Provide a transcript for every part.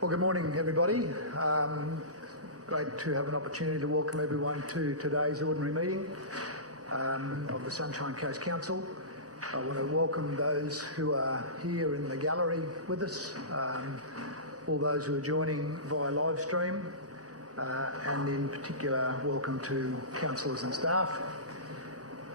Well, good morning, everybody. Great to have an opportunity to welcome everyone to today's ordinary meeting of the Sunshine Coast Council. I want to welcome those who are here in the gallery with us, all those who are joining via live stream, and in particular, welcome to councillors and staff.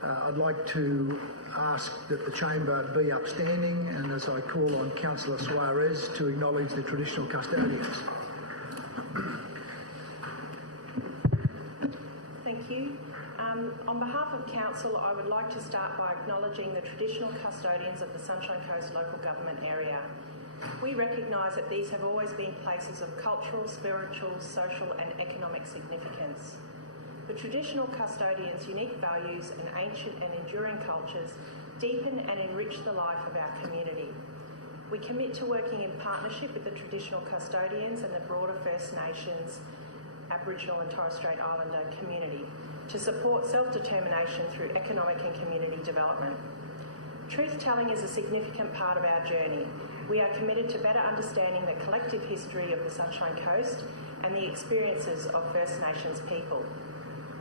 I'd like to ask that the chamber be upstanding, and as I call on Councillor Suarez to acknowledge the Traditional Custodians. Thank you. On behalf of Council, I would like to start by acknowledging the Traditional Custodians of the Sunshine Coast local government area. We recognise that these have always been places of cultural, spiritual, social and economic significance. The Traditional Custodians' unique values and ancient and enduring cultures deepen and enrich the life of our community. We commit to working in partnership with the Traditional Custodians and the broader First Nations, Aboriginal and Torres Strait Islander community to support self-determination through economic and community development. Truth-telling is a significant part of our journey. We are committed to better understanding the collective history of the Sunshine Coast and the experiences of First Nations people.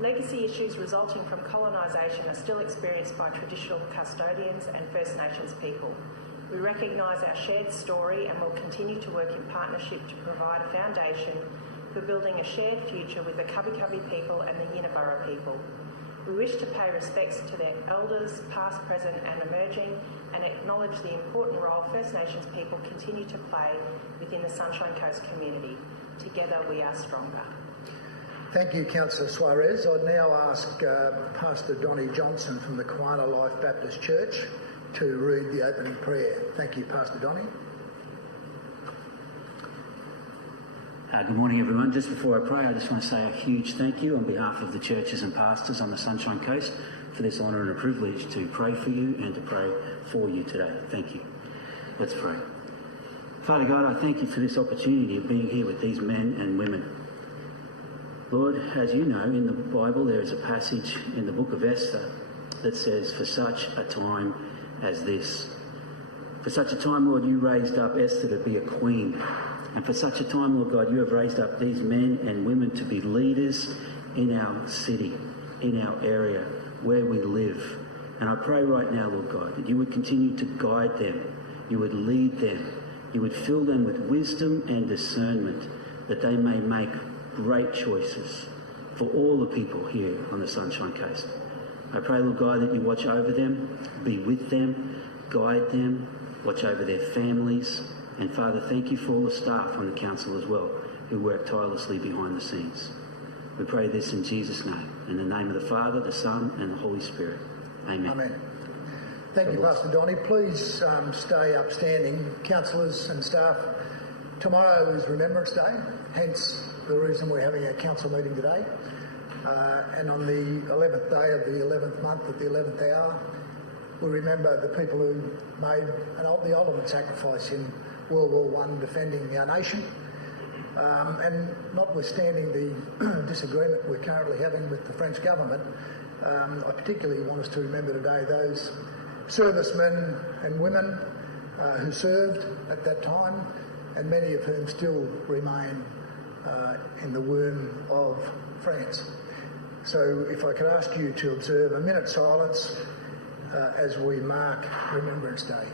Legacy issues resulting from colonisation are still experienced by Traditional Custodians and First Nations people. We recognise our shared story and will continue to work in partnership to provide a foundation for building a shared future with the Cubby Cubby people and the Yinabara people. We wish to pay respects to their elders, past, present and emerging, and acknowledge the important role First Nations people continue to play within the Sunshine Coast community. Together we are stronger. Thank you, Councillor Suarez. I'd now ask Pastor Donnie Johnson from the Kiwana Life Baptist Church to read the opening prayer. Thank you, Pastor Donnie. Good morning, everyone. Just before I pray, I just want to say a huge thank you on behalf of the churches and pastors on the Sunshine Coast for this honour and a privilege to pray for you and to pray for you today. Thank you. Let's pray. Father God, I thank you for this opportunity of being here with these men and women. Lord, as you know, in the Bible there is a passage in the book of Esther that says, for such a time as this. For such a time, Lord, you raised up Esther to be a queen. And for such a time, Lord God, you have raised up these men and women to be leaders in our city, in our area, where we live. And I pray right now, Lord God, that you would continue to guide them, you would lead them, you would fill them with wisdom and discernment, that they may make great choices for all the people here on the Sunshine Coast. I pray, Lord God, that you watch over them, be with them, guide them, watch over their families. And Father, thank you for all the staff on the council as well, who work tirelessly behind the scenes. We pray this in Jesus' name, in the name of the Father, the Son and the Holy Spirit. Amen. Amen. Thank you, Pastor Donnie. Please stay upstanding, councillors and staff. Tomorrow is Remembrance Day, hence the reason we're having a council meeting today. And on the 11th day of the 11th month at the 11th hour, we remember the people who made the ultimate sacrifice in World War I defending our nation. And notwithstanding the disagreement we're currently having with the French government, I particularly want us to remember today those servicemen and women who served at that time, and many of whom still remain in the womb of France. So if I could ask you to observe a minute's silence as we mark Remembrance Day.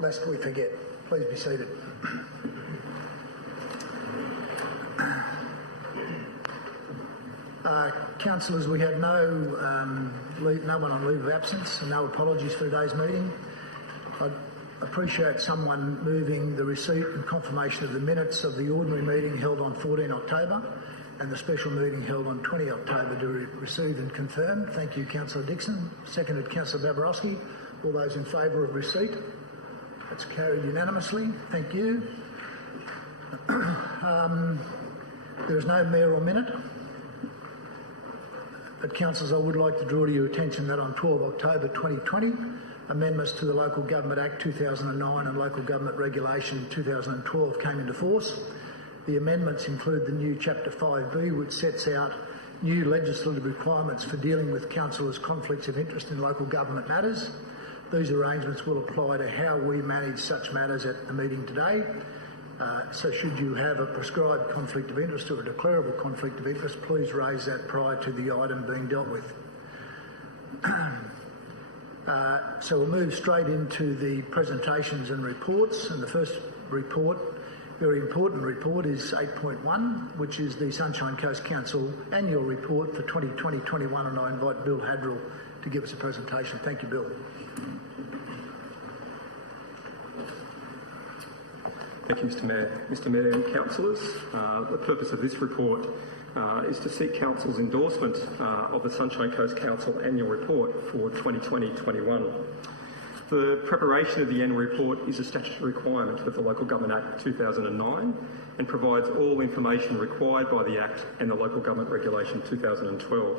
lest we forget. Please be seated. Councillors, we had no one on leave of absence and no apologies for today's meeting. I'd appreciate someone moving the receipt and confirmation of the minutes of the ordinary meeting held on 14 October and the special meeting held on 20 October to receive and confirm. Thank you, Councillor Dixon. Seconded, Councillor Babarowski. All those in favour of receipt? That's carried unanimously. Thank you. There is no mayoral minute. But, councillors, I would like to draw to your attention that on 12 October 2020, amendments to the Local Government Act 2009 and Local Government Regulation 2012 came into force. The amendments include the new Chapter 5B, which sets out new legislative requirements for dealing with councillors' conflicts of interest in local government matters. These arrangements will apply to how we manage such matters at the meeting today. So should you have a prescribed conflict of interest or a declarable conflict of interest, please raise that prior to the item being dealt with. So we'll move straight into the presentations and reports. And the first report, very important report, is 8.1, which is the Sunshine Coast Council annual report for 2020-21, and I invite Bill Hadrill to give us a presentation. Thank you, Bill. Thank you, Mr Mayor. Mr Mayor and councillors, the purpose of this report is to seek Council's endorsement of the Sunshine Coast Council annual report for 2020-21. The preparation of the annual report is a statutory requirement of the Local Government Act 2009 and provides all information required by the Act and the Local Government Regulation 2012.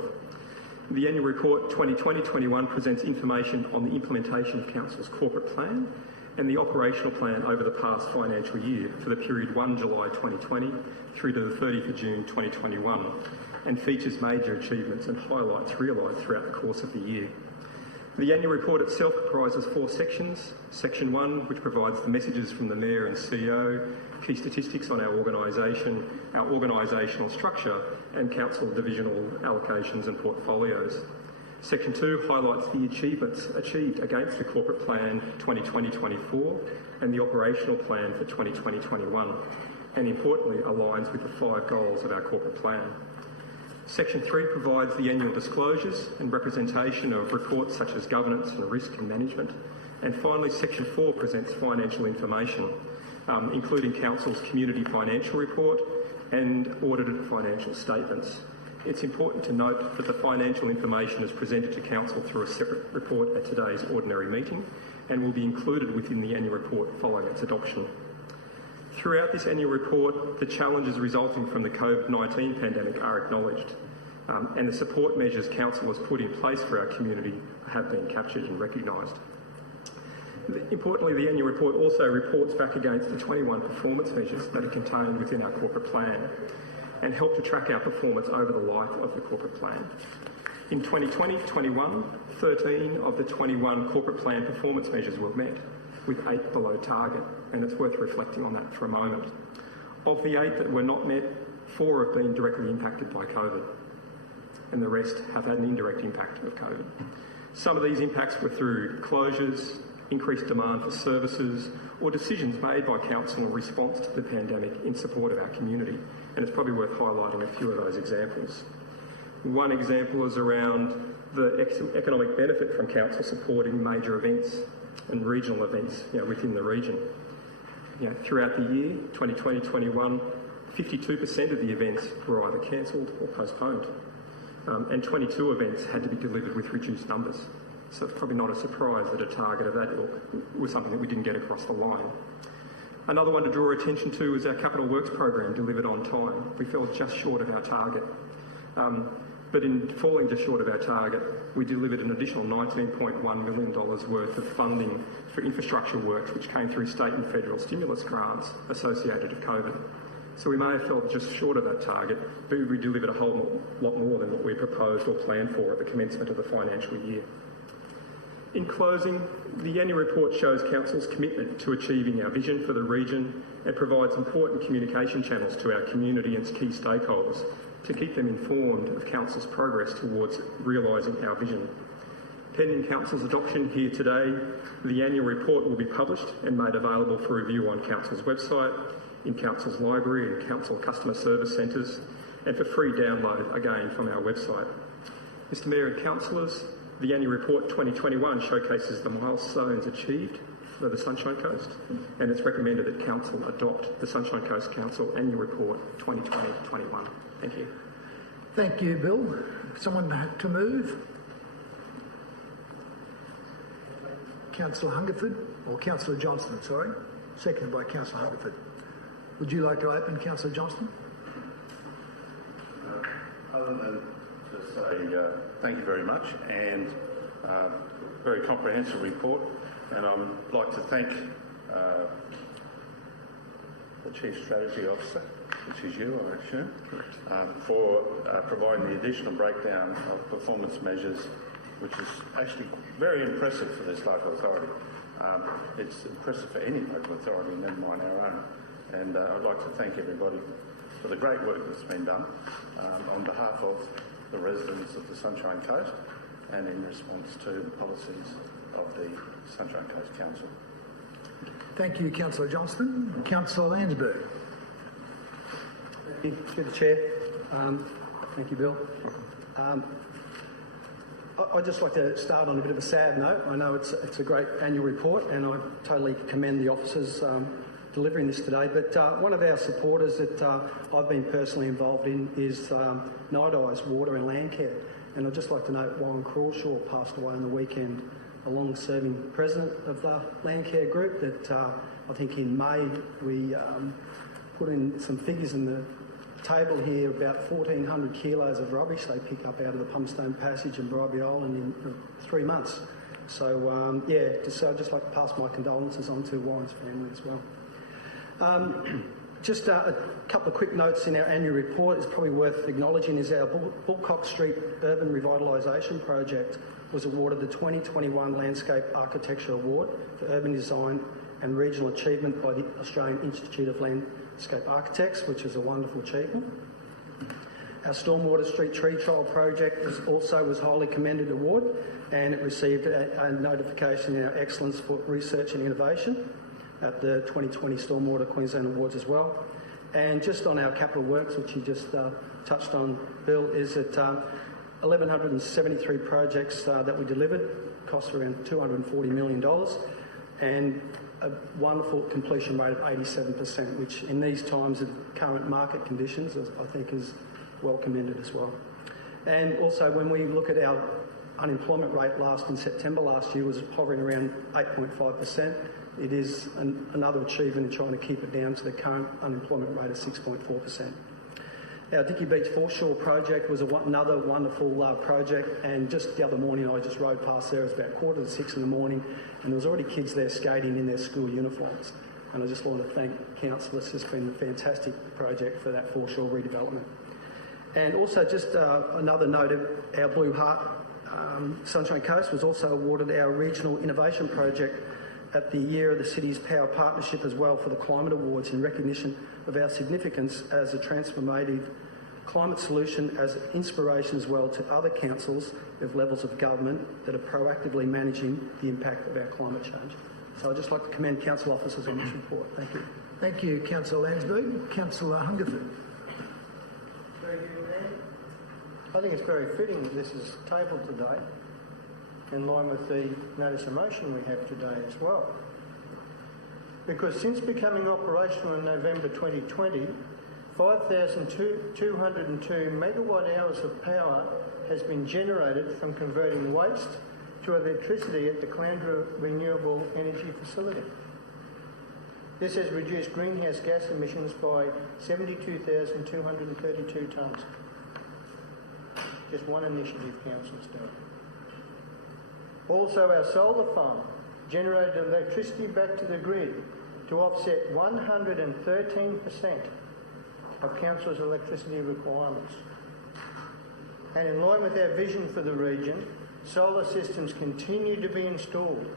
The annual report 2020-21 presents information on the implementation of Council's corporate plan and the operational plan over the past financial year for the period 1 July 2020 through to the 30th of June 2021, and features major achievements and highlights realised throughout the course of the year. The annual report itself comprises 4 sections. Section 1, which provides the messages from the Mayor and CEO, key statistics on our organisation, our organisational structure, and Council divisional allocations and portfolios. Section 2 highlights the achievements achieved against the Corporate Plan 2020-24 and the Operational Plan for 2020-21, and importantly aligns with the 5 goals of our Corporate Plan. Section 3 provides the annual disclosures and representation of reports such as governance and risk and management. And finally, Section 4 presents financial information, including Council's Community Financial Report and audited financial statements. It's important to note that the financial information is presented to Council through a separate report at today's ordinary meeting and will be included within the annual report following its adoption. Throughout this annual report, the challenges resulting from the COVID-19 pandemic are acknowledged, and the support measures Council has put in place for our community have been captured and recognised. Importantly, the annual report also reports back against the 21 performance measures that are contained within our corporate plan and help to track our performance over the life of the corporate plan. In 2020-21, 13 of the 21 corporate plan performance measures were met, with 8 below target, and it's worth reflecting on that for a moment. Of the 8 that were not met, 4 have been directly impacted by COVID, and the rest have had an indirect impact of COVID. Some of these impacts were through closures, increased demand for services, or decisions made by Council in response to the pandemic in support of our community, and it's probably worth highlighting a few of those examples. One example is around the economic benefit from Council supporting major events and regional events within the region. Throughout the year, 2020-21, 52% of the events were either cancelled or postponed, and 22 events had to be delivered with reduced numbers. So it's probably not a surprise that a target of that ilk was something that we didn't get across the line. Another one to draw attention to is our capital works program delivered on time. We fell just short of our target. But in falling just short of our target, we delivered an additional $19.1 million worth of funding for infrastructure works which came through state and federal stimulus grants associated with COVID. So we may have fell just short of that target, but we delivered a whole lot more than what we proposed or planned for at the commencement of the financial year. In closing, the annual report shows Council's commitment to achieving our vision for the region and provides important communication channels to our community and key stakeholders to keep them informed of Council's progress towards realising our vision. Pending Council's adoption here today, the annual report will be published and made available for review on Council's website, in Council's library and Council customer service centres, and for free download again from our website. Mr Mayor and Councillors, the annual report 2021 showcases the milestones achieved for the Sunshine Coast, and it's recommended that Council adopt the Sunshine Coast Council Annual Report 2020-21. Thank you. Thank you, Bill. Someone to move? Councillor Hungerford, or Councillor Johnston, sorry. Seconded by Councillor Hungerford. Would you like to open, Councillor Johnston? Other than to say thank you very much, and very comprehensive report, and I'd like to thank the Chief Strategy Officer, which is you, I assume, for providing the additional breakdown of performance measures, which is actually very impressive for this local authority. It's impressive for any local authority, never mind our own. And I'd like to thank everybody for the great work that's been done on behalf of the residents of the Sunshine Coast and in response to the policies of the Sunshine Coast Council. Thank you, Councillor Johnston. Councillor Landsberg. Thank you, through the Chair. Thank you, Bill. I'd just like to start on a bit of a sad note. I know it's a great annual report, and I totally commend the officers delivering this today. But one of our supporters that I've been personally involved in is Nidai's Water and Land Care. And I'd just like to note Warren Crawshaw passed away on the weekend, a long-serving president of the Land Care Group that I think in May we put in some figures in the table here, about 1,400 kilos of rubbish they pick up out of the Pumpstone Passage and Bribey Island in 3 months. So, I'd just like to pass my condolences on to Warren's family as well. Just a couple of quick notes in our annual report. It's probably worth acknowledging is our Bullcock Street Urban Revitalisation Project was awarded the 2021 Landscape Architecture Award for Urban Design and Regional Achievement by the Australian Institute of Landscape Architects, which is a wonderful achievement. Our Stormwater Street Tree Trial Project was highly commended award, and it received a notification in our Excellence for Research and Innovation at the 2020 Stormwater Queensland Awards as well. And just on our capital works, which you just touched on, Bill, is that 1,173 projects that we delivered, cost around $240 million, and a wonderful completion rate of 87%, which in these times of current market conditions, I think is well commended as well. And also when we look at our unemployment rate in September last year was hovering around 8.5%. It is another achievement in trying to keep it down to the current unemployment rate of 6.4%. Our Dicky Beach Foreshore project was another wonderful project, and just the other morning I just rode past there. It was about 5:45 in the morning, and there was already kids there skating in their school uniforms. And I just want to thank Council. It's just been a fantastic project for that foreshore redevelopment. And also just another note of our Blue Heart Sunshine Coast was also awarded our Regional Innovation Project at the Year of the City's Power Partnership as well for the Climate Awards in recognition of our significance as a transformative climate solution, as inspiration as well to other councils of levels of government that are proactively managing the impact of our climate change. So I'd just like to commend council officers on this report. Thank you. Thank you, Councillor Landsberg. Councillor Hungerford. I think it's very fitting that this is tabled today, in line with the notice of motion we have today as well. Because since becoming operational in November 2020, 5,202 megawatt hours of power has been generated from converting waste to electricity at the Clandra Renewable Energy Facility. This has reduced greenhouse gas emissions by 72,232 tonnes. Just one initiative council's doing. Also, our solar farm generated electricity back to the grid to offset 113% of council's electricity requirements. And in line with our vision for the region, solar systems continue to be installed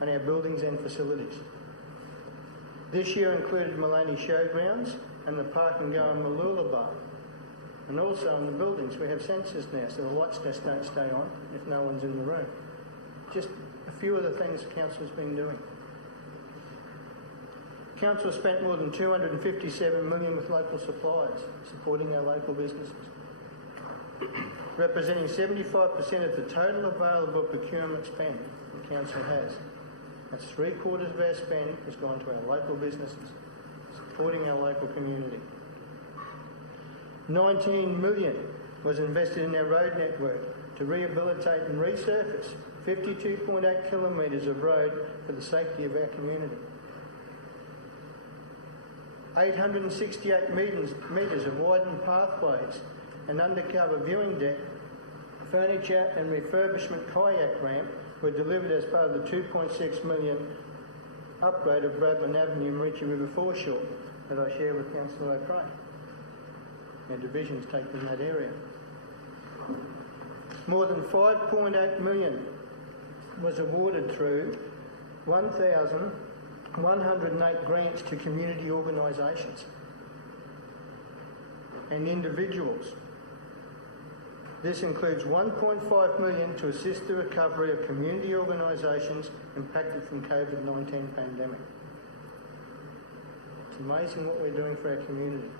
on our buildings and facilities. This year included Maloney Showgrounds and the Park and Go in Mooloolaba. And also in the buildings we have sensors now, so the lights just don't stay on if no one's in the room. just a few of the things Council's been doing. Council spent more than $257 million with local suppliers, supporting our local businesses, representing 75% of the total available procurement spend the Council has. That's 3/4 of our spend has gone to our local businesses, supporting our local community. $19 million was invested in our road network to rehabilitate and resurface 52.8 kilometres of road for the safety of our community. 868 metres of widened pathways, an undercover viewing deck, furniture and refurbishment kayak ramp were delivered as part of the $2.6 million upgrade of Bradman Avenue, Maroochydore River foreshore that I share with Councillor O'Prey. Our division's taken that area. More than $5.8 million was awarded through 1,108 grants to community organisations and individuals. This includes $1.5 million to assist the recovery of community organisations impacted from COVID-19 pandemic. It's amazing what we're doing for our community.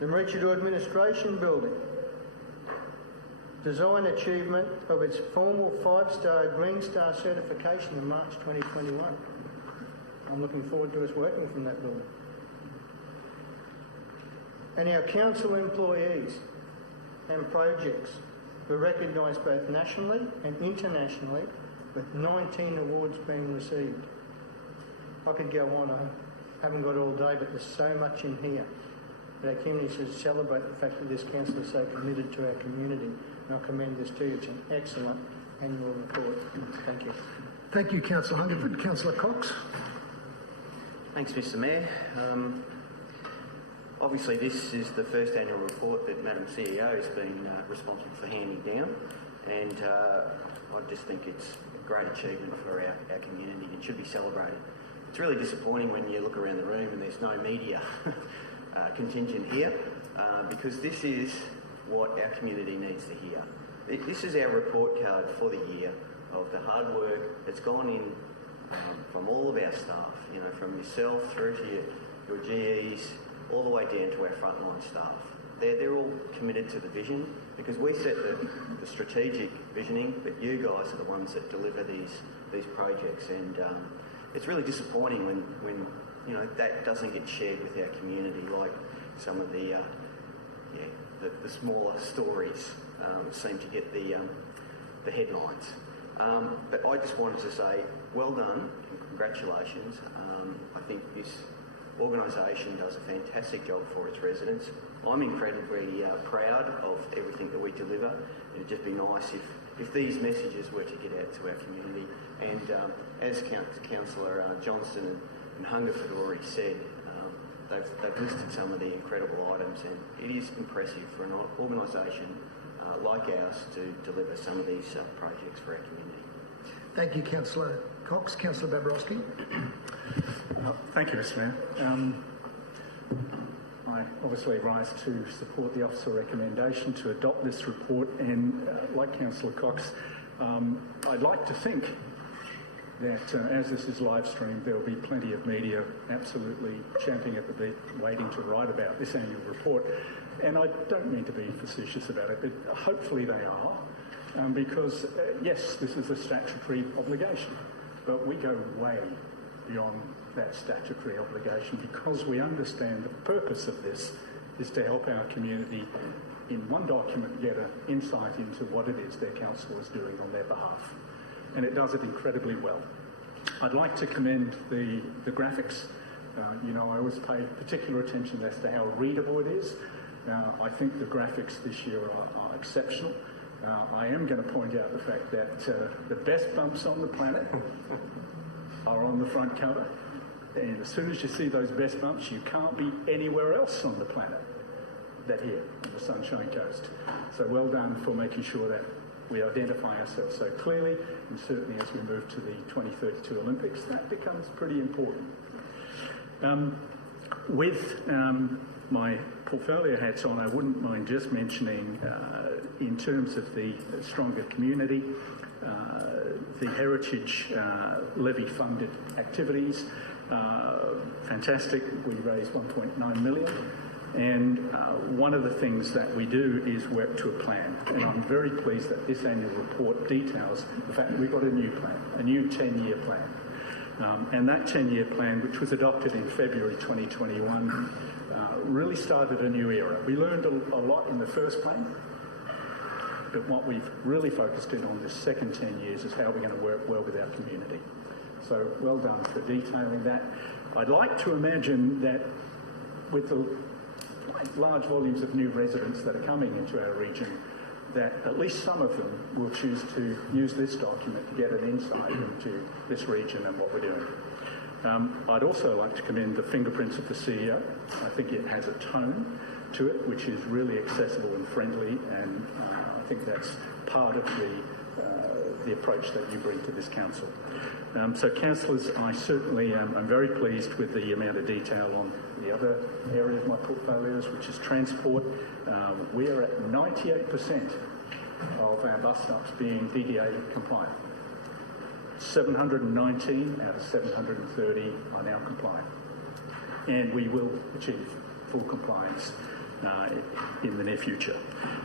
The Maroochydore Administration Building, design achievement of its formal 5-star Green Star certification in March 2021. I'm looking forward to us working from that building. And our council employees and projects were recognised both nationally and internationally, with 19 awards being received. I could go on, I haven't got all day, but there's so much in here. But our community should celebrate the fact that this council is so committed to our community, and I commend this to you. It's an excellent annual report. Thank you. Thank you, Councillor Hungerford. Councillor Cox. Thanks, Mr Mayor. Obviously, this is the first annual report that Madam CEO has been responsible for handing down, and I just think it's a great achievement for our community. It should be celebrated. It's really disappointing when you look around the room and there's no media contingent here, because this is what our community needs to hear. This is our report card for the year of the hard work that's gone in from all of our staff, you know, from yourself through to your GEs, all the way down to our frontline staff. They're all committed to the vision, because we set the strategic visioning, but you guys are the ones that deliver these projects, and it's really disappointing when you know that doesn't get shared with our community, like some of the smaller stories seem to get the headlines. But I just wanted to say well done and congratulations. I think this organisation does a fantastic job for its residents. I'm incredibly proud of everything that we deliver. It'd just be nice if these messages were to get out to our community. And as Councillor Johnston and Hungerford already said, they've listed some of the incredible items, and it is impressive for an organisation like ours to deliver some of these projects for our community. Thank you, Councillor Cox. Councillor Babrowski. Thank you, Mr Mayor. I obviously rise to support the officer recommendation to adopt this report, and like Councillor Cox, I'd like to think that as this is live streamed, there will be plenty of media absolutely champing at the bit, waiting to write about this annual report. And I don't mean to be facetious about it, but hopefully they are, because yes, this is a statutory obligation, but we go way beyond that statutory obligation, because we understand the purpose of this is to help our community in one document get an insight into what it is their council is doing on their behalf. And it does it incredibly well. I'd like to commend the graphics. You know, I always pay particular attention as to how readable it is. I think the graphics this year are exceptional. I am going to point out the fact that the best bumps on the planet are on the front cover. And as soon as you see those best bumps, you can't be anywhere else on the planet than here on the Sunshine Coast. So well done for making sure that we identify ourselves so clearly, and certainly as we move to the 2032 Olympics, that becomes pretty important. With my portfolio hats on, I wouldn't mind just mentioning, in terms of the stronger community, the Heritage Levy funded activities. Fantastic. We raised 1.9 million. And one of the things that we do is work to a plan. And I'm very pleased that this annual report details the fact that we've got a new plan, a new 10-year plan. And that 10-year plan, which was adopted in February 2021, really started a new era. We learned a lot in the first plan, but what we've really focused in on this second 10 years is how we're going to work well with our community. So well done for detailing that. I'd like to imagine that with the large volumes of new residents that are coming into our region, that at least some of them will choose to use this document to get an insight into this region and what we're doing. I'd also like to commend the fingerprints of the CEO. I think it has a tone to it which is really accessible and friendly, and I think that's part of the approach that you bring to this council. So, councillors, I certainly I'm very pleased with the amount of detail on the other area of my portfolios, which is transport. We are at 98% of our bus stops being DDA compliant. 719 out of 730 are now compliant. And we will achieve full compliance in the near future.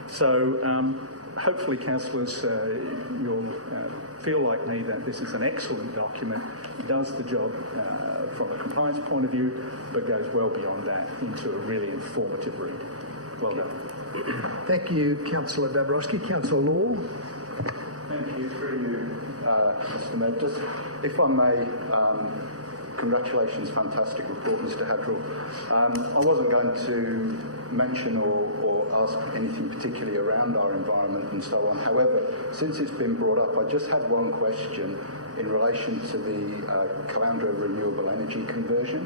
So hopefully, councillors, you'll feel like me that this is an excellent document, does the job from a compliance point of view, but goes well beyond that into a really informative read. Well done. Thank you, Councillor Dabrowski. Councillor Law. Thank you, through you, Mr Mayor. Just, if I may, congratulations, fantastic report, Mr Hadrill. I wasn't going to mention or ask anything particularly around our environment and so on. However, since it's been brought up, I just had one question in relation to the Caloundra renewable energy conversion.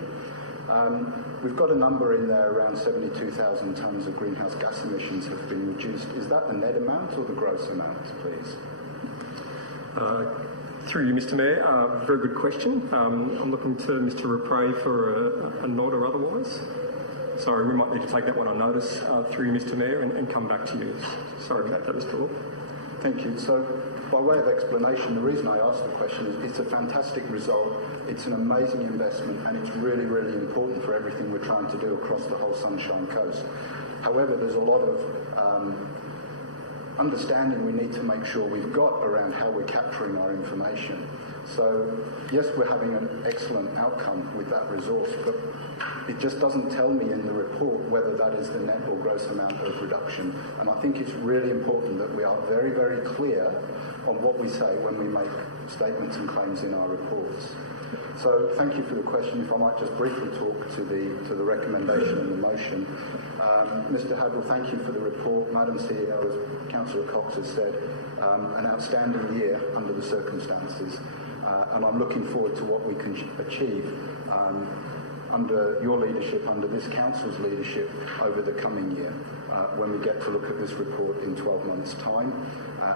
We've got a number in there, around 72,000 tonnes of greenhouse gas emissions have been reduced. Is that the net amount or the gross amount, please? Through you, Mr Mayor, very good question. I'm looking to Mr Rapre for a nod or otherwise. Sorry, we might need to take that one on notice through you, Mr Mayor, and come back to you. Sorry about that, Mr Law. Thank you. So, by way of explanation, the reason I asked the question is it's a fantastic result, it's an amazing investment, and it's really, really important for everything we're trying to do across the whole Sunshine Coast. However, there's a lot of understanding we need to make sure we've got around how we're capturing our information. So, yes, we're having an excellent outcome with that resource, but it just doesn't tell me in the report whether that is the net or gross amount of reduction. And I think it's really important that we are very, very clear on what we say when we make statements and claims in our reports. So thank you for the question. If I might just briefly talk to the recommendation and the motion. Mr Hadrill, thank you for the report. Madam CEO, as Councillor Cox has said, an outstanding year under the circumstances. And I'm looking forward to what we can achieve under your leadership, under this council's leadership over the coming year, when we get to look at this report in 12 months' time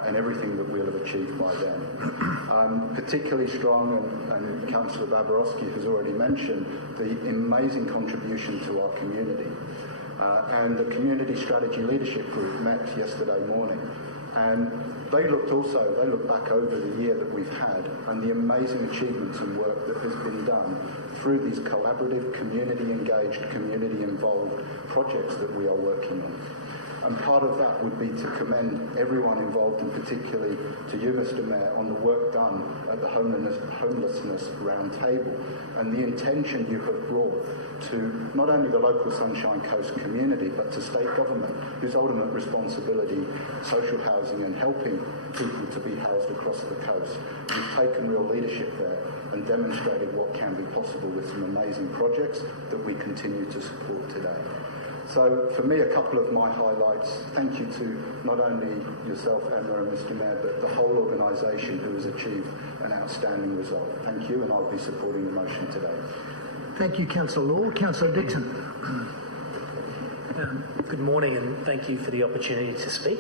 and everything that we'll have achieved by then. Particularly strong, and Councillor Dabrowski has already mentioned, the amazing contribution to our community. And the Community Strategy Leadership Group met yesterday morning, and they looked back over the year that we've had and the amazing achievements and work that has been done through these collaborative, community-engaged, community-involved projects that we are working on. And part of that would be to commend everyone involved, and particularly to you, Mr Mayor, on the work done at the Homelessness Roundtable and the intention you have brought to not only the local Sunshine Coast community, but to state government, whose ultimate responsibility, social housing and helping people to be housed across the coast. You've taken real leadership there and demonstrated what can be possible with some amazing projects that we continue to support today. So, for me, a couple of my highlights. Thank you to not only yourself, Emma, and Mr Mayor, but the whole organisation who has achieved an outstanding result. Thank you, and I'll be supporting the motion today. Thank you, Councillor Law. Councillor Dixon. Good morning, and thank you for the opportunity to speak.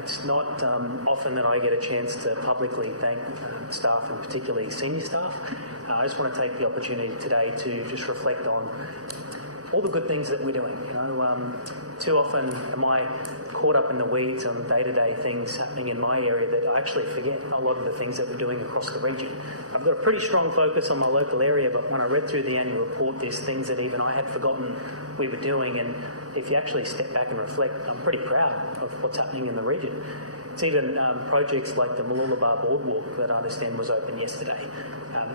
It's not often that I get a chance to publicly thank staff, and particularly senior staff. I just want to take the opportunity today to just reflect on all the good things that we're doing. Too often am I caught up in the weeds on day-to-day things happening in my area that I actually forget a lot of the things that we're doing across the region. I've got a pretty strong focus on my local area, but when I read through the annual report, there's things that even I had forgotten we were doing, and if you actually step back and reflect, I'm pretty proud of what's happening in the region. It's even projects like the Mooloolaba Boardwalk that I understand was open yesterday.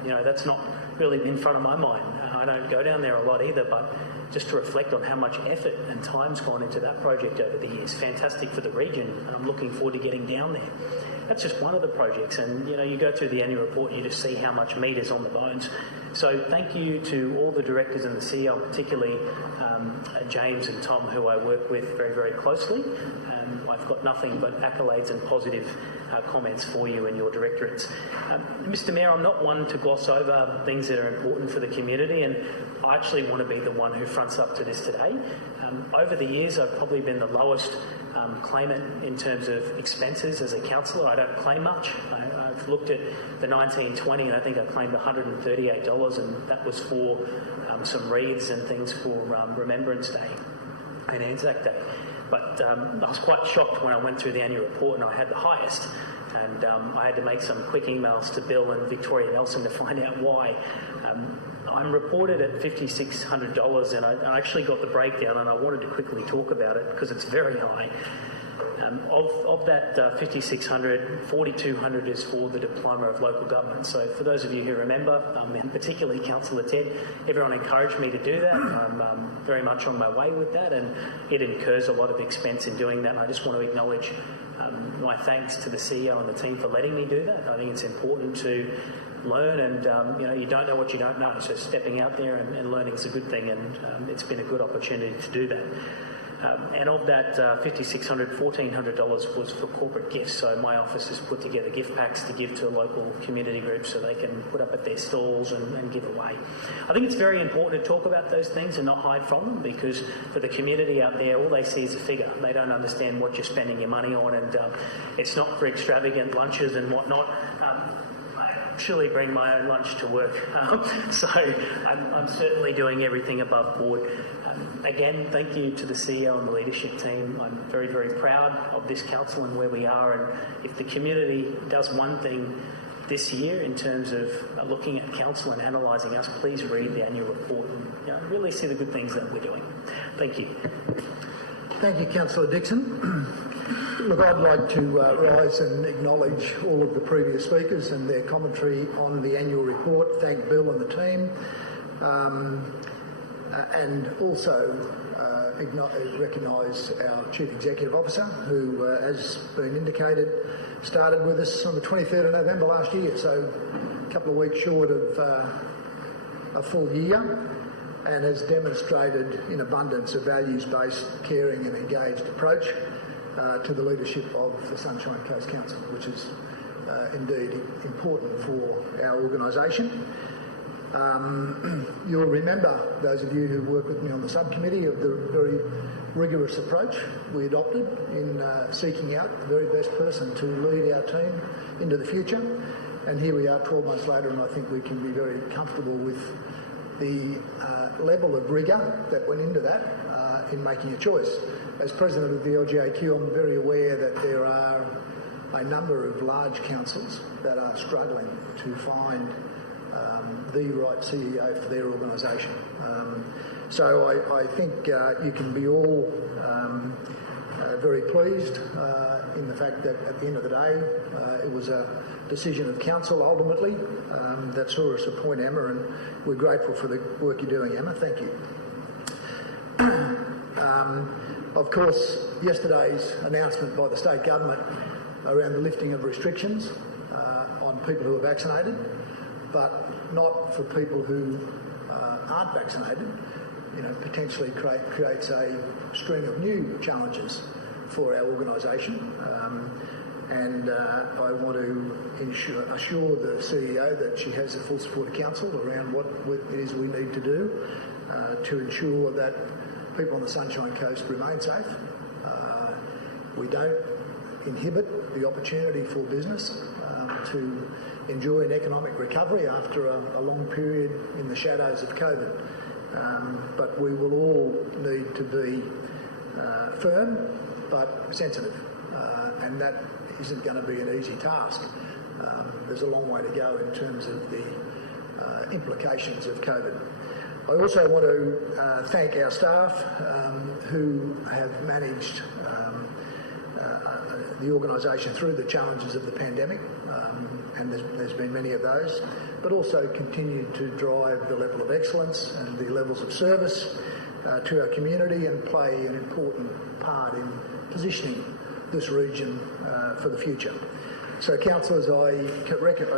That's not really in front of my mind. I don't go down there a lot either, but just to reflect on how much effort and time's gone into that project over the years. Fantastic for the region, and I'm looking forward to getting down there. That's just one of the projects, and you go through the annual report and you just see how much meat is on the bones. So thank you to all the directors and the CEO, particularly James and Tom, who I work with very, very closely. I've got nothing but accolades and positive comments for you and your directorates. Mr Mayor, I'm not one to gloss over things that are important for the community, and I actually want to be the one who fronts up to this today. Over the years, I've probably been the lowest claimant in terms of expenses as a councillor. I don't claim much. I've looked at the 1920 and I think I claimed $138, and that was for some wreaths and things for Remembrance Day and Anzac Day. But I was quite shocked when I went through the annual report and I had the highest, and I had to make some quick emails to Bill and Victoria Nelson to find out why. I'm reported at $5,600, and I actually got the breakdown, and I wanted to quickly talk about it because it's very high. Of that $5,600, $4,200 is for the diploma of local government. So for those of you who remember, and particularly Councillor Ted, everyone encouraged me to do that. I'm very much on my way with that, and it incurs a lot of expense in doing that. And I just want to acknowledge my thanks to the CEO and the team for letting me do that. I think it's important to learn, and you don't know what you don't know. So stepping out there and learning is a good thing, and it's been a good opportunity to do that. And of that $5,600, $1,400 was for corporate gifts. So my office has put together gift packs to give to local community groups so they can put up at their stalls and give away. I think it's very important to talk about those things and not hide from them, because for the community out there, all they see is a figure. They don't understand what you're spending your money on, and it's not for extravagant lunches and whatnot. I actually bring my own lunch to work, so I'm certainly doing everything above board. Again, thank you to the CEO and the leadership team. I'm very, very proud of this council and where we are, and if the community does one thing this year in terms of looking at council and analysing us, please read the annual report and really see the good things that we're doing. Thank you. Thank you, Councillor Dixon. Look, I'd like to rise and acknowledge all of the previous speakers and their commentary on the annual report. Thank Bill and the team. And also recognise our Chief Executive Officer, who, as been indicated, started with us on the 23rd of November last year, so a couple of weeks short of a full year, and has demonstrated in abundance a values-based, caring and engaged approach to the leadership of the Sunshine Coast Council, which is indeed important for our organisation. You'll remember, those of you who work with me on the subcommittee, of the very rigorous approach we adopted in seeking out the very best person to lead our team into the future. And here we are 12 months later, and I think we can be very comfortable with the level of rigour that went into that in making a choice. As President of the LGAQ, I'm very aware that there are a number of large councils that are struggling to find the right CEO for their organisation. So I think you can be all very pleased in the fact that at the end of the day it was a decision of council ultimately that saw us appoint Emma, and we're grateful for the work you're doing, Emma. Thank you. Of course, yesterday's announcement by the state government around the lifting of restrictions on people who are vaccinated, but not for people who aren't vaccinated, potentially creates a string of new challenges for our organisation. And I want to assure the CEO that she has the full support of council around what it is we need to do to ensure that people on the Sunshine Coast remain safe. We don't inhibit the opportunity for business to enjoy an economic recovery after a long period in the shadows of COVID. But we will all need to be firm but sensitive, and that isn't going to be an easy task. There's a long way to go in terms of the implications of COVID. I also want to thank our staff who have managed the organisation through the challenges of the pandemic, and there's been many of those, but also continued to drive the level of excellence and the levels of service to our community and play an important part in positioning this region for the future. So, councillors, I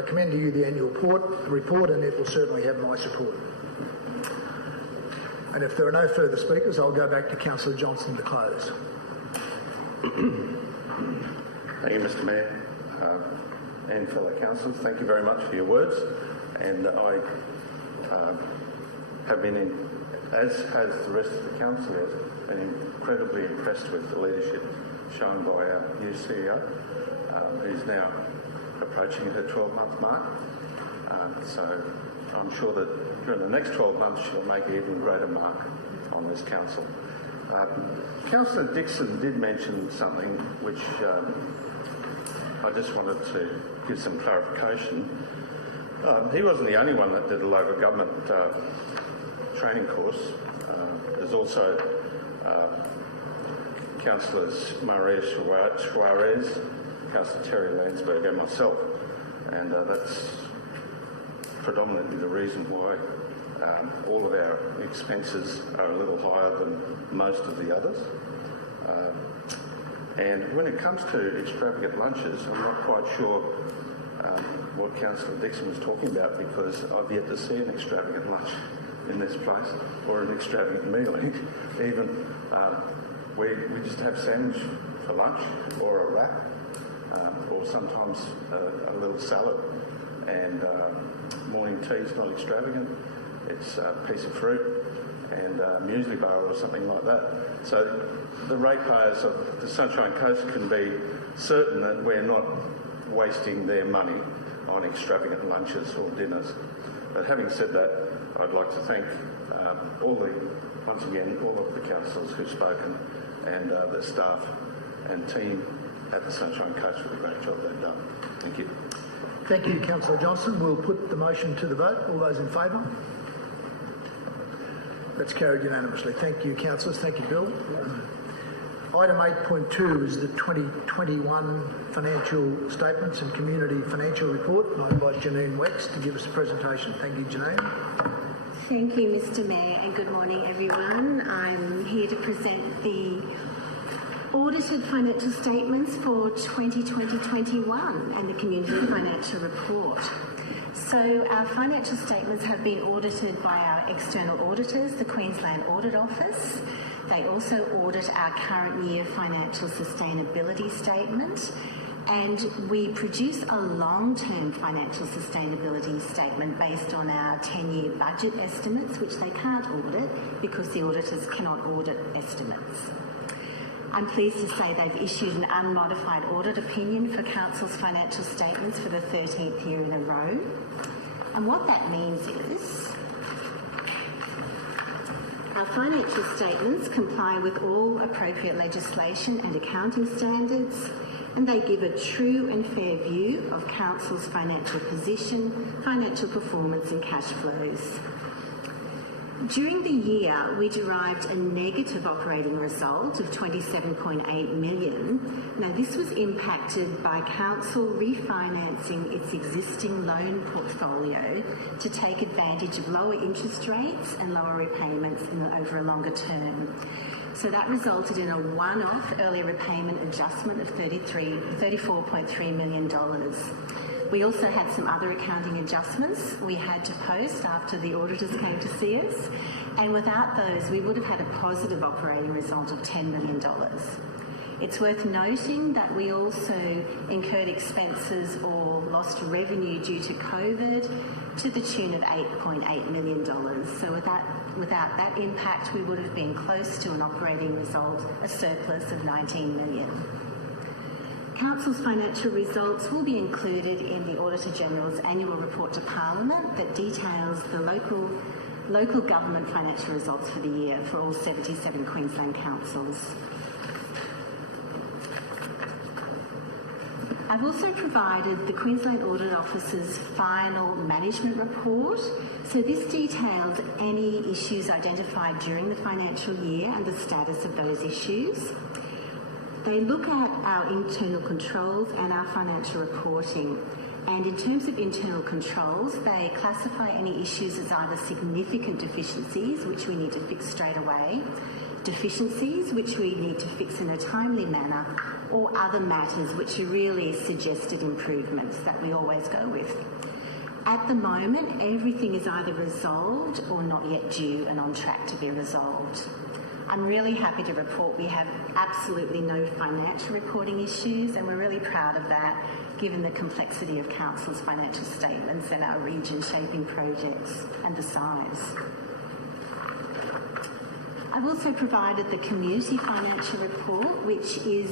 commend to you the annual report, and it will certainly have my support. And if there are no further speakers, I'll go back to Councillor Johnston to close. Thank you, Mr. Mayor, and fellow councillors. Thank you very much for your words. And I have been, as has the rest of the council, been incredibly impressed with the leadership shown by our new CEO, who's now approaching her 12-month mark. So I'm sure that during the next 12 months she'll make an even greater mark on this council. Councillor Dixon did mention something which I just wanted to give some clarification. He wasn't the only one that did a local government training course. There's also Councillors Maria Suarez, Councillor Terry Landsberg and myself, and that's predominantly the reason why all of our expenses are a little higher than most of the others. And when it comes to extravagant lunches, I'm not quite sure what Councillor Dixon was talking about, because I've yet to see an extravagant lunch in this place, or an extravagant meal. Even we just have sandwich for lunch, or a wrap, or sometimes a little salad. And morning tea is not extravagant. It's a piece of fruit and a muesli bar or something like that. So the ratepayers of the Sunshine Coast can be certain that we're not wasting their money on extravagant lunches or dinners. But having said that, I'd like to thank once again all of the councillors who've spoken, and the staff and team at the Sunshine Coast for the great job they've done. Thank you. Thank you, Councillor Johnston. We'll put the motion to the vote. All those in favour? That's carried unanimously. Thank you, councillors. Thank you, Bill. Item 8.2 is the 2021 Financial Statements and Community Financial Report. I invite Janine Wex to give us a presentation. Thank you, Janine. Thank you, Mr. Mayor, and good morning, everyone. I'm here to present the audited financial statements for 2020-21 and the Community Financial Report. So our financial statements have been audited by our external auditors, the Queensland Audit Office. They also audit our current year financial sustainability statement, and we produce a long-term financial sustainability statement based on our 10-year budget estimates, which they can't audit because the auditors cannot audit estimates. I'm pleased to say they've issued an unmodified audit opinion for Council's financial statements for the 13th year in a row. And what that means is our financial statements comply with all appropriate legislation and accounting standards, and they give a true and fair view of Council's financial position, financial performance and cash flows. During the year, we derived a negative operating result of $27.8 million. Now, this was impacted by Council refinancing its existing loan portfolio to take advantage of lower interest rates and lower repayments over a longer term. So that resulted in a one-off early repayment adjustment of $34.3 million. We also had some other accounting adjustments we had to post after the auditors came to see us, and without those we would have had a positive operating result of $10 million. It's worth noting that we also incurred expenses or lost revenue due to COVID to the tune of $8.8 million. So without that impact, we would have been close to an operating result, a surplus of $19 million. Council's financial results will be included in the Auditor-General's annual report to Parliament that details the local government financial results for the year for all 77 Queensland councils. I've also provided the Queensland Audit Office's final management report. So this details any issues identified during the financial year and the status of those issues. They look at our internal controls and our financial reporting. And in terms of internal controls, they classify any issues as either significant deficiencies, which we need to fix straight away, deficiencies which we need to fix in a timely manner, or other matters which are really suggested improvements that we always go with. At the moment, everything is either resolved or not yet due and on track to be resolved. I'm really happy to report we have absolutely no financial reporting issues, and we're really proud of that given the complexity of Council's financial statements and our region shaping projects and the size. I've also provided the community financial report, which is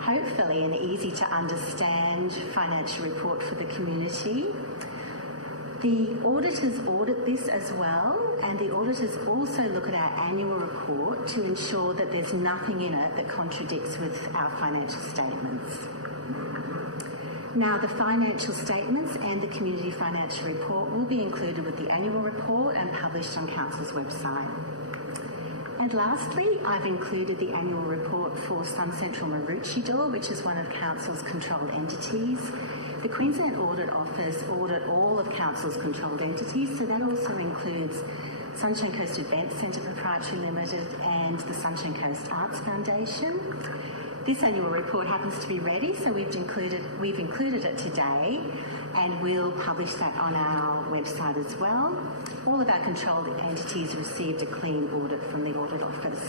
hopefully an easy to understand financial report for the community. The auditors audit this as well, and the auditors also look at our annual report to ensure that there's nothing in it that contradicts with our financial statements. Now, the financial statements and the community financial report will be included with the annual report and published on Council's website. And lastly, I've included the annual report for SunCentral Maroochydore, which is one of Council's controlled entities. The Queensland Audit Office audit all of Council's controlled entities, so that also includes Sunshine Coast Events Centre Proprietary Limited and the Sunshine Coast Arts Foundation. This annual report happens to be ready, so we've included it today, and we'll publish that on our website as well. All of our controlled entities received a clean audit from the Audit Office.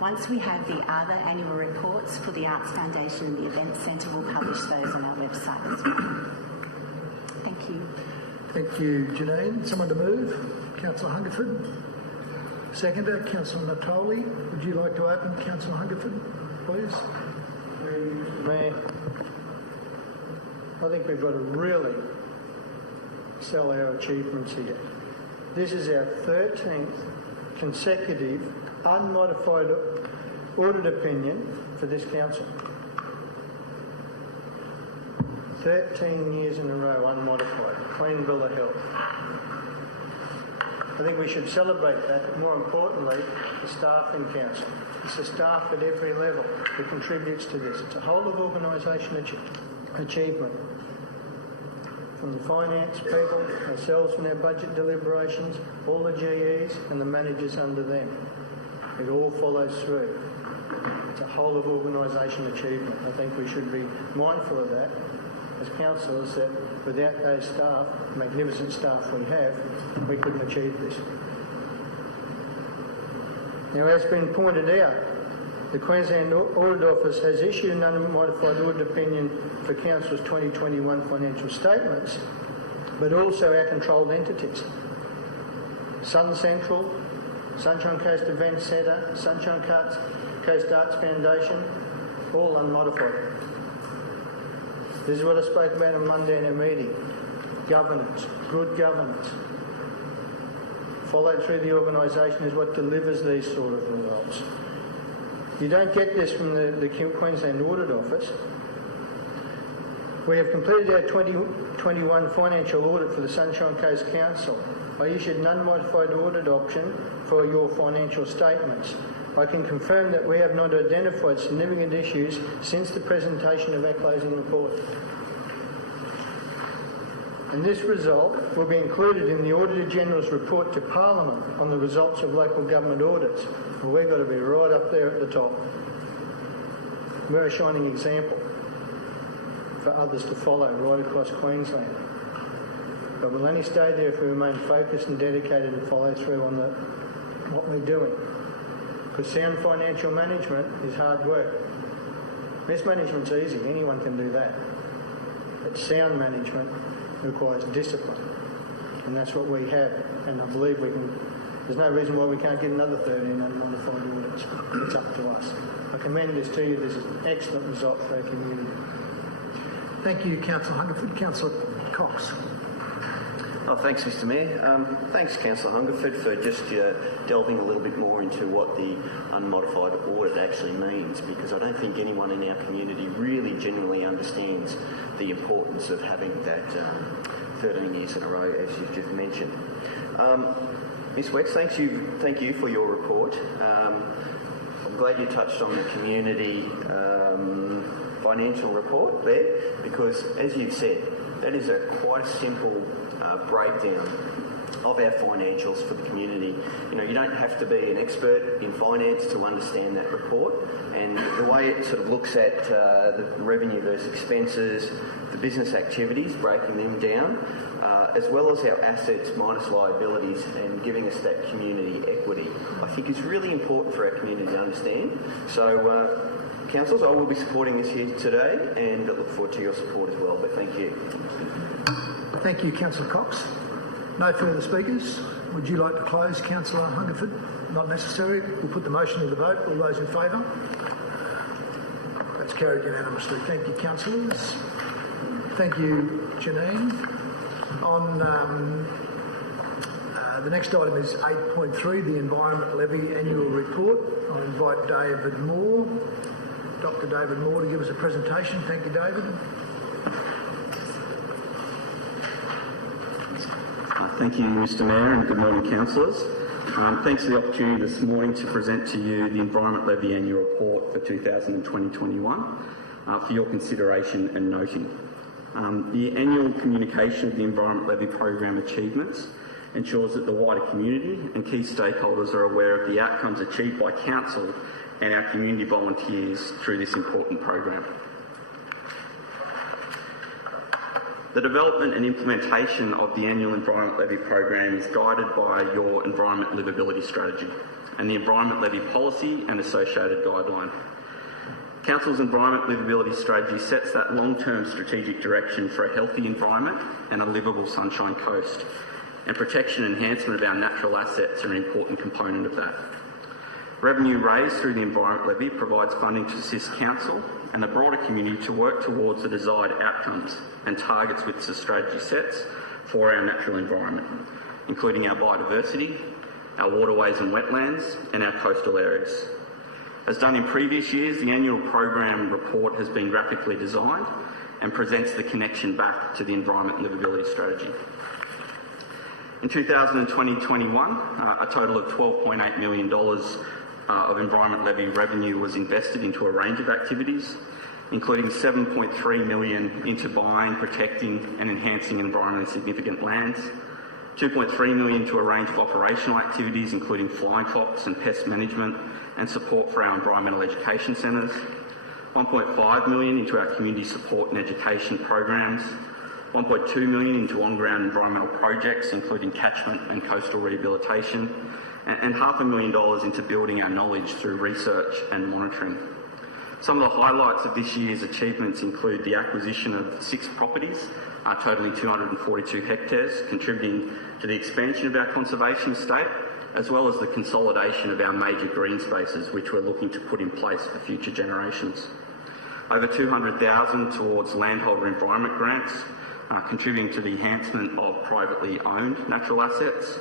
Once we have the other annual reports for the Arts Foundation and the Events Centre, we'll publish those on our website as well. Thank you. Thank you, Janine. Someone to move? Councillor Hungerford. Seconder, Councillor Natoli. Would you like to open, Councillor Hungerford, please? Mayor, I think we've got to really sell our achievements here. This is our 13th consecutive unmodified audit opinion for this council. 13 years in a row unmodified, clean bill of health. I think we should celebrate that, but more importantly, the staff in council. It's the staff at every level who contributes to this. It's a whole of organisation achievement. From the finance people, ourselves from our budget deliberations, all the GEs and the managers under them. It all follows through. It's a whole of organisation achievement. I think we should be mindful of that as councillors, that without those staff, magnificent staff we have, we couldn't achieve this. Now, as been pointed out, the Queensland Audit Office has issued an unmodified audit opinion for Council's 2021 financial statements, but also our controlled entities. SunCentral, Sunshine Coast Events Centre, Sunshine Coast Arts Foundation, all unmodified. This is what I spoke about on Monday in a meeting. Governance, good governance. Followed through the organisation is what delivers these sort of results. You don't get this from the Queensland Audit Office. We have completed our 2021 financial audit for the Sunshine Coast Council. I issued an unmodified audit option for your financial statements. I can confirm that we have not identified significant issues since the presentation of our closing report. And this result will be included in the Auditor General's report to Parliament on the results of local government audits. Well, we've got to be right up there at the top. We're a shining example for others to follow right across Queensland. But we'll only stay there if we remain focused and dedicated and follow through on what we're doing. Because sound financial management is hard work. Mismanagement's easy, anyone can do that. But sound management requires discipline. And that's what we have. And I believe we can. There's no reason why we can't get another 13 unmodified audits. It's up to us. I commend this to you. This is an excellent result for our community. Thank you, Councillor Hungerford. Councillor Cox. Oh, thanks, Mr Mayor. Thanks, Councillor Hungerford, for just delving a little bit more into what the unmodified audit actually means, because I don't think anyone in our community really genuinely understands the importance of having that 13 years in a row, as you've just mentioned. Ms Wex, thank you for your report. I'm glad you touched on the community financial report there, because as you've said, that is quite a simple breakdown of our financials for the community. You know, you don't have to be an expert in finance to understand that report, and the way it sort of looks at the revenue versus expenses, the business activities, breaking them down, as well as our assets minus liabilities, and giving us that community equity, I think is really important for our community to understand. So, councillors, I will be supporting this here today, and I look forward to your support as well, but thank you. Thank you, Councillor Cox. No further speakers. Would you like to close, Councillor Hungerford? Not necessary. We'll put the motion to the vote. All those in favour? That's carried unanimously. Thank you, councillors. Thank you, Janine. On the next item is 8.3, the Environment Levy Annual Report. I invite David Moore, Dr. David Moore, to give us a presentation. Thank you, David. Thank you, Mr Mayor, and good morning, councillors. Thanks for the opportunity this morning to present to you the Environment Levy Annual Report for 2020-21 for your consideration and noting. The annual communication of the Environment Levy Program achievements ensures that the wider community and key stakeholders are aware of the outcomes achieved by Council and our community volunteers through this important program. The development and implementation of the annual Environment Levy Program is guided by your Environment Livability Strategy and the Environment Levy Policy and associated guideline. Council's Environment Livability Strategy sets that long-term strategic direction for a healthy environment and a livable Sunshine Coast, and protection and enhancement of our natural assets are an important component of that. Revenue raised through the Environment Levy provides funding to assist Council and the broader community to work towards the desired outcomes and targets which the strategy sets for our natural environment, including our biodiversity, our waterways and wetlands, and our coastal areas. As done in previous years, the annual program report has been graphically designed and presents the connection back to the Environment Livability Strategy. In 2020-21, a total of $12.8 million of Environment Levy revenue was invested into a range of activities, including $7.3 million into buying, protecting and enhancing environmentally significant lands, $2.3 million to a range of operational activities, including flying fox and pest management and support for our environmental education centres, $1.5 million into our community support and education programs, $1.2 million into on-ground environmental projects, including catchment and coastal rehabilitation, and $500,000 into building our knowledge through research and monitoring. Some of the highlights of this year's achievements include the acquisition of 6 properties, totalling 242 hectares, contributing to the expansion of our conservation estate, as well as the consolidation of our major green spaces, which we're looking to put in place for future generations. Over $200,000 towards landholder environment grants, contributing to the enhancement of privately owned natural assets.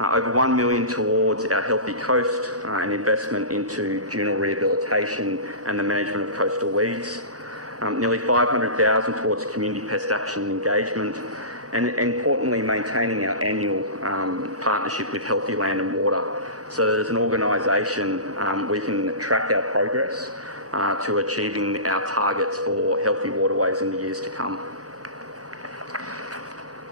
Over $1 million towards our healthy coast and investment into dual rehabilitation and the management of coastal weeds. Nearly $500,000 towards community pest action and engagement, and importantly maintaining our annual partnership with Healthy Land and Water, so that as an organisation we can track our progress to achieving our targets for healthy waterways in the years to come.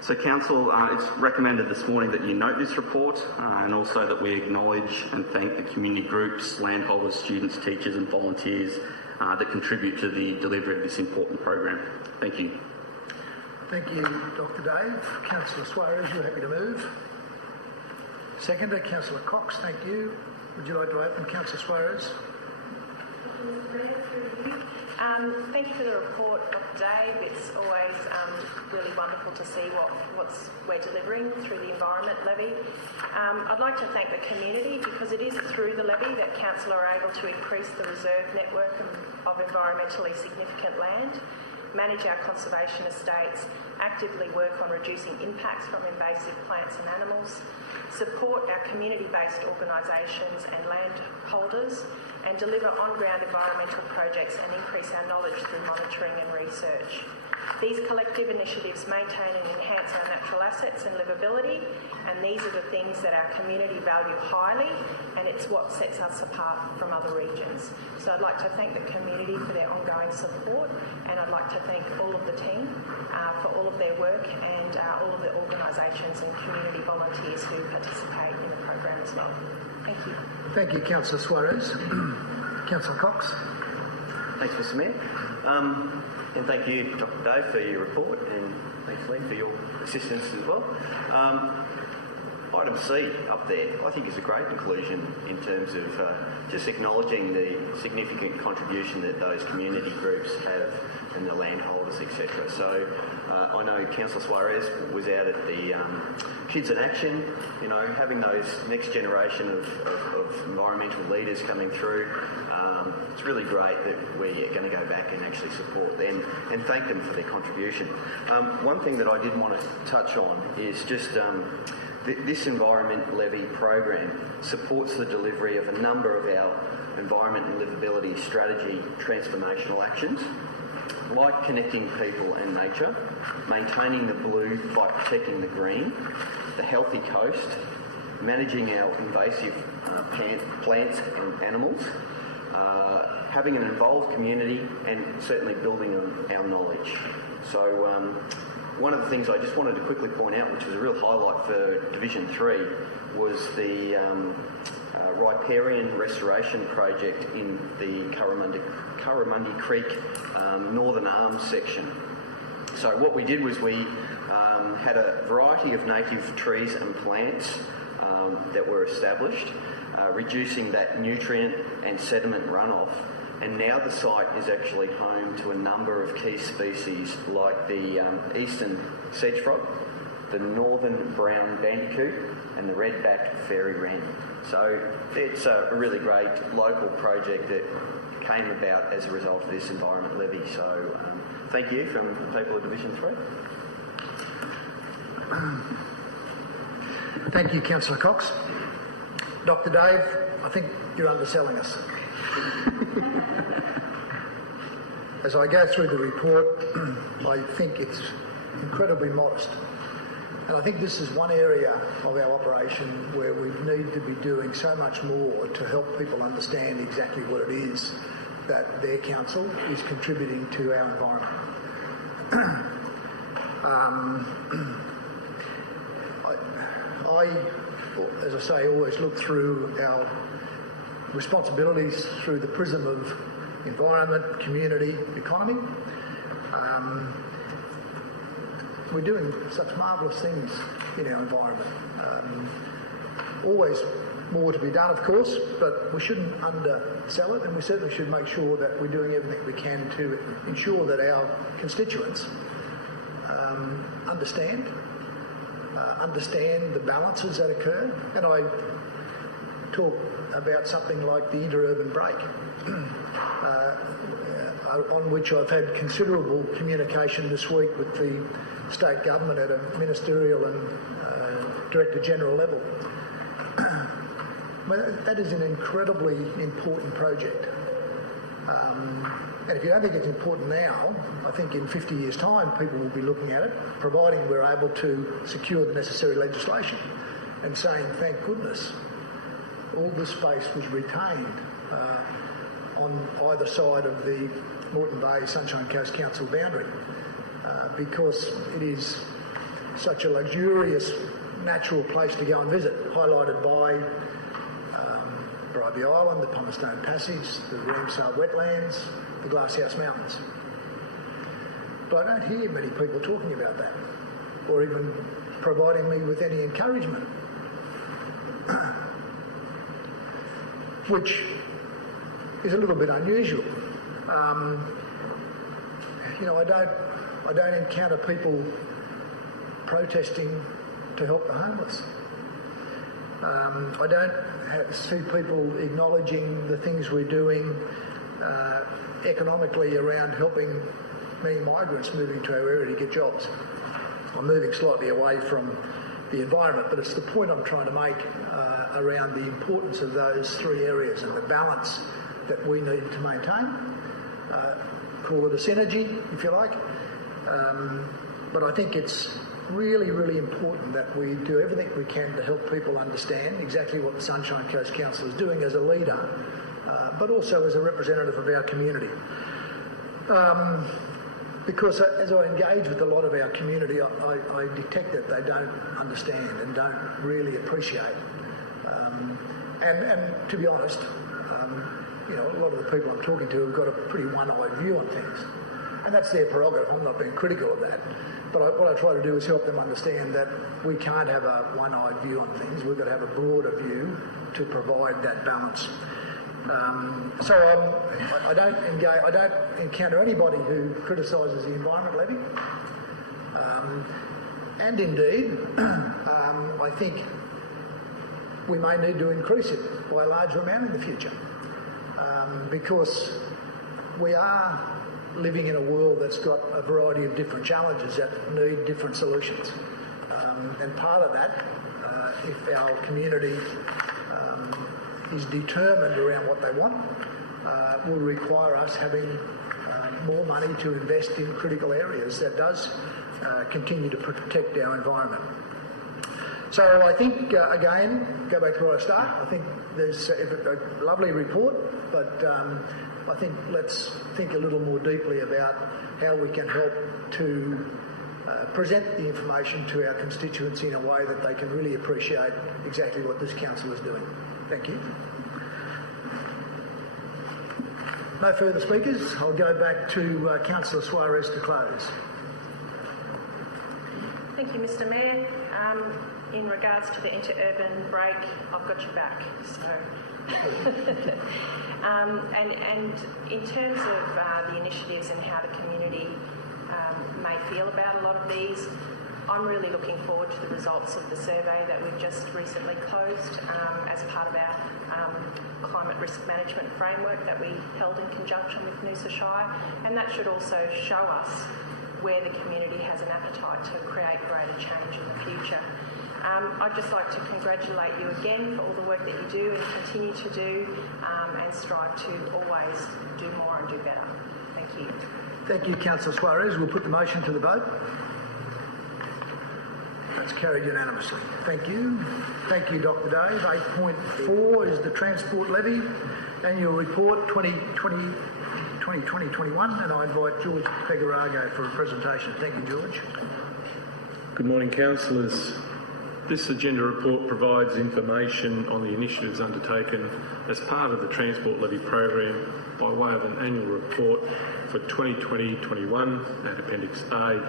So Council, it's recommended this morning that you note this report and also that we acknowledge and thank the community groups, landholders, students, teachers and volunteers that contribute to the delivery of this important program. Thank you. Thank you, Dr. Dave. Councillor Suarez, you're happy to move. Seconder, Councillor Cox, thank you. Would you like to open, Councillor Suarez? Thank you for the report, Dr. Dave. It's always really wonderful to see what we're delivering through the Environment Levy. I'd like to thank the community, because it is through the levy that Council are able to increase the reserve network of environmentally significant land. manage our conservation estates, actively work on reducing impacts from invasive plants and animals, support our community-based organisations and landholders, and deliver on-ground environmental projects and increase our knowledge through monitoring and research. These collective initiatives maintain and enhance our natural assets and livability, and these are the things that our community value highly, and it's what sets us apart from other regions. So I'd like to thank the community for their ongoing support, and I'd like to thank all of the team for all of their work and all of the organisations and community volunteers who participate in the program as well. Thank you. Thank you, Councillor Suarez. Councillor Cox. Thanks, Mr Mayor. And thank you, Dr Dave, for your report, and thanks, Lee, for your assistance as well. Item C up there, I think, is a great inclusion in terms of just acknowledging the significant contribution that those community groups have and the landholders, etc. So I know Councillor Suarez was out at the Kids in Action, you know, having those next generation of environmental leaders coming through. It's really great that we are going to go back and actually support them and thank them for their contribution. One thing that I did want to touch on is just this Environment Levy program supports the delivery of a number of our environment and livability strategy transformational actions, like connecting people and nature, maintaining the blue by protecting the green, the healthy coast, managing our invasive plants and animals, having an involved community, and certainly building on our knowledge. So one of the things I just wanted to quickly point out, which was a real highlight for Division 3, was the riparian restoration project in the Curramundi Creek Northern Arms section. So what we did was we had a variety of native trees and plants that were established, reducing that nutrient and sediment runoff. And now the site is actually home to a number of key species like the eastern sedge frog, the northern brown bandicoot, and the red-backed fairy wren. So it's a really great local project that came about as a result of this Environment Levy. So thank you from the people of Division 3. Thank you, Councillor Cox. Dr Dave, I think you're underselling us. As I go through the report, I think it's incredibly modest. And I think this is one area of our operation where we need to be doing so much more to help people understand exactly what it is that their council is contributing to our environment. I, as I say, always look through our responsibilities through the prism of environment, community, economy. We're doing such marvellous things in our environment. Always more to be done, of course, but we shouldn't undersell it, and we certainly should make sure that we're doing everything we can to ensure that our constituents understand the balances that occur. And I talk about something like the interurban break, on which I've had considerable communication this week with the state government at a ministerial and Director General level. That is an incredibly important project. And if you don't think it's important now, I think in 50 years' time people will be looking at it, providing we're able to secure the necessary legislation, and saying, thank goodness, all this space was retained on either side of the Moreton Bay Sunshine Coast Council boundary, because it is such a luxurious natural place to go and visit, highlighted by Bribie Island, the Pommerstone Passage, the Ramsar Wetlands, the Glasshouse Mountains. But I don't hear many people talking about that, or even providing me with any encouragement, which is a little bit unusual. I don't encounter people protesting to help the homeless. I don't see people acknowledging the things we're doing economically around helping many migrants moving to our area to get jobs. I'm moving slightly away from the environment, but it's the point I'm trying to make around the importance of those three areas and the balance that we need to maintain. Call it a synergy, if you like. But I think it's really, really important that we do everything we can to help people understand exactly what the Sunshine Coast Council is doing as a leader, but also as a representative of our community. Because as I engage with a lot of our community, I detect that they don't understand and don't really appreciate. And to be honest, a lot of the people I'm talking to have got a pretty one-eyed view on things. And that's their prerogative. I'm not being critical of that. But what I try to do is help them understand that we can't have a one-eyed view on things. We've got to have a broader view to provide that balance. I don't encounter anybody who criticises the environment levy. And indeed, I think we may need to increase it by a larger amount in the future. Because we are living in a world that's got a variety of different challenges that need different solutions. And part of that, if our community is determined around what they want, will require us having more money to invest in critical areas that does continue to protect our environment. So I think, again, go back to where I start. I think there's a lovely report, but I think let's think a little more deeply about how we can help to present the information to our constituents in a way that they can really appreciate exactly what this council is doing. Thank you. No further speakers. I'll go back to Councillor Suarez to close. Thank you, Mr. Mayor. In regards to the interurban break, I've got your back. So, and in terms of the initiatives and how the community may feel about a lot of these, I'm really looking forward to the results of the survey that we've just recently closed as part of our climate risk management framework that we held in conjunction with Noosa Shire, and that should also show us where the community has an appetite to create greater change in the future. I'd just like to congratulate you again for all the work that you do and continue to do, and strive to always do more and do better. Thank you. Thank you, Councillor Suarez. We'll put the motion to the vote. That's carried unanimously. Thank you. Thank you, Dr. Dave. 8.4 is the Transport Levy Annual Report 2020-21, and I invite George Pegarago for a presentation. Thank you, George. Good morning, councillors. This agenda report provides information on the initiatives undertaken as part of the Transport Levy program by way of an annual report for 2020-21 at Appendix A.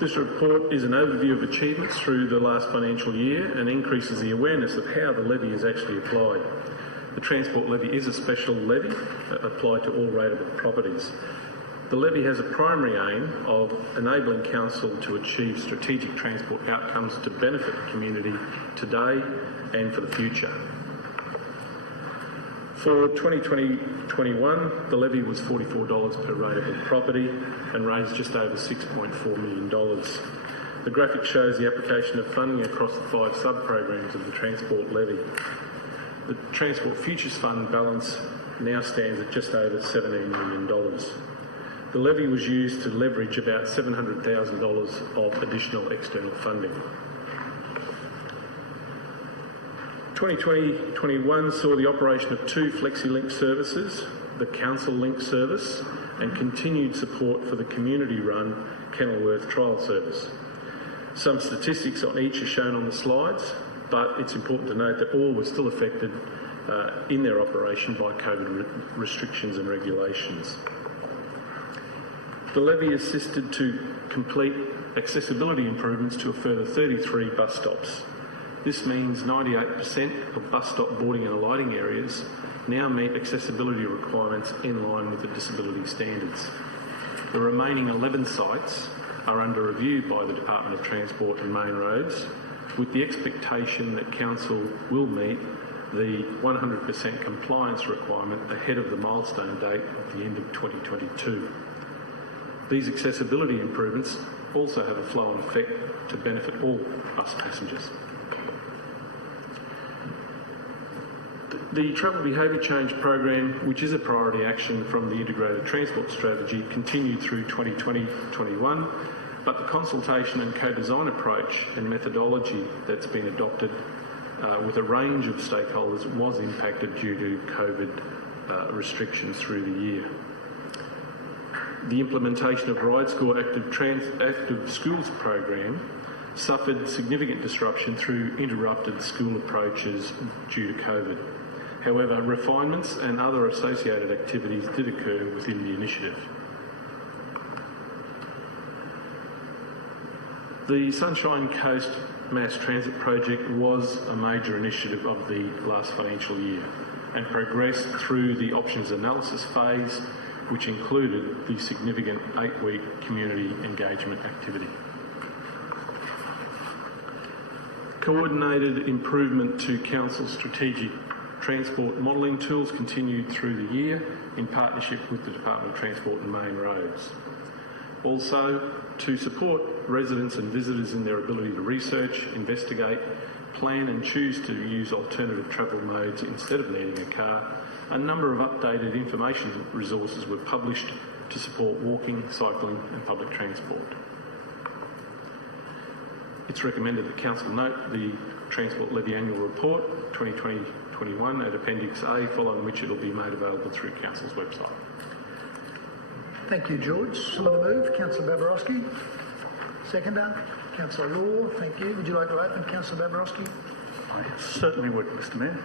This report is an overview of achievements through the last financial year and increases the awareness of how the levy is actually applied. The Transport Levy is a special levy applied to all rateable properties. The levy has a primary aim of enabling council to achieve strategic transport outcomes to benefit the community today and for the future. For 2020-21, the levy was $44 per rateable property and raised just over $6.4 million. The graphic shows the application of funding across the 5 sub-programs of the Transport Levy. The Transport Futures Fund balance now stands at just over $17 million. The levy was used to leverage about $700,000 of additional external funding. 2020-21 saw the operation of 2 FlexiLink services, the Council Link service and continued support for the community-run Kenilworth trial service. Some statistics on each are shown on the slides, but it's important to note that all were still affected in their operation by COVID restrictions and regulations. The levy assisted to complete accessibility improvements to a further 33 bus stops. This means 98% of bus stop boarding and alighting areas now meet accessibility requirements in line with the disability standards. The remaining 11 sites are under review by the Department of Transport and Main Roads, with the expectation that Council will meet the 100% compliance requirement ahead of the milestone date at the end of 2022. These accessibility improvements also have a flow-on effect to benefit all bus passengers. The Travel Behaviour Change Program, which is a priority action from the Integrated Transport Strategy, continued through 2020-21, but the consultation and co-design approach and methodology that's been adopted with a range of stakeholders was impacted due to COVID restrictions through the year. The implementation of Ride Score Active Schools program suffered significant disruption through interrupted school approaches due to COVID. However, refinements and other associated activities did occur within the initiative. The Sunshine Coast Mass Transit Project was a major initiative of the last financial year and progressed through the options analysis phase, which included the significant 8-week community engagement activity. Coordinated improvement to Council's strategic transport modelling tools continued through the year in partnership with the Department of Transport and Main Roads. Also, to support residents and visitors in their ability to research, investigate, plan and choose to use alternative travel modes instead of needing a car, a number of updated information resources were published to support walking, cycling and public transport. It's recommended that Council note the Transport Levy Annual Report 2020-21 at Appendix A, following which it will be made available through Council's website. Thank you, George. Someone to move? Councillor Babarowski. Seconder. Councillor Law. Thank you. Would you like to open, Councillor Babarowski? I certainly would, Mr Mayor.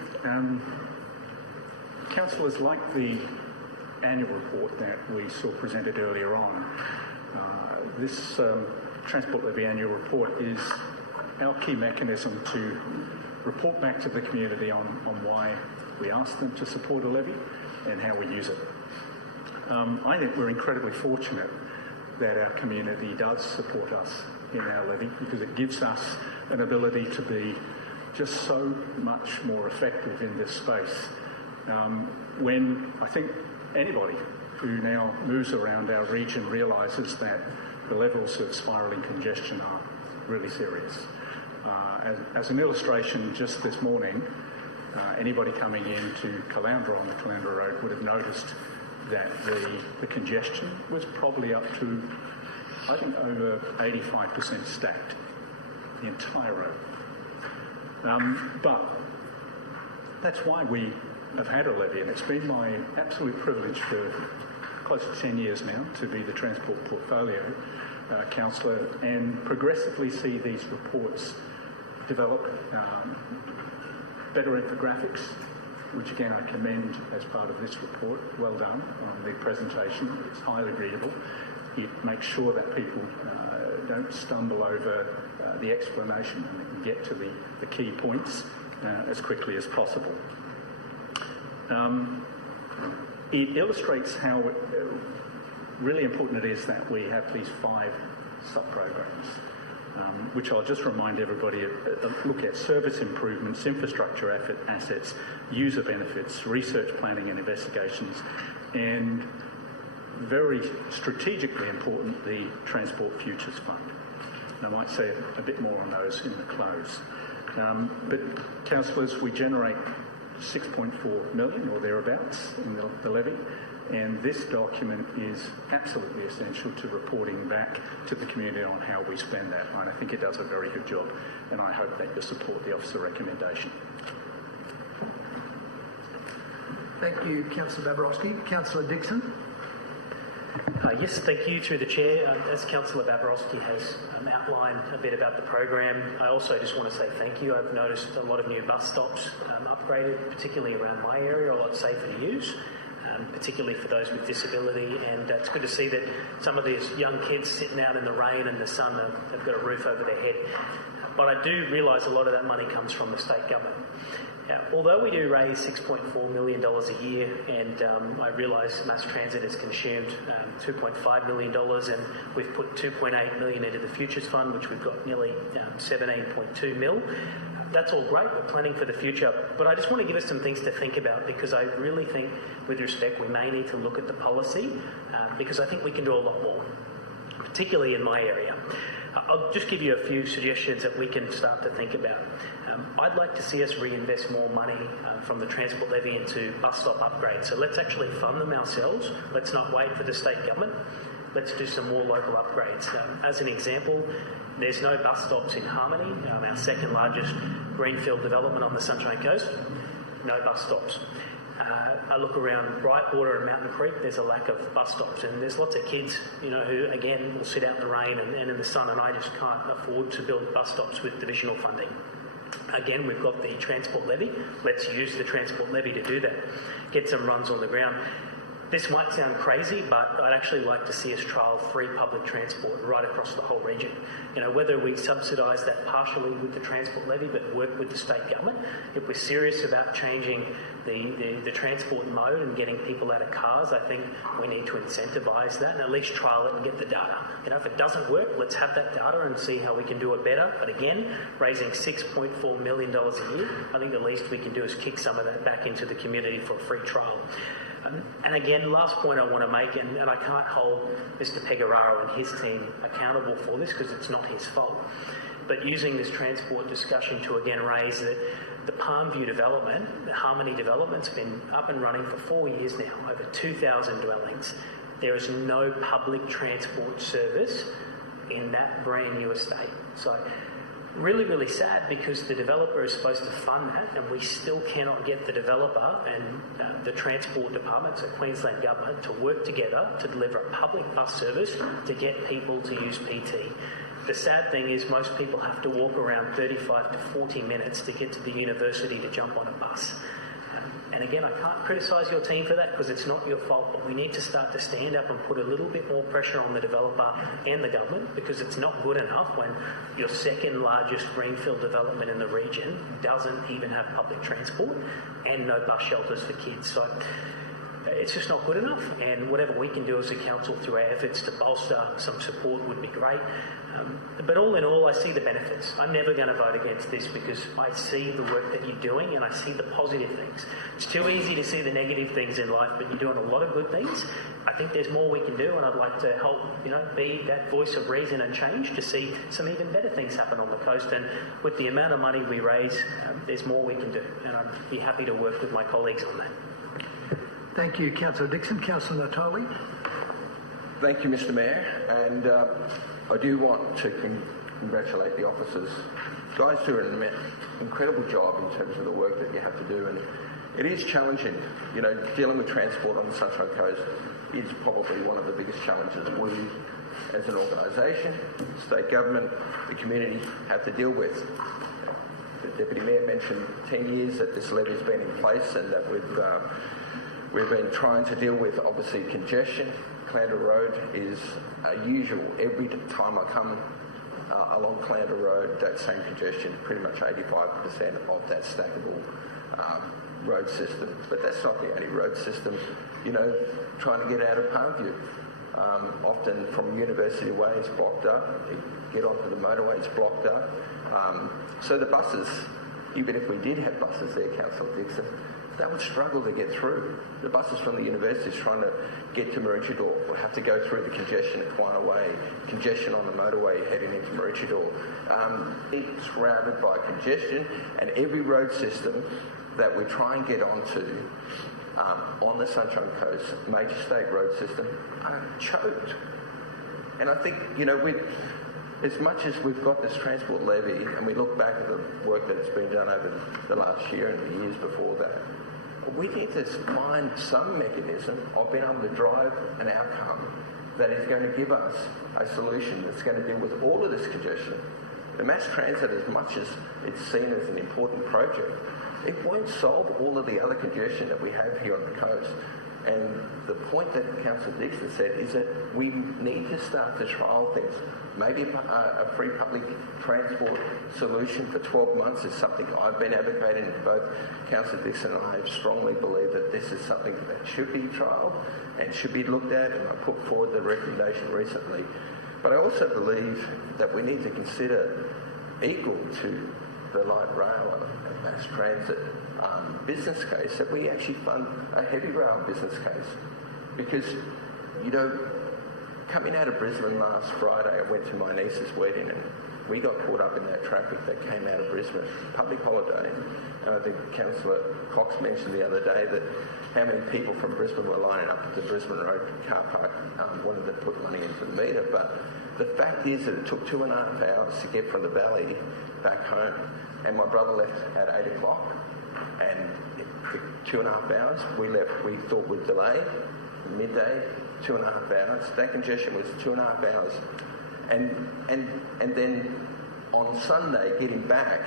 Councillors, like the annual report that we saw presented earlier on, this Transport Levy Annual Report is our key mechanism to report back to the community on why we ask them to support a levy and how we use it. I think we're incredibly fortunate that our community does support us in our levy because it gives us an ability to be just so much more effective in this space. When I think anybody who now moves around our region realises that the levels of spiralling congestion are really serious. As an illustration, just this morning, anybody coming into Caloundra on the Caloundra Road would have noticed that the congestion was probably up to, I think, over 85% stacked, the entire road. But that's why we have had a levy, and it's been my absolute privilege for close to 10 years now to be the Transport Portfolio Councillor and progressively see these reports develop better infographics, which again I commend as part of this report. Well done on the presentation. It's highly readable. It makes sure that people don't stumble over the explanation and they can get to the key points as quickly as possible. It illustrates how really important it is that we have these 5 sub-programs, which I'll just remind everybody look at: service improvements, infrastructure assets, user benefits, research planning and investigations, and very strategically important, the Transport Futures Fund. And I might say a bit more on those in the close. But councillors, we generate 6.4 million or thereabouts in the levy, and this document is absolutely essential to reporting back to the community on how we spend that, and I think it does a very good job, and I hope that you'll support the officer recommendation. Thank you, Councillor Babarowski. Councillor Dixon. Yes, thank you through the Chair. As Councillor Babarowski has outlined a bit about the program, I also just want to say thank you. I've noticed a lot of new bus stops upgraded, particularly around my area, a lot safer to use, particularly for those with disability, and it's good to see that some of these young kids sitting out in the rain and the sun have got a roof over their head. but I do realise a lot of that money comes from the state government. Now, although we do raise $6.4 million a year, and I realise mass transit has consumed $2.5 million, and we've put $2.8 million into the Futures Fund, which we've got nearly $17.2 million. That's all great, we're planning for the future, but I just want to give us some things to think about, because I really think, with respect, we may need to look at the policy, because I think we can do a lot more, particularly in my area. I'll just give you a few suggestions that we can start to think about. I'd like to see us reinvest more money from the Transport Levy into bus stop upgrades. So let's actually fund them ourselves. Let's not wait for the state government. Let's do some more local upgrades. As an example, there's no bus stops in Harmony, our second largest greenfield development on the Sunshine Coast. No bus stops. I look around Brightwater and Mountain Creek, there's a lack of bus stops, and there's lots of kids, who again will sit out in the rain and in the sun, and I just can't afford to build bus stops with divisional funding. Again, we've got the Transport Levy. Let's use the Transport Levy to do that. Get some runs on the ground. This might sound crazy, but I'd actually like to see us trial free public transport right across the whole region. Whether we subsidise that partially with the Transport Levy, but work with the state government. If we're serious about changing the transport mode and getting people out of cars, I think we need to incentivise that and at least trial it and get the data. If it doesn't work, let's have that data and see how we can do it better. But again, raising $6.4 million a year, I think the least we can do is kick some of that back into the community for a free trial. And again, last point I want to make, and I can't hold Mr Pecoraro and his team accountable for this because it's not his fault, but using this transport discussion to again raise that the Palmview development, the Harmony development's been up and running for 4 years now, over 2,000 dwellings. There is no public transport service in that brand new estate. So really, really sad, because the developer is supposed to fund that, and we still cannot get the developer and the transport departments of Queensland government to work together to deliver a public bus service to get people to use PT. The sad thing is most people have to walk around 35 to 40 minutes to get to the university to jump on a bus. And again, I can't criticise your team for that because it's not your fault, but we need to start to stand up and put a little bit more pressure on the developer and the government, because it's not good enough when your second largest greenfield development in the region doesn't even have public transport and no bus shelters for kids. So it's just not good enough, and whatever we can do as a council through our efforts to bolster some support would be great. But all in all, I see the benefits. I'm never going to vote against this because I see the work that you're doing and I see the positive things. It's too easy to see the negative things in life, but you're doing a lot of good things. I think there's more we can do, and I'd like to help, be that voice of reason and change to see some even better things happen on the coast. And with the amount of money we raise, there's more we can do, and I'd be happy to work with my colleagues on that. Thank you, Councillor Dixon. Councillor Natoli. Thank you, Mr Mayor, and I do want to congratulate the officers. You guys do an incredible job in terms of the work that you have to do, and it is challenging. Dealing with transport on the Sunshine Coast is probably one of the biggest challenges we, as an organisation, state government, the community, have to deal with. The Deputy Mayor mentioned 10 years that this levy's been in place, and that we've been trying to deal with, obviously, congestion. Clandor Road is usual. Every time I come along Clandor Road, that same congestion, pretty much 85% of that stackable road system. But that's not the only road system. Trying to get out of Palmview. Often from University Way, it's blocked up. You get onto the motorway, it's blocked up. So the buses, even if we did have buses there, Councillor Dixon, they would struggle to get through. The buses from the universities trying to get to Maroochydore would have to go through the congestion at Quina Way, congestion on the motorway heading into Maroochydore. It's surrounded by congestion, and every road system that we try and get onto on the Sunshine Coast, major state road system, are choked. And I think, as much as we've got this transport levy, and we look back at the work that's been done over the last year and the years before that, we need to find some mechanism of being able to drive an outcome that is going to give us a solution that's going to deal with all of this congestion. The mass transit, as much as it's seen as an important project, it won't solve all of the other congestion that we have here on the coast. And the point that Councillor Dixon said is that we need to start to trial things. Maybe a free public transport solution for 12 months is something I've been advocating. Both Councillor Dixon and I strongly believe that this is something that should be trialled and should be looked at, and I put forward the recommendation recently. But I also believe that we need to consider, equal to the light rail and mass transit business case, that we actually fund a heavy rail business case. Because, you know, coming out of Brisbane last Friday, I went to my niece's wedding and we got caught up in that traffic that came out of Brisbane. Public holiday. And I think Councillor Cox mentioned the other day that how many people from Brisbane were lining up at the Brisbane Road car park wanting to put money into the meter. But the fact is that it took 2.5 hours to get from the valley back home. And my brother left at 8 o'clock. And it took 2.5 hours. We left, we thought we'd delay. Midday, 2.5 hours. That congestion was 2.5 hours. And then on Sunday, getting back,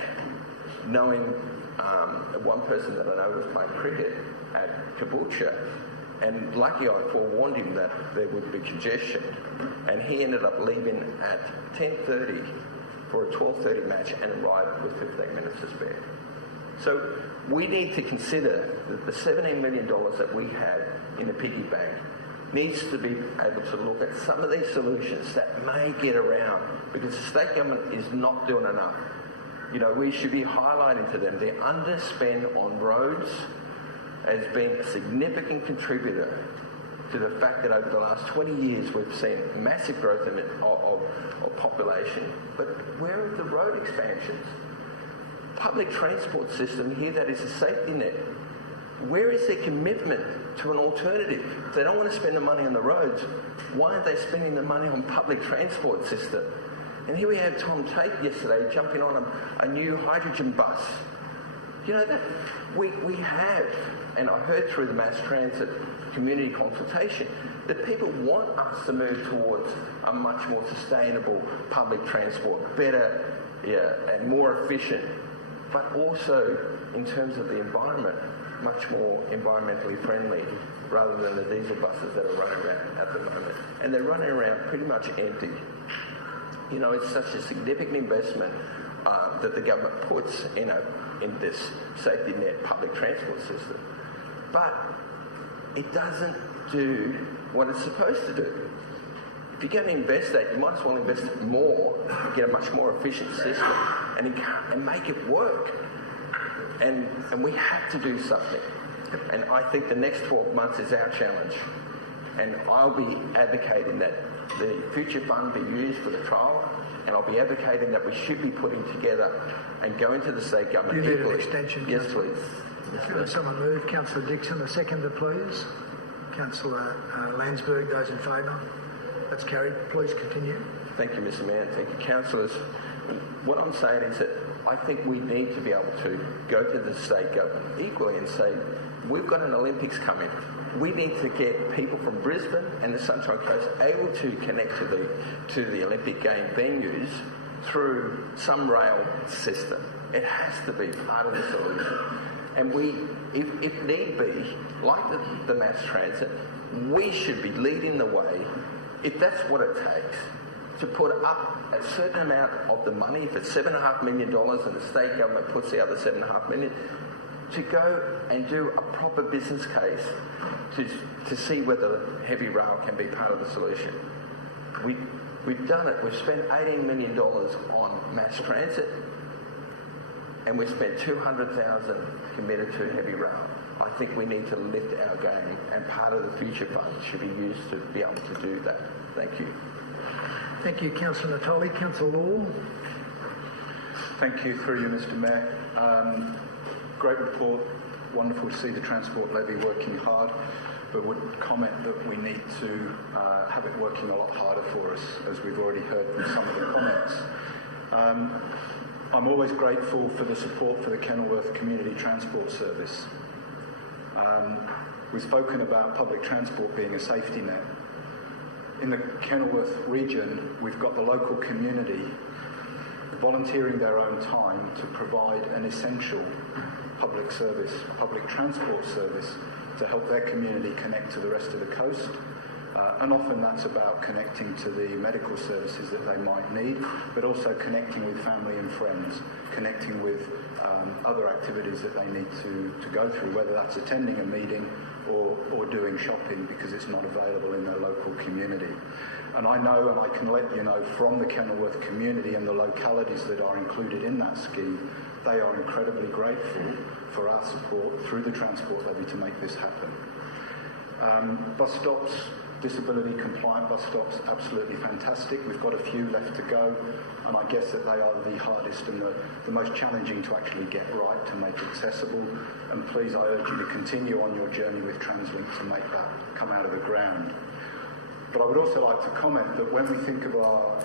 knowing one person that I know was playing cricket at Caboolture, and lucky I forewarned him that there would be congestion, and he ended up leaving at 10:30 for a 12:30 match and arrived with 15 minutes to spare. So we need to consider that the $17 million that we have in the piggy bank needs to be able to look at some of these solutions that may get around, because the state government is not doing enough. You know, we should be highlighting to them the underspend on roads has been a significant contributor to the fact that over the last 20 years we've seen massive growth of population. But where are the road expansions? Public transport system here that is a safety net. Where is their commitment to an alternative? If they don't want to spend the money on the roads, why aren't they spending the money on public transport system? And here we had Tom Tate yesterday jumping on a new hydrogen bus. You know, that we have, and I heard through the mass transit community consultation, that people want us to move towards a much more sustainable public transport, better and more efficient, but also in terms of the environment, much more environmentally friendly rather than the diesel buses that are running around at the moment. And they're running around pretty much empty. You know, it's such a significant investment that the government puts in this safety net public transport system. But it doesn't do what it's supposed to do. If you're going to invest that, you might as well invest more, get a much more efficient system and make it work. And we have to do something. And I think the next 12 months is our challenge. And I'll be advocating that the future fund be used for the trial, and I'll be advocating that we should be putting together and going to the state government. You need an extension. Yes, please. Someone move. Councillor Dixon, a seconder, please. Councillor Landsberg, those in favour. That's carried. Please continue. Thank you, Mr. Mayor. Thank you, councillors. What I'm saying is that I think we need to be able to go to the state government equally and say, we've got an Olympics coming. We need to get people from Brisbane and the Sunshine Coast able to connect to the Olympic game venues through some rail system. It has to be part of the solution. And we, if need be, like the mass transit, we should be leading the way, if that's what it takes, to put up a certain amount of the money, if it's $7.5 million and the state government puts the other $7.5 million, to go and do a proper business case to see whether heavy rail can be part of the solution. We've done it. We've spent $18 million on mass transit, and we've spent $200,000 committed to heavy rail. I think we need to lift our game, and part of the future fund should be used to be able to do that. Thank you. Thank you, Councillor Natoli. Councillor Law. Thank you, through you, Mr. Mayor. Great report. Wonderful to see the Transport Levy working hard, but would comment that we need to have it working a lot harder for us, as we've already heard from some of the comments. I'm always grateful for the support for the Kenilworth Community Transport Service. We've spoken about public transport being a safety net. In the Kenilworth region, we've got the local community volunteering their own time to provide an essential public service, public transport service to help their community connect to the rest of the coast. And often that's about connecting to the medical services that they might need, but also connecting with family and friends, connecting with other activities that they need to go through, whether that's attending a meeting or doing shopping because it's not available in their local community. And I know, and I can let you know from the Kenilworth community and the localities that are included in that scheme, they are incredibly grateful for our support through the Transport Levy to make this happen. Bus stops, disability compliant bus stops, absolutely fantastic. We've got a few left to go, and I guess that they are the hardest and the most challenging to actually get right, to make accessible. And please, I urge you to continue on your journey with TransLink to make that come out of the ground. But I would also like to comment that when we think of our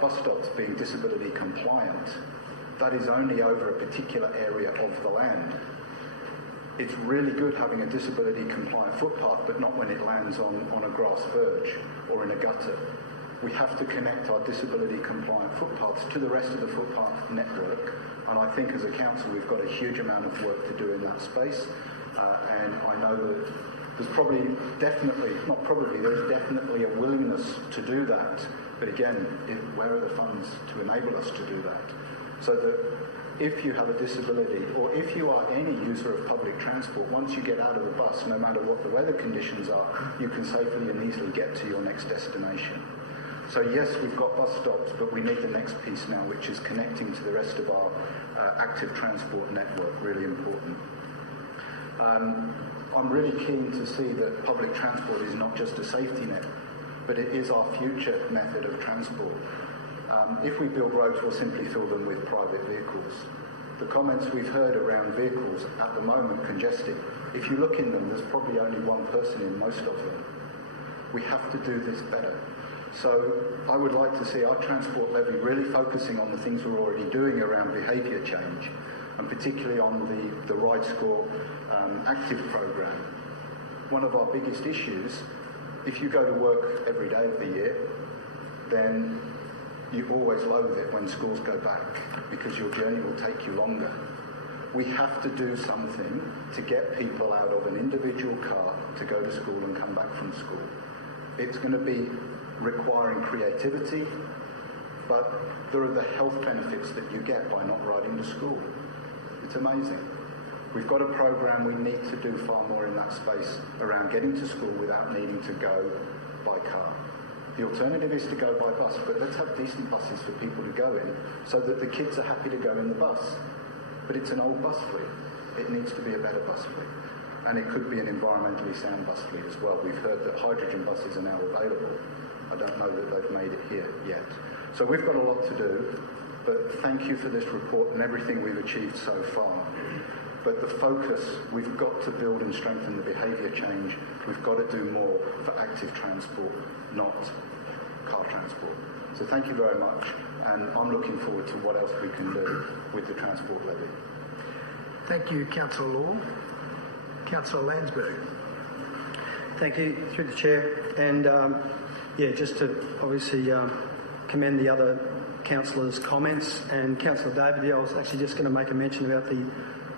bus stops being disability compliant, that is only over a particular area of the land. It's really good having a disability compliant footpath, but not when it lands on a grass verge or in a gutter. We have to connect our disability compliant footpaths to the rest of the footpath network, and I think as a council we've got a huge amount of work to do in that space, and I know that there's there's definitely a willingness to do that, but again, where are the funds to enable us to do that? So that if you have a disability, or if you are any user of public transport, once you get out of the bus, no matter what the weather conditions are, you can safely and easily get to your next destination. So yes, we've got bus stops, but we need the next piece now, which is connecting to the rest of our active transport network, really important. I'm really keen to see that public transport is not just a safety net, but it is our future method of transport. If we build roads, we'll simply fill them with private vehicles. The comments we've heard around vehicles at the moment congested, if you look in them, there's probably only one person in most of them. We have to do this better. So I would like to see our Transport Levy really focusing on the things we're already doing around behaviour change, and particularly on the Ride Score active program. One of our biggest issues, if you go to work every day of the year, then you always loathe it when schools go back because your journey will take you longer. We have to do something to get people out of an individual car to go to school and come back from school. It's going to be requiring creativity, but there are the health benefits that you get by not riding to school. It's amazing. We've got a program, we need to do far more in that space around getting to school without needing to go by car. The alternative is to go by bus, but let's have decent buses for people to go in so that the kids are happy to go in the bus. But it's an old bus fleet. It needs to be a better bus fleet. And it could be an environmentally sound bus fleet as well. We've heard that hydrogen buses are now available. I don't know that they've made it here yet. So we've got a lot to do, but thank you for this report and everything we've achieved so far. But the focus, we've got to build and strengthen the behaviour change. We've got to do more for active transport, not car transport. So thank you very much, and I'm looking forward to what else we can do with the Transport Levy. Thank you, Councillor Law. Councillor Landsberg. Thank you, through the Chair. And just to obviously commend the other councillors' comments. And Councillor David, I was actually just going to make a mention about the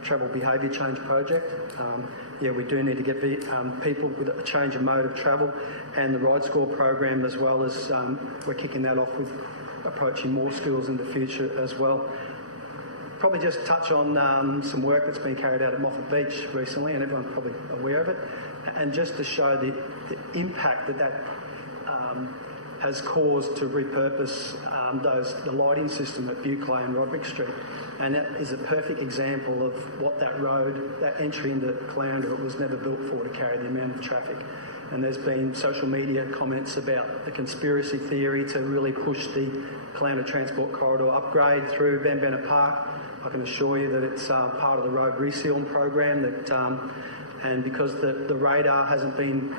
Travel Behaviour Change Project. We do need to get people with a change of mode of travel, and the Ride Score program as well, as we're kicking that off with approaching more schools in the future as well. Probably just touch on some work that's been carried out at Moffat Beach recently, and everyone's probably aware of it, and just to show the impact that has caused to repurpose the lighting system at Buckley and Roderick Street. And that is a perfect example of what that road, that entry into Caloundra, was never built for, to carry the amount of traffic. And there's been social media comments about the conspiracy theory to really push the Caloundra Transport Corridor upgrade through Benbena Park. I can assure you that it's part of the road resealing program, and because the radar hasn't been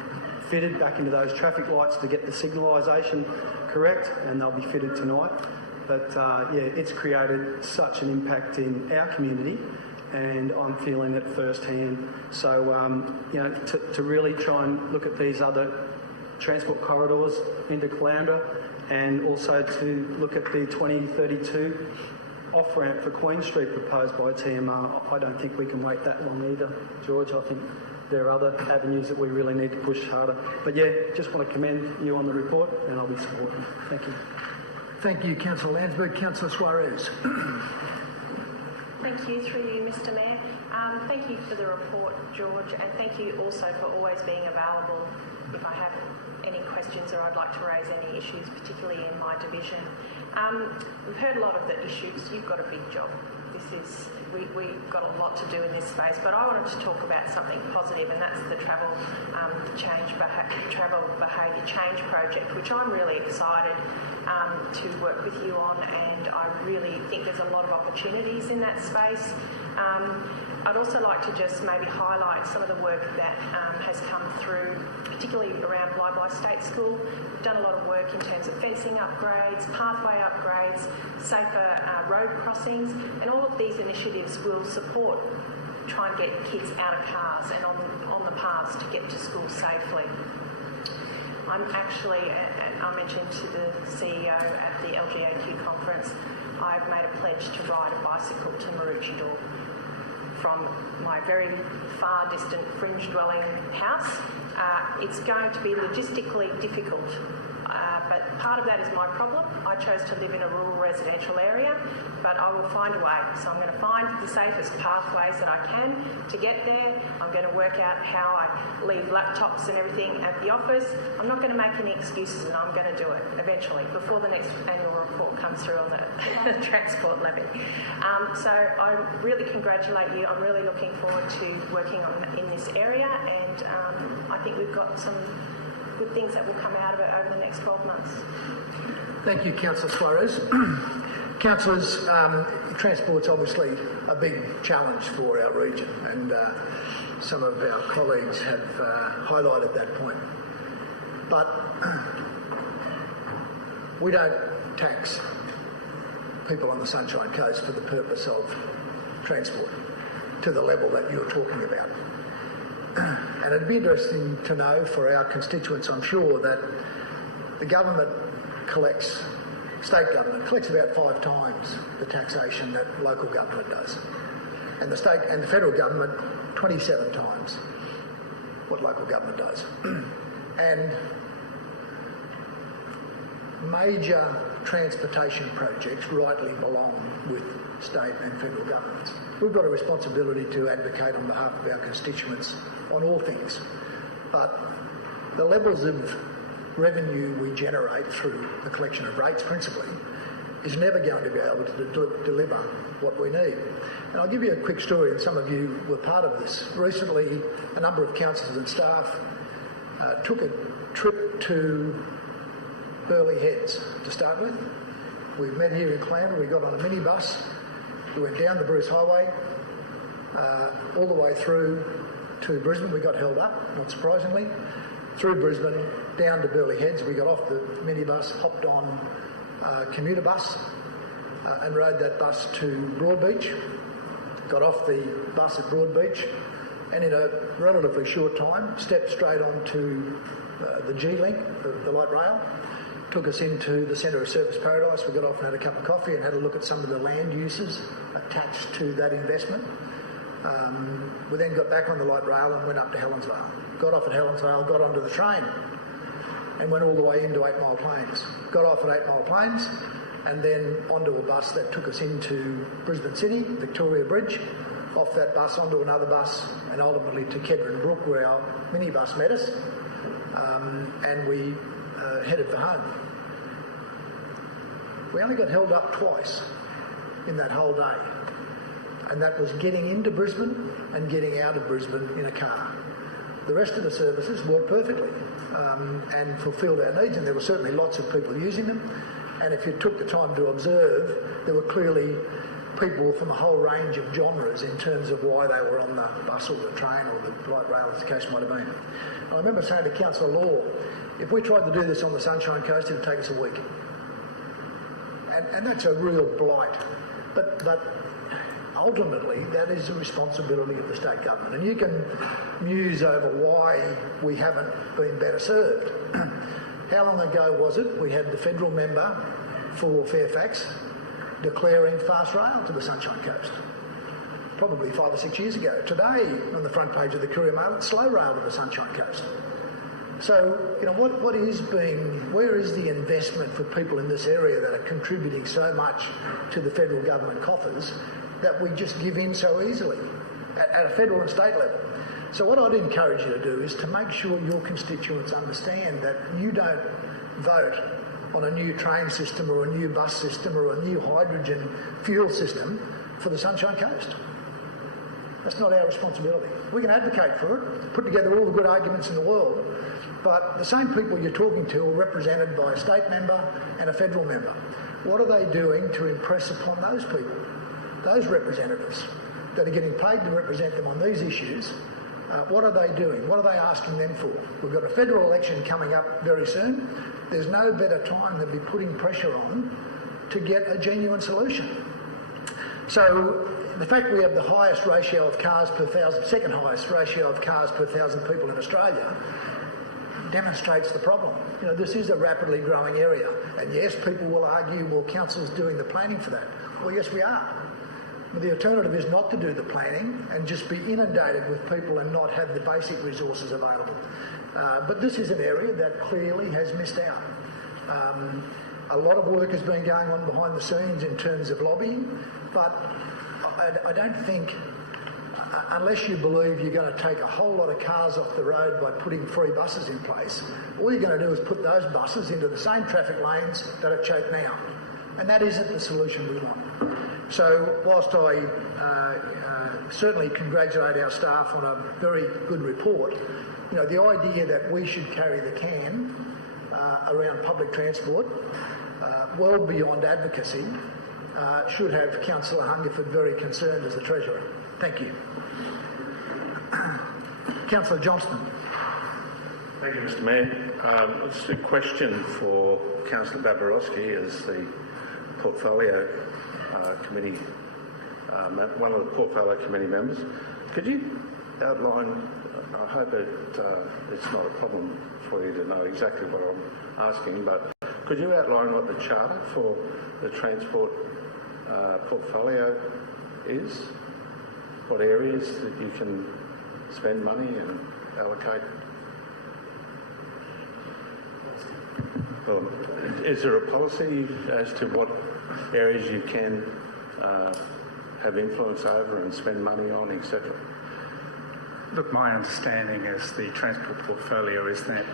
fitted back into those traffic lights to get the signalisation correct, and they'll be fitted tonight. But it's created such an impact in our community, and I'm feeling it firsthand. So, to really try and look at these other transport corridors into Caloundra, and also to look at the 2032 off-ramp for Queen Street proposed by TMR, I don't think we can wait that long either, George. I think there are other avenues that we really need to push harder. But yeah, just want to commend you on the report, and I'll be supporting. Thank you. Thank you, Councillor Landsberg. Councillor Suarez. Thank you, through you, Mr Mayor. Thank you for the report, George, and thank you also for always being available if I have any questions or I'd like to raise any issues, particularly in my division. We've heard a lot of the issues. You've got a big job. We've got a lot to do in this space, but I wanted to talk about something positive, and that's the travel behaviour change project, which I'm really excited to work with you on, and I really think there's a lot of opportunities in that space. I'd also like to just maybe highlight some of the work that has come through, particularly around Blythe State School. We've done a lot of work in terms of fencing upgrades, pathway upgrades, safer road crossings, and all of these initiatives will support try and get kids out of cars and on the paths to get to school safely. I'm actually, I mentioned to the CEO at the LGAQ conference, I've made a pledge to ride a bicycle to Maroochydore from my very far distant fringe dwelling house. It's going to be logistically difficult, but part of that is my problem. I chose to live in a rural residential area, but I will find a way. So I'm going to find the safest pathways that I can to get there. I'm going to work out how I leave laptops and everything at the office. I'm not going to make any excuses, and I'm going to do it eventually before the next annual report comes through on the transport levy. So I really congratulate you. I'm really looking forward to working in this area, and I think we've got some good things that will come out of it over the next 12 months. Thank you, Councillor Suarez. Councillors, transport's obviously a big challenge for our region, and some of our colleagues have highlighted that point. But we don't tax people on the Sunshine Coast for the purpose of transport to the level that you're talking about. And it'd be interesting to know for our constituents, I'm sure, that the government state government collects about 5 times the taxation that local government does. And the state and the federal government 27 times what local government does. And major transportation projects rightly belong with state and federal governments. We've got a responsibility to advocate on behalf of our constituents on all things, but the levels of revenue we generate through the collection of rates principally is never going to be able to deliver what we need. And I'll give you a quick story, and some of you were part of this. Recently, a number of councillors and staff took a trip to Burleigh Heads to start with. We met here in Clandor, we got on a minibus, we went down the Bruce Highway, all the way through to Brisbane. We got held up, not surprisingly, through Brisbane, down to Burleigh Heads. We got off the minibus, hopped on a commuter bus and rode that bus to Broadbeach, got off the bus at Broadbeach, and in a relatively short time stepped straight onto the G-Link, the light rail. Took us into the centre of Surfers Paradise. We got off and had a cup of coffee and had a look at some of the land uses attached to that investment. We then got back on the light rail and went up to Helensvale. Got off at Helensvale, got onto the train and went all the way into 8 Mile Plains. Got off at 8 Mile Plains and then onto a bus that took us into Brisbane City, Victoria Bridge, off that bus onto another bus and ultimately to Kedron Brook where our minibus met us, and we headed for home. We only got held up twice in that whole day, and that was getting into Brisbane and getting out of Brisbane in a car. The rest of the services worked perfectly and fulfilled our needs, and there were certainly lots of people using them. And if you took the time to observe, there were clearly people from a whole range of genres in terms of why they were on the bus or the train or the light rail, as the case might have been. And I remember saying to Councillor Law, if we tried to do this on the Sunshine Coast, it would take us a week. And that's a real blight. But ultimately, that is the responsibility of the state government. And you can muse over why we haven't been better served. How long ago was it we had the federal member for Fairfax declaring fast rail to the Sunshine Coast? probably 5 or 6 years ago. Today, on the front page of the Courier Mail, it's slow rail to the Sunshine Coast. So, you know, where is the investment for people in this area that are contributing so much to the federal government coffers that we just give in so easily at a federal and state level? So what I'd encourage you to do is to make sure your constituents understand that you don't vote on a new train system or a new bus system or a new hydrogen fuel system for the Sunshine Coast. That's not our responsibility. We can advocate for it, put together all the good arguments in the world, but the same people you're talking to are represented by a state member and a federal member. What are they doing to impress upon those people, those representatives that are getting paid to represent them on these issues? What are they doing? What are they asking them for? We've got a federal election coming up very soon. There's no better time than be putting pressure on to get a genuine solution. So the fact we have the highest ratio of cars per thousand, second highest ratio of cars per thousand people in Australia, demonstrates the problem. You know, this is a rapidly growing area. And yes, people will argue, well, council's doing the planning for that. Well, yes, we are. But the alternative is not to do the planning and just be inundated with people and not have the basic resources available. But this is an area that clearly has missed out. A lot of work has been going on behind the scenes in terms of lobbying, but I don't think, unless you believe you're going to take a whole lot of cars off the road by putting free buses in place, all you're going to do is put those buses into the same traffic lanes that are choked now. And that isn't the solution we want. So whilst I certainly congratulate our staff on a very good report, you know, the idea that we should carry the can around public transport, well beyond advocacy, should have Councillor Hungerford very concerned as the Treasurer. Thank you. Councillor Johnston. Thank you, Mr Mayor. Just a question for Councillor Babarowski as the Portfolio Committee, one of the Portfolio Committee members. Could you outline, I hope that it's not a problem for you to know exactly what I'm asking, but could you outline what the charter for the transport portfolio is? What areas that you can spend money and allocate? Is there a policy as to what areas you can have influence over and spend money on, etc.? Look, my understanding as the transport portfolio is that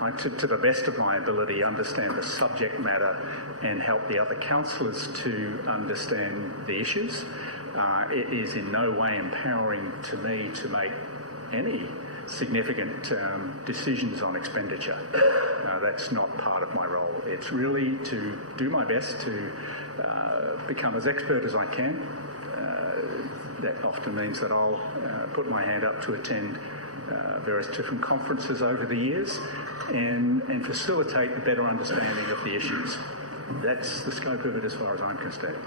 I, to the best of my ability, understand the subject matter and help the other councillors to understand the issues. It is in no way empowering to me to make any significant decisions on expenditure. That's not part of my role. It's really to do my best to become as expert as I can. That often means that I'll put my hand up to attend various different conferences over the years and facilitate a better understanding of the issues. That's the scope of it as far as I'm concerned.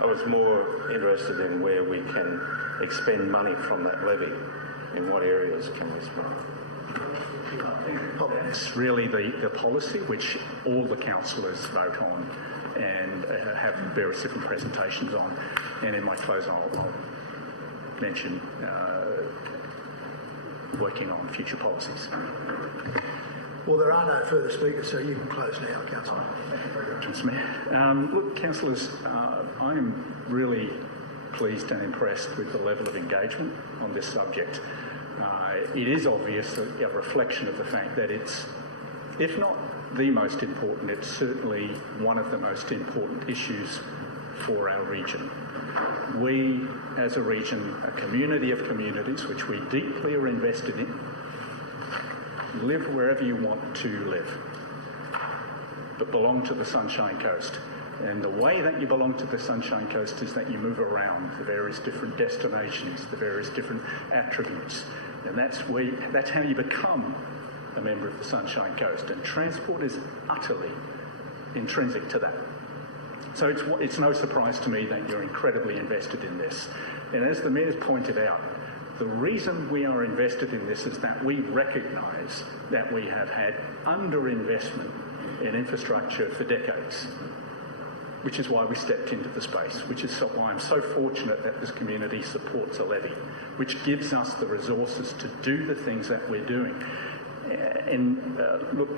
I was more interested in where we can expend money from that levy. In what areas can we spend? It's really the policy which all the councillors vote on and have various different presentations on. And in my close, I'll mention working on future policies. Well, there are no further speakers, so you can close now, Councillor. Thank you very much, Mr Mayor. Look, councillors, I am really pleased and impressed with the level of engagement on this subject. It is obvious a reflection of the fact that it's, if not the most important, it's certainly one of the most important issues for our region. We, as a region, a community of communities, which we deeply are invested in, live wherever you want to live, but belong to the Sunshine Coast. And the way that you belong to the Sunshine Coast is that you move around the various different destinations, the various different attributes. And that's how you become a member of the Sunshine Coast. And transport is utterly intrinsic to that. So it's no surprise to me that you're incredibly invested in this. And as the Mayor's pointed out, the reason we are invested in this is that we recognise that we have had underinvestment in infrastructure for decades. which is why we stepped into the space, which is why I'm so fortunate that this community supports a levy, which gives us the resources to do the things that we're doing. And look,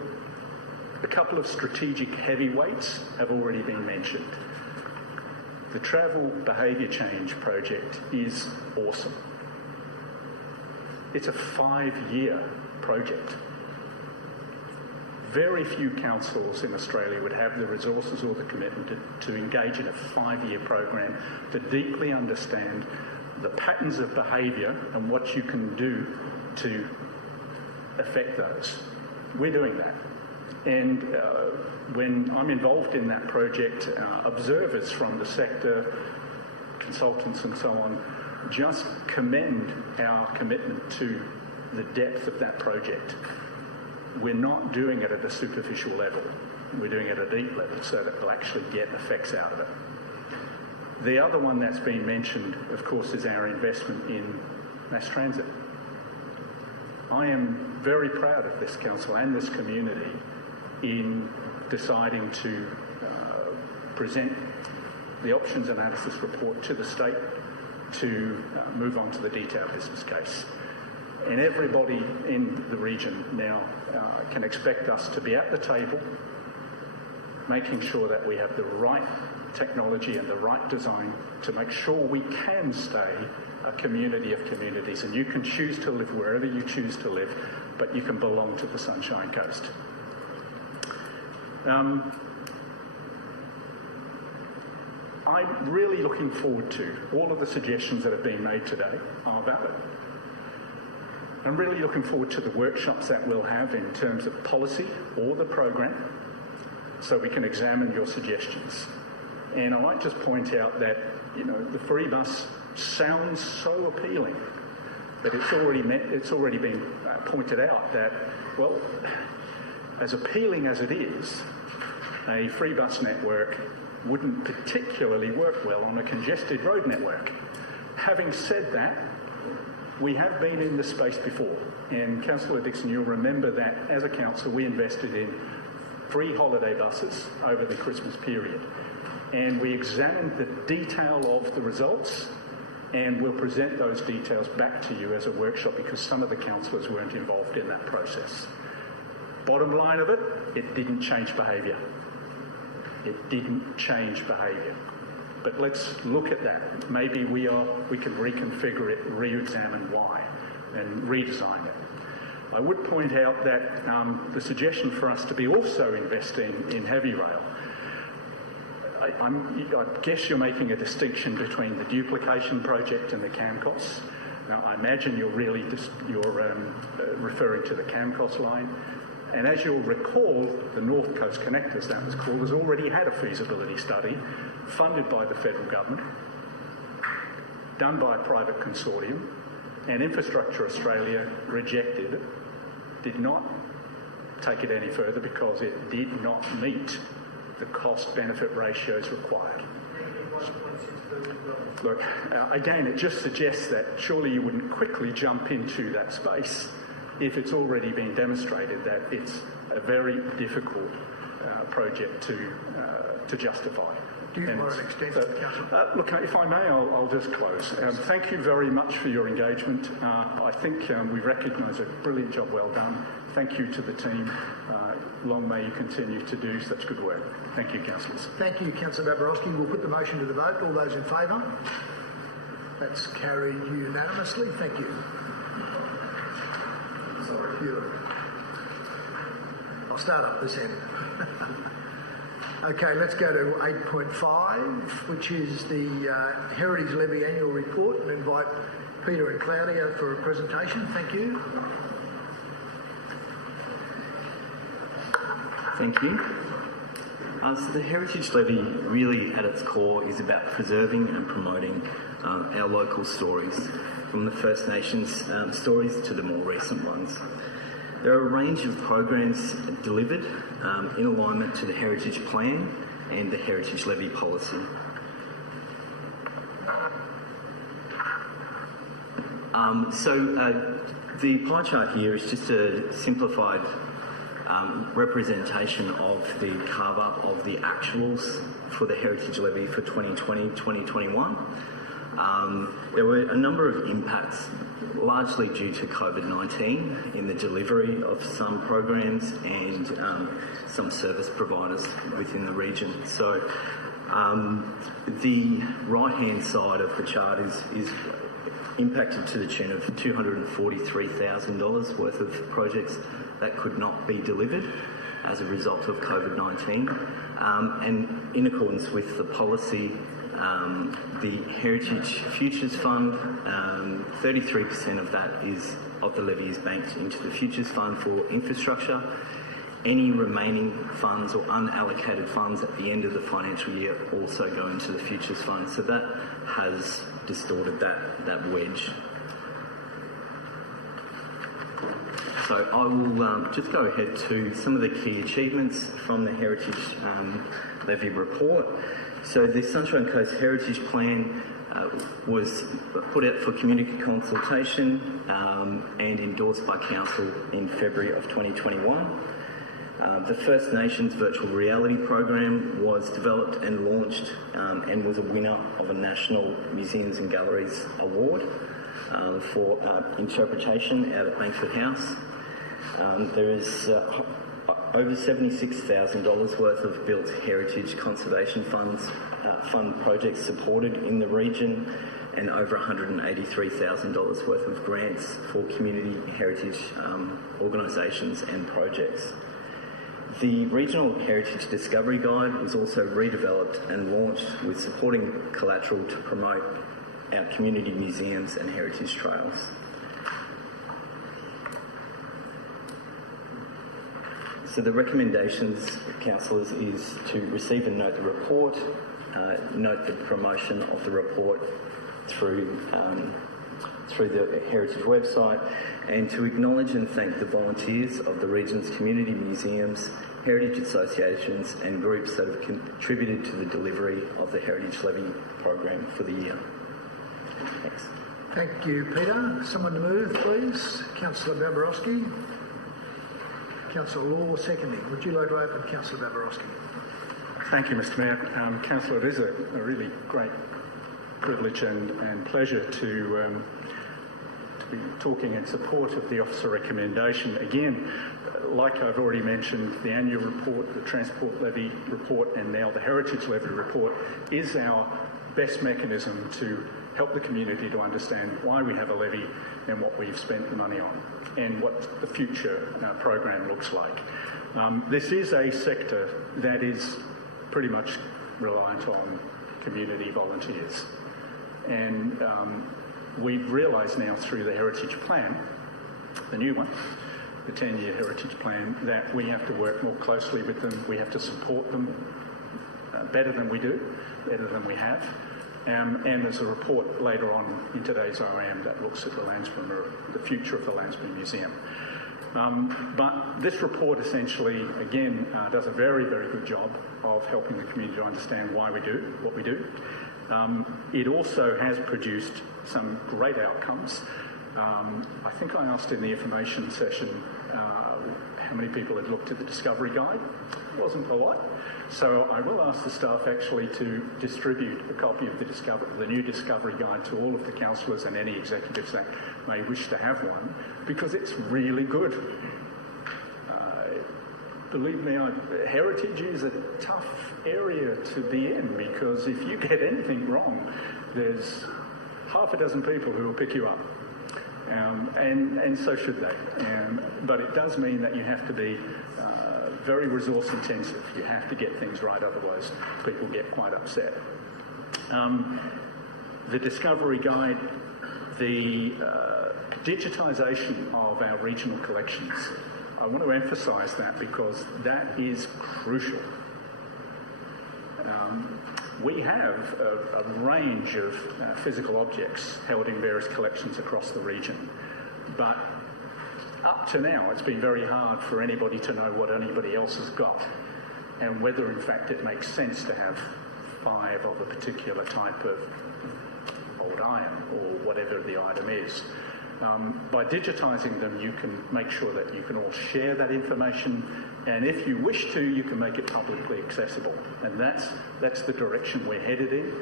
a couple of strategic heavyweights have already been mentioned. The travel behaviour change project is awesome. It's a 5-year project. Very few councils in Australia would have the resources or the commitment to engage in a 5-year program to deeply understand the patterns of behaviour and what you can do to affect those. We're doing that. And when I'm involved in that project, observers from the sector, consultants and so on, just commend our commitment to the depth of that project. We're not doing it at a superficial level. We're doing it at a deep level so that we'll actually get effects out of it. The other one that's been mentioned, of course, is our investment in mass transit. I am very proud of this council and this community in deciding to present the options analysis report to the state to move on to the detailed business case. And everybody in the region now can expect us to be at the table, making sure that we have the right technology and the right design to make sure we can stay a community of communities. And you can choose to live wherever you choose to live, but you can belong to the Sunshine Coast. I'm really looking forward to all of the suggestions that have been made today are valid. I'm really looking forward to the workshops that we'll have in terms of policy or the program so we can examine your suggestions. And I might just point out that, you know, the free bus sounds so appealing that it's already been pointed out that, well, as appealing as it is, a free bus network wouldn't particularly work well on a congested road network. Having said that, we have been in this space before, and Councillor Dixon, you'll remember that as a council we invested in free holiday buses over the Christmas period, and we examined the detail of the results, and we'll present those details back to you as a workshop because some of the councillors weren't involved in that process. Bottom line of it, it didn't change behaviour. It didn't change behaviour. But let's look at that. Maybe we can reconfigure it, re-examine why, and redesign it. I would point out that the suggestion for us to be also investing in heavy rail, I guess you're making a distinction between the duplication project and the CAMCOS. Now, I imagine you're referring to the CAMCOS line. And as you'll recall, the North Coast Connectors, that was called, has already had a feasibility study funded by the federal government, done by a private consortium, and Infrastructure Australia rejected it, did not take it any further because it did not meet the cost-benefit ratios required. Look, again, it just suggests that surely you wouldn't quickly jump into that space if it's already been demonstrated that it's a very difficult project to justify. Do you want an extension, Councillor? Look, if I may, I'll just close. Thank you very much for your engagement. I think we recognise a brilliant job well done. Thank you to the team. Long may you continue to do such good work. Thank you, Councillors. Thank you, Councillor Babarowski. We'll put the motion to the vote. All those in favour? That's carried unanimously. Thank you. I'll start up this end. Okay, let's go to 8.5, which is the Heritage Levy Annual Report, and invite Peter and Claudia for a presentation. Thank you. Thank you. So the Heritage Levy really at its core is about preserving and promoting our local stories, from the First Nations stories to the more recent ones. There are a range of programs delivered in alignment to the Heritage Plan and the Heritage Levy policy. The pie chart here is just a simplified representation of the carve-up of the actuals for the Heritage Levy for 2020-2021. There were a number of impacts, largely due to COVID-19 in the delivery of some programs and some service providers within the region. So the right-hand side of the chart is impacted to the tune of $243,000 worth of projects that could not be delivered as a result of COVID-19. And in accordance with the policy, the Heritage Futures Fund, 33% of that of the levy is banked into the Futures Fund for infrastructure. Any remaining funds or unallocated funds at the end of the financial year also go into the Futures Fund. So that has distorted that wedge. So I will just go ahead to some of the key achievements from the Heritage Levy report. So the Sunshine Coast Heritage Plan was put out for community consultation and endorsed by Council in February of 2021. The First Nations Virtual Reality Program was developed and launched and was a winner of a National Museums and Galleries Award for interpretation out at Bankford House. There is over $76,000 worth of built heritage conservation fund projects supported in the region, and over $183,000 worth of grants for community heritage organisations and projects. The Regional Heritage Discovery Guide was also redeveloped and launched with supporting collateral to promote our community museums and heritage trails. So the recommendations, councillors, is to receive and note the report, note the promotion of the report through the Heritage website, and to acknowledge and thank the volunteers of the region's community museums, heritage associations and groups that have contributed to the delivery of the Heritage Levy program for the year. Thanks. Thank you, Peter. Someone to move, please. Councillor Babarowski. Councillor Law seconding. Would you like to open, Councillor Babarowski? Thank you, Mr Mayor. Councillor, it is a really great privilege and pleasure to be talking in support of the officer recommendation. Again, like I've already mentioned, the annual report, the Transport Levy report and now the Heritage Levy report is our best mechanism to help the community to understand why we have a levy and what we've spent the money on and what the future program looks like. This is a sector that is pretty much reliant on community volunteers. And we've realised now through the Heritage Plan, the new one, the 10-year Heritage Plan, that we have to work more closely with them. We have to support them better than we do, better than we have. And there's a report later on in today's OM that looks at the future of the Landsborough Museum. But this report essentially, again, does a very, very good job of helping the community to understand why we do what we do. It also has produced some great outcomes. I think I asked in the information session how many people had looked at the Discovery Guide. It wasn't a lot. So I will ask the staff actually to distribute a copy of the new Discovery Guide to all of the councillors and any executives that may wish to have one, because it's really good. Believe me, heritage is a tough area to be in, because if you get anything wrong, there's half a dozen people who will pick you up. And so should they. But it does mean that you have to be very resource intensive. You have to get things right, otherwise people get quite upset. The Discovery Guide, the digitisation of our regional collections, I want to emphasise that because that is crucial. We have a range of physical objects held in various collections across the region, but up to now it's been very hard for anybody to know what anybody else has got and whether in fact it makes sense to have 5 of a particular type of old iron or whatever the item is. By digitising them, you can make sure that you can all share that information And if you wish to, you can make it publicly accessible. And that's the direction we're headed in.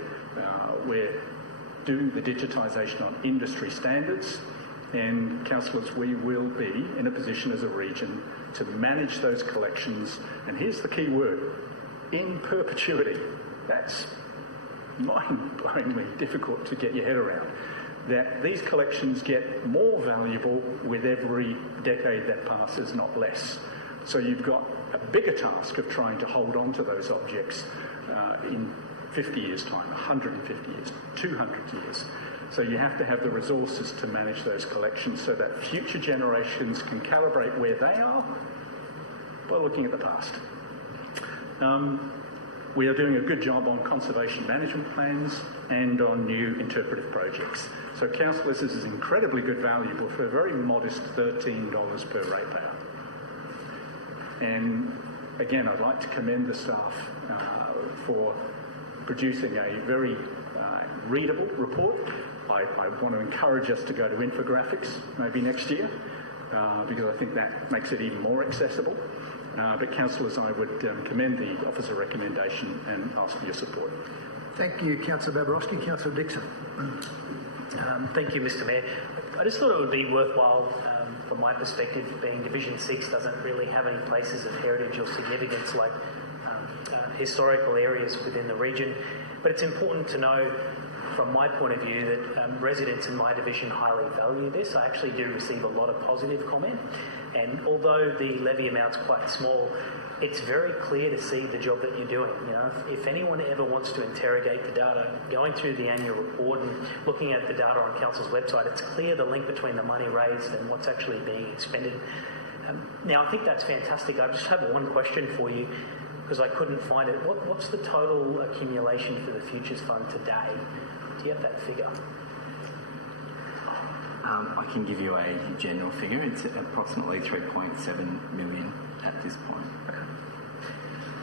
We're doing the digitisation on industry standards. And councillors, we will be in a position as a region to manage those collections. And here's the key word: in perpetuity. That's mind-blowingly difficult to get your head around. That these collections get more valuable with every decade that passes, not less. So you've got a bigger task of trying to hold on to those objects in 50 years' time, 150 years, 200 years. So you have to have the resources to manage those collections so that future generations can calibrate where they are by looking at the past. We are doing a good job on conservation management plans and on new interpretive projects. So councillors, this is incredibly good value for a very modest $13 per ratepayer. And again, I'd like to commend the staff for producing a very readable report. I want to encourage us to go to infographics maybe next year because I think that makes it even more accessible. But councillors, I would commend the officer recommendation and ask for your support. Thank you, Councillor Babarowski. Councillor Dixon. Thank you, Mr Mayor. I just thought it would be worthwhile, from my perspective, being Division 6 doesn't really have any places of heritage or significance like historical areas within the region. But it's important to know, from my point of view, that residents in my division highly value this. I actually do receive a lot of positive comment, and although the levy amount's quite small, it's very clear to see the job that you're doing. You know, if anyone ever wants to interrogate the data, going through the annual report and looking at the data on Council's website, it's clear the link between the money raised and what's actually being expended. Now, I think that's fantastic. I just have one question for you, because I couldn't find it. What's the total accumulation for the Futures Fund today? Do you have that figure? I can give you a general figure. It's approximately 3.7 million at this point.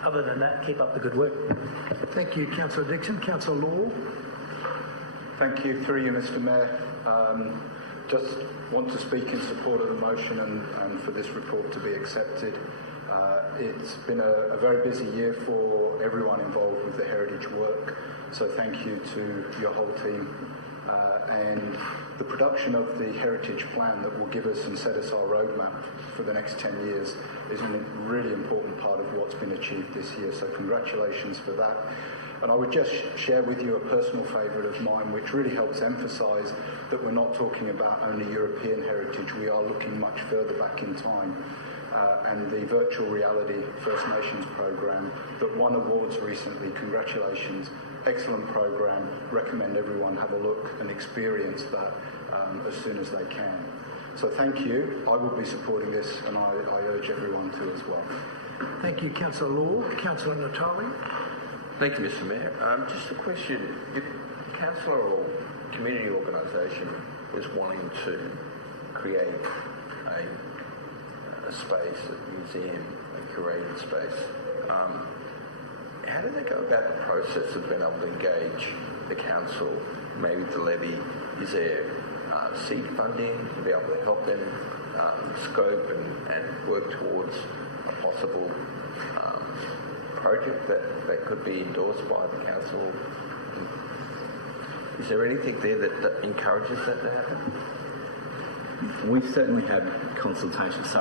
Other than that, keep up the good work. Thank you, Councillor Dixon. Councillor Law. Thank you, through you, Mr Mayor. Just want to speak in support of the motion and for this report to be accepted. It's been a very busy year for everyone involved with the heritage work, so thank you to your whole team. And the production of the heritage plan that will give us and set us our roadmap for the next 10 years is a really important part of what's been achieved this year, so congratulations for that. And I would just share with you a personal favourite of mine, which really helps emphasise that we're not talking about only European heritage, we are looking much further back in time. And the virtual reality First Nations program that won awards recently, congratulations, excellent program, recommend everyone have a look and experience that as soon as they can. So thank you, I will be supporting this and I urge everyone to as well. Thank you, Councillor Law. Councillor Natoli. Thank you, Mr Mayor. Just a question, if councillor or community organisation was wanting to create a space, a museum, a curated space, how do they go about the process of being able to engage the council, maybe the levy? Is there seed funding to be able to help them scope and work towards a possible project that could be endorsed by the council? Is there anything there that encourages that to happen? We've certainly had consultations,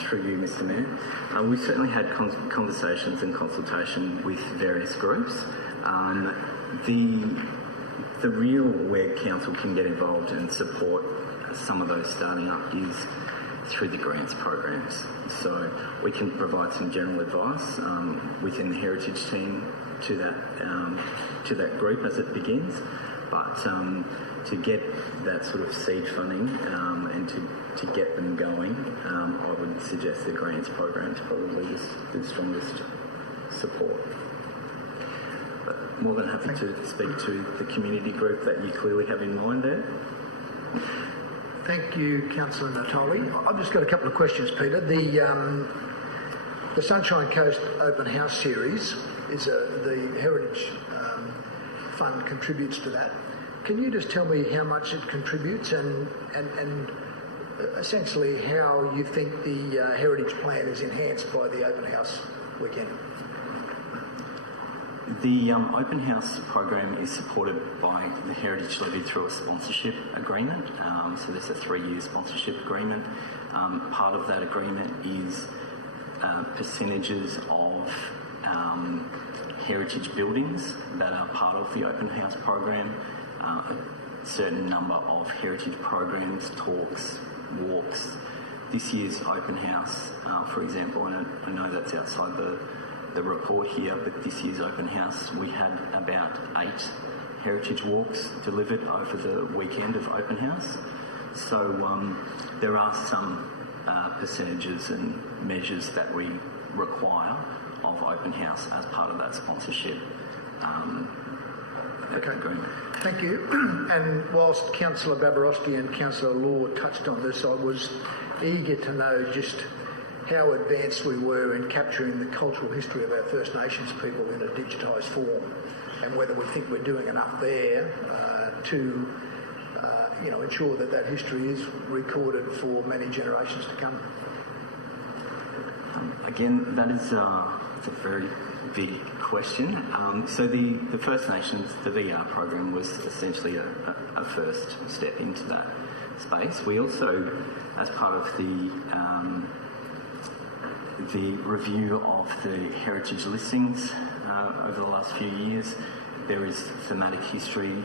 through you, Mr Mayor. We've certainly had conversations and consultation with various groups. The real where council can get involved and support some of those starting up is through the grants programs. So we can provide some general advice within the heritage team to that group as it begins, but to get that sort of seed funding and to get them going, I would suggest the grants program is probably the strongest support. But more than happy to speak to the community group that you clearly have in mind there. Thank you, Councillor Natoli. I've just got a couple of questions, Peter. The Sunshine Coast Open House Series is the Heritage Fund contributes to that. Can you just tell me how much it contributes and essentially how you think the heritage plan is enhanced by the open house weekend. The open house program is supported by the Heritage Levy through a sponsorship agreement. So there's a 3-year sponsorship agreement. Part of that agreement is percentages of heritage buildings that are part of the open house program. A certain number of heritage programs, talks, walks. This year's open house, for example, and I know that's outside the report here, but this year's open house, we had about 8 heritage walks delivered over the weekend of open house. So there are some percentages and measures that we require of open house as part of that sponsorship agreement. Thank you. And whilst Councillor Babarowski and Councillor Law touched on this, I was eager to know just how advanced we were in capturing the cultural history of our First Nations people in a digitised form, and whether we think we're doing enough there to ensure that that history is recorded for many generations to come. Again, that is it's a very big question. So the First Nations, the VR program was essentially a first step into that space. We also, as part of the review of the heritage listings over the last few years, there is thematic history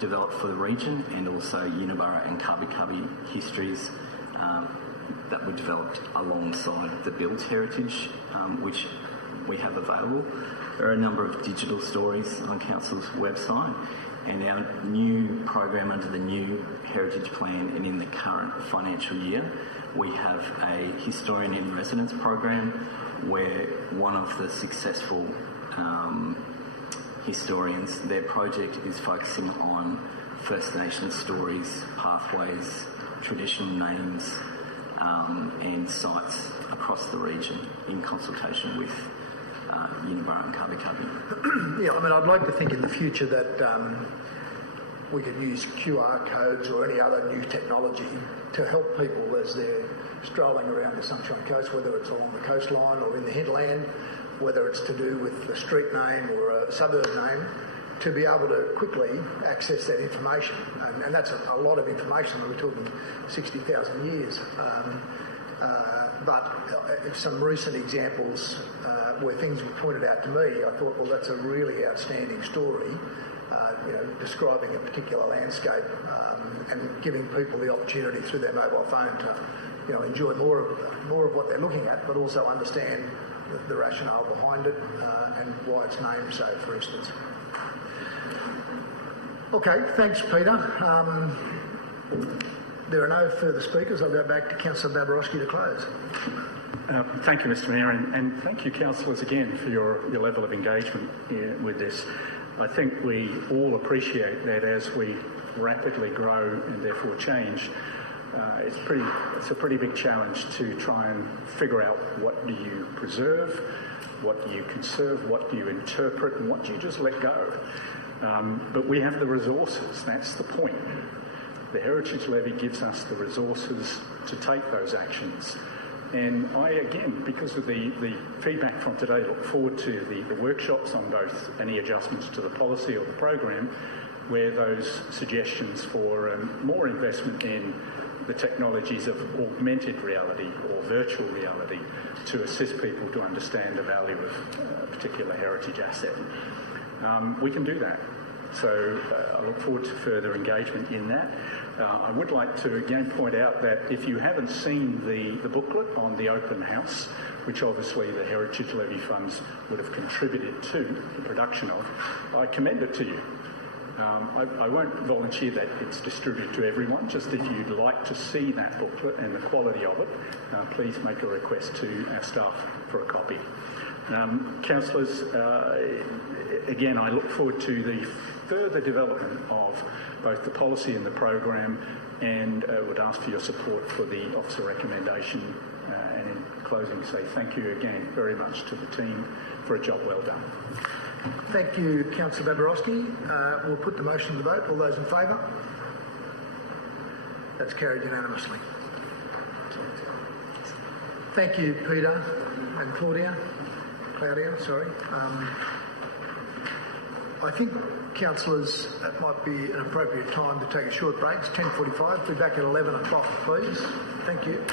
developed for the region, and also Uniborough and Kabi Kabi histories that were developed alongside the built heritage, which we have available. There are a number of digital stories on Council's website, and our new program under the new heritage plan and in the current financial year, we have a historian in residence program where one of the successful historians, their project is focusing on First Nations stories, pathways, traditional names, and sites across the region in consultation with Uniborough and Kabi Kabi. Yeah, I mean, I'd like to think in the future that we could use QR codes or any other new technology to help people as they're strolling around the Sunshine Coast, whether it's along the coastline or in the hinterland, whether it's to do with a street name or a suburb name, to be able to quickly access that information. And that's a lot of information. We're talking 60,000 years. But some recent examples where things were pointed out to me, I thought, well, that's a really outstanding story, describing a particular landscape and giving people the opportunity through their mobile phone to, enjoy more of what they're looking at, but also understand the rationale behind it and why it's named so, for instance. Okay, thanks, Peter. There are no further speakers. I'll go back to Councillor Babarowski to close. Thank you, Mr Mayor, and thank you, councillors, again for your level of engagement with this. I think we all appreciate that as we rapidly grow and therefore change, it's a pretty big challenge to try and figure out what do you preserve, what do you conserve, what do you interpret, and what do you just let go. But we have the resources, that's the point. The Heritage Levy gives us the resources to take those actions. And I, again, because of the feedback from today, look forward to the workshops on both any adjustments to the policy or the program, where those suggestions for more investment in the technologies of augmented reality or virtual reality to assist people to understand the value of a particular heritage asset. We can do that. So I look forward to further engagement in that. I would like to again point out that if you haven't seen the booklet on the open house, which obviously the Heritage Levy funds would have contributed to the production of, I commend it to you. I won't volunteer that it's distributed to everyone, just if you'd like to see that booklet and the quality of it, please make a request to our staff for a copy. Councillors, again, I look forward to the further development of both the policy and the program, and would ask for your support for the officer recommendation, and in closing say thank you again very much to the team for a job well done. Thank you, Councillor Babarowski. We'll put the motion to the vote. All those in favour? That's carried unanimously. Thank you, Peter and Claudia, sorry. I think, councillors, it might be an appropriate time to take a short break. It's 10:45. Be back at 11 o'clock, please. Thank you.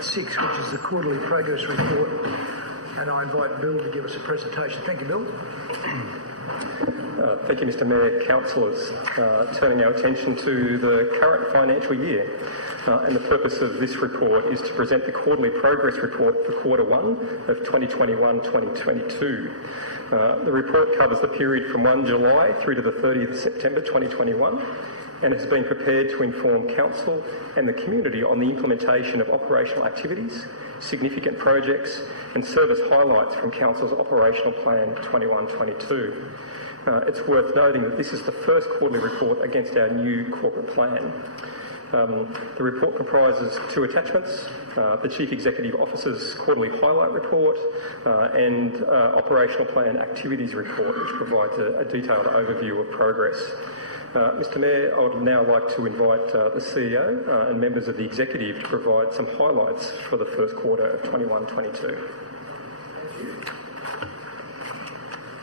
Lot 6, which is the quarterly progress report, and I invite Bill to give us a presentation. Thank you, Bill. Thank you, Mr Mayor, councillors. Turning our attention to the current financial year, and the purpose of this report is to present the quarterly progress report for quarter 1 of 2021-2022. The report covers the period from 1 July through to the 30th of September 2021 and has been prepared to inform Council and the community on the implementation of operational activities, significant projects and service highlights from Council's Operational Plan 21-22. It's worth noting that this is the first quarterly report against our new corporate plan. The report comprises 2 attachments, the Chief Executive Officer's quarterly highlight report and Operational Plan Activities report, which provides a detailed overview of progress. Mr Mayor, I would now like to invite the CEO and members of the Executive to provide some highlights for the first quarter of 21-22.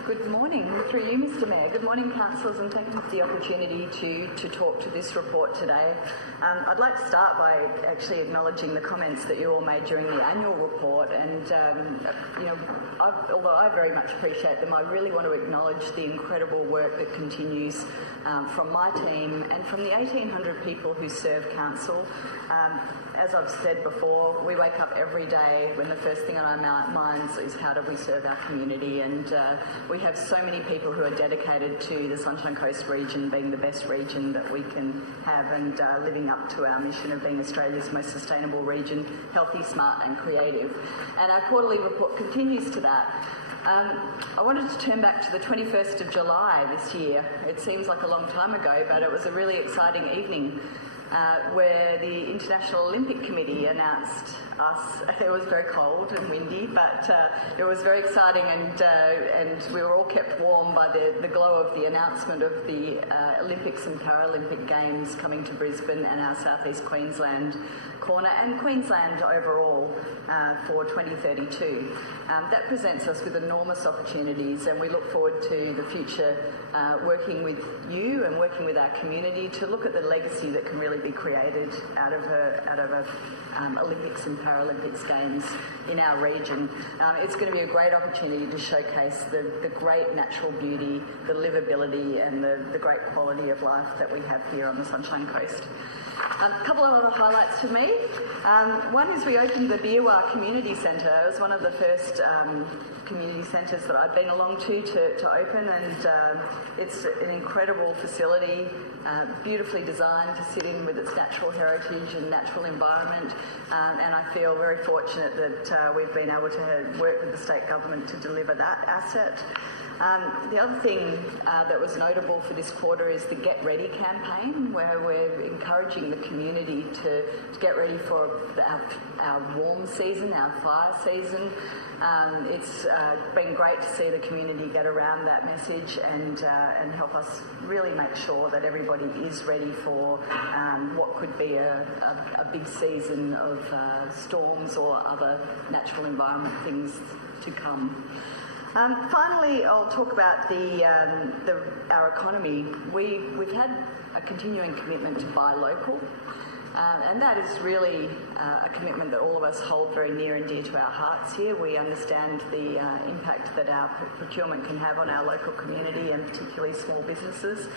Good morning. Through you, Mr Mayor. Good morning, councillors, and thank you for the opportunity to talk to this report today. I'd like to start by actually acknowledging the comments that you all made during the annual report, and although I very much appreciate them, I really want to acknowledge the incredible work that continues from my team and from the 1,800 people who serve council. As I've said before, we wake up every day when the first thing on our minds is how do we serve our community, and we have so many people who are dedicated to the Sunshine Coast region being the best region that we can have, and living up to our mission of being Australia's most sustainable region, healthy, smart and creative. And our quarterly report continues to that. I wanted to turn back to the 21st of July this year. It seems like a long time ago, but it was a really exciting evening where the International Olympic Committee announced us. It was very cold and windy, but it was very exciting, and we were all kept warm by the glow of the announcement of the Olympics and Paralympic Games coming to Brisbane and our southeast Queensland corner and Queensland overall for 2032. That presents us with enormous opportunities, and we look forward to the future working with you and working with our community to look at the legacy that can really be created out of Olympics and Paralympics Games in our region. It's going to be a great opportunity to showcase the great natural beauty, the livability and the great quality of life that we have here on the Sunshine Coast. A couple of other highlights for me. One is we opened the Biawar Community Centre. It was one of the first community centres that I've been along to open, and it's an incredible facility, beautifully designed to sit in with its natural heritage and natural environment, and I feel very fortunate that we've been able to work with the state government to deliver that asset. The other thing that was notable for this quarter is the Get Ready campaign, where we're encouraging the community to get ready for our warm season, our fire season. It's been great to see the community get around that message and help us really make sure that everybody is ready for what could be a big season of storms or other natural environment things to come. Finally, I'll talk about our economy. We've had a continuing commitment to buy local, and that is really a commitment that all of us hold very near and dear to our hearts here. We understand the impact that our procurement can have on our local community and particularly small businesses.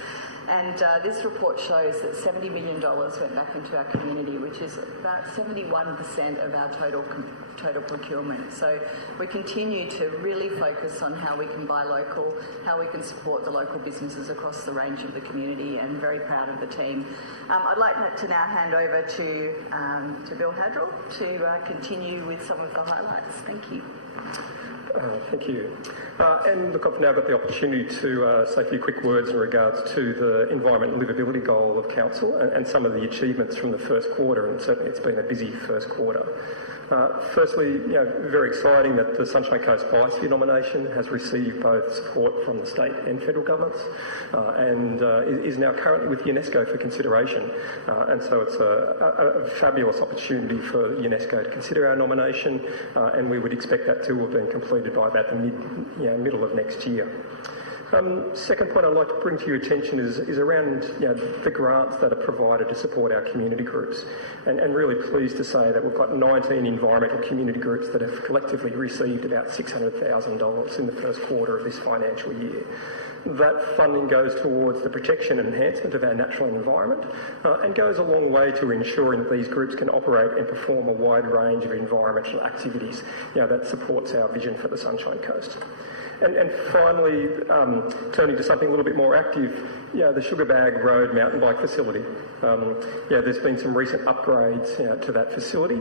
And this report shows that $70 million went back into our community, which is about 71% of our total procurement. So we continue to really focus on how we can buy local, how we can support the local businesses across the range of the community, and very proud of the team. I'd like to now hand over to Bill Hadrell to continue with some of the highlights. Thank you. Thank you. And look, I've now got the opportunity to say a few quick words in regards to the environment and livability goal of Council and some of the achievements from the first quarter, and certainly it's been a busy first quarter. Firstly, very exciting that the Sunshine Coast Biosphere nomination has received both support from the state and federal governments, and is now currently with UNESCO for consideration. And so it's a fabulous opportunity for UNESCO to consider our nomination, and we would expect that to have been completed by about the middle of next year. Second point I'd like to bring to your attention is around the grants that are provided to support our community groups. And really pleased to say that we've got 19 environmental community groups that have collectively received about $600,000 in the first quarter of this financial year. That funding goes towards the protection and enhancement of our natural environment and goes a long way to ensuring that these groups can operate and perform a wide range of environmental activities that supports our vision for the Sunshine Coast. And finally, turning to something a little bit more active, the Sugarbag Road mountain bike facility. There's been some recent upgrades to that facility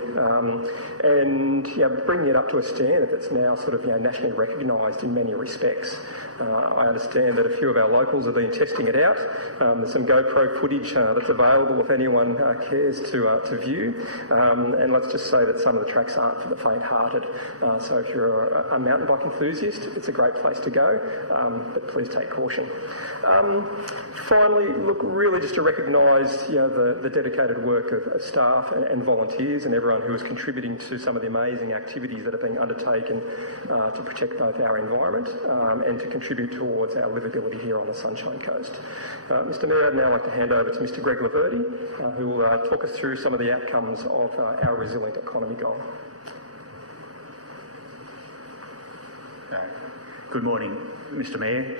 and bringing it up to a standard that's now sort of nationally recognised in many respects. I understand that a few of our locals have been testing it out. There's some GoPro footage that's available if anyone cares to view. And let's just say that some of the tracks aren't for the faint-hearted. So if you're a mountain bike enthusiast, it's a great place to go, but please take caution. Finally, look, really just to recognise the dedicated work of staff and volunteers and everyone who is contributing to some of the amazing activities that are being undertaken to protect both our environment and to contribute towards our livability here on the Sunshine Coast. Mr Mayor, I'd now like to hand over to Mr Greg Laverty, who will talk us through some of the outcomes of our resilient economy goal. Good morning, Mr Mayor.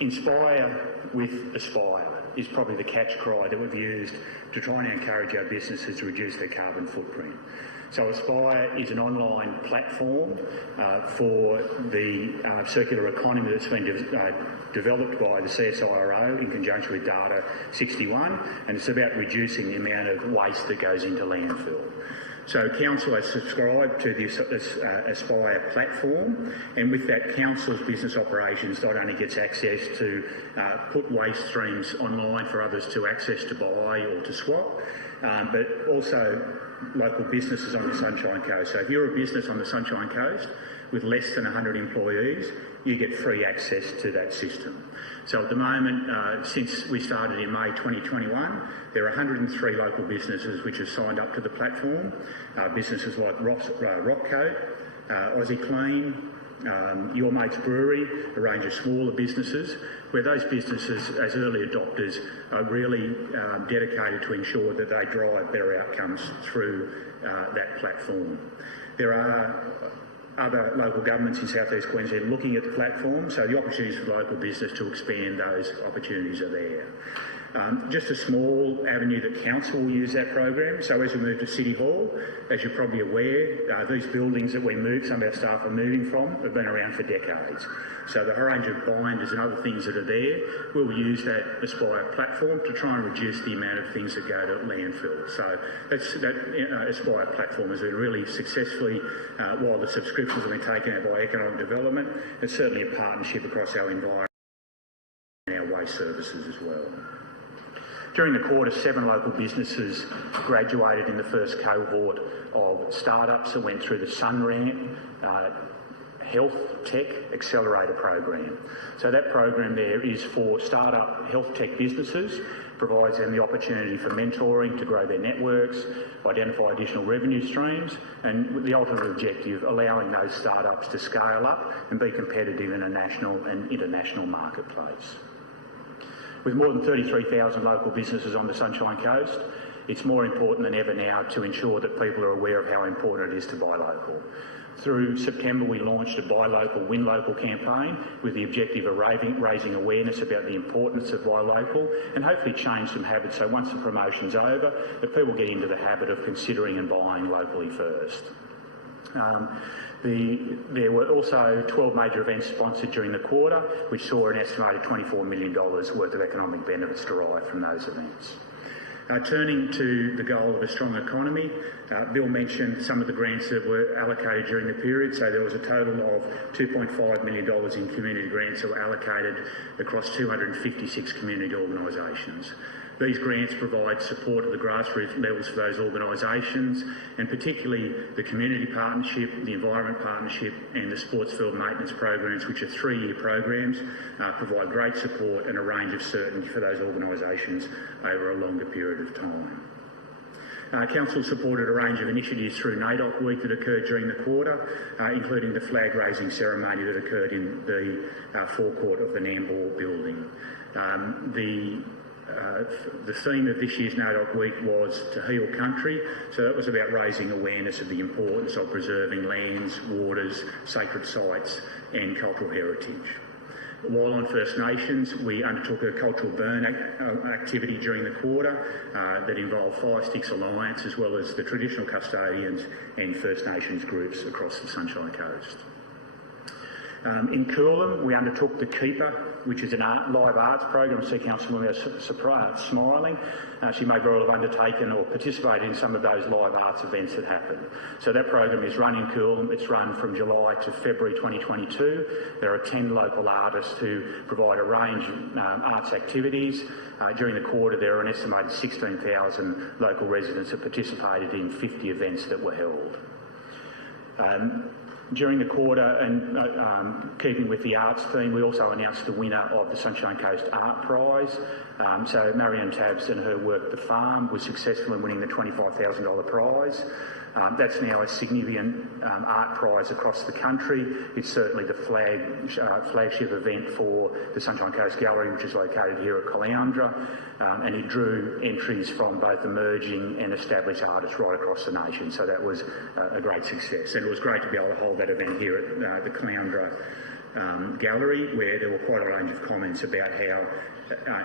Inspire with Aspire is probably the catch cry that we've used to try and encourage our businesses to reduce their carbon footprint. So Aspire is an online platform for the circular economy that's been developed by the CSIRO in conjunction with Data 61, and it's about reducing the amount of waste that goes into landfill. So Council has subscribed to this Aspire platform, and with that, Council's business operations not only gets access to put waste streams online for others to access to buy or to swap, but also local businesses on the Sunshine Coast. So if you're a business on the Sunshine Coast with less than 100 employees, you get free access to that system. So at the moment, since we started in May 2021, there are 103 local businesses which have signed up to the platform. Businesses like Rockcoat, Aussie Clean, Your Mate's Brewery, a range of smaller businesses, where those businesses, as early adopters, are really dedicated to ensure that they drive better outcomes through that platform. There are other local governments in South East Queensland looking at the platform, so the opportunities for local business to expand those opportunities are there. Just a small avenue that Council will use that program. So as we move to City Hall, as you're probably aware, these buildings that we move, some of our staff are moving from, have been around for decades. So the range of binders and other things that are there, we'll use that Aspire platform to try and reduce the amount of things that go to landfill. So that Aspire platform has been really successfully, while the subscriptions have been taken out by Economic Development, it's certainly a partnership across our environment and our waste services as well. During the quarter, 7 local businesses graduated in the first cohort of startups that went through the SunRamp Health Tech Accelerator program. So that program there is for startup health tech businesses, provides them the opportunity for mentoring to grow their networks, identify additional revenue streams, and with the ultimate objective, allowing those startups to scale up and be competitive in a national and international marketplace. With more than 33,000 local businesses on the Sunshine Coast, it's more important than ever now to ensure that people are aware of how important it is to buy local. Through September, we launched a Buy Local, Win Local campaign with the objective of raising awareness about the importance of buy local and hopefully change some habits so once the promotion's over, that people get into the habit of considering and buying locally first. There were also 12 major events sponsored during the quarter, which saw an estimated $24 million worth of economic benefits derived from those events. Turning to the goal of a strong economy, Bill mentioned some of the grants that were allocated during the period, so there was a total of $2.5 million in community grants that were allocated across 256 community organisations. These grants provide support at the grassroots levels for those organisations, and particularly the Community Partnership, the Environment Partnership and the Sports Field Maintenance programs, which are 3-year programs, provide great support and a range of certainty for those organisations over a longer period of time. Council supported a range of initiatives through NAIDOC Week that occurred during the quarter, including the flag-raising ceremony that occurred in the forecourt of the Nambour building. The theme of this year's NAIDOC Week was To Heal Country, so that was about raising awareness of the importance of preserving lands, waters, sacred sites and cultural heritage. While on First Nations, we undertook a cultural burn activity during the quarter that involved Fire Sticks Alliance as well as the Traditional Custodians and First Nations groups across the Sunshine Coast. In Coolum, we undertook the Keeper, which is a live arts program. I see Councillor smiling. She may well have undertaken or participated in some of those live arts events that happen. So that program is run in Coolum. It's run from July to February 2022. There are 10 local artists who provide a range of arts activities. During the quarter, there are an estimated 16,000 local residents that participated in 50 events that were held. During the quarter, and keeping with the arts theme, we also announced the winner of the Sunshine Coast Art Prize. So Marianne Tabbs and her work, The Farm, was successful in winning the $25,000 prize. That's now a significant art prize across the country. It's certainly the flagship event for the Sunshine Coast Gallery, which is located here at Caloundra, and it drew entries from both emerging and established artists right across the nation. So that was a great success, and it was great to be able to hold that event here at the Caloundra Gallery, where there were quite a range of comments about how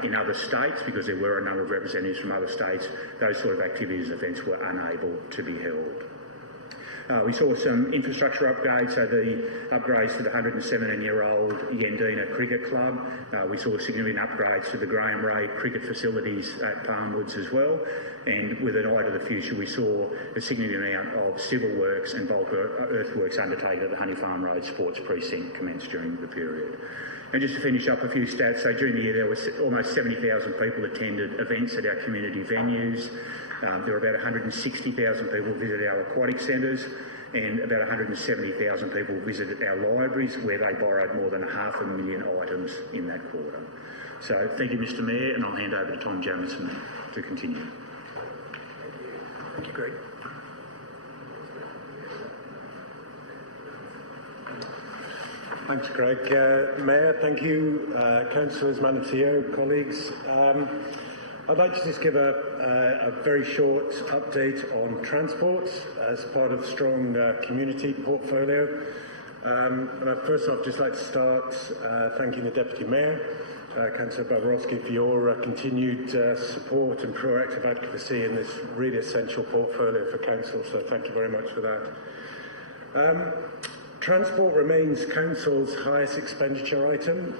in other states, because there were a number of representatives from other states, those sort of activities and events were unable to be held. We saw some infrastructure upgrades, so the upgrades to the 117-year-old Yandina Cricket Club. We saw significant upgrades to the Graham Ray cricket facilities at Palmwoods as well. And with an eye to the future, we saw a significant amount of civil works and bulk earthworks undertaken at the Honey Farm Road Sports Precinct commenced during the period. And just to finish up a few stats, so during the year there were almost 70,000 people attended events at our community venues. There were about 160,000 people visited our aquatic centres, and about 170,000 people visited our libraries, where they borrowed more than 500,000 items in that quarter. So thank you, Mr Mayor, and I'll hand over to Tom Jamieson to continue. Thank you, Greg. Thanks, Greg. Mayor, thank you, councillors, Madam CEO, colleagues. I'd like to just give a very short update on transport as part of strong community portfolio. And first off, just like to start thanking the Deputy Mayor, Councillor Babarowski, for your continued support and proactive advocacy in this really essential portfolio for Council, so thank you very much for that. Transport remains Council's highest expenditure item,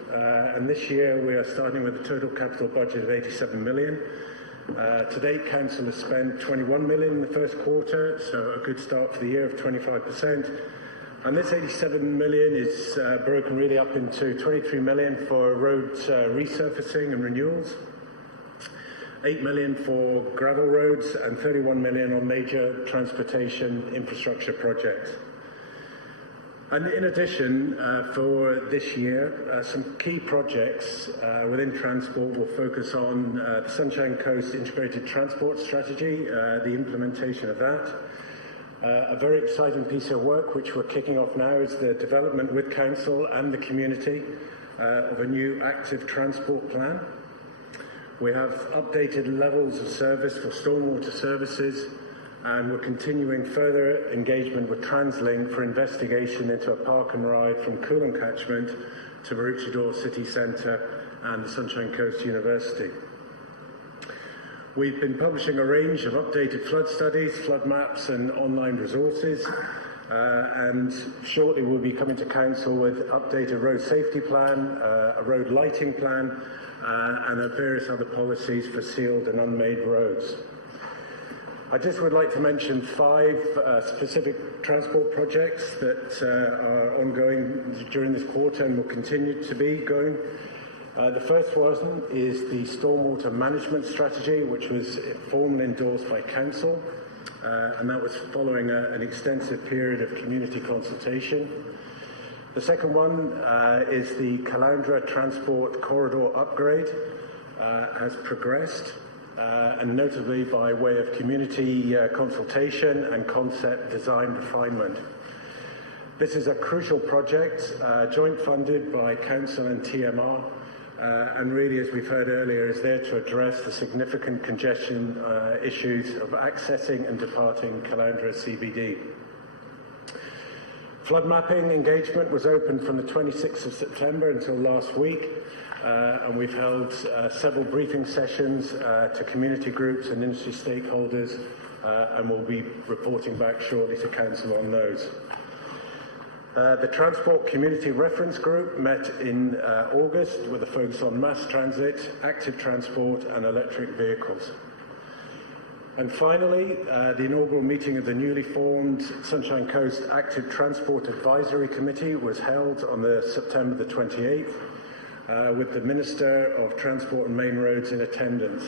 and this year we are starting with a total capital budget of 87 million. To date, Council has spent 21 million in the first quarter, so a good start for the year of 25%. And this 87 million is broken really up into 23 million for roads resurfacing and renewals, 8 million for gravel roads, and 31 million on major transportation infrastructure projects. And in addition, for this year, some key projects within transport will focus on the Sunshine Coast Integrated Transport Strategy, the implementation of that. A very exciting piece of work which we're kicking off now is the development with Council and the community of a new active transport plan. We have updated levels of service for stormwater services, and we're continuing further engagement with TransLink for investigation into a park and ride from Coolum catchment to Maroochydore City Centre and the Sunshine Coast University. We've been publishing a range of updated flood studies, flood maps and online resources, and shortly we'll be coming to Council with updated road safety plan, a road lighting plan, and various other policies for sealed and unmade roads. I just would like to mention 5 specific transport projects that are ongoing during this quarter and will continue to be going. The first one is the Stormwater Management Strategy, which was formally endorsed by Council, and that was following an extensive period of community consultation. The second one is the Caloundra Transport Corridor Upgrade, has progressed. and notably by way of community consultation and concept design refinement. This is a crucial project, joint funded by Council and TMR, and really, as we've heard earlier, is there to address the significant congestion issues of accessing and departing Caloundra CBD. Flood mapping engagement was open from the 26th of September until last week, and we've held several briefing sessions to community groups and industry stakeholders, and we'll be reporting back shortly to Council on those. The Transport Community Reference Group met in August with a focus on mass transit, active transport and electric vehicles. And finally, the inaugural meeting of the newly formed Sunshine Coast Active Transport Advisory Committee was held on September the 28th with the Minister of Transport and Main Roads in attendance.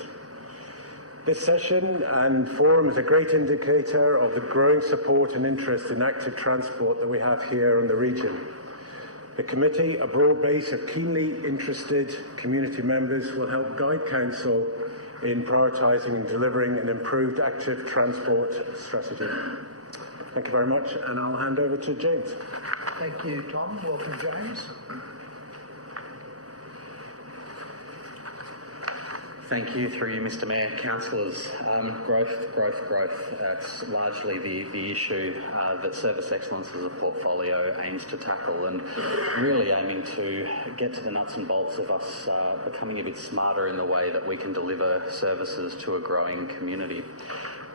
This session and forum is a great indicator of the growing support and interest in active transport that we have here in the region. The committee, a broad base of keenly interested community members, will help guide Council in prioritising and delivering an improved active transport strategy. Thank you very much, and I'll hand over to James. Thank you, Tom. Welcome, James. Thank you, through you, Mr Mayor. Councillors, growth. That's largely the issue that Service Excellence as a portfolio aims to tackle, and really aiming to get to the nuts and bolts of us becoming a bit smarter in the way that we can deliver services to a growing community.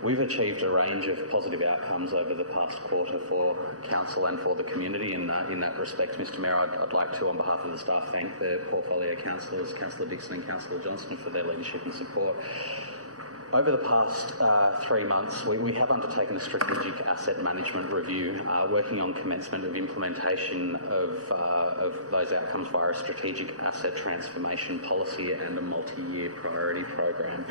We've achieved a range of positive outcomes over the past quarter for Council and for the community. In that respect, Mr Mayor, I'd like to, on behalf of the staff, thank the portfolio councillors, Councillor Dixon and Councillor Johnston, for their leadership and support. Over the past 3 months, we have undertaken a strategic asset management review, working on commencement of implementation of those outcomes via a strategic asset transformation policy and a multi-year priority program.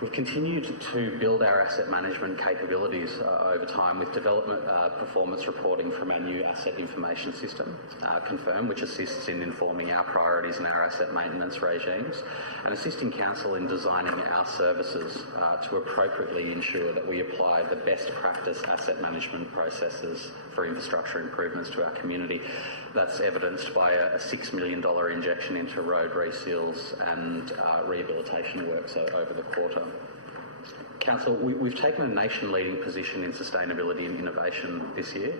We've continued to build our asset management capabilities over time with development performance reporting from our new asset information system, Confirm, which assists in informing our priorities and our asset maintenance regimes, and assisting Council in designing our services to appropriately ensure that we apply the best practice asset management processes for infrastructure improvements to our community. That's evidenced by a $6 million injection into road reseals and rehabilitation works over the quarter. Council, we've taken a nation-leading position in sustainability and innovation this year.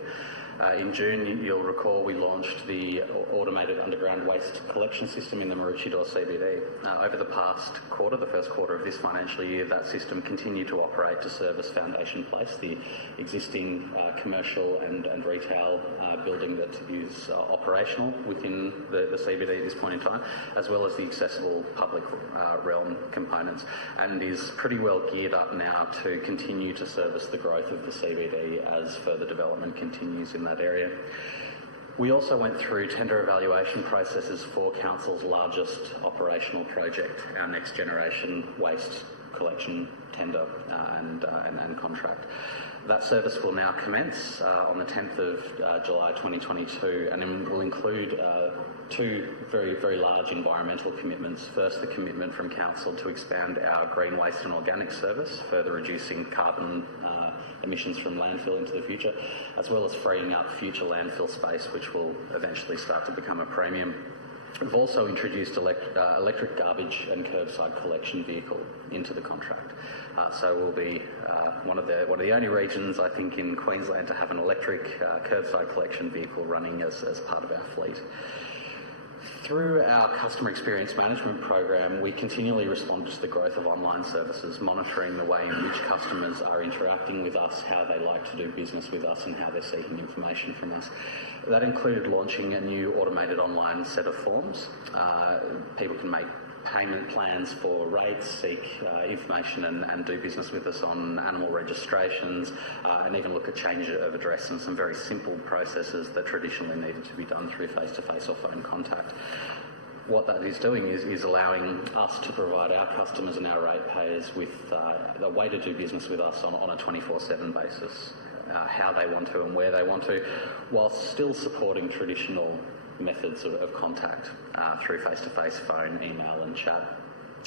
In June, you'll recall, we launched the automated underground waste collection system in the Maroochydore CBD. Over the past quarter, the first quarter of this financial year, that system continued to operate to service Foundation Place, the existing commercial and retail building that is operational within the CBD at this point in time, as well as the accessible public realm components, and is pretty well geared up now to continue to service the growth of the CBD as further development continues in that area. We also went through tender evaluation processes for Council's largest operational project, our next generation waste collection tender and contract. That service will now commence on the 10th of July 2022, and it will include two very, very large environmental commitments. First, the commitment from Council to expand our green waste and organic service, further reducing carbon emissions from landfill into the future, as well as freeing up future landfill space, which will eventually start to become a premium. We've also introduced electric garbage and curbside collection vehicle into the contract. So we'll be one of the only regions, I think, in Queensland to have an electric curbside collection vehicle running as part of our fleet. Through our customer experience management program, we continually respond to the growth of online services, monitoring the way in which customers are interacting with us, how they like to do business with us, and how they're seeking information from us. That included launching a new automated online set of forms. People can make payment plans for rates, seek information and do business with us on animal registrations, and even look at change of address and some very simple processes that traditionally needed to be done through face-to-face or phone contact. What that is doing is allowing us to provide our customers and our ratepayers with a way to do business with us on a 24/7 basis, how they want to and where they want to, whilst still supporting traditional methods of contact through face-to-face, phone, email and chat.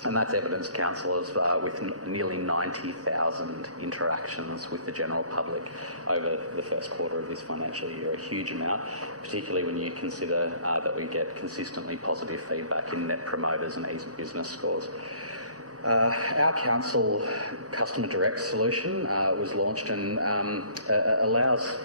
And that's evidenced, councillors, with nearly 90,000 interactions with the general public over the first quarter of this financial year, a huge amount, particularly when you consider that we get consistently positive feedback in net promoters and ease of business scores. Our council customer direct solution was launched and allows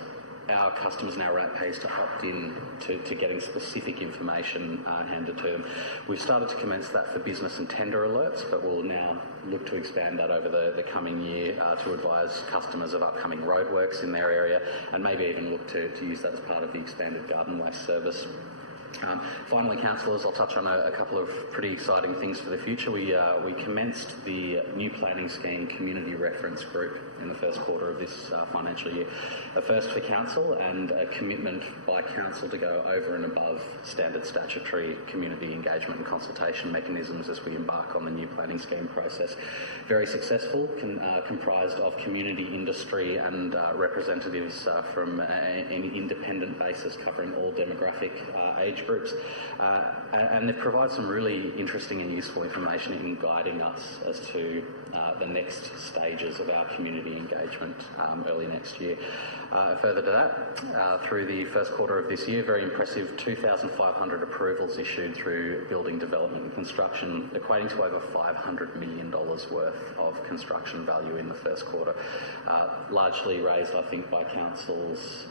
our customers and our ratepayers to opt in to getting specific information handed to them. We've started to commence that for business and tender alerts, but we'll now look to expand that over the coming year to advise customers of upcoming roadworks in their area, and maybe even look to use that as part of the expanded garden waste service. Finally, councillors, I'll touch on a couple of pretty exciting things for the future. We commenced the new planning scheme community reference group in the first quarter of this financial year. A first for council and a commitment by council to go over and above standard statutory community engagement and consultation mechanisms as we embark on the new planning scheme process. Very successful, comprised of community, industry and representatives from an independent basis covering all demographic age groups, and they provide some really interesting and useful information in guiding us as to the next stages of our community engagement early next year. Further to that, through the first quarter of this year, very impressive 2,500 approvals issued through building development and construction, equating to over $500 million worth of construction value in the first quarter, largely raised, I think, by council's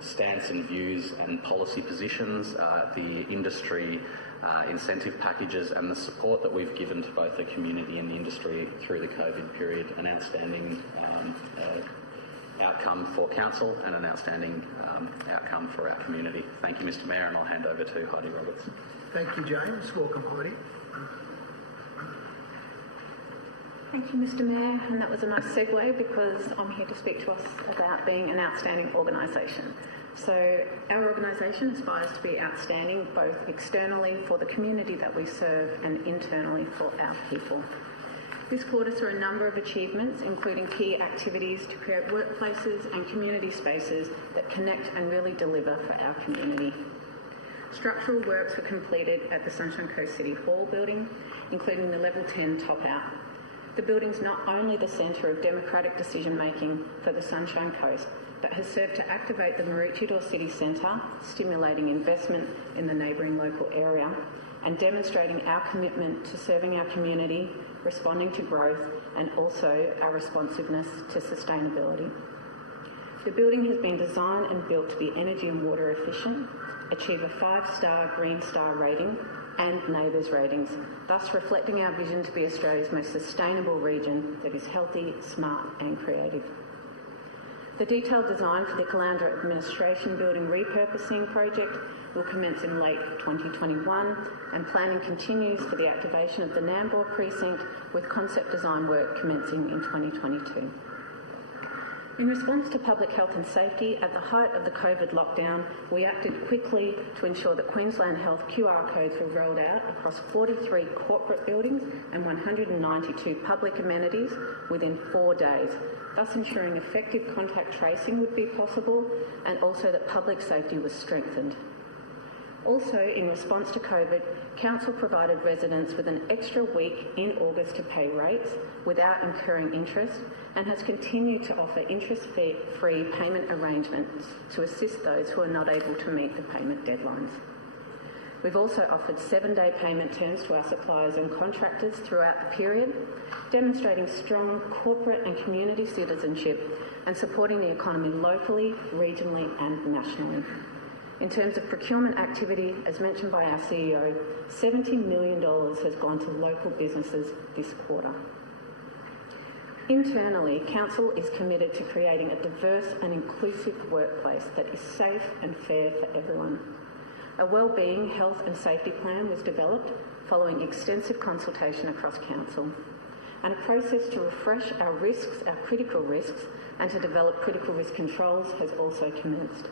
stance and views and policy positions, the industry incentive packages and the support that we've given to both the community and the industry through the COVID period. An outstanding outcome for council and an outstanding outcome for our community. Thank you, Mr Mayor, and I'll hand over to Heidi Roberts. Thank you, James. Welcome, Heidi. Thank you, Mr Mayor, and that was a nice segue because I'm here to speak to us about being an outstanding organisation. So our organisation aspires to be outstanding both externally for the community that we serve and internally for our people. This quarter saw a number of achievements, including key activities to create workplaces and community spaces that connect and really deliver for our community. Structural works were completed at the Sunshine Coast City Hall building, including the Level 10 top-out. The building's not only the centre of democratic decision-making for the Sunshine Coast, but has served to activate the Maroochydore City Centre, stimulating investment in the neighbouring local area and demonstrating our commitment to serving our community, responding to growth and also our responsiveness to sustainability. The building has been designed and built to be energy and water efficient, achieve a 5-star Green Star rating and NABERS ratings, thus reflecting our vision to be Australia's most sustainable region that is healthy, smart and creative. The detailed design for the Caloundra Administration Building repurposing project will commence in late 2021 and planning continues for the activation of the Nambour precinct with concept design work commencing in 2022. In response to public health and safety, at the height of the COVID lockdown, we acted quickly to ensure that Queensland Health QR codes were rolled out across 43 corporate buildings and 192 public amenities within 4 days, thus ensuring effective contact tracing would be possible and also that public safety was strengthened. Also, in response to COVID, Council provided residents with an extra week in August to pay rates without incurring interest and has continued to offer interest-free payment arrangements to assist those who are not able to meet the payment deadlines. We've also offered 7-day payment terms to our suppliers and contractors throughout the period, demonstrating strong corporate and community citizenship and supporting the economy locally, regionally and nationally. In terms of procurement activity, as mentioned by our CEO, $70 million has gone to local businesses this quarter. Internally, Council is committed to creating a diverse and inclusive workplace that is safe and fair for everyone. A wellbeing, health and safety plan was developed following extensive consultation across Council, and a process to refresh our risks, our critical risks, and to develop critical risk controls has also commenced.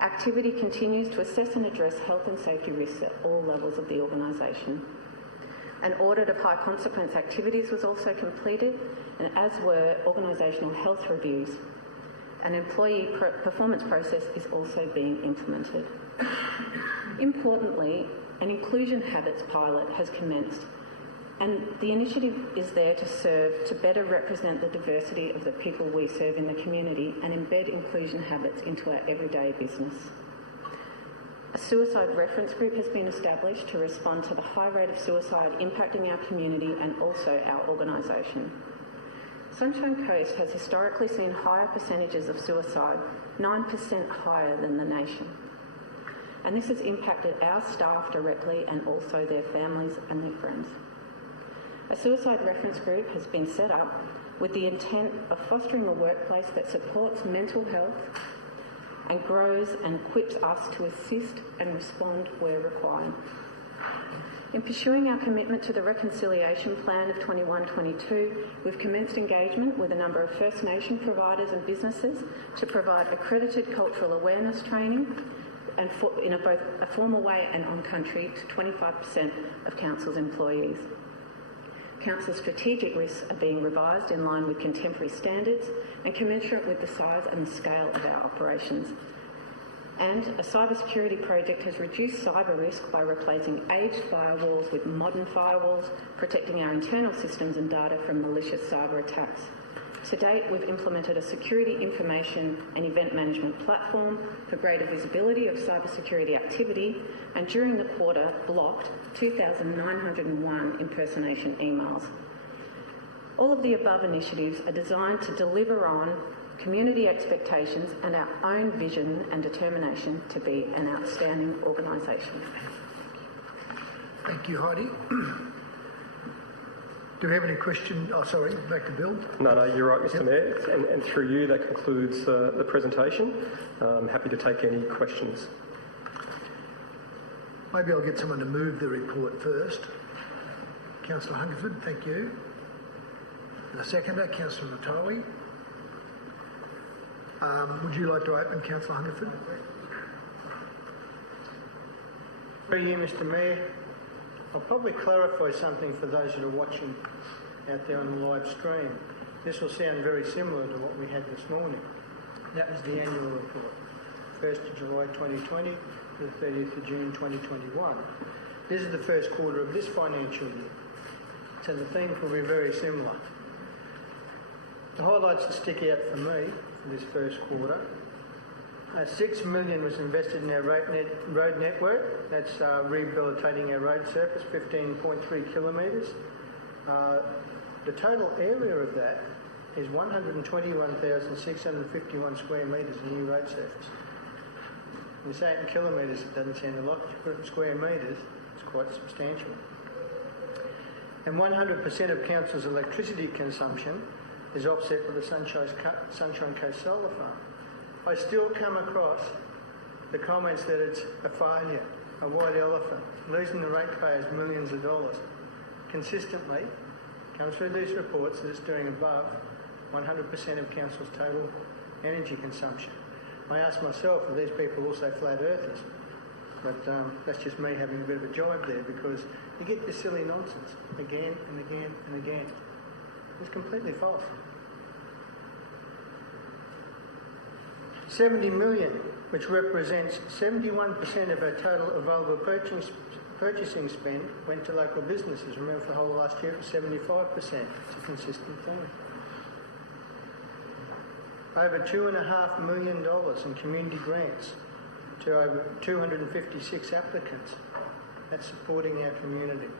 Activity continues to assess and address health and safety risks at all levels of the organisation. An audit of high consequence activities was also completed, and as were organisational health reviews. An employee performance process is also being implemented. Importantly, an inclusion habits pilot has commenced, and the initiative is there to serve to better represent the diversity of the people we serve in the community and embed inclusion habits into our everyday business. A suicide reference group has been established to respond to the high rate of suicide impacting our community and also our organisation. Sunshine Coast has historically seen higher percentages of suicide, 9% higher than the nation. And this has impacted our staff directly and also their families and their friends. A suicide reference group has been set up with the intent of fostering a workplace that supports mental health and grows and equips us to assist and respond where required. In pursuing our commitment to the Reconciliation Plan of 21-22, we've commenced engagement with a number of First Nation providers and businesses to provide accredited cultural awareness training and in both a formal way and on country to 25% of Council's employees. Council's strategic risks are being revised in line with contemporary standards and commensurate with the size and the scale of our operations. And a cybersecurity project has reduced cyber risk by replacing aged firewalls with modern firewalls, protecting our internal systems and data from malicious cyber attacks. To date, we've implemented a security information and event management platform for greater visibility of cybersecurity activity, and during the quarter blocked 2,901 impersonation emails. All of the above initiatives are designed to deliver on community expectations and our own vision and determination to be an outstanding organisation. Thank you, Heidi. Do we have any questions? Oh, sorry, back to Bill. No, you're right, Mr. Mayor. And through you, that concludes the presentation. I'm happy to take any questions. Maybe I'll get someone to move the report first. Councillor Hungerford, thank you. And a seconder, Councillor Natoli. Would you like to open, Councillor Hungerford? Through you, Mr. Mayor. I'll probably clarify something for those that are watching out there on the live stream. This will sound very similar to what we had this morning. That was the annual report, 1st of July 2020 to the 30th of June 2021. This is the first quarter of this financial year, so the themes will be very similar. The highlights that stick out for me for this first quarter, 6 million was invested in our road network. That's rehabilitating our road surface, 15.3 kilometres. The total area of that is 121,651 square metres of new road surface. When you say it in kilometres, it doesn't sound a lot. If you put it in square metres, it's quite substantial. And 100% of Council's electricity consumption is offset by the Sunshine Coast Solar Farm. I still come across the comments that it's a failure, a white elephant, losing the ratepayers millions of dollars. Consistently, comes through these reports that it's doing above 100% of Council's total energy consumption. I ask myself, are these people also flat earthers? But that's just me having a bit of a jibe there, because you get this silly nonsense again and again and again. It's completely false. 70 million, which represents 71% of our total available purchasing spend, went to local businesses. Remember, for the whole of last year, it was 75%. It's a consistent thing. Over $2.5 million in community grants to over 256 applicants. That's supporting our community.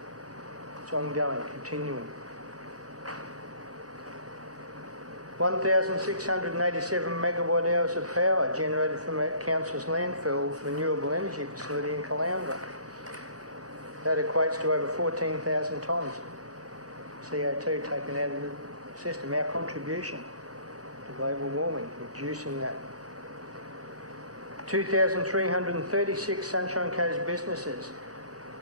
It's ongoing, continuing. 1,687 megawatt hours of power generated from our Council's landfill renewable energy facility in Caloundra. That equates to over 14,000 tonnes CO2 taken out of the system. Our contribution to global warming, reducing that. 2,336 Sunshine Coast businesses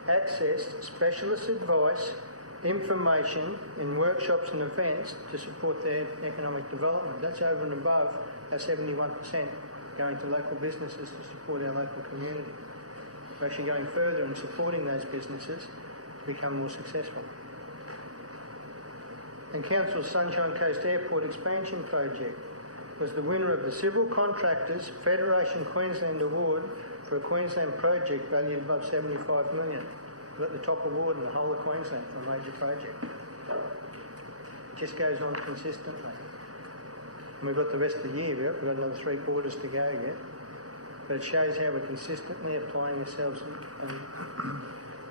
accessed specialist advice, information in workshops and events to support their economic development. That's over and above our 71% going to local businesses to support our local community. We're actually going further and supporting those businesses to become more successful. And Council's Sunshine Coast Airport Expansion Project was the winner of the Civil Contractors Federation Queensland Award for a Queensland project valued above 75 million. We're at the top award in the whole of Queensland for a major project. It just goes on consistently. And we've got the rest of the year, we've got another 3 quarters to go yet. But it shows how we're consistently applying ourselves and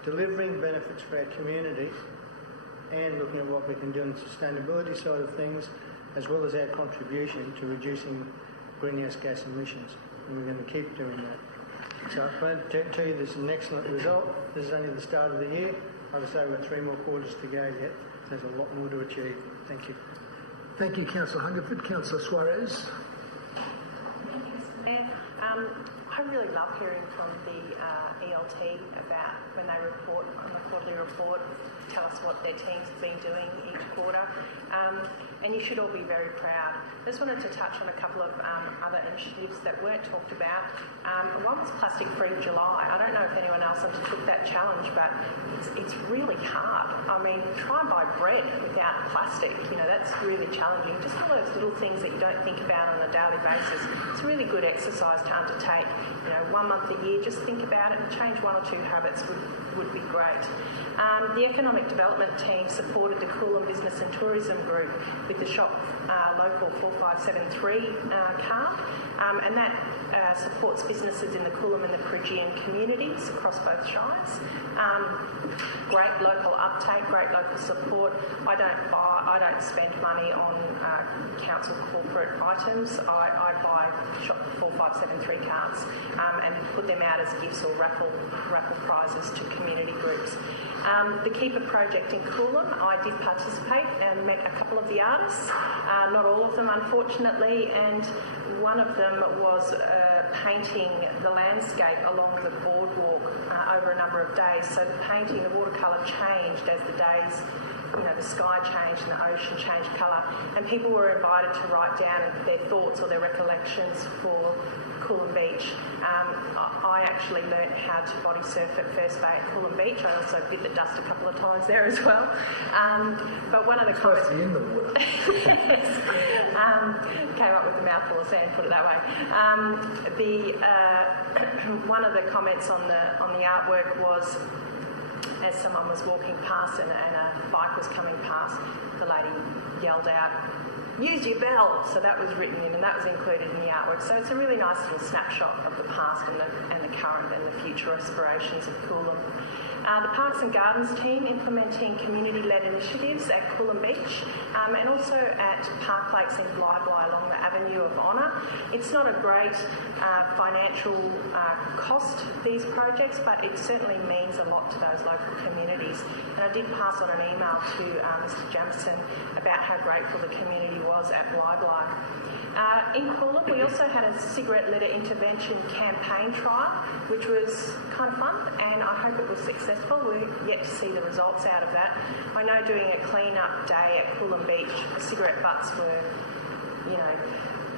delivering benefits for our community and looking at what we can do on the sustainability side of things, as well as our contribution to reducing greenhouse gas emissions. And we're going to keep doing that. So I plan to tell you this is an excellent result. This is only the start of the year. Like I say, we've got 3 more quarters to go yet. There's a lot more to achieve. Thank you. Thank you, Councillor Hungerford. Councillor Suarez. I really love hearing from the ELT about when they report on the quarterly report, tell us what their teams have been doing each quarter. And you should all be very proud. I just wanted to touch on a couple of other initiatives that weren't talked about. One was Plastic Free July. I don't know if anyone else undertook that challenge, but it's really hard. I mean, try and buy bread without plastic. You know, that's really challenging. Just all those little things that you don't think about on a daily basis. It's a really good exercise to undertake. You know, 1 month a year, just think about it and change 1 or 2 habits would be great. The Economic Development team supported the Coolum Business and Tourism Group with the Shop Local 4573 card, and that supports businesses in the Coolum and the Peregian communities across both shires. Great local uptake, great local support. I don't spend money on council corporate items. I buy Shop 4573 cards and put them out as gifts or raffle prizes to community groups. The Keeper project in Coolum, I did participate and met a couple of the artists, not all of them unfortunately, and one of them was painting the landscape along the boardwalk over a number of days. So the painting, the watercolour changed as the days, you know, the sky changed and the ocean changed colour, and people were invited to write down their thoughts or their recollections for Coolum Beach. I actually learnt how to body surf at first day at Coolum Beach. I also bit the dust a couple of times there as well. But one of the comments... in the water. Yes. Came up with a mouthful of sand, put it that way. One of the comments on the artwork was, as someone was walking past and a bike was coming past, the lady yelled out, "Use your bell!" So that was written in and that was included in the artwork. So it's a really nice little snapshot of the past and the current and the future aspirations of Coolum. The Parks and Gardens team implementing community-led initiatives at Coolum Beach and also at Park Lakes in Bly along the Avenue of Honour. It's not a great financial cost, these projects, but it certainly means a lot to those local communities. And I did pass on an email to Mr Jamison about how grateful the community was at Bly. In Coolum, we also had a cigarette litter intervention campaign trial, which was kind of fun, and I hope it was successful. We're yet to see the results out of that. I know doing a clean-up day at Coolum Beach, the cigarette butts were, you know,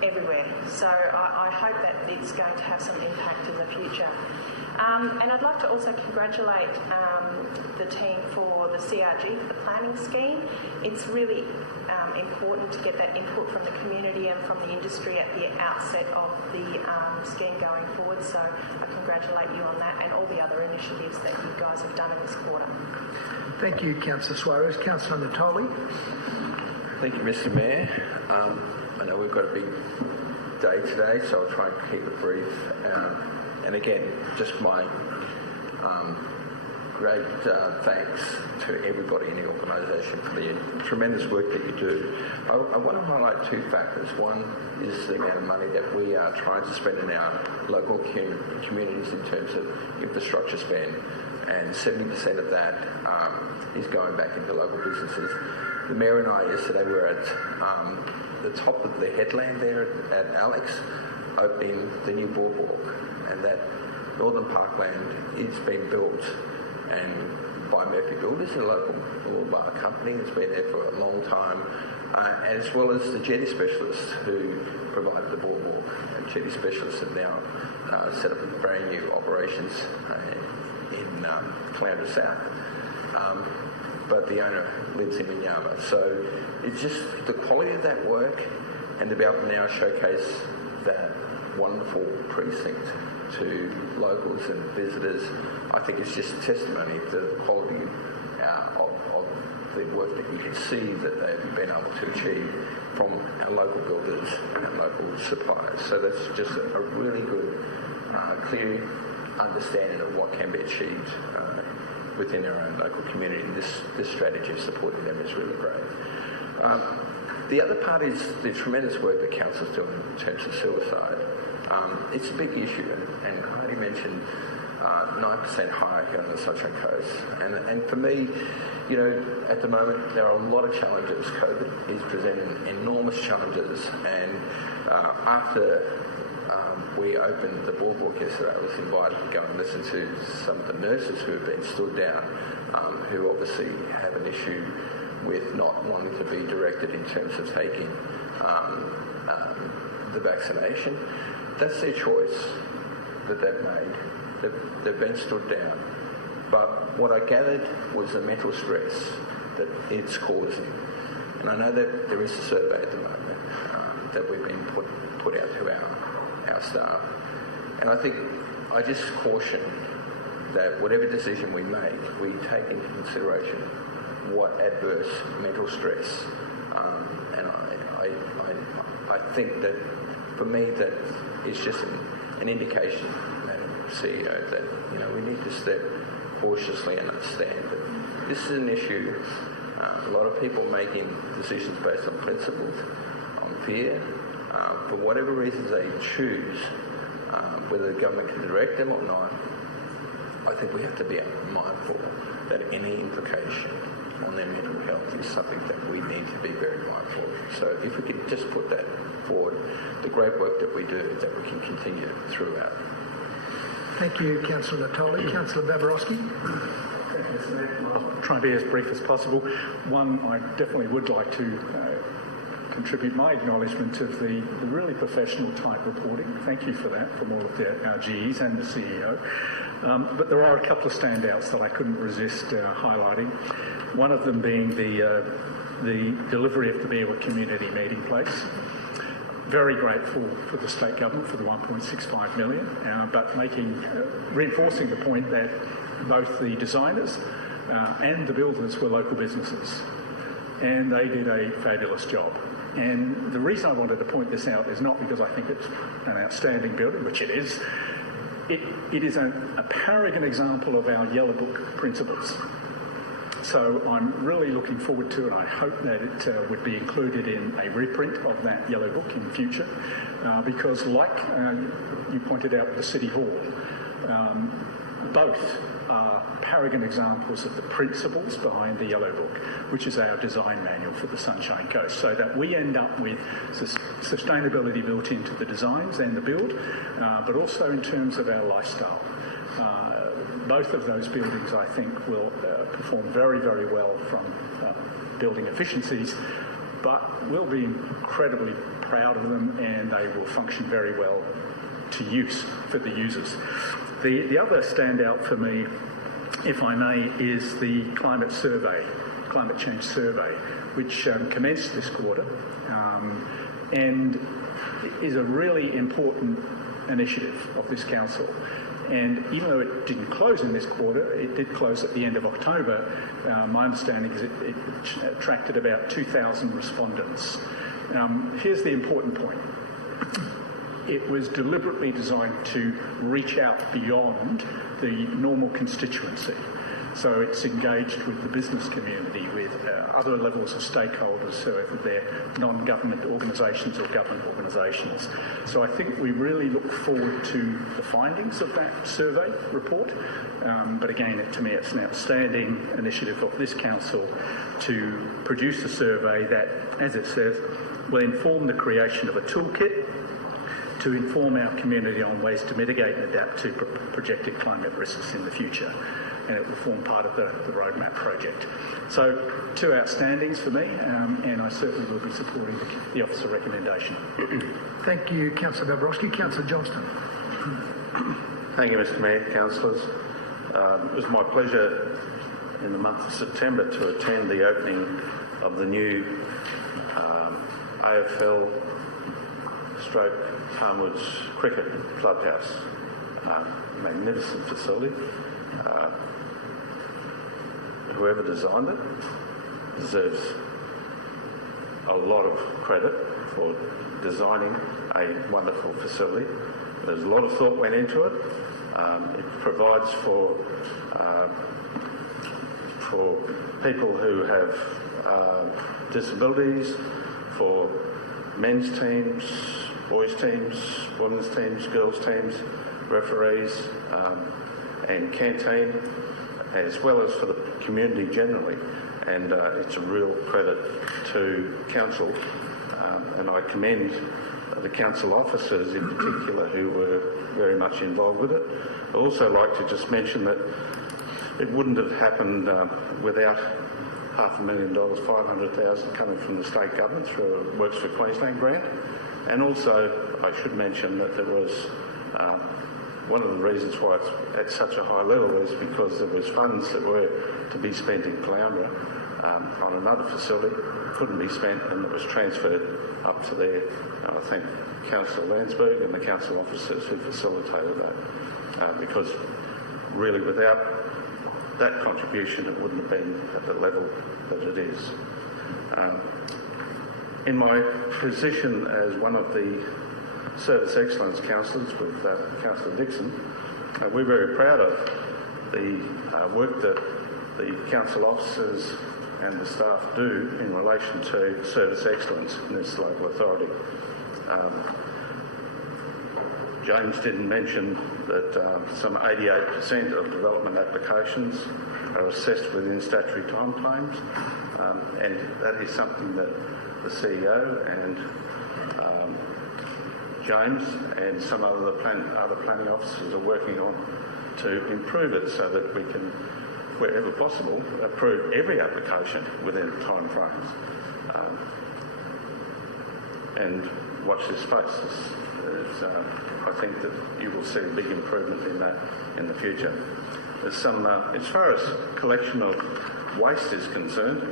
everywhere. So I hope that it's going to have some impact in the future. And I'd like to also congratulate the team for the CRG, for the planning scheme. It's really important to get that input from the community and from the industry at the outset of the scheme going forward. So I congratulate you on that and all the other initiatives that you guys have done in this quarter. Thank you, Councillor Suarez. Councillor Natoli. Thank you, Mr Mayor. I know we've got a big day today, so I'll try and keep it brief. And again, just my great thanks to everybody in the organisation for the tremendous work that you do. I want to highlight 2 factors. One is the amount of money that we are trying to spend in our local communities in terms of infrastructure spend, and 70% of that is going back into local businesses. The Mayor and I yesterday were at the top of the headland there at Alex, opening the new boardwalk, and that Northern Parkland is being built and by Murphy Builders, a local company that's been there for a long time, as well as the jetty specialists who provided the boardwalk. And jetty specialists have now set up brand new operations in Caloundra South. But the owner lives in Minyama. So it's just the quality of that work, and to be able to now showcase that wonderful precinct to locals and visitors, I think it's just testimony to the quality of the work that you can see that they've been able to achieve from our local builders and our local suppliers. So that's just a really good, clear understanding of what can be achieved within our own local community. This strategy of supporting them is really great. The other part is the tremendous work that Council's doing in terms of suicide. It's a big issue, and Heidi mentioned 9% higher here on the Sunshine Coast. And for me, you know, at the moment there are a lot of challenges. COVID is presenting enormous challenges, and after we opened the boardwalk yesterday, I was invited to go and listen to some of the nurses who have been stood down, who obviously have an issue with not wanting to be directed in terms of taking the vaccination. That's their choice that they've made. They've been stood down. But what I gathered was the mental stress that it's causing. And I know that there is a survey at the moment that we've been put out to our staff. And I think I just caution that whatever decision we make, we take into consideration what adverse mental stress. And I think that for me that is just an indication, Madam CEO, that we need to step cautiously and understand that this is an issue. A lot of people making decisions based on principles, on fear. For whatever reasons they choose, whether the government can direct them or not, I think we have to be mindful that any implication on their mental health is something that we need to be very mindful of. So if we could just put that forward, the great work that we do, that we can continue throughout. Thank you, Councillor Natoli. Councillor Babarowski. I'll try and be as brief as possible. One, I definitely would like to contribute my acknowledgement of the really professional type reporting. Thank you for that from all of our GEs and the CEO. But there are a couple of standouts that I couldn't resist highlighting. One of them being the delivery of the Beerwood Community Meeting Place. Very grateful for the state government for the $1.65 million, but reinforcing the point that both the designers and the builders were local businesses, and they did a fabulous job. And the reason I wanted to point this out is not because I think it's an outstanding building, which it is. It is a paragon example of our Yellow Book principles. So I'm really looking forward to, and I hope that it would be included in a reprint of that Yellow Book in the future, because like you pointed out with the City Hall, both are paragon examples of the principles behind the Yellow Book, which is our design manual for the Sunshine Coast, so that we end up with sustainability built into the designs and the build, but also in terms of our lifestyle. Both of those buildings, I think, will perform very, very well from building efficiencies, but we'll be incredibly proud of them, and they will function very well to use for the users. The other standout for me, if I may, is the climate change survey, which commenced this quarter, and is a really important initiative of this council. And even though it didn't close in this quarter, it did close at the end of October. My understanding is it attracted about 2,000 respondents. Here's the important point. It was deliberately designed to reach out beyond the normal constituency. So it's engaged with the business community, with other levels of stakeholders, so whether they're non-government organisations or government organisations. So I think we really look forward to the findings of that survey report. But again, to me, it's an outstanding initiative of this council to produce a survey that, as it says, will inform the creation of a toolkit to inform our community on ways to mitigate and adapt to projected climate risks in the future. And it will form part of the roadmap project. So, two outstandings for me, and I certainly will be supporting the officer recommendation. Thank you, Councillor Babarowski. Councillor Johnston. Thank you, Mr Mayor, councillors. It was my pleasure in the month of September to attend the opening of the new AFL/Palmwoods Cricket Clubhouse. magnificent facility. Whoever designed it deserves a lot of credit for designing a wonderful facility. There's a lot of thought went into it. It provides for people who have disabilities, for men's teams, boys teams, women's teams, girls teams, referees, and canteen, as well as for the community generally. And it's a real credit to council, and I commend the council officers in particular who were very much involved with it. I'd also like to just mention that it wouldn't have happened without $500,000, 500,000 coming from the state government through a Works for Queensland grant. And also I should mention that there was one of the reasons why it's at such a high level is because there was funds that were to be spent in Caloundra on another facility, couldn't be spent, and it was transferred up to there. I thank Councillor Landsberg and the council officers who facilitated that, because really without that contribution it wouldn't have been at the level that it is. In my position as one of the Service Excellence Councillors with Councillor Dixon, we're very proud of the work that the council officers and the staff do in relation to service excellence in this local authority. James didn't mention that some 88% of development applications are assessed within statutory time frames, and that is something that the CEO and James and some other planning officers are working on to improve it so that we can, wherever possible, approve every application within time frames. And watch this space. I think that you will see a big improvement in that in the future. There's some, as far as collection of waste is concerned,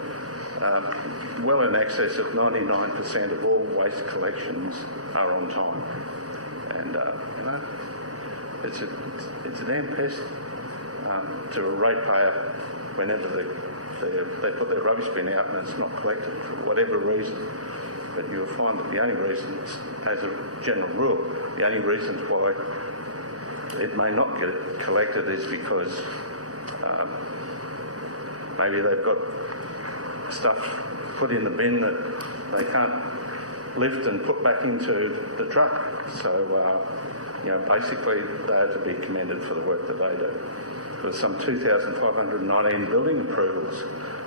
well in excess of 99% of all waste collections are on time. And, you know, it's a damn pest to a ratepayer whenever they put their rubbish bin out and it's not collected for whatever reason. But you'll find that the only reasons, as a general rule, the only reasons why it may not get collected is because maybe they've got stuff put in the bin that they can't lift and put back into the truck. So, you know, basically they are to be commended for the work that they do. There's some 2,519 building approvals,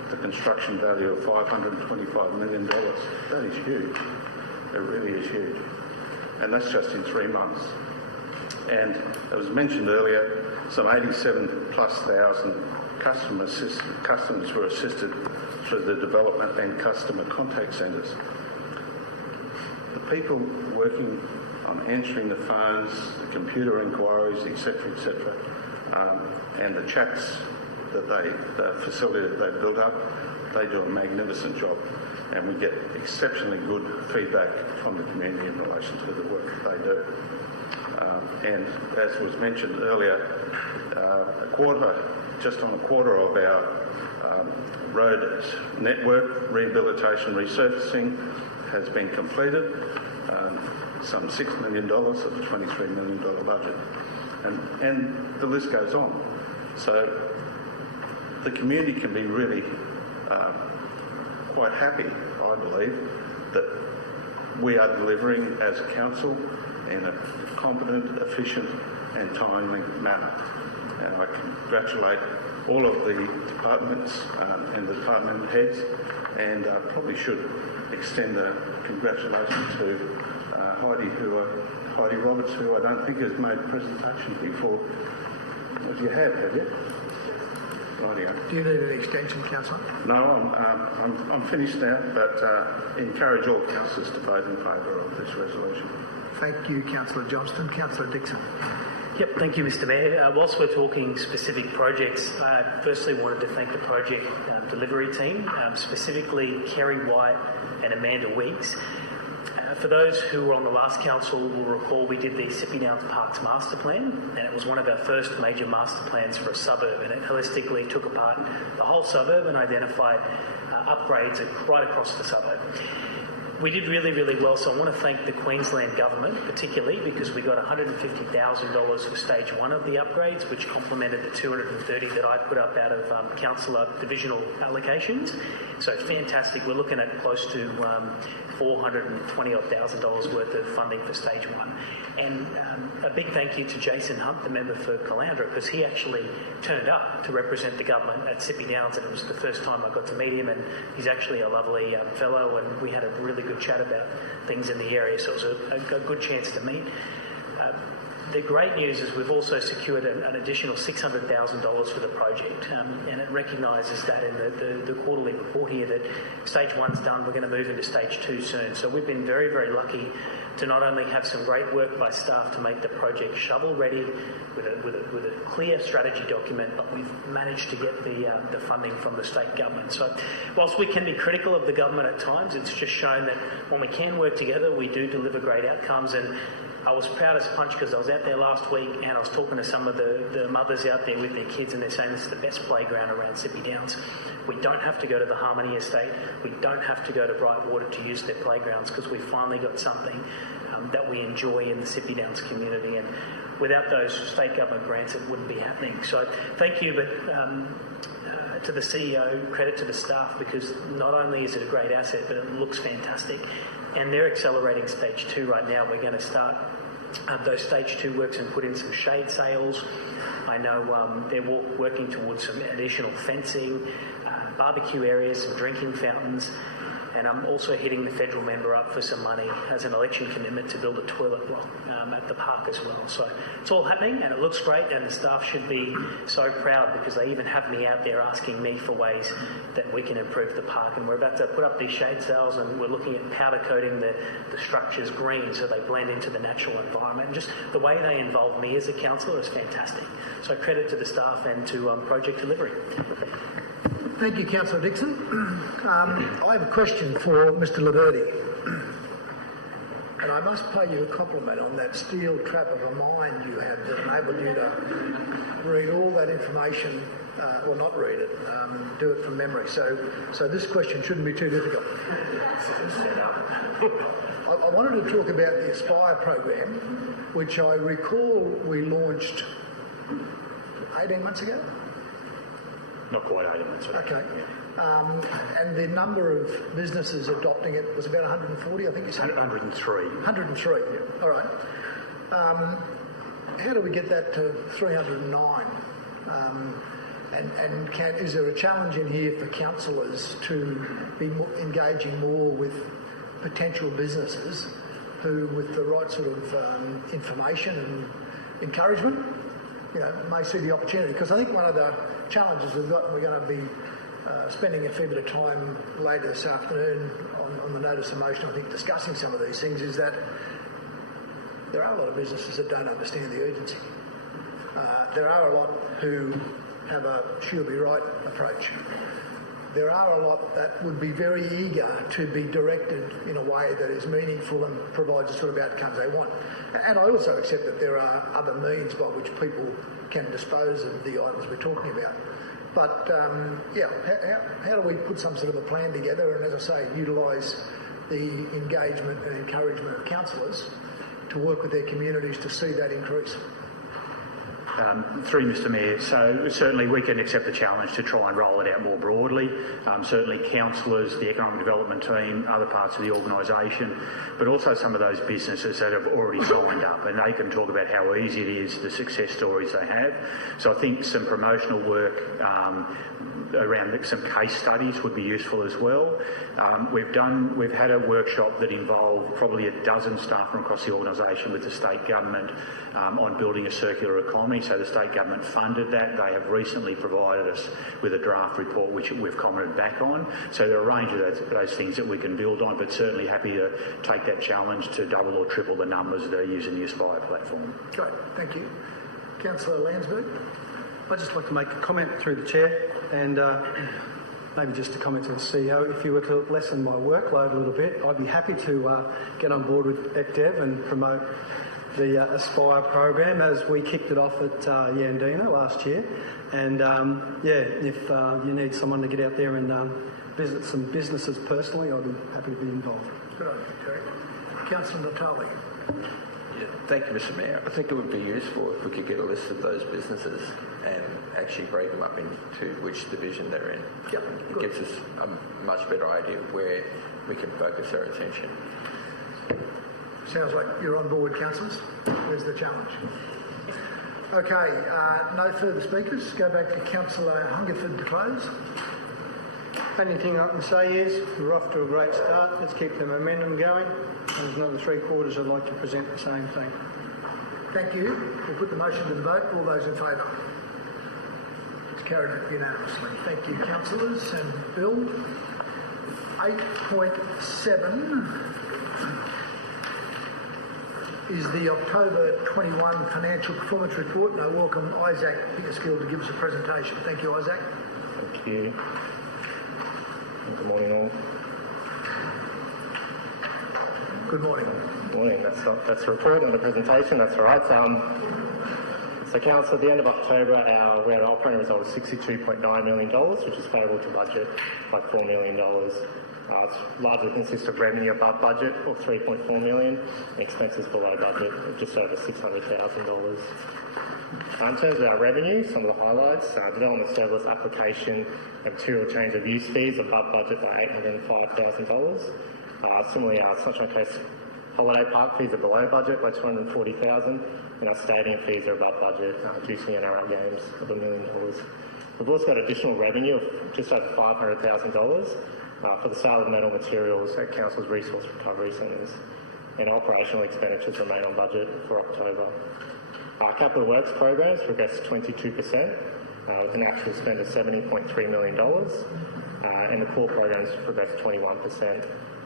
the construction value of $525 million. That is huge. It really is huge. And that's just in 3 months. And as was mentioned earlier, some 87,000+ customers were assisted through the development and customer contact centres. The people working on answering the phones, the computer inquiries, etc., and the chats that the facility that they've built up, they do a magnificent job, and we get exceptionally good feedback from the community in relation to the work that they do. And as was mentioned earlier, just on a quarter of our road network rehabilitation resurfacing has been completed, some $6 million of the $23 million budget, and the list goes on. So the community can be really quite happy, I believe, that we are delivering as a council in a competent, efficient and timely manner. And I congratulate all of the departments and the department heads, and probably should extend a congratulations to Heidi Roberts, who I don't think has made a presentation before. If you have you? Rightio. Do you need an extension, Councillor? No, I'm finished now, but encourage all councillors to vote in favour of this resolution. Thank you, Councillor Johnston. Councillor Dixon. Yep, thank you, Mr Mayor. Whilst we're talking specific projects, I firstly wanted to thank the project delivery team, specifically Kerry White and Amanda Weeks. For those who were on the last council will recall we did the Sippy Downs Parks Master Plan, and it was one of our first major master plans for a suburb, and it holistically took apart the whole suburb and identified upgrades right across the suburb. We did really, really well, so I want to thank the Queensland Government particularly because we got $150,000 for stage one of the upgrades, which complemented the $230,000 that I put up out of Councillor divisional allocations. So fantastic. We're looking at close to $420,000 worth of funding for stage one. And a big thank you to Jason Hunt, the member for Caloundra, because he actually turned up to represent the government at Sippy Downs, and it was the first time I got to meet him, and he's actually a lovely fellow, and we had a really good chat about things in the area, so it was a good chance to meet. The great news is we've also secured an additional $600,000 for the project, and it recognises that in the quarterly report here that stage one's done, we're going to move into stage two soon. So we've been very, very lucky to not only have some great work by staff to make the project shovel ready with a clear strategy document, but we've managed to get the funding from the state government. So whilst we can be critical of the government at times, it's just shown that when we can work together, we do deliver great outcomes. And I was proud as punch because I was out there last week and I was talking to some of the mothers out there with their kids, and they're saying this is the best playground around Sippy Downs. We don't have to go to the Harmony Estate. We don't have to go to Brightwater to use their playgrounds because we finally got something that we enjoy in the Sippy Downs community. And without those state government grants, it wouldn't be happening. So thank you, but to the CEO, credit to the staff, because not only is it a great asset, but it looks fantastic. And they're accelerating stage two right now. We're going to start those stage two works and put in some shade sails. I know they're working towards some additional fencing, barbecue areas, some drinking fountains, and I'm also hitting the federal member up for some money as an election commitment to build a toilet block at the park as well. So it's all happening and it looks great, and the staff should be so proud because they even have me out there asking me for ways that we can improve the park. And we're about to put up these shade sails, and we're looking at powder coating the structures green so they blend into the natural environment. And just the way they involve me as a councillor is fantastic. So credit to the staff and to project delivery. Thank you, Councillor Dixon. I have a question for Mr. Laverty. And I must pay you a compliment on that steel trap of a mind you have that enabled you to read all that information, well, not read it, do it from memory. So this question shouldn't be too difficult. I wanted to talk about the Aspire program, which I recall we launched 18 months ago. Not quite 18 months ago. Okay. And the number of businesses adopting it was about 140, I think you said? 103. 103, yeah. All right. How do we get that to 309? And is there a challenge in here for councillors to be engaging more with potential businesses who, with the right sort of information and encouragement, may see the opportunity? Because I think one of the challenges we've got, and we're going to be spending a fair bit of time later this afternoon on the notice of motion, I think, discussing some of these things, is that there are a lot of businesses that don't understand the urgency. There are a lot who have a she'll be right approach. There are a lot that would be very eager to be directed in a way that is meaningful and provides the sort of outcomes they want. And I also accept that there are other means by which people can dispose of the items we're talking about. But, how do we put some sort of a plan together and, as I say, utilise the engagement and encouragement of councillors to work with their communities to see that increase? Through Mr Mayor, so certainly we can accept the challenge to try and roll it out more broadly. Certainly councillors, the economic development team, other parts of the organisation, but also some of those businesses that have already signed up, and they can talk about how easy it is, the success stories they have. So I think some promotional work around some case studies would be useful as well. We've had a workshop that involved probably a dozen staff from across the organisation with the state government on building a circular economy. So the state government funded that. They have recently provided us with a draft report which we've commented back on. So there are a range of those things that we can build on, but certainly happy to take that challenge to double or triple the numbers that are using the Aspire platform. Great, thank you. Councillor Landsberg. I'd just like to make a comment through the chair, and maybe just a comment to the CEO, if you were to lessen my workload a little bit, I'd be happy to get on board with ECDEV and promote the Aspire program as we kicked it off at Yandina last year. And if you need someone to get out there and visit some businesses personally, I'd be happy to be involved. Good on you, Terry. Councillor Natoli. Yeah, thank you, Mr. Mayor. I think it would be useful if we could get a list of those businesses and actually break them up into which division they're in. Yep, it gives us a much better idea of where we can focus our attention. Sounds like you're on board, councillors. There's the challenge. Okay, no further speakers. Go back to Councillor Hungerford to close. Only thing I can say is we're off to a great start. Let's keep the momentum going. And there's another 3/4 I'd like to present the same thing. Thank you. We'll put the motion to the vote. All those in favour? It's carried unanimously. Thank you, councillors. And Bill, 8.7 is the October 21 Financial Performance Report, and I welcome Isaac Pickerskill to give us a presentation. Thank you, Isaac. Thank you. Good morning, all. Good morning. Good morning. That's a report, not a presentation. That's all right. So, Council, at the end of October, we had an operating result of $62.9 million, which is favourable to budget by $4 million. It largely consists of revenue above budget of $3.4 million, and expenses below budget of just over $600,000. In terms of our revenue, some of the highlights: development service application and material change of use fees above budget by $805,000. Similarly, our Sunshine Coast holiday park fees are below budget by $240,000, and our stadium fees are above budget due to the NRL games of $1 million. We've also got additional revenue of just over $500,000 for the sale of metal materials at Council's resource recovery centres, and operational expenditures remain on budget for October. Our capital works programs progressed 22%, with an actual spend of $70.3 million, and the core programs progressed 21%.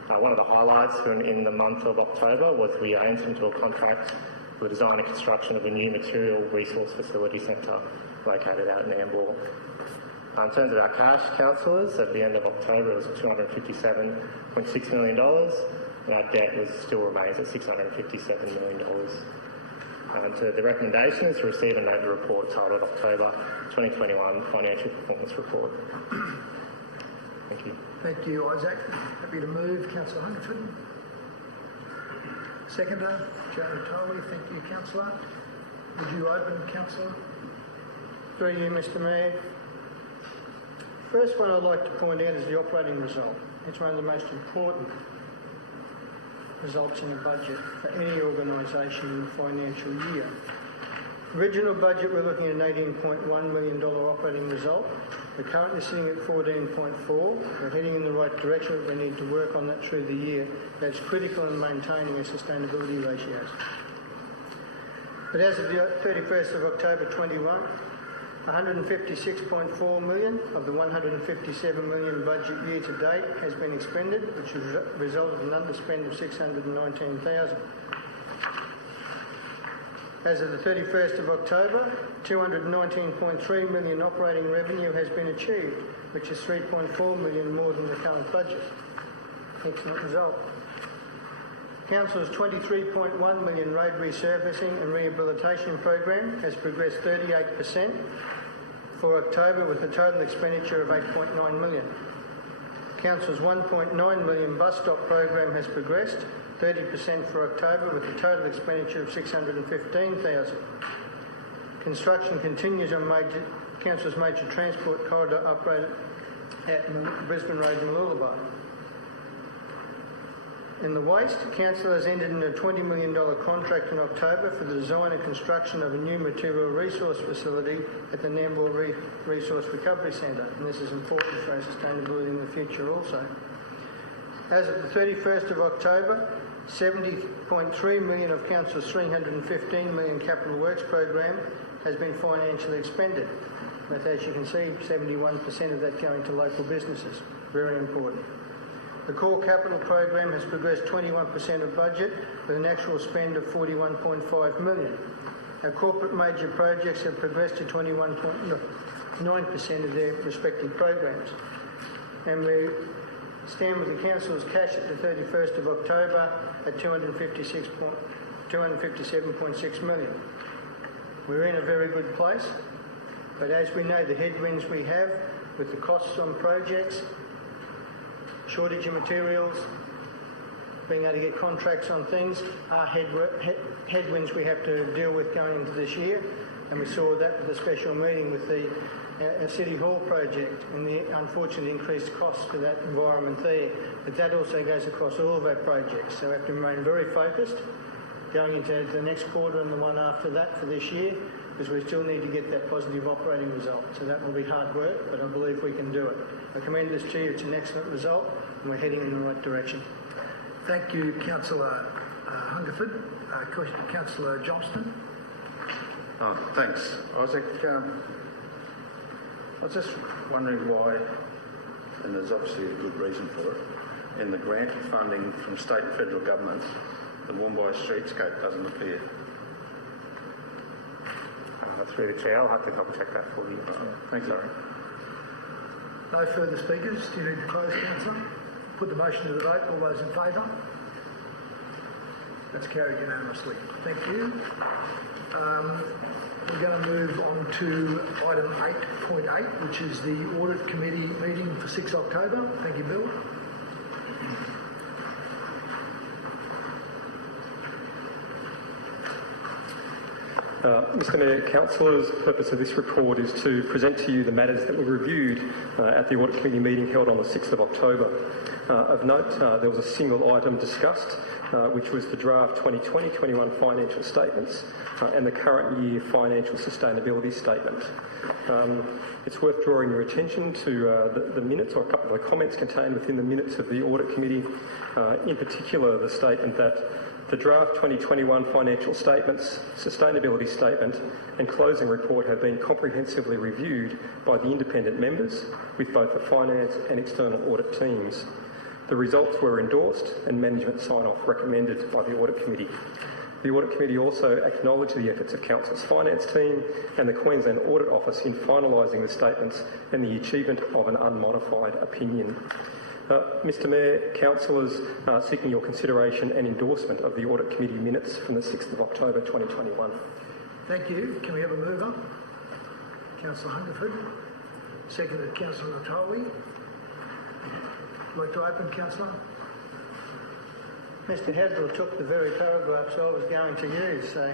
One of the highlights in the month of October was we entered into a contract for the design and construction of a new material resource facility centre located out in Nambour. In terms of our cash, councillors, at the end of October it was $257.6 million, and our debt still remains at $657 million. To the recommendation is to receive and note the report titled October 2021 Financial Performance Report. Thank you. Thank you, Isaac. Happy to move. Councillor Hungerford. Seconder, Joe Natoli. Thank you, Councillor. Would you open, Councillor? Through you, Mr. Mayor. First one I'd like to point out is the operating result. It's one of the most important results in a budget for any organisation in the financial year. Original budget, we're looking at an $18.1 million operating result. We're currently sitting at 14.4. We're heading in the right direction, but we need to work on that through the year. That's critical in maintaining our sustainability ratios. But as of the 31st of October 21, $156.4 million of the $157 million budget year to date has been expended, which has resulted in an underspend of $619,000. As of the 31st of October, $219.3 million operating revenue has been achieved, which is $3.4 million more than the current budget. Excellent result. Council's $23.1 million road resurfacing and rehabilitation program has progressed 38% for October, with a total expenditure of $8.9 million. Council's $1.9 million bus stop program has progressed 30% for October, with a total expenditure of $615,000. Construction continues on Council's major transport corridor upgrade at Brisbane Road, Mooloolaba. In the waste, Council has entered into a $20 million contract in October for the design and construction of a new material resource facility at the Nambour Resource Recovery Centre, and this is important for our sustainability in the future also. As of the 31st of October, $70.3 million of Council's $315 million capital works program has been financially expended. But as you can see, 71% of that going to local businesses. Very important. The core capital program has progressed 21% of budget, with an actual spend of $41.5 million. Our corporate major projects have progressed to 21.9% of their respective programs. and we stand with the council's cash at the 31st of October at $257.6 million. We're in a very good place, but as we know, the headwinds we have with the costs on projects, shortage of materials, being able to get contracts on things are headwinds we have to deal with going into this year. And we saw that with the special meeting with the City Hall project and the unfortunately increased costs for that environment there. But that also goes across all of our projects. So we have to remain very focused going into the next quarter and the one after that for this year, because we still need to get that positive operating result. So that will be hard work, but I believe we can do it. I commend this to you. It's an excellent result and we're heading in the right direction. Thank you, Councillor Hungerford. Councillor Johnston. Thanks, Isaac. I was just wondering why, and there's obviously a good reason for it, in the grant funding from state and federal governments, the Warmbye streetscape doesn't appear. Through the Chair, I'll have to double check that for you. Thank you. Sorry. No further speakers. Do you need to close, Councillor? Put the motion to the vote. All those in favour? That's carried unanimously. Thank you. We're going to move on to item 8.8, which is the Audit Committee meeting for 6 October. Thank you, Bill. Mr Mayor, councillors, the purpose of this report is to present to you the matters that were reviewed at the Audit Committee meeting held on the 6th of October. Of note, there was a single item discussed, which was the draft 2020-21 financial statements and the current year financial sustainability statement. It's worth drawing your attention to the minutes, or a couple of the comments contained within the minutes of the Audit Committee, in particular the statement that the draft 2021 financial statements, sustainability statement and closing report have been comprehensively reviewed by the independent members with both the finance and external audit teams. The results were endorsed and management sign-off recommended by the Audit Committee. The Audit Committee also acknowledged the efforts of Council's finance team and the Queensland Audit Office in finalising the statements and the achievement of an unmodified opinion. Mr Mayor, councillors seeking your consideration and endorsement of the Audit Committee minutes from the 6th of October 2021. Thank you. Can we have a mover? Councillor Hungerford. Seconded Councillor Natoli. Would you like to open, Councillor? Mr Hasbro took the very paragraphs I was going to use, so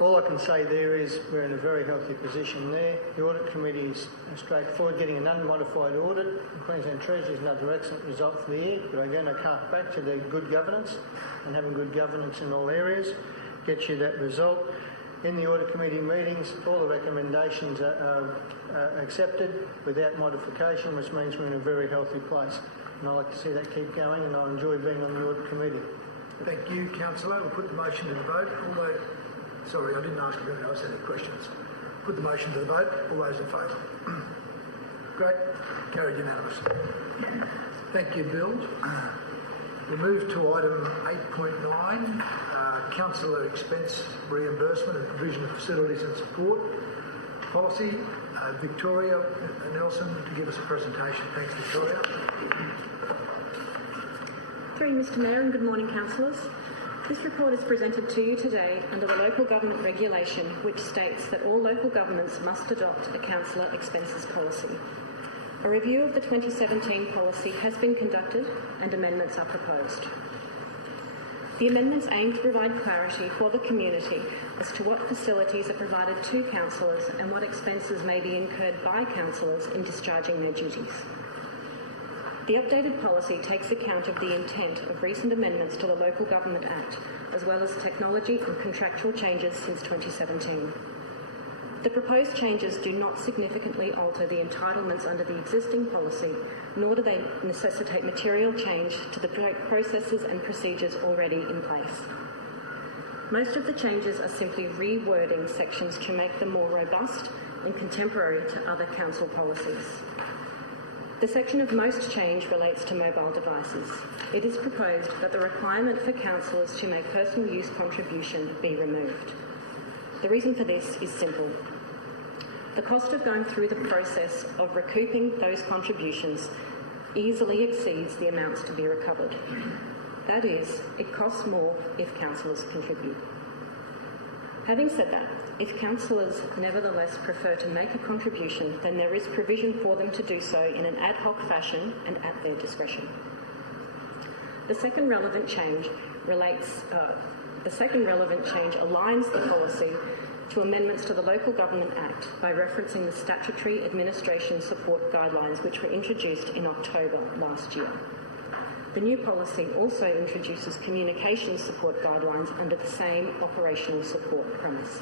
all I can say there is we're in a very healthy position there. The Audit Committee is straightforward, getting an unmodified audit. The Queensland Treasury is another excellent result for the year, but again I can't back to the good governance, and having good governance in all areas gets you that result. In the Audit Committee meetings, all the recommendations are accepted without modification, which means we're in a very healthy place. And I like to see that keep going, and I enjoy being on the Audit Committee. Thank you, Councillor. We'll put the motion to the vote. Sorry, I didn't ask if anyone else had any questions. Put the motion to the vote. All those in favour? Great. Carried unanimously. Thank you, Bill. We'll move to item 8.9, Councillor Expense Reimbursement and Provision of Facilities and Support Policy. Victoria Nelson to give us a presentation. Thanks, Victoria. Through you, Mr Mayor, and good morning, councillors. This report is presented to you today under the Local Government Regulation, which states that all local governments must adopt a councillor expenses policy. A review of the 2017 policy has been conducted and amendments are proposed. The amendments aim to provide clarity for the community as to what facilities are provided to councillors and what expenses may be incurred by councillors in discharging their duties. The updated policy takes account of the intent of recent amendments to the Local Government Act, as well as technology and contractual changes since 2017. The proposed changes do not significantly alter the entitlements under the existing policy, nor do they necessitate material change to the processes and procedures already in place. Most of the changes are simply rewording sections to make them more robust and contemporary to other council policies. The section of most change relates to mobile devices. It is proposed that the requirement for councillors to make personal use contribution be removed. The reason for this is simple. the cost of going through the process of recouping those contributions easily exceeds the amounts to be recovered. That is, it costs more if councillors contribute. Having said that, if councillors nevertheless prefer to make a contribution, then there is provision for them to do so in an ad hoc fashion and at their discretion. The second relevant change aligns the policy to amendments to the Local Government Act by referencing the statutory administration support guidelines which were introduced in October last year. The new policy also introduces communication support guidelines under the same operational support premise.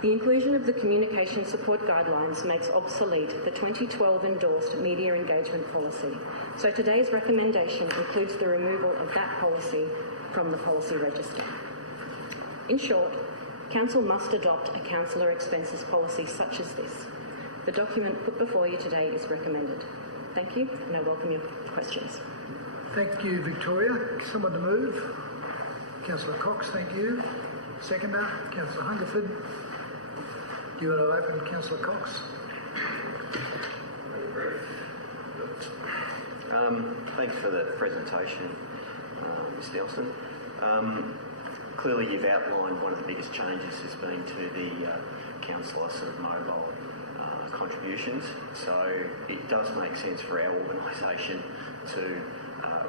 The inclusion of the communication support guidelines makes obsolete the 2012 endorsed media engagement policy, so today's recommendation includes the removal of that policy from the policy register. In short, Council must adopt a councillor expenses policy such as this. The document put before you today is recommended. Thank you, and I welcome your questions. Thank you, Victoria. Someone to move? Councillor Cox, thank you. Seconder, Councillor Hungerford. Do you want to open, Councillor Cox? Thanks for the presentation, Ms Nelson. Clearly you've outlined one of the biggest changes has been to the councillor sort of mobile contributions, so it does make sense for our organisation to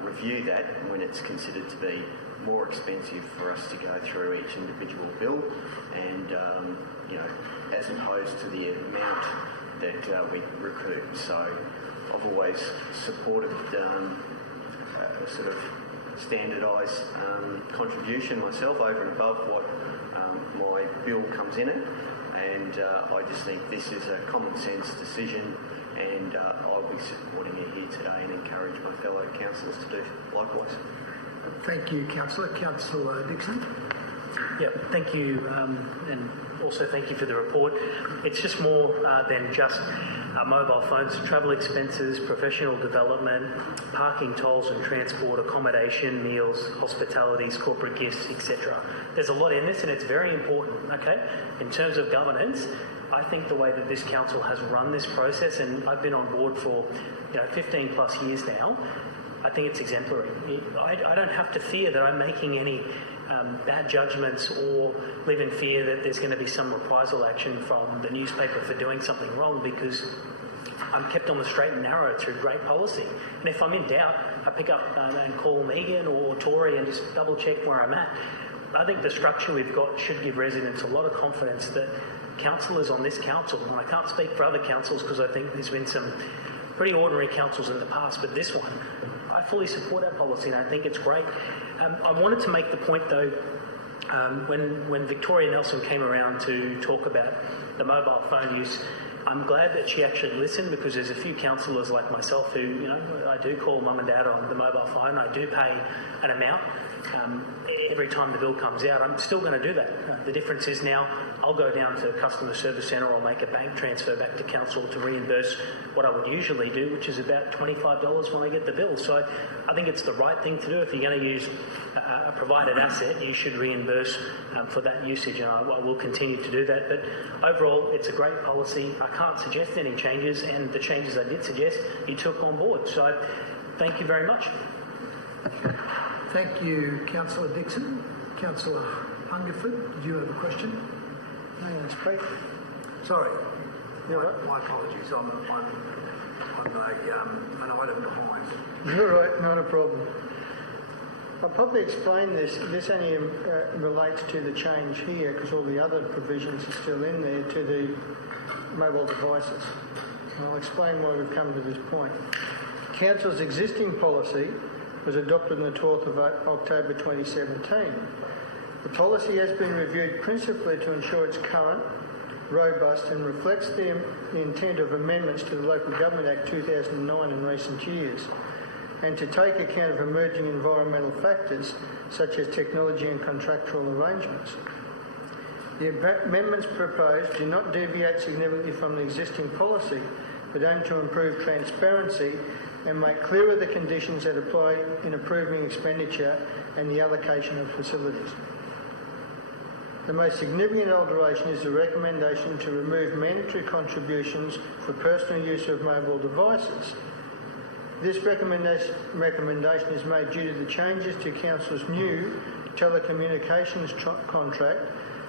review that when it's considered to be more expensive for us to go through each individual bill and, you know, as opposed to the amount that we recoup. So I've always supported sort of standardised contribution myself over and above what my bill comes in at, and I just think this is a common sense decision, and I'll be supporting it here today and encourage my fellow councillors to do likewise. Thank you, Councillor. Councillor Dixon. Yeah, thank you, and also thank you for the report. It's just more than just mobile phones, travel expenses, professional development, parking tolls and transport, accommodation, meals, hospitalities, corporate gifts, etc. There's a lot in this and it's very important, okay? In terms of governance, I think the way that this council has run this process, and I've been on board for 15 plus years now, I think it's exemplary. I don't have to fear that I'm making any bad judgments or live in fear that there's going to be some reprisal action from the newspaper for doing something wrong, because I'm kept on the straight and narrow through great policy. And if I'm in doubt, I pick up and call Megan or Tori and just double check where I'm at. I think the structure we've got should give residents a lot of confidence that councillors on this council, and I can't speak for other councils because I think there's been some pretty ordinary councils in the past, but this one, I fully support our policy and I think it's great. I wanted to make the point though, when Victoria Nelson came around to talk about the mobile phone use, I'm glad that she actually listened, because there's a few councillors like myself who, I do call mum and dad on the mobile phone. I do pay an amount every time the bill comes out. I'm still going to do that. The difference is now I'll go down to customer service centre, I'll make a bank transfer back to council to reimburse what I would usually do, which is about $25 when I get the bill. So I think it's the right thing to do. If you're going to use a provided asset, you should reimburse for that usage, and I will continue to do that. But overall, it's a great policy. I can't suggest any changes, and the changes I did suggest, you took on board. So thank you very much. Thank you, Councillor Dixon. Councillor Hungerford, did you have a question? No, that's great. Sorry. My apologies. I'm an item behind. You're right, not a problem. I'll probably explain this. This only relates to the change here, because all the other provisions are still in there, to the mobile devices. And I'll explain why we've come to this point. Council's existing policy was adopted on the 12th of October 2017. The policy has been reviewed principally to ensure it's current, robust and reflects the intent of amendments to the Local Government Act 2009 in recent years, and to take account of emerging environmental factors such as technology and contractual arrangements. The amendments proposed do not deviate significantly from the existing policy, but aim to improve transparency and make clearer the conditions that apply in approving expenditure and the allocation of facilities. The most significant alteration is the recommendation to remove mandatory contributions for personal use of mobile devices. This recommendation is made due to the changes to Council's new telecommunications contract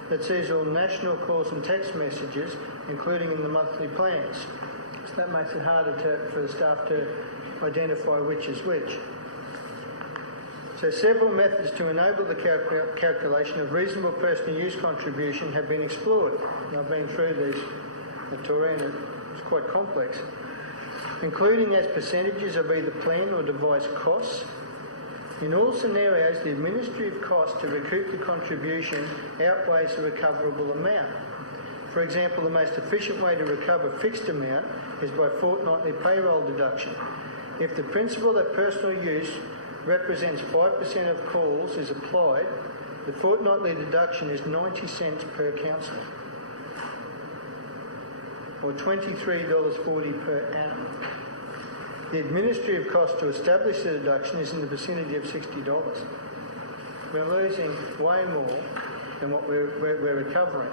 that sees all national calls and text messages, including in the monthly plans. So that makes it harder for the staff to identify which is which. So several methods to enable the calculation of reasonable personal use contribution have been explored. And I've been through these, Natoli, and it's quite complex, including as percentages of either plan or device costs. In all scenarios, the administrative cost to recoup the contribution outweighs the recoverable amount. For example, the most efficient way to recover a fixed amount is by fortnightly payroll deduction. If the principle that personal use represents 5% of calls is applied, the fortnightly deduction is 90 cents per councillor, or $23.40 per annum. The administrative cost to establish the deduction is in the vicinity of $60. We're losing way more than what we're recovering.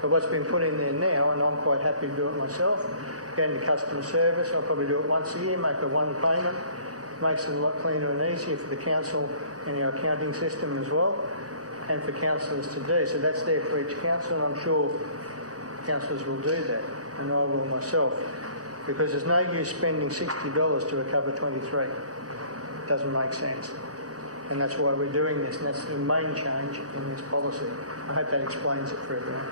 But what's been put in there now, and I'm quite happy to do it myself, going to customer service, I'll probably do it once a year, make a one payment, makes it a lot cleaner and easier for the council and our accounting system as well, and for councillors to do. So that's there for each council, and I'm sure councillors will do that, and I will myself, because there's no use spending $60 to recover 23. It doesn't make sense. And that's why we're doing this, and that's the main change in this policy. I hope that explains it for everyone.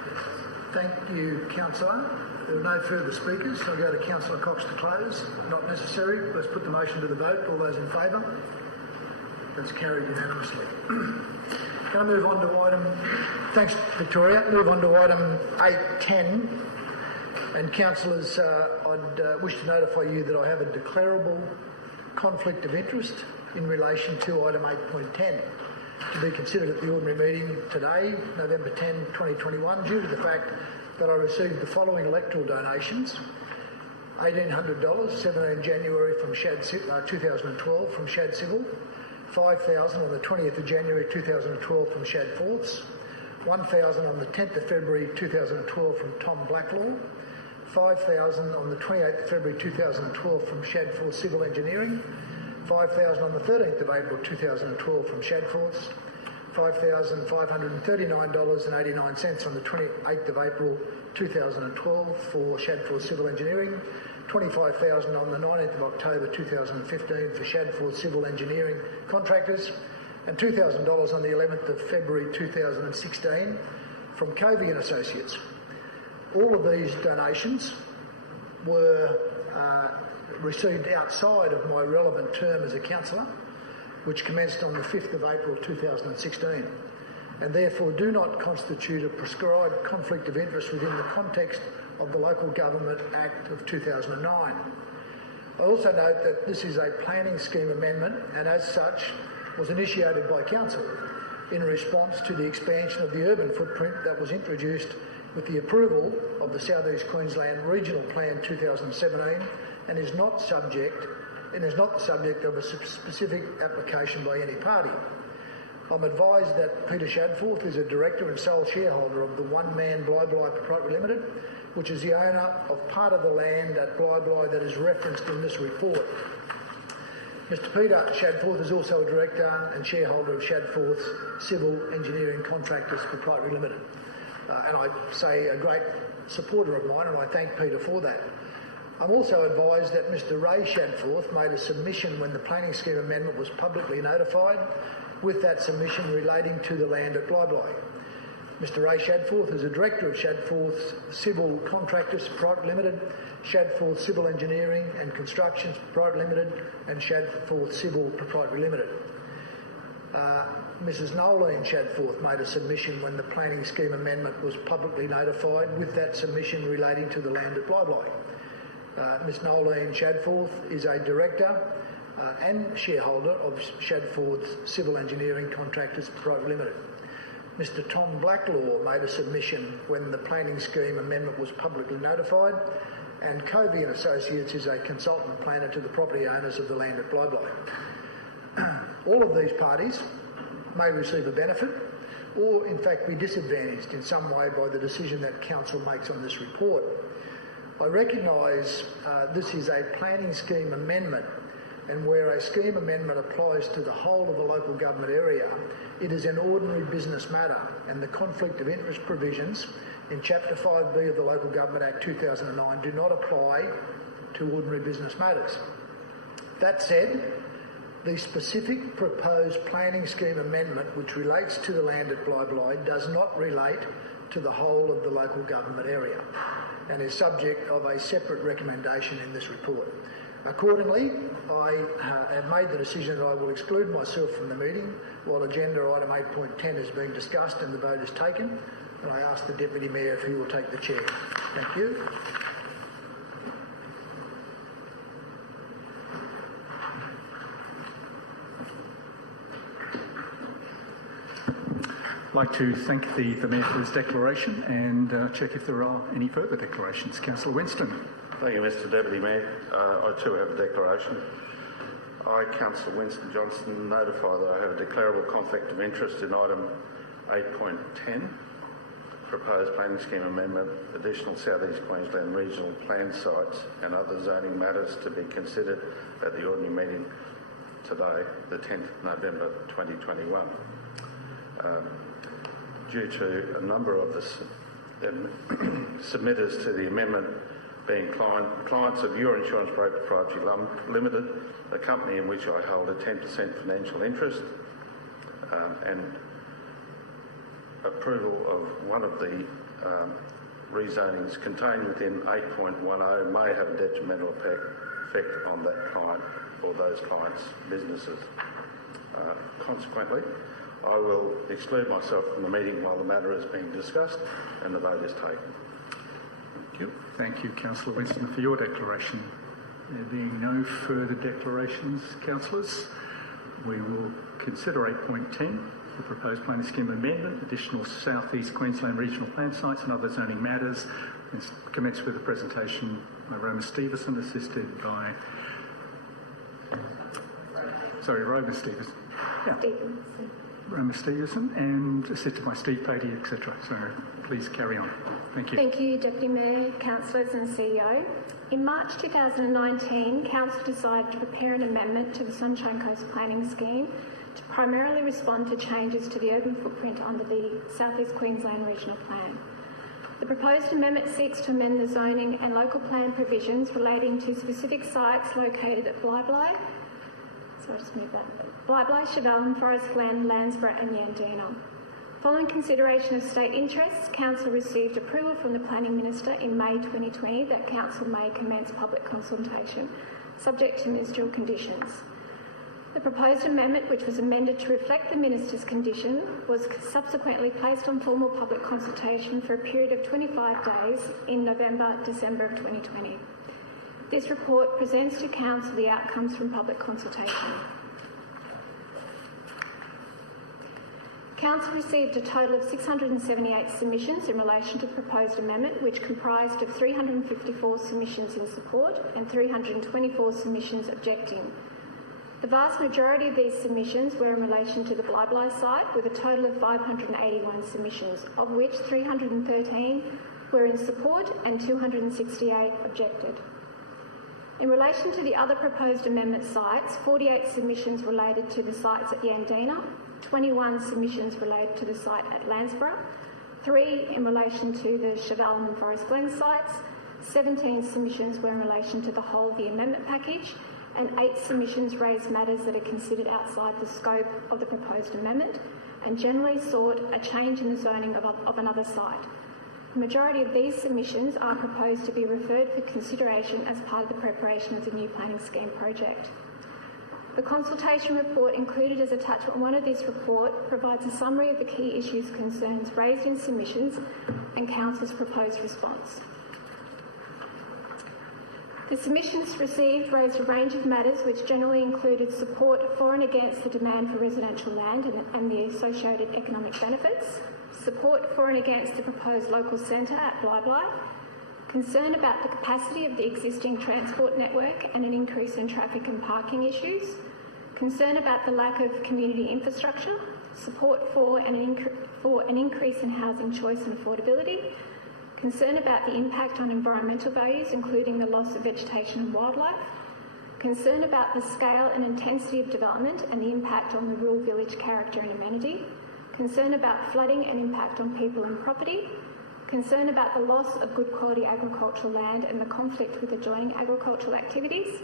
Thank you, Councillor. There are no further speakers. I'll go to Councillor Cox to close. Not necessary. Let's put the motion to the vote. All those in favour? That's carried unanimously. Can I move on to item... Thanks, Victoria. Move on to item 8.10. And councillors, I'd wish to notify you that I have a declarable conflict of interest in relation to item 8.10 to be considered at the ordinary meeting today, November 10, 2021, due to the fact that I received the following electoral donations: $1,800, 17 January from 2012 from Shad Civil, $5,000 on the 20th of January 2012 from Shad Forths, $1,000 on the 10th of February 2012 from Tom Blacklaw, $5,000 on the 28th of February 2012 from Shad Forths Civil Engineering, $5,000 on the 13th of April 2012 from Shad Forths, $5,539.89 on the 28th of April 2012 for Shad Forths Civil Engineering, $25,000 on the 19th of October 2015 for Shad Forths Civil Engineering Contractors, and $2,000 on the 11th of February 2016 from Covey and Associates. All of these donations were received outside of my relevant term as a councillor, which commenced on the 5th of April 2016, and therefore do not constitute a prescribed conflict of interest within the context of the Local Government Act of 2009. I also note that this is a planning scheme amendment, and as such was initiated by Council in response to the expansion of the urban footprint that was introduced with the approval of the South East Queensland Regional Plan 2017, and is not the subject of a specific application by any party. I'm advised that Peter Shadforth is a director and sole shareholder of the One Man Bly Proprietary Limited, which is the owner of part of the land at Bly that is referenced in this report. Mr Peter Shadforth is also a director and shareholder of Shadforth's Civil Engineering Contractors Proprietary Limited. And I say a great supporter of mine, and I thank Peter for that. I'm also advised that Mr Ray Shadforth made a submission when the planning scheme amendment was publicly notified, with that submission relating to the land at Bly. Mr Ray Shadforth is a director of Shadforth's Civil Contractors Proprietary Limited, Shadforth Civil Engineering and Constructions Proprietary Limited, and Shadforth Civil Proprietary Limited. Mrs Noeline Shadforth made a submission when the planning scheme amendment was publicly notified, with that submission relating to the land at Bly. Ms Noeline Shadforth is a director and shareholder of Shadforth's Civil Engineering Contractors Proprietary Limited. Mr Tom Blacklaw made a submission when the planning scheme amendment was publicly notified, and Covey and Associates is a consultant planner to the property owners of the land at Bly. All of these parties may receive a benefit or in fact be disadvantaged in some way by the decision that Council makes on this report. I recognise this is a planning scheme amendment, and where a scheme amendment applies to the whole of the local government area, it is an ordinary business matter, and the conflict of interest provisions in Chapter 5B of the Local Government Act 2009 do not apply to ordinary business matters. That said, the specific proposed planning scheme amendment which relates to the land at Bly Bly does not relate to the whole of the local government area and is subject of a separate recommendation in this report. Accordingly, I have made the decision that I will exclude myself from the meeting while agenda item 8.10 is being discussed and the vote is taken, and I ask the Deputy Mayor if he will take the chair. Thank you. I'd like to thank the Mayor for his declaration and check if there are any further declarations. Councillor Winston. Thank you, Mr Deputy Mayor. I too have a declaration. I, Councillor Winston Johnson, notify that I have a declarable conflict of interest in item 8.10, proposed planning scheme amendment, additional South East Queensland regional plan sites and other zoning matters to be considered at the ordinary meeting today, the 10th of November 2021. Due to a number of the submitters to the amendment being clients of Your Insurance Broker Proprietary Limited, a company in which I hold a 10% financial interest, and approval of one of the rezonings contained within 8.10 may have a detrimental effect on that client or those clients' businesses. Consequently, I will exclude myself from the meeting while the matter is being discussed and the vote is taken. Thank you. Thank you, Councillor Winston, for your declaration. There being no further declarations, councillors, we will consider 8.10, the proposed planning scheme amendment, additional South East Queensland regional plan sites and other zoning matters. Let's commence with a presentation by Roma Stevenson, assisted by... Roma Stevenson. Yeah. Roma Stevenson, and assisted by Steve Patey, etc. So please carry on. Thank you. Thank you, Deputy Mayor, Councillors and CEO. In March 2019, Council decided to prepare an amendment to the Sunshine Coast Planning Scheme to primarily respond to changes to the urban footprint under the South East Queensland Regional Plan. The proposed amendment seeks to amend the zoning and local plan provisions relating to specific sites located at Bly Bly, Chevelin, Forest Glen, Landsborough and Yandina. Following consideration of state interests, Council received approval from the Planning Minister in May 2020 that Council may commence public consultation, subject to ministerial conditions. The proposed amendment, which was amended to reflect the Minister's condition, was subsequently placed on formal public consultation for a period of 25 days in November-December of 2020. This report presents to Council the outcomes from public consultation. Council received a total of 678 submissions in relation to the proposed amendment, which comprised of 354 submissions in support and 324 submissions objecting. The vast majority of these submissions were in relation to the Bly Bly site, with a total of 581 submissions, of which 313 were in support and 268 objected. In relation to the other proposed amendment sites, 48 submissions related to the sites at Yandina, 21 submissions related to the site at Landsborough, 3 in relation to the Chevelin and Forest Glen sites, 17 submissions were in relation to the whole of the amendment package, and 8 submissions raised matters that are considered outside the scope of the proposed amendment and generally sought a change in the zoning of another site. The majority of these submissions are proposed to be referred for consideration as part of the preparation of the new planning scheme project. The consultation report included as attachment 1 of this report provides a summary of the key issues concerns raised in submissions and Council's proposed response. The submissions received raised a range of matters which generally included support for and against the demand for residential land and the associated economic benefits, support for and against the proposed local centre at Bly Bly, concern about the capacity of the existing transport network and an increase in traffic and parking issues, concern about the lack of community infrastructure, support for an increase in housing choice and affordability, concern about the impact on environmental values, including the loss of vegetation and wildlife, concern about the scale and intensity of development and the impact on the rural village character and amenity, concern about flooding and impact on people and property, concern about the loss of good quality agricultural land and the conflict with adjoining agricultural activities,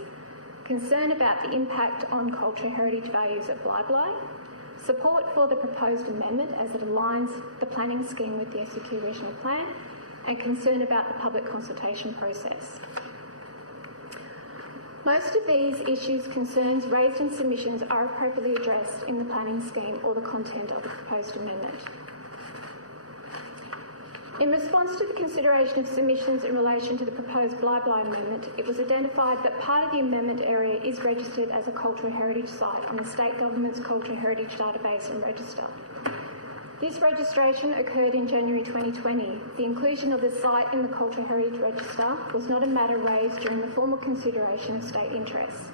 concern about the impact on cultural heritage values at Bli, support for the proposed amendment as it aligns the planning scheme with the SEQ Regional Plan, and concern about the public consultation process. Most of these issues, concerns raised in submissions are appropriately addressed in the planning scheme or the content of the proposed amendment. In response to the consideration of submissions in relation to the proposed Bli amendment, it was identified that part of the amendment area is registered as a cultural heritage site on the state government's cultural heritage database and register. This registration occurred in January 2020. The inclusion of the site in the cultural heritage register was not a matter raised during the formal consideration of state interests.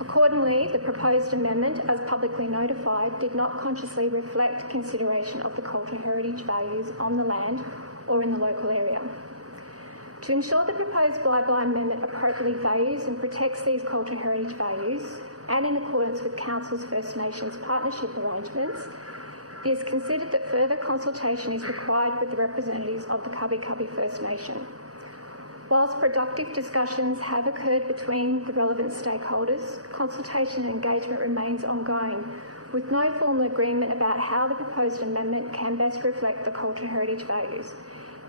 Accordingly, the proposed amendment, as publicly notified, did not consciously reflect consideration of the cultural heritage values on the land or in the local area. To ensure the proposed Bli amendment appropriately values and protects these cultural heritage values, and in accordance with Council's First Nations partnership arrangements, it is considered that further consultation is required with the representatives of the Kabi Kabi First Nation. Whilst productive discussions have occurred between the relevant stakeholders, consultation and engagement remains ongoing, with no formal agreement about how the proposed amendment can best reflect the cultural heritage values,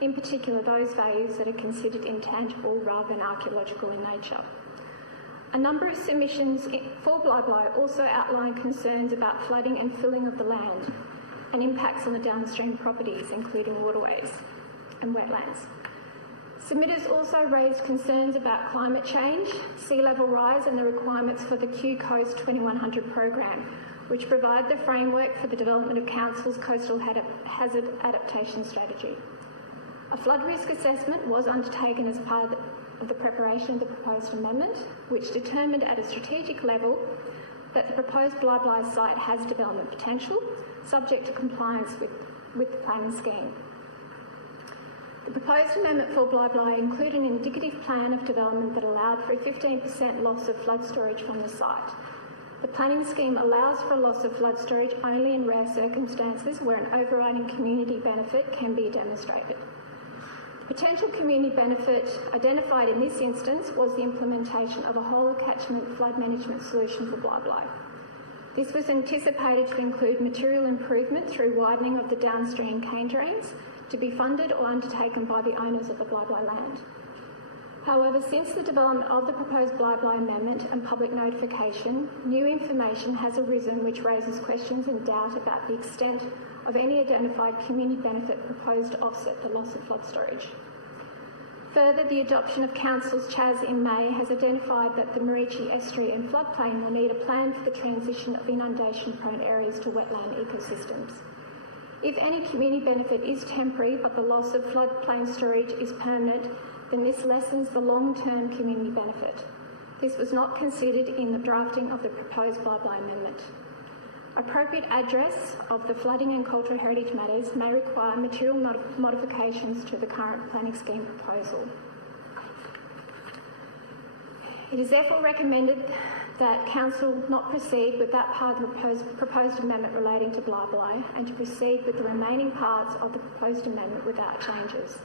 in particular those values that are considered intangible rather than archaeological in nature. A number of submissions for Bli also outline concerns about flooding and filling of the land and impacts on the downstream properties, including waterways and wetlands. Submitters also raised concerns about climate change, sea level rise and the requirements for the Q Coast 2100 program, which provide the framework for the development of Council's coastal hazard adaptation strategy. A flood risk assessment was undertaken as part of the preparation of the proposed amendment, which determined at a strategic level that the proposed Bli site has development potential, subject to compliance with the planning scheme. The proposed amendment for Bli included an indicative plan of development that allowed for a 15% loss of flood storage from the site. The planning scheme allows for a loss of flood storage only in rare circumstances where an overriding community benefit can be demonstrated. Potential community benefit identified in this instance was the implementation of a whole catchment flood management solution for Bli. This was anticipated to include material improvement through widening of the downstream cane drains to be funded or undertaken by the owners of the Bli land. However, since the development of the proposed Bli amendment and public notification, new information has arisen which raises questions and doubt about the extent of any identified community benefit proposed to offset the loss of flood storage. Further, the adoption of Council's CHAS in May has identified that the Maroochydore estuary and floodplain will need a plan for the transition of inundation-prone areas to wetland ecosystems. If any community benefit is temporary but the loss of floodplain storage is permanent, then this lessens the long-term community benefit. This was not considered in the drafting of the proposed Bli amendment. Appropriate address of the flooding and cultural heritage matters may require material modifications to the current planning scheme proposal. It is therefore recommended that Council not proceed with that part of the proposed amendment relating to Bli and to proceed with the remaining parts of the proposed amendment without changes.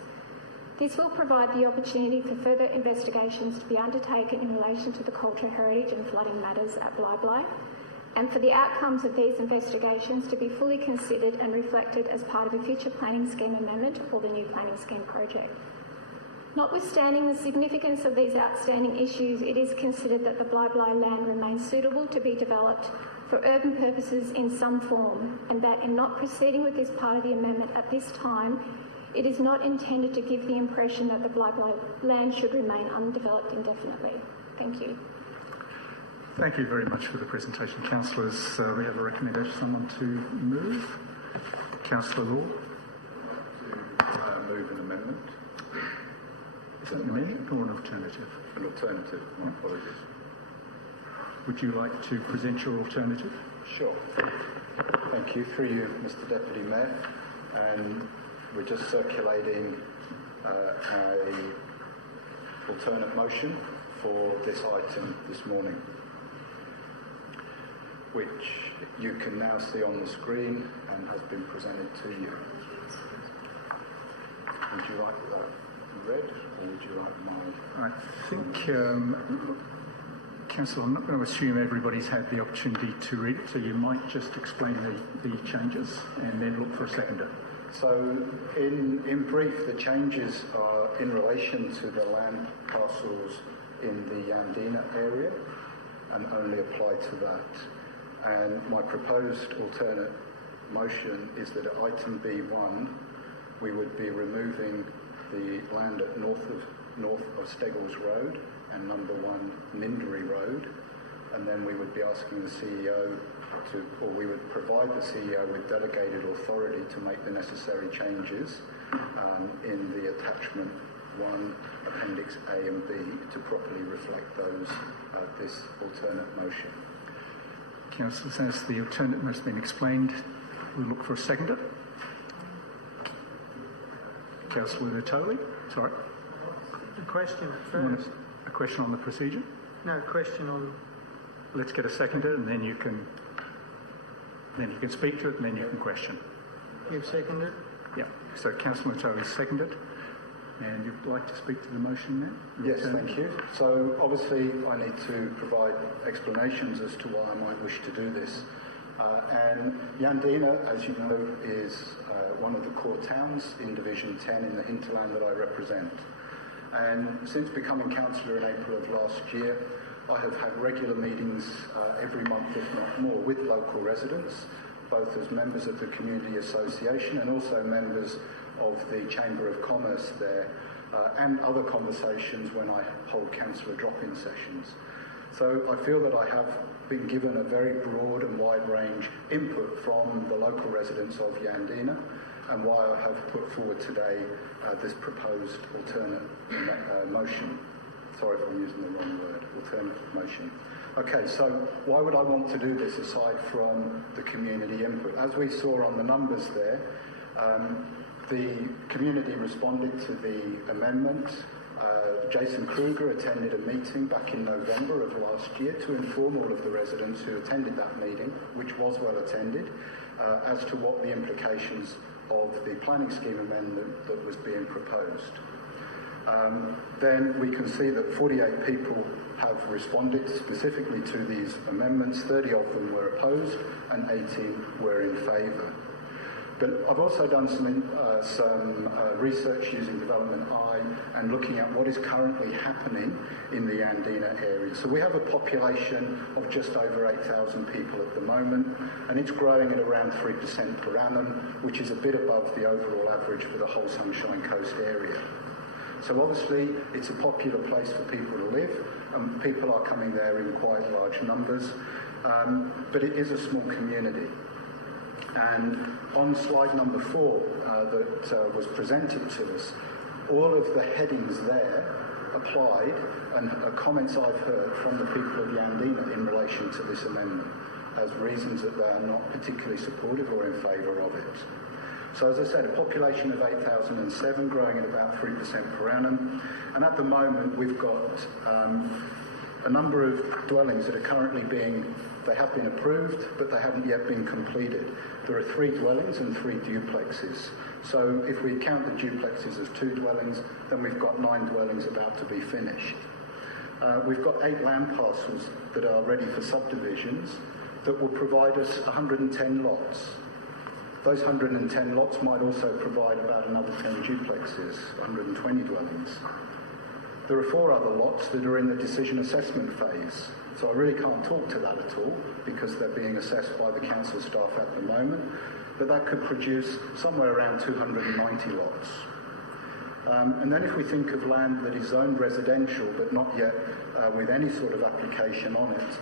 This will provide the opportunity for further investigations to be undertaken in relation to the cultural heritage and flooding matters at Bli, and for the outcomes of these investigations to be fully considered and reflected as part of a future planning scheme amendment or the new planning scheme project. Notwithstanding the significance of these outstanding issues, it is considered that the Bli land remains suitable to be developed for urban purposes in some form, and that in not proceeding with this part of the amendment at this time, it is not intended to give the impression that the Bli land should remain undeveloped indefinitely. Thank you. Thank you very much for the presentation, councillors. We have a recommendation. Someone to move? Councillor Law. Move an amendment. Is that an amendment or an alternative? An alternative, my apologies. Would you like to present your alternative? Sure. Thank you. Through you, Mr Deputy Mayor. And we're just circulating a alternate motion for this item this morning, which you can now see on the screen and has been presented to you. Would you like that read, or would you like my... I think, Councillor, I'm not going to assume everybody's had the opportunity to read it, so you might just explain the changes and then look for a seconder. So, in brief, the changes are in relation to the land parcels in the Yandina area and only apply to that. And my proposed alternate motion is that at item B1, we would be removing the land at north of Steggles Road and number 1 Ninderry Road, and then we would be asking the CEO or we would provide the CEO with delegated authority to make the necessary changes in the attachment 1, Appendix A and B, to properly reflect those, this alternate motion. Councillors, as the alternate has been explained, we'll look for a seconder. Councillor Natoli, sorry. A question at first. A question on the procedure? No, question on... Let's get a seconder and then you can speak to it and then you can question. You've seconded? Yeah. So Councillor Natoli seconded. And you'd like to speak to the motion now? Yes, thank you. So obviously I need to provide explanations as to why I might wish to do this. And Yandina, as you know, is one of the core towns in Division 10 in the hinterland that I represent. And since becoming councillor in April of last year, I have had regular meetings every month, if not more, with local residents, both as members of the Community Association and also members of the Chamber of Commerce there, and other conversations when I hold councillor drop-in sessions. So I feel that I have been given a very broad and wide range input from the local residents of Yandina, and why I have put forward today this proposed alternate motion. Sorry if I'm using the wrong word, alternate motion. Okay, so why would I want to do this aside from the community input? As we saw on the numbers there, the community responded to the amendment. Jason Kruger attended a meeting back in November of last year to inform all of the residents who attended that meeting, which was well attended, as to what the implications of the planning scheme amendment that was being proposed. Then we can see that 48 people have responded specifically to these amendments, 30 of them were opposed and 18 were in favour. But I've also done some research using Development Eye and looking at what is currently happening in the Yandina area. So we have a population of just over 8,000 people at the moment, and it's growing at around 3% per annum, which is a bit above the overall average for the whole Sunshine Coast area. So obviously it's a popular place for people to live, and people are coming there in quite large numbers, but it is a small community. And on slide number 4 that was presented to us, all of the headings there applied, and comments I've heard from the people of Yandina in relation to this amendment as reasons that they are not particularly supportive or in favour of it. So as I said, a population of 8,007, growing at about 3% per annum, and at the moment we've got a number of dwellings that are currently they have been approved, but they haven't yet been completed. There are 3 dwellings and 3 duplexes. So if we count the duplexes as 2 dwellings, then we've got 9 dwellings about to be finished. We've got 8 land parcels that are ready for subdivisions that will provide us 110 lots. Those 110 lots might also provide about another 10 duplexes, 120 dwellings. There are 4 other lots that are in the decision assessment phase. So I really can't talk to that at all because they're being assessed by the council staff at the moment. But that could produce somewhere around 290 lots. And then if we think of land that is zoned residential but not yet with any sort of application on it,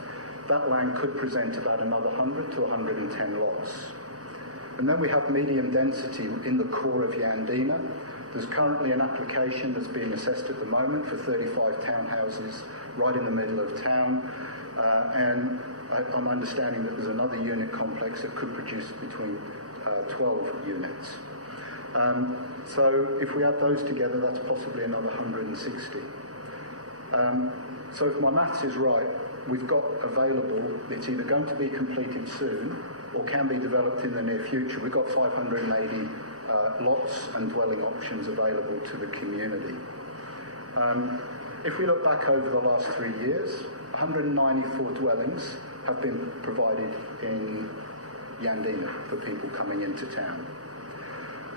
that land could present about another 100 to 110 lots. And then we have medium density in the core of Yandina. There's currently an application that's being assessed at the moment for 35 townhouses right in the middle of town. And I'm understanding that there's another unit complex that could produce between 12 units. So if we add those together, that's possibly another 160. So if my maths is right, we've got available, it's either going to be completed soon or can be developed in the near future. We've got 580 lots and dwelling options available to the community. If we look back over the last 3 years, 194 dwellings have been provided in Yandina for people coming into town.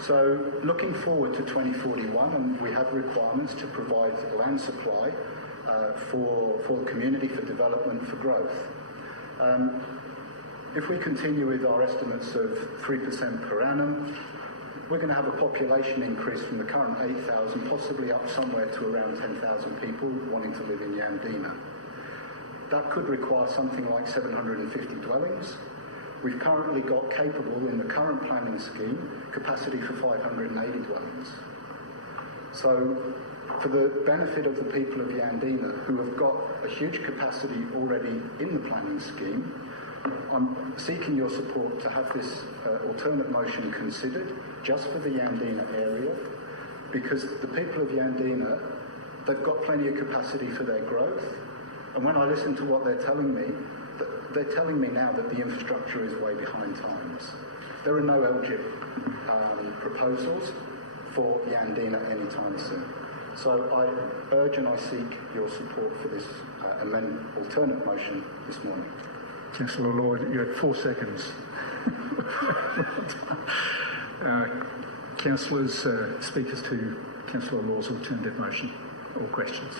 So looking forward to 2041, and we have requirements to provide land supply for the community, for development, for growth. If we continue with our estimates of 3% per annum, we're going to have a population increase from the current 8,000, possibly up somewhere to around 10,000 people wanting to live in Yandina. That could require something like 750 dwellings. We've currently got capable, in the current planning scheme, capacity for 580 dwellings. So, for the benefit of the people of Yandina, who have got a huge capacity already in the planning scheme, I'm seeking your support to have this alternate motion considered just for the Yandina area, because the people of Yandina, they've got plenty of capacity for their growth. And when I listen to what they're telling me now that the infrastructure is way behind times. There are no LGIP proposals for Yandina anytime soon. So I urge and I seek your support for this alternate motion this morning. Councillor Lloyd, you had 4 seconds. Councillors, speakers to Councillor Law's alternative motion or questions.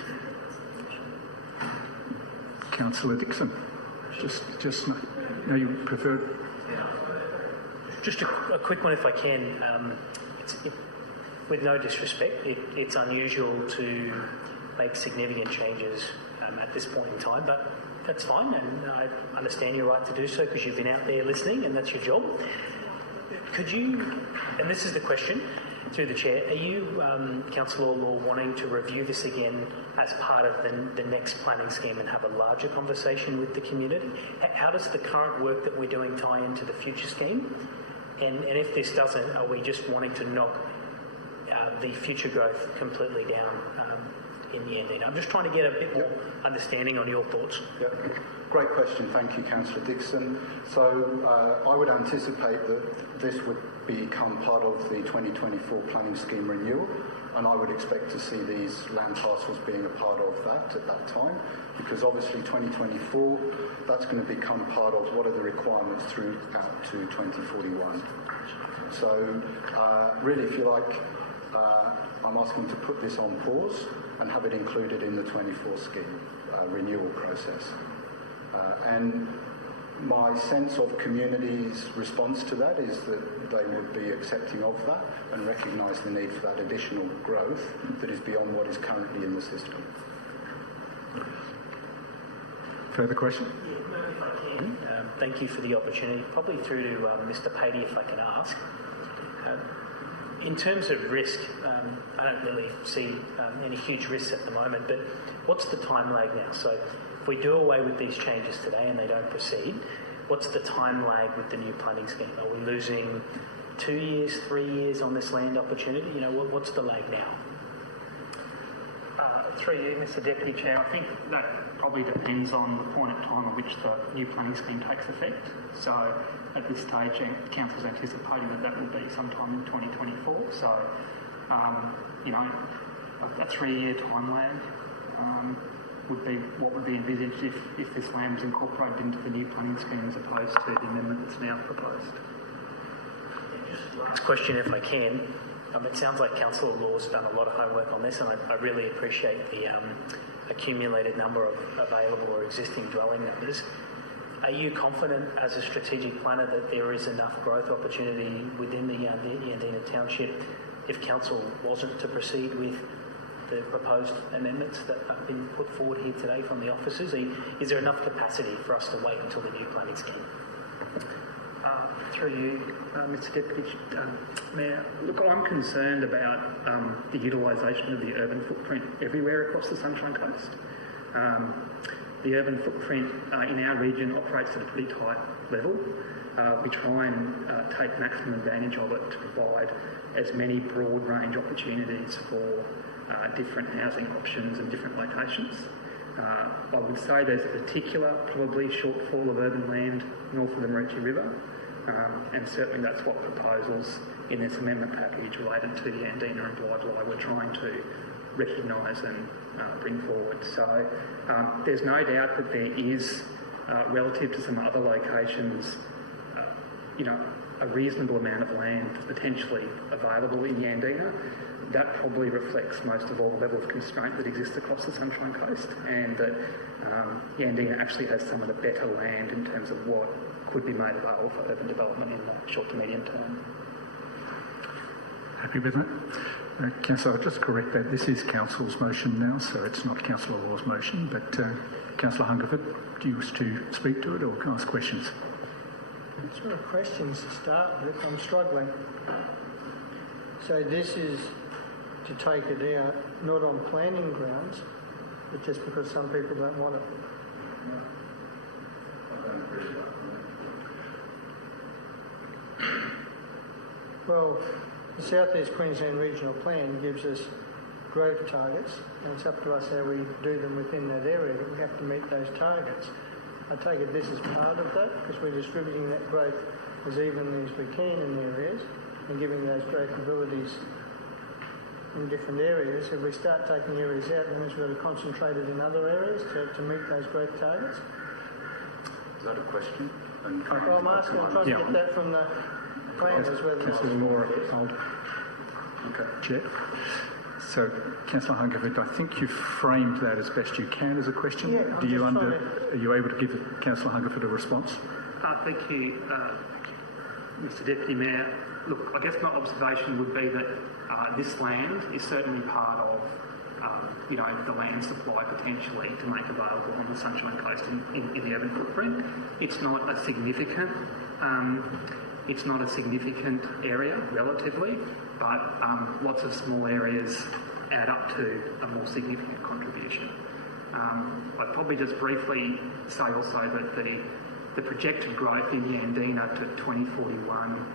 Councillor Dixon, just no, you prefer. Just a quick one, if I can. With no disrespect, it's unusual to make significant changes at this point in time, but that's fine, and I understand your right to do so because you've been out there listening, and that's your job. Could you, and this is the question through the chair, are you, Councillor Law, wanting to review this again as part of the next planning scheme and have a larger conversation with the community? How does the current work that we're doing tie into the future scheme? And if this doesn't, are we just wanting to knock the future growth completely down in the end? I'm just trying to get a bit more understanding on your thoughts. Yep. Great question. Thank you, Councillor Dixon. So I would anticipate that this would become part of the 2024 planning scheme renewal, and I would expect to see these land parcels being a part of that at that time, because obviously 2024, that's going to become part of what are the requirements throughout to 2041. So really, if you like, I'm asking to put this on pause and have it included in the 24 scheme renewal process. And my sense of community's response to that is that they would be accepting of that and recognise the need for that additional growth that is beyond what is currently in the system. Further question? If I can, thank you for the opportunity. Probably through to Mr. Patey, if I can ask. In terms of risk, I don't really see any huge risks at the moment, but what's the time lag now? So if we do away with these changes today and they don't proceed, what's the time lag with the new planning scheme? Are we losing 2 years, 3 years on this land opportunity? You know, what's the lag now? Through you, Mr. Deputy Chair, I think that probably depends on the point of time at which the new planning scheme takes effect. So at this stage, Council's anticipating that will be sometime in 2024. So, you know, a 3-year time lag would be what would be envisaged if this land was incorporated into the new planning scheme as opposed to the amendment that's now proposed. Just last question, if I can. It sounds like Councillor Law's done a lot of homework on this, and I really appreciate the accumulated number of available or existing dwelling numbers. Are you confident as a strategic planner that there is enough growth opportunity within the Yandina Township if Council wasn't to proceed with the proposed amendments that have been put forward here today from the officers? Is there enough capacity for us to wait until the new planning scheme? Through you, Mr. Deputy Mayor, look, I'm concerned about the utilisation of the urban footprint everywhere across the Sunshine Coast. the urban footprint in our region operates at a pretty tight level. We try and take maximum advantage of it to provide as many broad range opportunities for different housing options and different locations. I would say there's a particular probably shortfall of urban land north of the Maroochydore River, and certainly that's what proposals in this amendment package related to the Yandina and Blythe we're trying to recognise and bring forward. So there's no doubt that there is, relative to some other locations, a reasonable amount of land potentially available in Yandina. That probably reflects most of all the level of constraint that exists across the Sunshine Coast, and that Yandina actually has some of the better land in terms of what could be made available for urban development in the short to medium term. Happy with that? Councillor, I'll just correct that. This is Council's motion now, so it's not Councillor Law's motion. But Councillor Hungerford, do you wish to speak to it or ask questions? It's not questions to start with. I'm struggling. So this is to take it out, not on planning grounds, but just because some people don't want it. Well, the South East Queensland Regional Plan gives us growth targets, and it's up to us how we do them within that area, but we have to meet those targets. I take it this is part of that, because we're distributing that growth as evenly as we can in the areas and giving those growth abilities in different areas. If we start taking areas out, then we've got to concentrate it in other areas to meet those growth targets. Is that a question? Well, I'm asking, I'm trying to get that from the planners. Councillor Law, Chair. So, Councillor Hungerford, I think you've framed that as best you can as a question. Yeah, Are you able to give Councillor Hungerford a response? Thank you, Mr Deputy Mayor. Look, I guess my observation would be that this land is certainly part of the land supply potentially to make available on the Sunshine Coast in the urban footprint. It's not a significant area relatively, but lots of small areas add up to a more significant contribution. I'd probably just briefly say also that the projected growth in Yandina to 2041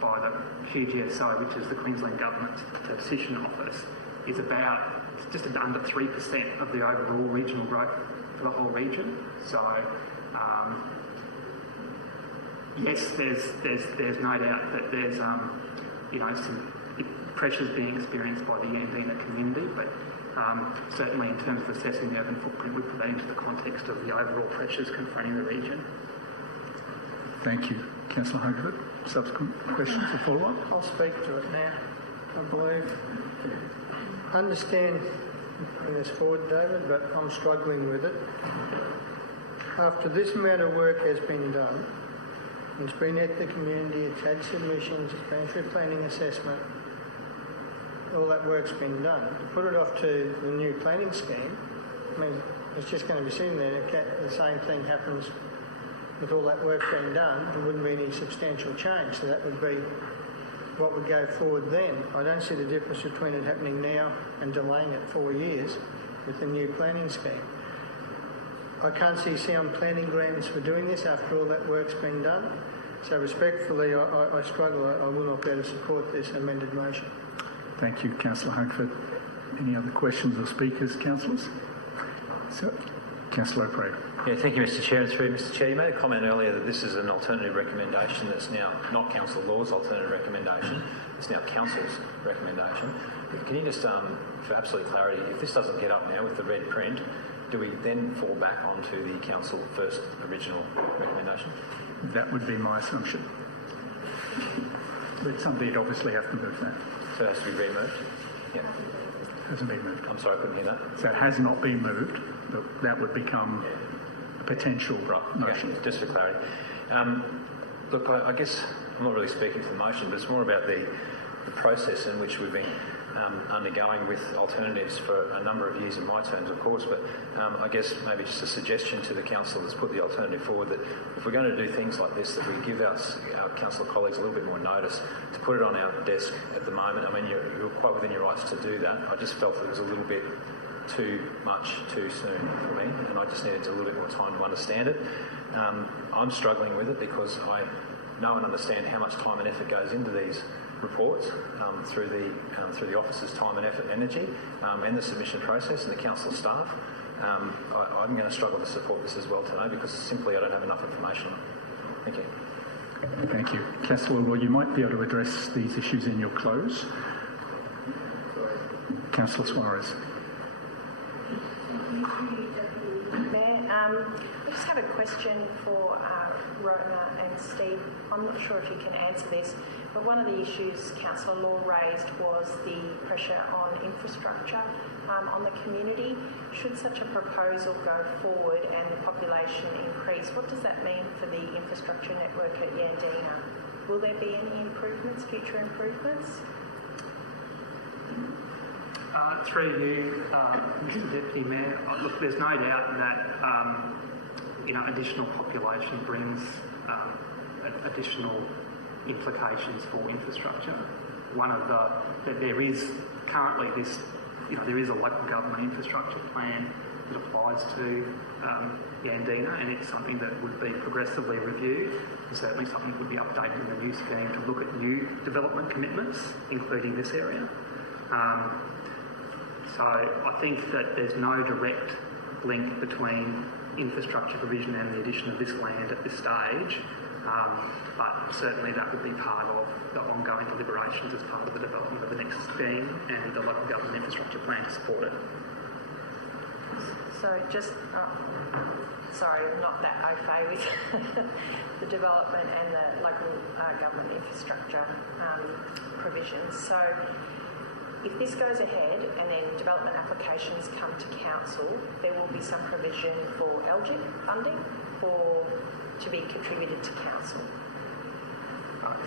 by the QGSO, which is the Queensland Government's Decision Office, is just under 3% of the overall regional growth for the whole region. So yes, there's no doubt that there's some pressures being experienced by the Yandina community, but certainly in terms of assessing the urban footprint, we put that into the context of the overall pressures confronting the region. Thank you. Councillor Hungerford, subsequent questions or follow-up? I'll speak to it now, I believe. I understand putting this forward, David, but I'm struggling with it. After this amount of work has been done, it's been at the community, it's had submissions, it's been through planning assessment, all that work's been done. To put it off to the new planning scheme, I mean, it's just going to be sitting there. If the same thing happens with all that work being done, there wouldn't be any substantial change. So that would be what would go forward then. I don't see the difference between it happening now and delaying it 4 years with the new planning scheme. I can't see sound planning grounds for doing this after all that work's been done. So respectfully, I struggle. I will not be able to support this amended motion. Thank you, Councillor Hungerford. Any other questions or speakers, councillors? So, Councillor O'Brien. Yeah, thank you, Mr Chair. And through Mr Chair, you made a comment earlier that this is an alternative recommendation that's now not Council Law's alternative recommendation, it's now Council's recommendation. Can you just, for absolute clarity, if this doesn't get up now with the red print, do we then fall back onto the Council first original recommendation? That would be my assumption. But somebody'd obviously have to move that. So it has to be removed? Yeah. Hasn't been moved. I'm sorry, I couldn't hear that. So it has not been moved, but that would become a potential motion. Okay, just for clarity. Look, I guess I'm not really speaking to the motion, but it's more about the process in which we've been undergoing with alternatives for a number of years in my terms, of course, but I guess maybe just a suggestion to the council that's put the alternative forward that if we're going to do things like this, that we give our council colleagues a little bit more notice to put it on our desk at the moment. I mean, you're quite within your rights to do that. I just felt that it was a little bit too much too soon for me, and I just needed a little bit more time to understand it. I'm struggling with it because I know and understand how much time and effort goes into these reports through the office's time and effort and energy, and the submission process and the council staff. I'm going to struggle to support this as well today because simply I don't have enough information on it. Thank you. Thank you. Councillor, well, you might be able to address these issues in your close. Councillor Suarez. Mayor, I just have a question for Rona and Steve. I'm not sure if you can answer this, but one of the issues Councillor Law raised was the pressure on infrastructure on the community. Should such a proposal go forward and the population increase, what does that mean for the infrastructure network at Yandina? Will there be any improvements, future improvements? Through you, Mr Deputy Mayor, look, there's no doubt that additional population brings additional implications for infrastructure. There is currently this, there is a local government infrastructure plan that applies to Yandina, and it's something that would be progressively reviewed, and certainly something that would be updated in the new scheme to look at new development commitments, including this area. So I think that there's no direct link between infrastructure provision and the addition of this land at this stage, but certainly that would be part of the ongoing deliberations as part of the development of the next scheme and the local government infrastructure plan to support it. So just, sorry, I'm not that au fait with the development and the local government infrastructure provisions. So if this goes ahead and then development applications come to council, there will be some provision for LGIP funding to be contributed to council.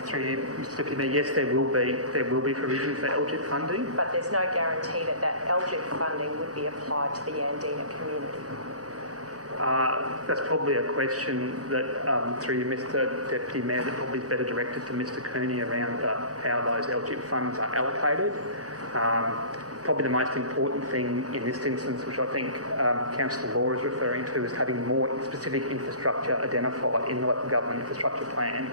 Through you, Mr Deputy Mayor, yes, there will be provision for LGIP funding. But there's no guarantee that LGIP funding would be applied to the Yandina community. That's probably a question that, through you, Mr Deputy Mayor, that probably is better directed to Mr Cooney around how those LGIP funds are allocated. Probably the most important thing in this instance, which I think Councillor Law is referring to, is having more specific infrastructure identified in the local government infrastructure plan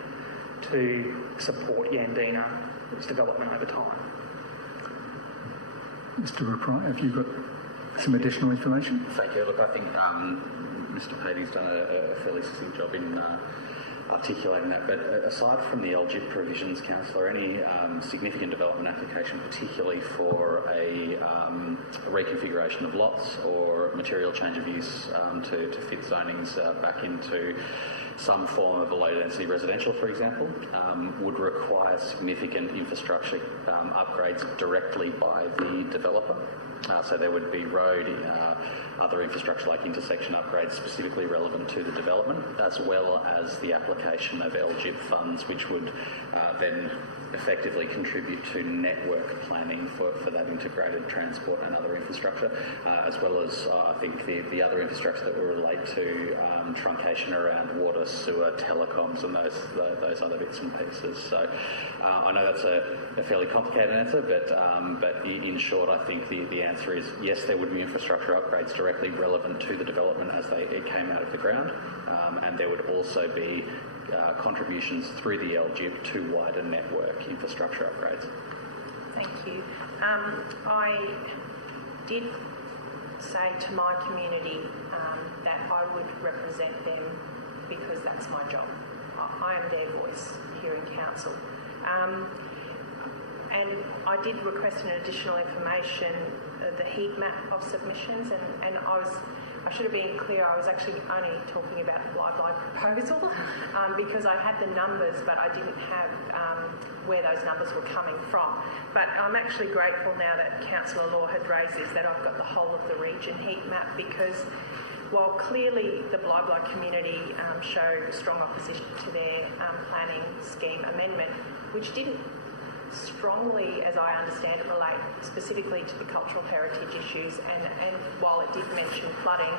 to support Yandina's development over time. Mr Repry, have you got some additional information? Thank you. Look, I think Mr Patey's done a fairly succinct job in articulating that, but aside from the LGIP provisions, Councillor, any significant development application, particularly for a reconfiguration of lots or material change of use to fit zonings back into some form of a low density residential, for example, would require significant infrastructure upgrades directly by the developer. So there would be road, other infrastructure like intersection upgrades specifically relevant to the development, as well as the application of LGIP funds, which would then effectively contribute to network planning for that integrated transport and other infrastructure, as well as I think the other infrastructure that will relate to truncation around water, sewer, telecoms and those other bits and pieces. So I know that's a fairly complicated answer, but in short, I think the answer is yes, there would be infrastructure upgrades directly relevant to the development as it came out of the ground, and there would also be contributions through the LGIP to wider network infrastructure upgrades. Thank you. I did say to my community that I would represent them because that's my job. I am their voice here in council. And I did request an additional information, the heat map of submissions, and I should have been clear, I was actually only talking about the Bly proposal because I had the numbers, but I didn't have where those numbers were coming from. But I'm actually grateful now that Councillor Law had raised this, that I've got the whole of the region heat map, because while clearly the Bly community showed strong opposition to their planning scheme amendment, which didn't strongly, as I understand it, relate specifically to the cultural heritage issues, and while it did mention flooding,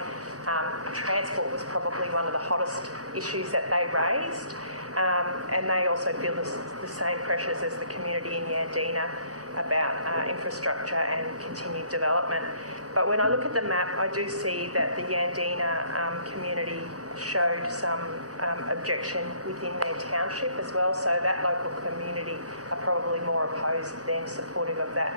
transport was probably one of the hottest issues that they raised. and they also feel the same pressures as the community in Yandina about infrastructure and continued development. But when I look at the map, I do see that the Yandina community showed some objection within their township as well, so that local community are probably more opposed than supportive of that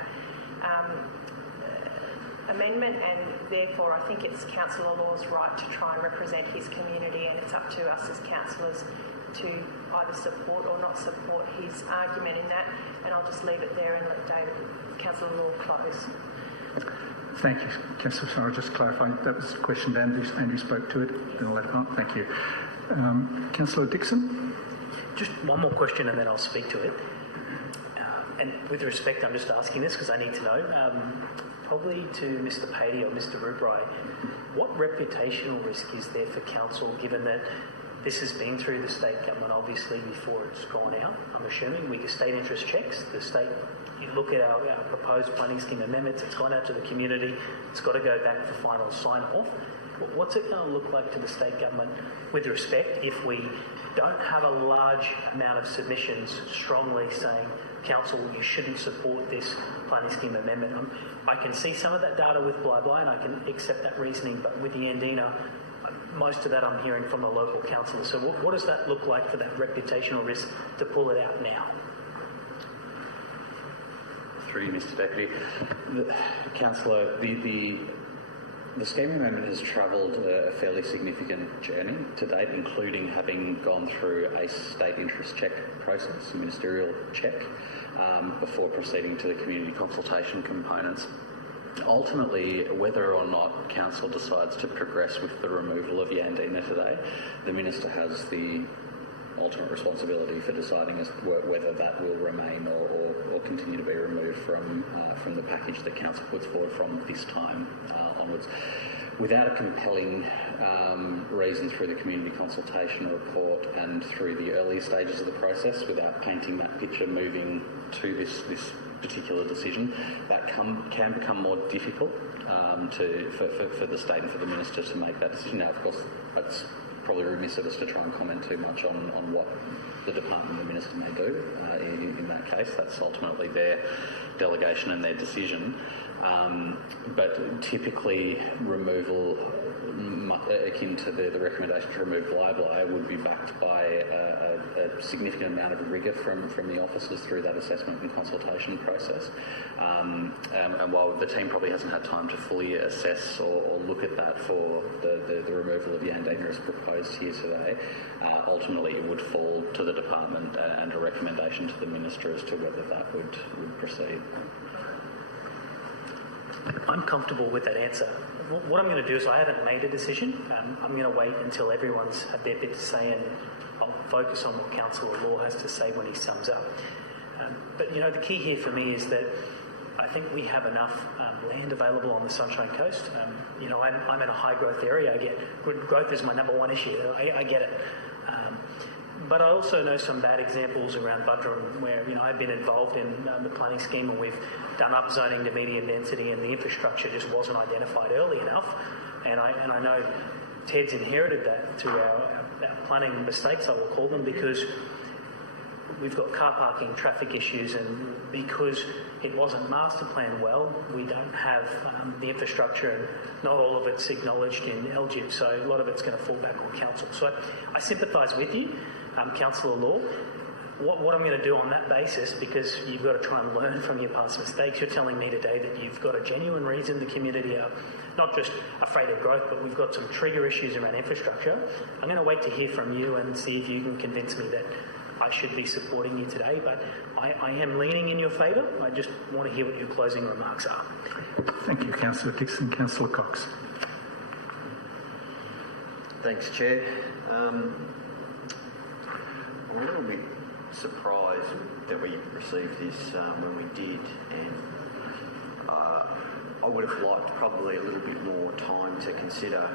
amendment, and therefore I think it's Councillor Law's right to try and represent his community, and it's up to us as councillors to either support or not support his argument in that, and I'll just leave it there and let Councillor Law close. Thank you, Councillor. Sorry, just clarifying that was a question that Andrew spoke to it. Then I'll let it on. Thank you. Councillor Dixon? Just one more question and then I'll speak to it. And with respect, I'm just asking this because I need to know. Probably to Mr. Patey or Mr. Rubrai, what reputational risk is there for council given that this has been through the state government obviously before it's gone out? I'm assuming we do state interest checks. The state, you look at our proposed planning scheme amendments, it's gone out to the community, it's got to go back for final sign-off. What's it going to look like to the state government with respect if we don't have a large amount of submissions strongly saying, council, you shouldn't support this planning scheme amendment? I can see some of that data with Bly and I can accept that reasoning, but with the Yandina, most of that I'm hearing from the local councillor. So what does that look like for that reputational risk to pull it out now? Through you, Mr. Deputy. Councillor, the scheme amendment has travelled a fairly significant journey to date, including having gone through a state interest check process, a ministerial check, before proceeding to the community consultation components. Ultimately, whether or not council decides to progress with the removal of Yandina today, the minister has the ultimate responsibility for deciding as whether that will remain or continue to be removed from the package that council puts forward from this time onwards. Without a compelling reason through the community consultation report and through the early stages of the process, without painting that picture moving to this particular decision, that can become more difficult for the state and for the minister to make that decision. Now, of course, that's probably remiss of us to try and comment too much on what the department and the minister may do in that case. That's ultimately their delegation and their decision. But typically removal akin to the recommendation to remove Bly would be backed by a significant amount of rigour from the officers through that assessment and consultation process. And while the team probably hasn't had time to fully assess or look at that for the removal of Yandina as proposed here today, ultimately it would fall to the department and a recommendation to the minister as to whether that would proceed. I'm comfortable with that answer. What I'm going to do is I haven't made a decision. I'm going to wait until everyone's had their bit to say, and I'll focus on what Councillor Law has to say when he sums up. But, you know, the key here for me is that I think we have enough land available on the Sunshine Coast. You know, I'm in a high-growth area. I get growth is my number one issue. I get it. But I also know some bad examples around Buddina where, you know, I've been involved in the planning scheme and we've done upzoning to medium density and the infrastructure just wasn't identified early enough. And I know Ted's inherited that through our planning mistakes, I will call them, because we've got car parking, traffic issues, and because it wasn't master planned well, we don't have the infrastructure, and not all of it's acknowledged in LGIP, so a lot of it's going to fall back on council. So I sympathise with you, Councillor Law. What I'm going to do on that basis, because you've got to try and learn from your past mistakes, you're telling me today that you've got a genuine reason the community are not just afraid of growth, but we've got some trigger issues around infrastructure. I'm going to wait to hear from you and see if you can convince me that I should be supporting you today, but I am leaning in your favour. I just want to hear what your closing remarks are. Thank you, Councillor Dixon. Councillor Cox. Thanks, Chair. I'm a little bit surprised that we received this when we did, and I would have liked probably a little bit more time to consider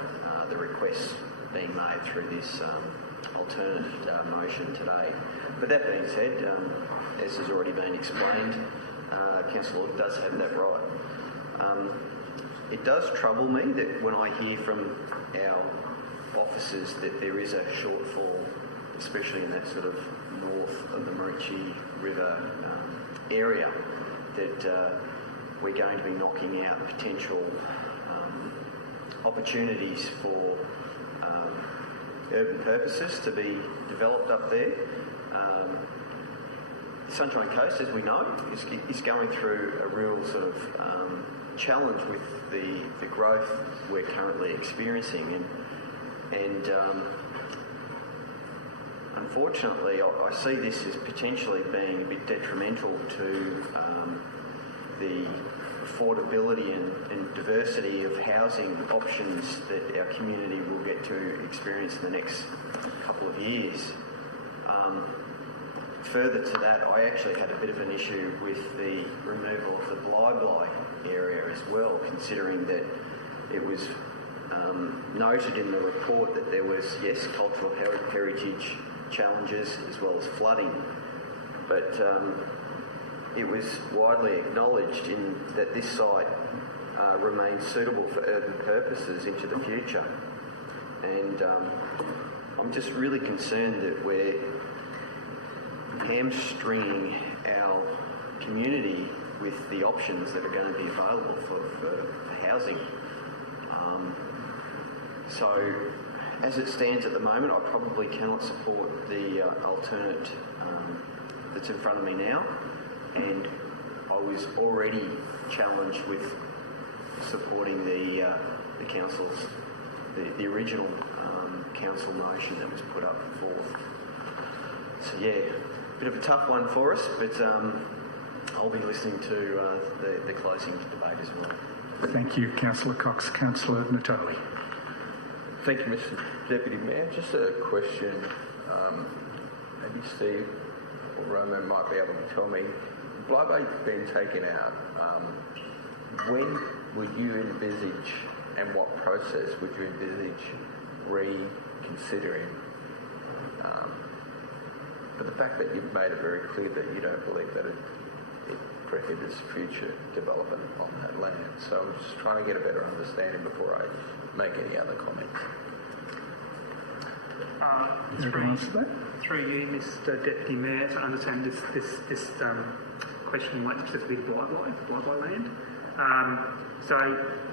the requests being made through this alternate motion today. But that being said, as has already been explained, Councillor does have that right. It does trouble me that when I hear from our officers that there is a shortfall especially in that sort of north of the Maroochydore River area, that we're going to be knocking out potential opportunities for urban purposes to be developed up there. The Sunshine Coast, as we know, is going through a real sort of challenge with the growth we're currently experiencing, and unfortunately I see this as potentially being a bit detrimental to the affordability and diversity of housing options that our community will get to experience in the next couple of years. Further to that, I actually had a bit of an issue with the removal of the Bly area as well, considering that it was noted in the report that there was, yes, cultural heritage challenges as well as flooding, but it was widely acknowledged that this site remains suitable for urban purposes into the future. And I'm just really concerned that we're hamstringing our community with the options that are going to be available for housing. So as it stands at the moment, I probably cannot support the alternate that's in front of me now, and I was already challenged with supporting the council's, the original council motion that was put up before. So yeah, bit of a tough one for us, but I'll be listening to the closing debate as well. Thank you, Councillor Cox. Councillor Natoli. Thank you, Mr. Deputy Mayor. Just a question. Maybe Steve or Roman might be able to tell me. Blybay's been taken out. When would you envisage, and what process would you envisage reconsidering? But the fact that you've made it very clear that you don't believe that it prohibits future development on that land. So I'm just trying to get a better understanding before I make any other comments. Through you, Mr. Deputy Mayor, to understand this question relates specifically to Blyby land. So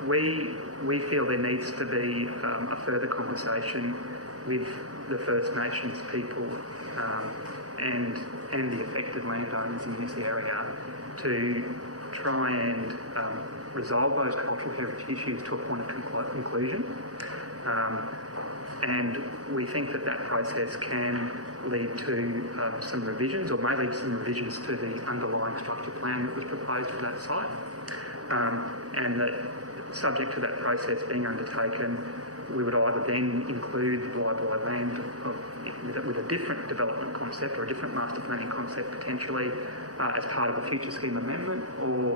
we feel there needs to be a further conversation with the First Nations people and the affected landowners in this area to try and resolve those cultural heritage issues to a point of conclusion. And we think that process can lead to some revisions, or may lead to some revisions to the underlying structure plan that was proposed for that site. And that, subject to that process being undertaken, we would either then include Blyby land with a different development concept or a different master planning concept potentially as part of a future scheme amendment, or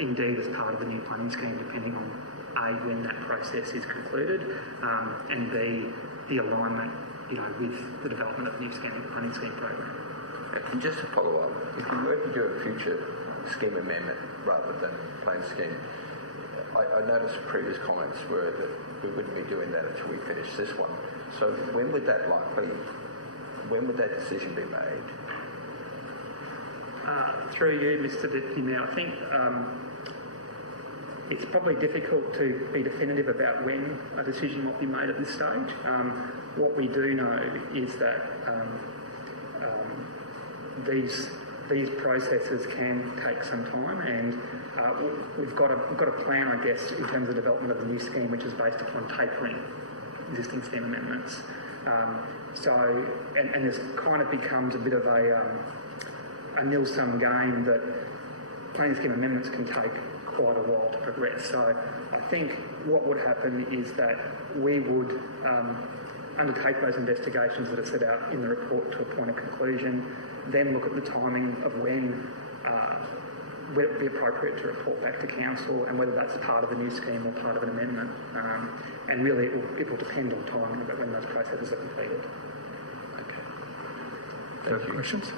indeed as part of the new planning scheme, depending on A, when that process is concluded, and B, the alignment, with the development of the new planning scheme program. And just to follow up, if you were to do a future scheme amendment rather than plan scheme, I noticed previous comments were that we wouldn't be doing that until we finish this one. So when would that decision be made? Through you, Mr. Deputy Mayor, I think it's probably difficult to be definitive about when a decision might be made at this stage. What we do know is that these processes can take some time, and we've got a plan, I guess, in terms of the development of the new scheme, which is based upon tapering existing scheme amendments. And this kind of becomes a bit of a nil-sum game that planning scheme amendments can take quite a while to progress. So I think what would happen is that we would undertake those investigations that are set out in the report to a point of conclusion, then look at the timing of when it would be appropriate to report back to council, and whether that's part of the new scheme or part of an amendment. And really it will depend on timing about when those processes are completed. Further questions?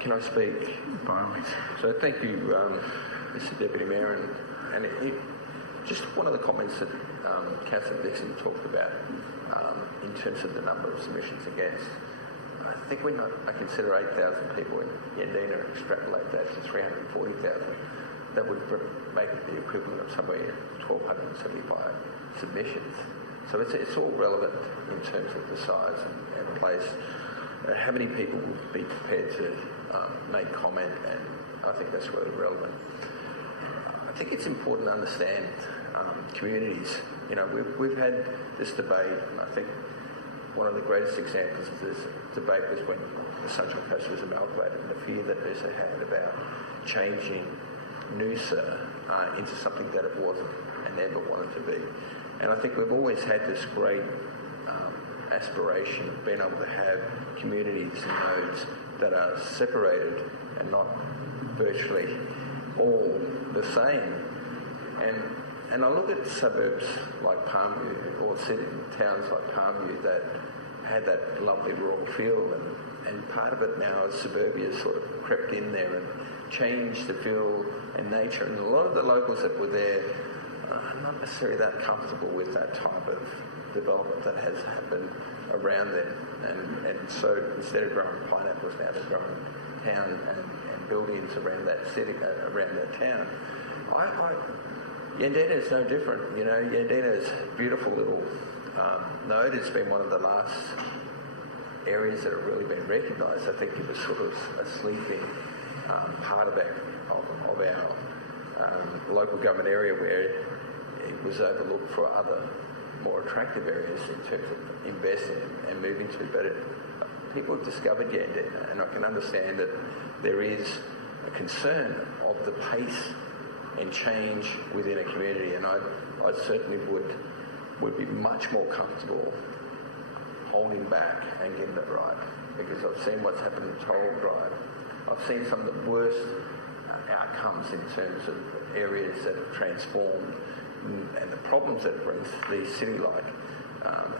Can I speak? By all means. So thank you, Mr. Deputy Mayor, and just one of the comments that Councillor Dixon talked about in terms of the number of submissions against. I think when I consider 8,000 people in Yandina and extrapolate that to 340,000, that would make it the equivalent of somewhere 1,275 submissions. So it's all relevant in terms of the size and place. How many people would be prepared to make comment, and I think that's really relevant. I think it's important to understand communities. You know, we've had this debate, and I think one of the greatest examples of this debate was when the Central Coast was amalgamated, and the fear that Noosa had about changing Noosa into something that it wasn't and never wanted to be. And I think we've always had this great aspiration of being able to have communities and nodes that are separated and not virtually all the same. And I look at suburbs like Palmview, or towns like Palmview that had that lovely rural feel, and part of it now is suburbia sort of crept in there and changed the feel and nature. And a lot of the locals that were there are not necessarily that comfortable with that type of development that has happened around them. And so instead of growing pineapples, now they're growing town and buildings around that city, around that town. Yandina is no different. You know, Yandina is a beautiful little node. It's been one of the last areas that have really been recognised. I think it was sort of a sleeping part of our local government area where it was overlooked for other more attractive areas in terms of investing and moving to. But people have discovered Yandina, and I can understand that there is a concern of the pace and change within a community, and I certainly would be much more comfortable holding back and getting it right, because I've seen what's happened in Toll Drive. I've seen some of the worst outcomes in terms of areas that have transformed and the problems that it brings these city-like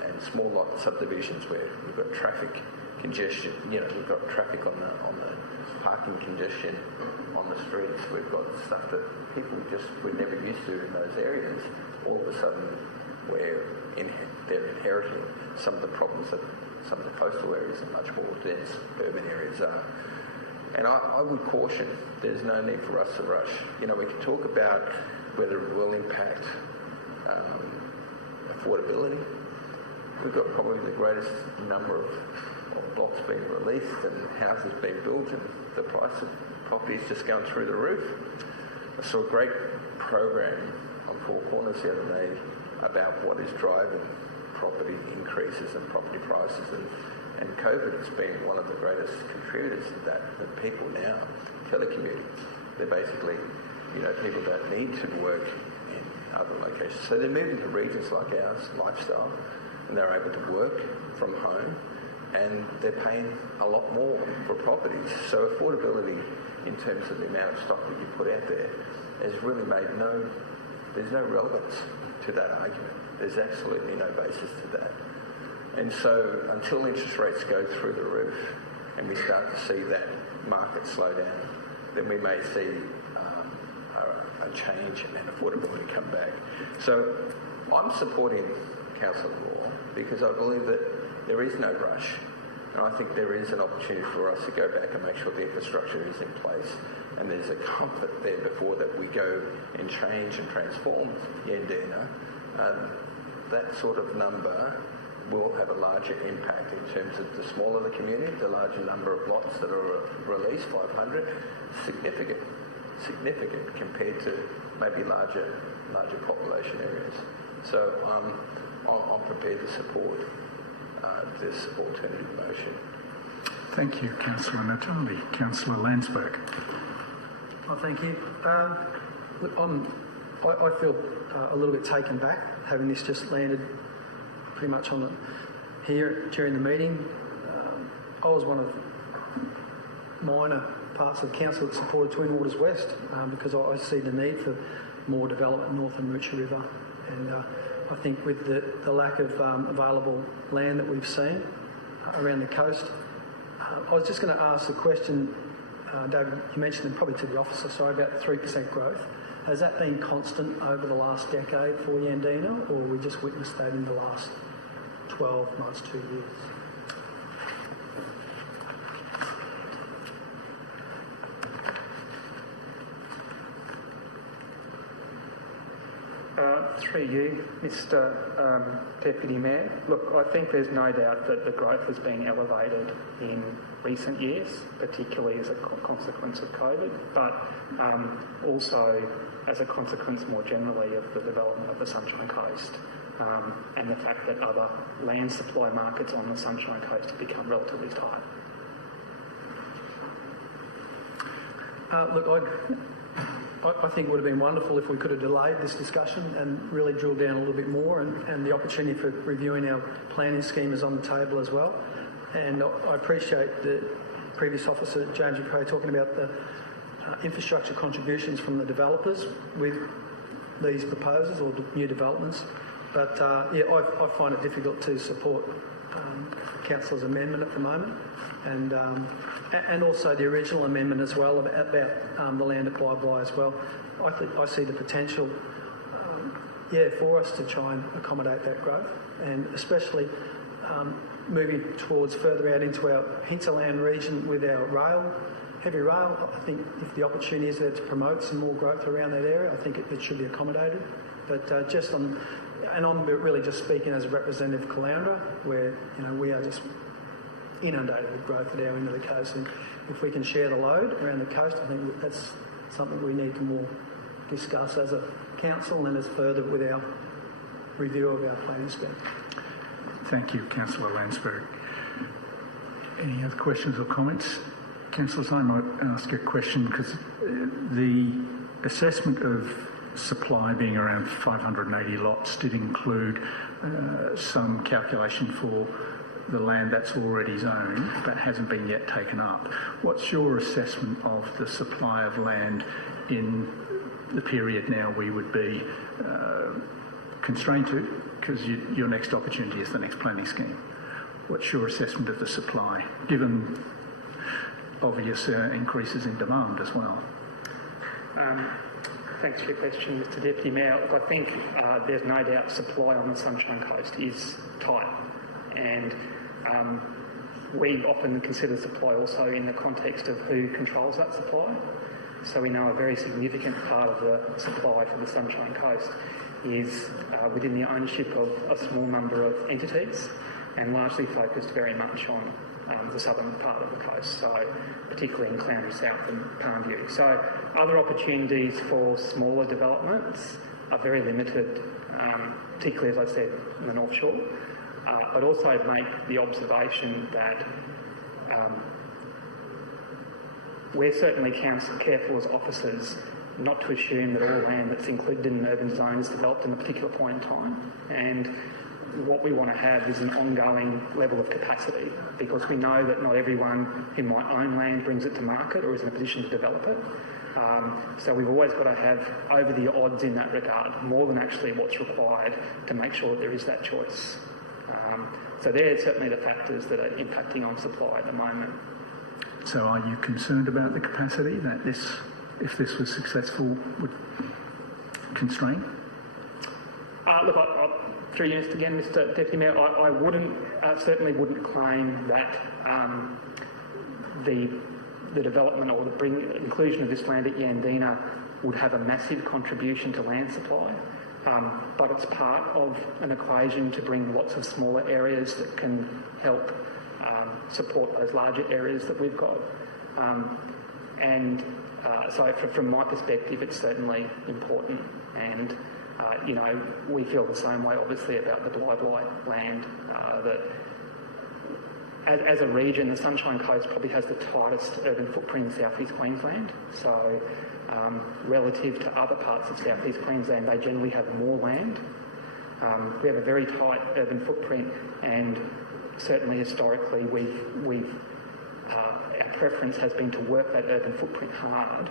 and small lot subdivisions where we've got traffic congestion. You know, we've got traffic on the parking congestion on the streets. We've got stuff that people just were never used to in those areas. All of a sudden, they're inheriting some of the problems that some of the coastal areas and much more dense urban areas are. And I would caution, there's no need for us to rush. You know, we can talk about whether it will impact affordability. We've got probably the greatest number of blocks being released and houses being built, and the price of property is just going through the roof. I saw a great program on Four Corners the other day about what is driving property increases and property prices, and COVID has been one of the greatest contributors to that. That people now telecommuting, they're basically, you know, people that need to work in other locations. So they're moving to regions like ours, lifestyle, and they're able to work from home, and they're paying a lot more for properties. So affordability in terms of the amount of stock that you put out there has really made there's no relevance to that argument. There's absolutely no basis to that. And so until interest rates go through the roof and we start to see that market slow down, then we may see a change and affordability come back. So I'm supporting council law because I believe that there is no rush, and I think there is an opportunity for us to go back and make sure the infrastructure is in place and there's a comfort there before that we go and change and transform Yandina. That sort of number will have a larger impact in terms of the smaller the community, the larger number of lots that are released, 500, significant compared to maybe larger population areas. So I'm prepared to support this alternative motion. Thank you, Councillor Natoli. Councillor Landsberg. Oh, thank you. Look, I feel a little bit taken back having this just landed pretty much here during the meeting. I was one of minor parts of council that supported Twin Waters West because I see the need for more development north of Maroochydore River, and I think with the lack of available land that we've seen around the coast, I was just going to ask the question, David, you mentioned them probably to the officer, sorry, about 3% growth. Has that been constant over the last decade for Yandina, or we just witnessed that in the last 12 months, 2 years? Through you, Mr Deputy Mayor. Look, I think there's no doubt that the growth has been elevated in recent years, particularly as a consequence of COVID, but also as a consequence more generally of the development of the Sunshine Coast and the fact that other land supply markets on the Sunshine Coast have become relatively tight. Look, I think it would have been wonderful if we could have delayed this discussion and really drilled down a little bit more, and the opportunity for reviewing our planning scheme is on the table as well. And I appreciate the previous officer, James McRae, talking about the infrastructure contributions from the developers with these proposals or new developments. But I find it difficult to support Councillor's amendment at the moment, and also the original amendment as well about the land applied by as well. I see the potential, for us to try and accommodate that growth, and especially moving towards further out into our hinterland region with our heavy rail. I think if the opportunity is there to promote some more growth around that area, I think it should be accommodated. But I'm really just speaking as a representative of Caloundra, where we are just inundated with growth at our end of the coast, and if we can share the load around the coast, I think that's something we need to more discuss as a council and as further with our review of our planning scheme. Thank you, Councillor Landsberg. Any other questions or comments? Councillors, I might ask a question, because the assessment of supply being around 580 lots did include some calculation for the land that's already zoned but hasn't been yet taken up. What's your assessment of the supply of land in the period now we would be constrained to, because your next opportunity is the next planning scheme? What's your assessment of the supply, given obvious increases in demand as well? Thanks for your question, Mr Deputy Mayor. Look, I think there's no doubt supply on the Sunshine Coast is tight, and we often consider supply also in the context of who controls that supply. So we know a very significant part of the supply for the Sunshine Coast is within the ownership of a small number of entities, and largely focused very much on the southern part of the coast, so particularly in Caloundra South and Palmview. So other opportunities for smaller developments are very limited, particularly, as I said, in the North Shore. I'd also make the observation that we're certainly careful as officers not to assume that all land that's included in an urban zone is developed in a particular point in time. And what we want to have is an ongoing level of capacity, because we know that not everyone who might own land brings it to market or is in a position to develop it. So we've always got to have over the odds in that regard, more than actually what's required to make sure that there is that choice. So they're certainly the factors that are impacting on supply at the moment. So are you concerned about the capacity that if this was successful, would constrain? Look, through you again, Mr Deputy Mayor, I certainly wouldn't claim that the development or the inclusion of this land at Yandina would have a massive contribution to land supply, but it's part of an equation to bring lots of smaller areas that can help support those larger areas that we've got. So from my perspective, it's certainly important, and we feel the same way, obviously, about the Blythe land. That as a region, the Sunshine Coast probably has the tightest urban footprint in South East Queensland. So relative to other parts of South East Queensland, they generally have more land. We have a very tight urban footprint, and certainly historically, our preference has been to work that urban footprint hard,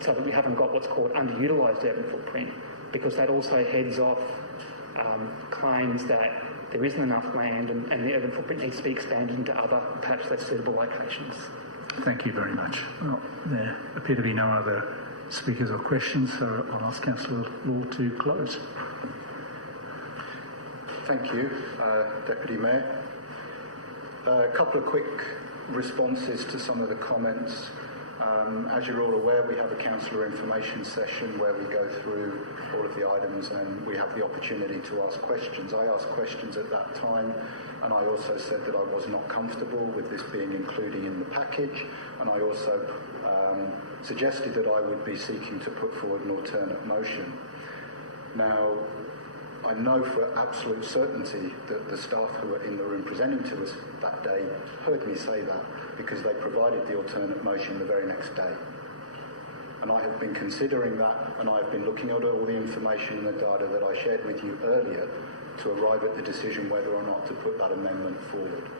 so that we haven't got what's called underutilised urban footprint, because that also heads off claims that there isn't enough land and the urban footprint needs to be expanded into other, perhaps less suitable locations. Thank you very much. Well, there appear to be no other speakers or questions, so I'll ask Councillor Law to close. Thank you, Deputy Mayor. A couple of quick responses to some of the comments. As you're all aware, we have a councillor information session where we go through all of the items and we have the opportunity to ask questions. I asked questions at that time, and I also said that I was not comfortable with this being included in the package, and I also suggested that I would be seeking to put forward an alternate motion. Now, I know for absolute certainty that the staff who were in the room presenting to us that day heard me say that, because they provided the alternate motion the very next day. And I have been considering that, and I have been looking at all the information and the data that I shared with you earlier to arrive at the decision whether or not to put that amendment forward.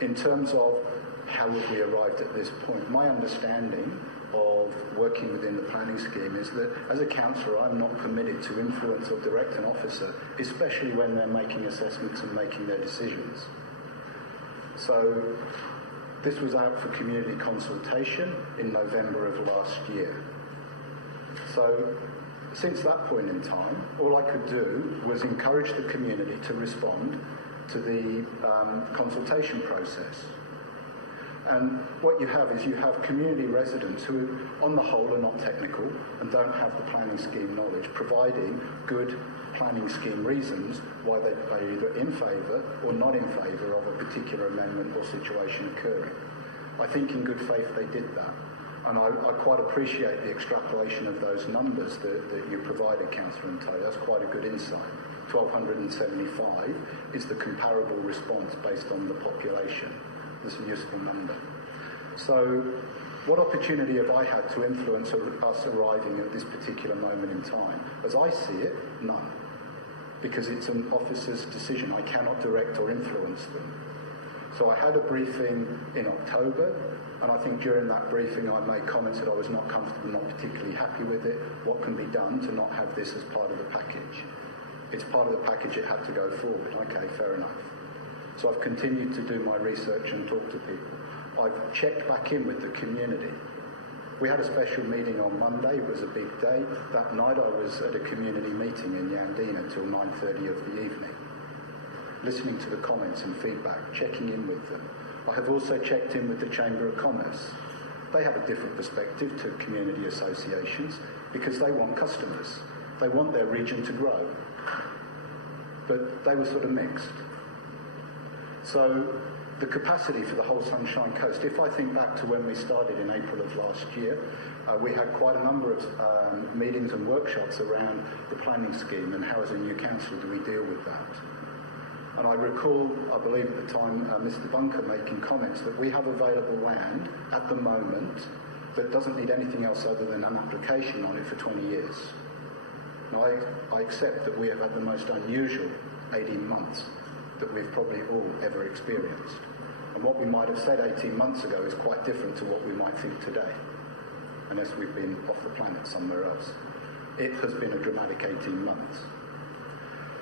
In terms of how have we arrived at this point, my understanding of working within the planning scheme is that as a councillor I'm not permitted to influence or direct an officer, especially when they're making assessments and making their decisions. So this was out for community consultation in November of last year. So since that point in time, all I could do was encourage the community to respond to the consultation process. And what you have is you have community residents who, on the whole, are not technical and don't have the planning scheme knowledge, providing good planning scheme reasons why they are either in favour or not in favour of a particular amendment or situation occurring. I think in good faith they did that. And I quite appreciate the extrapolation of those numbers that you provided, Councillor Natoli. That's quite a good insight. 1,275 is the comparable response based on the population. That's a useful number. So what opportunity have I had to influence us arriving at this particular moment in time? As I see it, none. Because it's an officer's decision. I cannot direct or influence them. So I had a briefing in October, and I think during that briefing I made comments that I was not comfortable, not particularly happy with it. What can be done to not have this as part of the package? It's part of the package, it had to go forward. Okay, fair enough. So I've continued to do my research and talk to people. I've checked back in with the community. We had a special meeting on Monday. It was a big day. That night I was at a community meeting in Yandina till 9:30 of the evening, listening to the comments and feedback, checking in with them. I have also checked in with the Chamber of Commerce. They have a different perspective to community associations because they want customers. They want their region to grow. But they were sort of mixed. So the capacity for the whole Sunshine Coast, if I think back to when we started in April of last year, we had quite a number of meetings and workshops around the planning scheme and how as a new council do we deal with that. And I recall, I believe at the time, Mr Bunker making comments that we have available land at the moment that doesn't need anything else other than an application on it for 20 years. Now I accept that we have had the most unusual 18 months that we've probably all ever experienced. And what we might have said 18 months ago is quite different to what we might think today, unless we've been off the planet somewhere else. It has been a dramatic 18 months.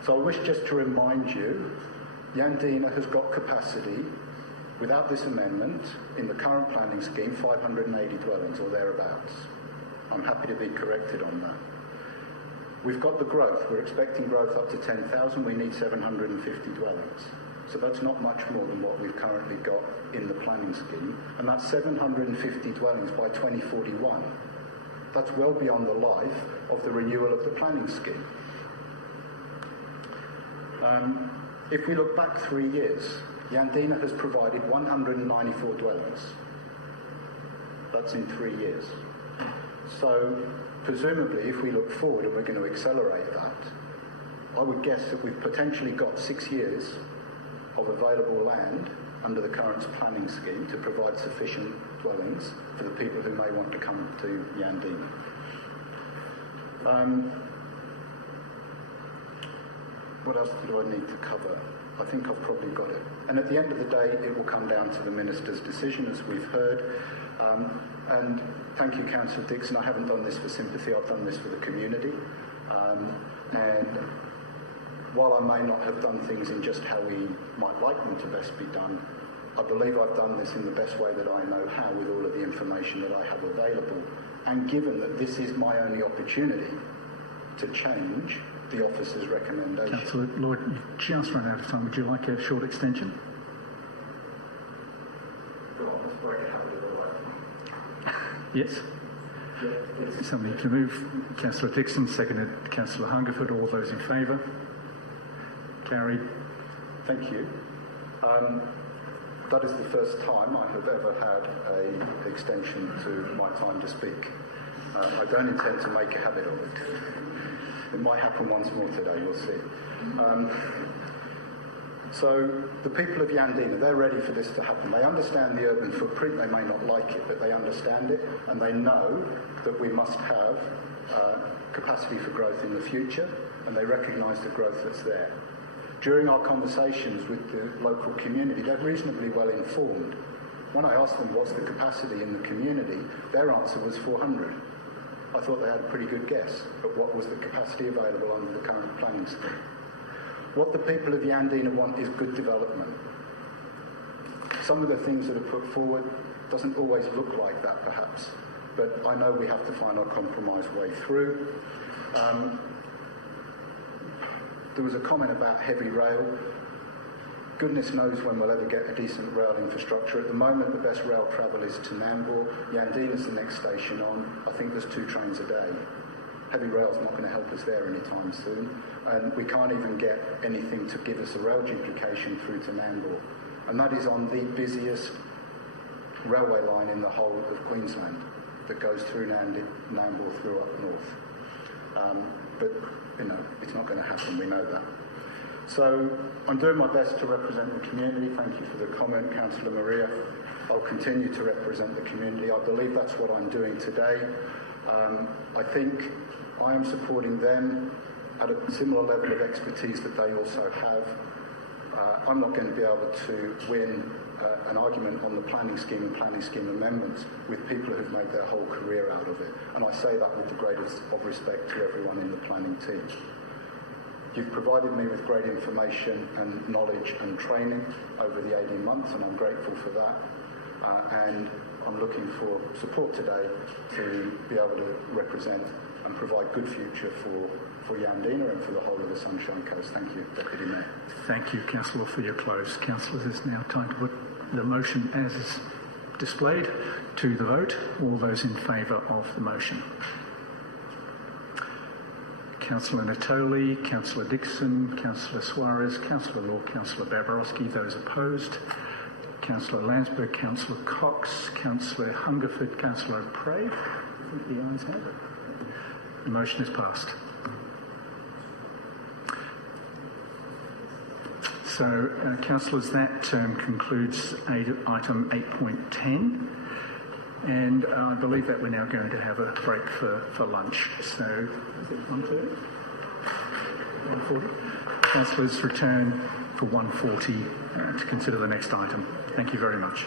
So I wish just to remind you, Yandina has got capacity, without this amendment, in the current planning scheme, 580 dwellings or thereabouts. I'm happy to be corrected on that. We've got the growth. We're expecting growth up to 10,000. We need 750 dwellings. So that's not much more than what we've currently got in the planning scheme. And that's 750 dwellings by 2041. That's well beyond the life of the renewal of the planning scheme. If we look back 3 years, Yandina has provided 194 dwellings. That's in 3 years. So presumably, if we look forward and we're going to accelerate that, I would guess that we've potentially got 6 years of available land under the current planning scheme to provide sufficient dwellings for the people who may want to come to Yandina. What else do I need to cover? I think I've probably got it. And at the end of the day, it will come down to the Minister's decision, as we've heard. And thank you, Councillor Dixon. I haven't done this for sympathy. I've done this for the community. And while I may not have done things in just how we might like them to best be done, I believe I've done this in the best way that I know how, with all of the information that I have available. And given that this is my only opportunity to change the officer's recommendation. Councillor Lloyd, you've just run out of time. Would you like a short extension? Yes? Somebody to move. Councillor Dixon, seconded Councillor Hungerford. All those in favour? Carried. Thank you. That is the first time I have ever had an extension to my time to speak. I don't intend to make a habit of it. It might happen once more today, we'll see. So the people of Yandina, they're ready for this to happen. They understand the urban footprint. They may not like it, but they understand it, and they know that we must have capacity for growth in the future, and they recognise the growth that's there. During our conversations with the local community, they're reasonably well informed. When I asked them what's the capacity in the community, their answer was 400. I thought they had a pretty good guess at what was the capacity available under the current planning scheme. What the people of Yandina want is good development. Some of the things that are put forward doesn't always look like that, perhaps, but I know we have to find our compromise way through. There was a comment about heavy rail. Goodness knows when we'll ever get a decent rail infrastructure. At the moment, the best rail travel is to Nambour. Yandina's the next station on. I think there's 2 trains a day. Heavy rail's not going to help us there anytime soon. And we can't even get anything to give us a rail duplication through to Nambour. And that is on the busiest railway line in the whole of Queensland that goes through Nambour through up north. But, you know, it's not going to happen, we know that. So I'm doing my best to represent the community. Thank you for the comment, Councillor Maria. I'll continue to represent the community. I believe that's what I'm doing today. I think I am supporting them at a similar level of expertise that they also have. I'm not going to be able to win an argument on the planning scheme and planning scheme amendments with people who've made their whole career out of it. And I say that with the greatest of respect to everyone in the planning team. You've provided me with great information and knowledge and training over the 18 months, and I'm grateful for that. And I'm looking for support today to be able to represent and provide good future for Yandina and for the whole of the Sunshine Coast. Thank you, Deputy Mayor. Thank you, Councillor, for your close. Councillors, it's now time to put the motion as is displayed to the vote. All those in favour of the motion. Councillor Natoli, Councillor Dixon, Councillor Suarez, Councillor Law, Councillor Babarowski. Those opposed. Councillor Landsberg, Councillor Cox, Councillor Hungerford, Councillor O'Prey. I think the ayes have it. The motion is passed. So, councillors, that concludes item 8.10, and I believe that we're now going to have a break for lunch. So, is it 1:30? 1:40? Councillors return for 1:40 to consider the next item. Thank you very much.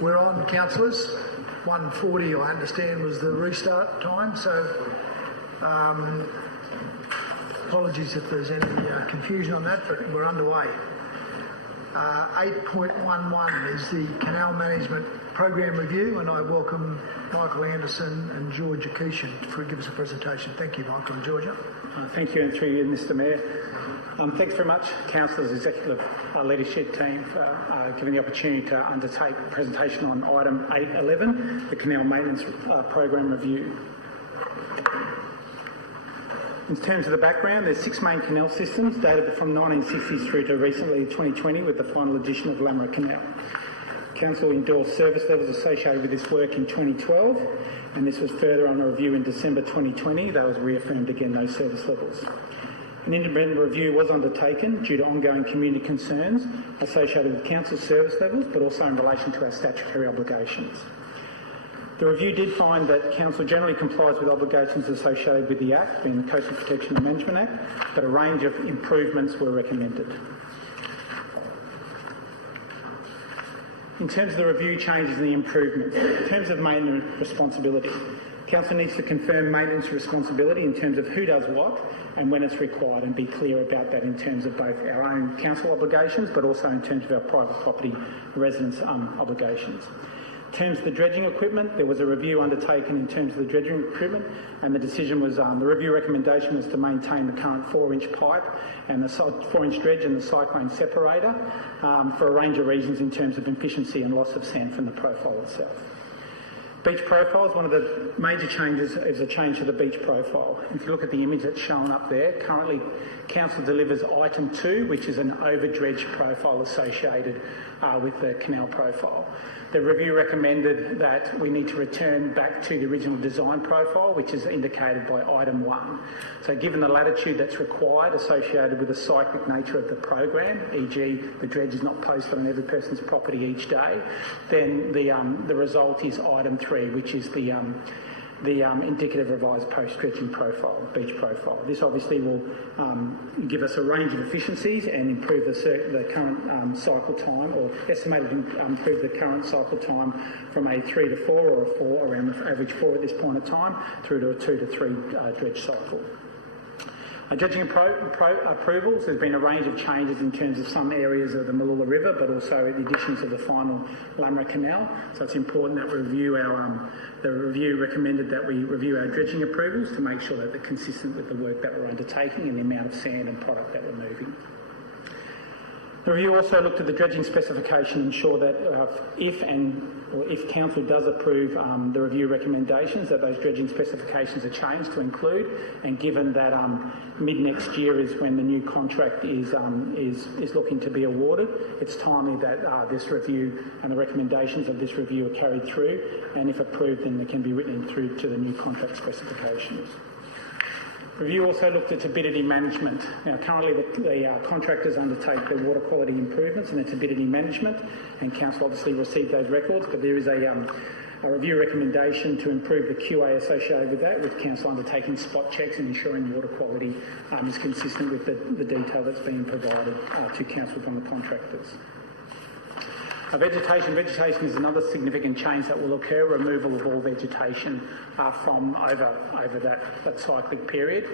We're on, councillors. 1:40, I understand, was the restart time, so apologies if there's any confusion on that, but we're underway. 8.11 is the Canal Management Program Review, and I welcome Michael Anderson and Georgia Keeshan to give us a presentation. Thank you, Michael and Georgia. Thank you, and through you, Mr Mayor. Thanks very much, councillors, executive leadership team, for giving the opportunity to undertake a presentation on item 8.11, the Canal Maintenance Program Review. In terms of the background, there's 6 main canal systems dated from 1960s through to recently 2020 with the final addition of Lamra Canal. Council endorsed service levels associated with this work in 2012, and this was further on a review in December 2020. That was reaffirmed again, those service levels. An independent review was undertaken due to ongoing community concerns associated with council service levels, but also in relation to our statutory obligations. The review did find that council generally complies with obligations associated with the Act, being the Coastal Protection and Management Act, but a range of improvements were recommended. In terms of the review changes and the improvements, in terms of maintenance responsibility, council needs to confirm maintenance responsibility in terms of who does what and when it's required, and be clear about that in terms of both our own council obligations but also in terms of our private property residents' obligations. In terms of the dredging equipment, there was a review undertaken in terms of the dredging equipment, and the decision was, the review recommendation was to maintain the current 4-inch pipe and the 4-inch dredge and the cyclone separator for a range of reasons in terms of efficiency and loss of sand from the profile itself. Beach profiles, one of the major changes is a change to the beach profile. If you look at the image that's shown up there, currently council delivers item 2, which is an over-dredge profile associated with the canal profile. The review recommended that we need to return back to the original design profile, which is indicated by item 1. So given the latitude that's required associated with the cyclic nature of the program, e.g. the dredge is not posted on every person's property each day, then the result is item 3, which is the indicative revised post-dredging profile, beach profile. This obviously will give us a range of efficiencies and improve the current cycle time, or estimated to improve the current cycle time from a 3 to 4 or a 4, around the average 4 at this point in time, through to a 2 to 3 dredge cycle. Dredging approvals, there's been a range of changes in terms of some areas of the Mooloolah River, but also the additions of the final Lamra Canal. So it's important that we review the review recommended that we review our dredging approvals to make sure that they're consistent with the work that we're undertaking and the amount of sand and product that we're moving. The review also looked at the dredging specification and ensure that if council does approve the review recommendations, that those dredging specifications are changed to include, and given that mid next year is when the new contract is looking to be awarded, it's timely that this review and the recommendations of this review are carried through, and if approved then they can be written through to the new contract specifications. Review also looked at turbidity management. Now, currently the contractors undertake the water quality improvements and the turbidity management, and council obviously received those records, but there is a review recommendation to improve the QA associated with that, with council undertaking spot checks and ensuring water quality is consistent with the detail that's being provided to council from the contractors. Vegetation is another significant change that will occur, removal of all vegetation from over that cyclic period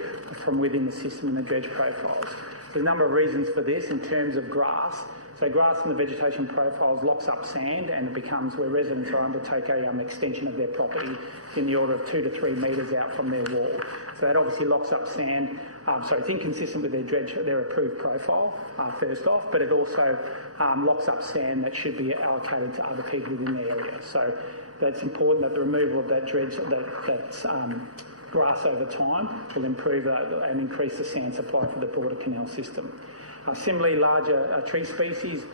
from within the system and the dredge profiles. There's a number of reasons for this in terms of grass. So grass in the vegetation profiles locks up sand, and it becomes where residents are undertake an extension of their property in the order of 2 to 3 metres out from their wall. So that obviously locks up sand. So it's inconsistent with their approved profile, first off, but it also locks up sand that should be allocated to other people within the area. So that's important that the removal of that dredge, grass over time will improve and increase the sand supply for the broader canal system. Similarly, larger tree species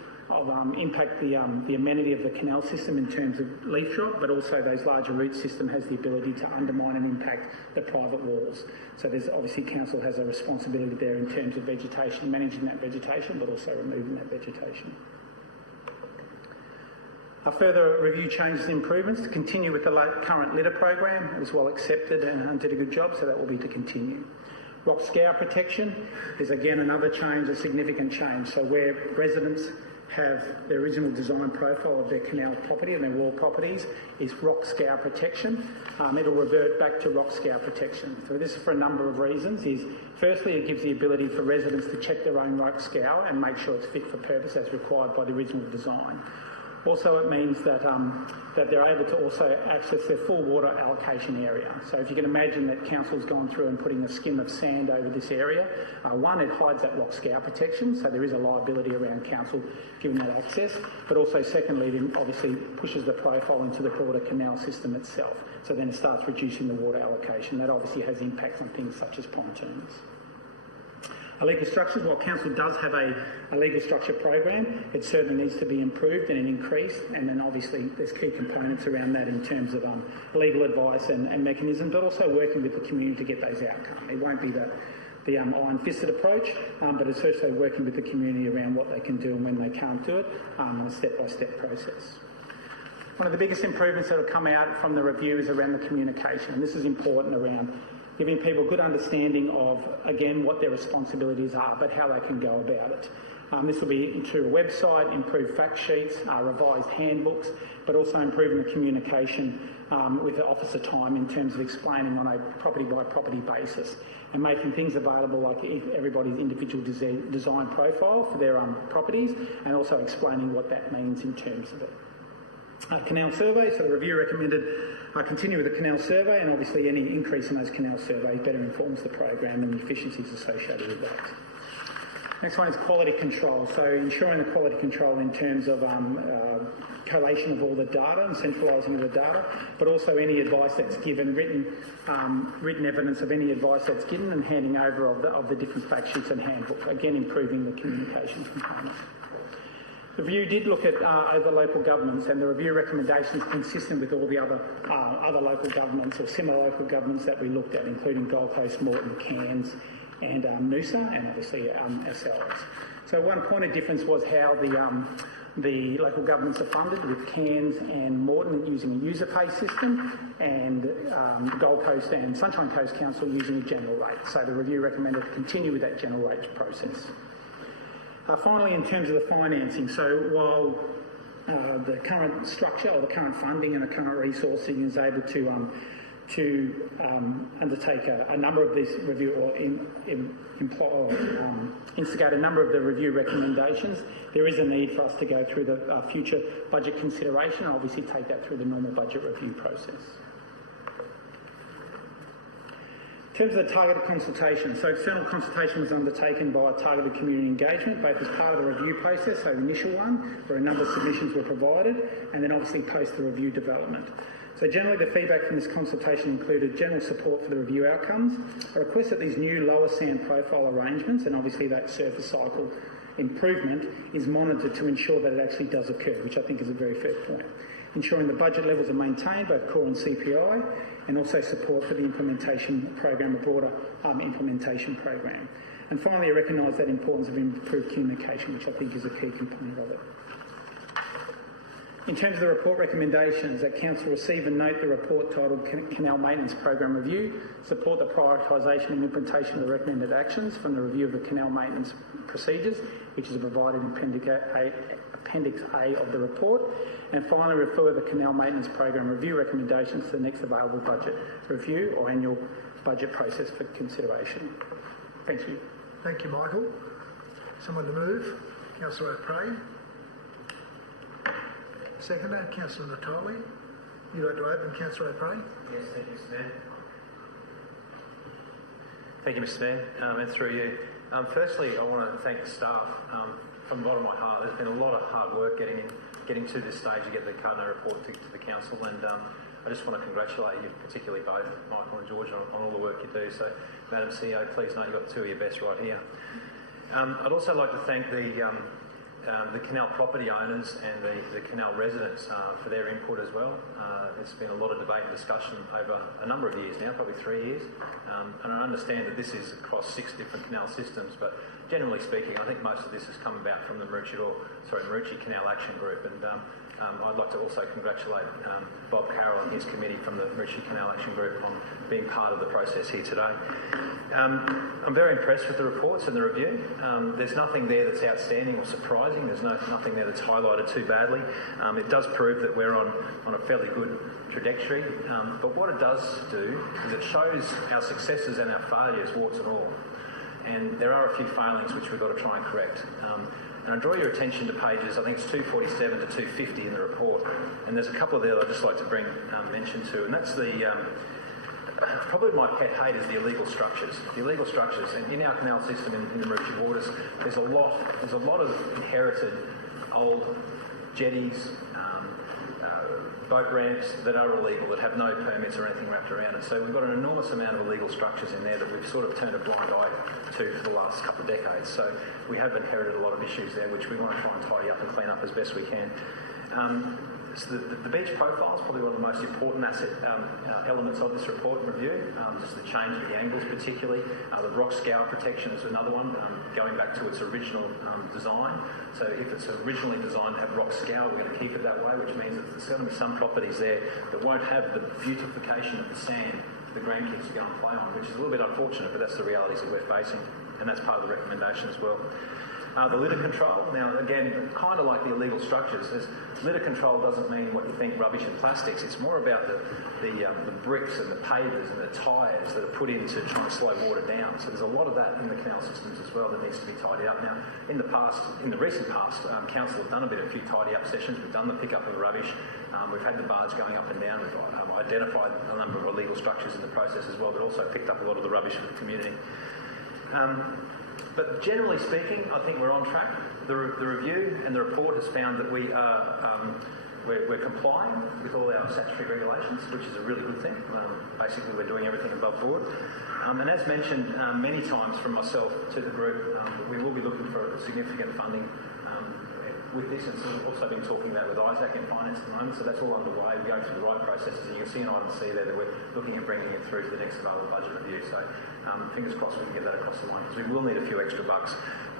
impact the amenity of the canal system in terms of leaf drop, but also those larger root system has the ability to undermine and impact the private walls. So there's obviously council has a responsibility there in terms of vegetation, managing that vegetation, but also removing that vegetation. Further review changes and improvements to continue with the current litter program. It was well accepted and did a good job, so that will be to continue. Rock scour protection is again another change, a significant change. So where residents have their original design profile of their canal property and their wall properties is rock scour protection. It'll revert back to rock scour protection. So this is for a number of reasons. Firstly, it gives the ability for residents to check their own rock scour and make sure it's fit for purpose as required by the original design. Also, it means that they're able to also access their full water allocation area. So if you can imagine that council's gone through and putting a skim of sand over this area, one, it hides that rock scour protection, so there is a liability around council giving that access, but also secondly, it obviously pushes the profile into the broader canal system itself. So then it starts reducing the water allocation. That obviously has impacts on things such as pontoons. Illegal structures, while council does have a legal structure program, it certainly needs to be improved and increased, and then obviously there's key components around that in terms of legal advice and mechanism, but also working with the community to get those outcomes. It won't be the iron-fisted approach, but it's also working with the community around what they can do and when they can't do it on a step-by-step process. One of the biggest improvements that have come out from the review is around the communication, and this is important around giving people a good understanding of, again, what their responsibilities are, but how they can go about it. This will be through a website, improved fact sheets, revised handbooks, but also improving the communication with the officer time in terms of explaining on a property-by-property basis and making things available like everybody's individual design profile for their properties, and also explaining what that means in terms of it. Canal survey, so the review recommended continue with the canal survey, and obviously any increase in those canal surveys better informs the program and the efficiencies associated with that. Next one is quality control, so ensuring the quality control in terms of collation of all the data and centralising of the data, but also any advice that's given, written evidence of any advice that's given, and handing over of the different fact sheets and handbook, again improving the communication component. The review did look at other local governments, and the review recommendations are consistent with all the other local governments or similar local governments that we looked at, including Gold Coast, Moreton, Cairns and Noosa, and obviously ourselves. So one point of difference was how the local governments are funded, with Cairns and Moreton using a user pay system, and Gold Coast and Sunshine Coast Council using a general rate. So the review recommended to continue with that general rate process. Finally, in terms of the financing, so while the current structure or the current funding and the current resourcing is able to undertake a number of these review or instigate a number of the review recommendations, there is a need for us to go through the future budget consideration and obviously take that through the normal budget review process. In terms of the targeted consultation, so external consultation was undertaken by targeted community engagement, both as part of the review process, so the initial one, where a number of submissions were provided, and then obviously post the review development. So generally the feedback from this consultation included general support for the review outcomes, a request that these new lower sand profile arrangements, and obviously that surface cycle improvement, is monitored to ensure that it actually does occur, which I think is a very fair point. Ensuring the budget levels are maintained, both core and CPI, and also support for the implementation program, a broader implementation program. And finally, I recognise that importance of improved communication, which I think is a key component of it. In terms of the report recommendations, that Council receive and note the report titled Canal Maintenance Program Review, support the prioritisation and implementation of the recommended actions from the review of the canal maintenance procedures, which is provided in Appendix A of the report, and finally refer the Canal Maintenance Program Review recommendations to the next available budget review or annual budget process for consideration. Thank you. Thank you, Michael. Someone to move? Councillor O'Prey. Seconder, Councillor Natoli. You'd like to open, Councillor O'Prey? Yes, thank you, Mr Mayor. Thank you, Mr Mayor, and through you. Firstly, I want to thank the staff from the bottom of my heart. There's been a lot of hard work getting to this stage to get the Cardno report to the Council, and I just want to congratulate you, particularly both Michael and George, on all the work you do. So, Madam CEO, please know you've got two of your best right here. I'd also like to thank the canal property owners and the canal residents for their input as well. There's been a lot of debate and discussion over a number of years now, probably 3 years, and I understand that this is across 6 different canal systems, but generally speaking, I think most of this has come about from the Maroochydore Canal Action Group, and I'd like to also congratulate Bob Carroll and his committee from the Maroochydore Canal Action Group on being part of the process here today. I'm very impressed with the reports and the review. There's nothing there that's outstanding or surprising. There's nothing there that's highlighted too badly. It does prove that we're on a fairly good trajectory, but what it does do is it shows our successes and our failures, warts and all. And there are a few failings which we've got to try and correct. And I draw your attention to pages, I think it's 247 to 250 in the report, and there's a couple there that I'd just like to bring mention to, and that's the probably my pet hate is the illegal structures. The illegal structures, and in our canal system in the Maroochydore waters, there's a lot of inherited old jetties, boat ramps that are illegal, that have no permits or anything wrapped around it. So we've got an enormous amount of illegal structures in there that we've sort of turned a blind eye to for the last couple of decades. So we have inherited a lot of issues there, which we want to try and tidy up and clean up as best we can. So the beach profile is probably one of the most important elements of this report and review. Just the change of the angles particularly. The rock scour protection is another one, going back to its original design. So if it's originally designed to have rock scour, we're going to keep it that way, which means that there's going to be some properties there that won't have the beautification of the sand the grandkids are going to play on, which is a little bit unfortunate, but that's the realities that we're facing, and that's part of the recommendation as well. The litter control, now again, kind of like the illegal structures, litter control doesn't mean what you think, rubbish and plastics. It's more about the bricks and the pavers and the tyres that are put in to try and slow water down. So there's a lot of that in the canal systems as well that needs to be tidied up. Now, in the recent past, Council have done a few tidy up sessions. We've done the pick up of rubbish. We've had the barge going up and down. We've identified a number of illegal structures in the process as well, but also picked up a lot of the rubbish for the community. But generally speaking, I think we're on track. The review and the report has found that we're complying with all our statutory regulations, which is a really good thing. Basically, we're doing everything above board. And as mentioned many times from myself to the group, we will be looking for significant funding with this, and so we've also been talking about with Isaac in finance at the moment, so that's all underway. We're going through the right processes, and you can see an item C there that we're looking at bringing it through to the next available budget review. So fingers crossed we can get that across the line, because we will need a few extra bucks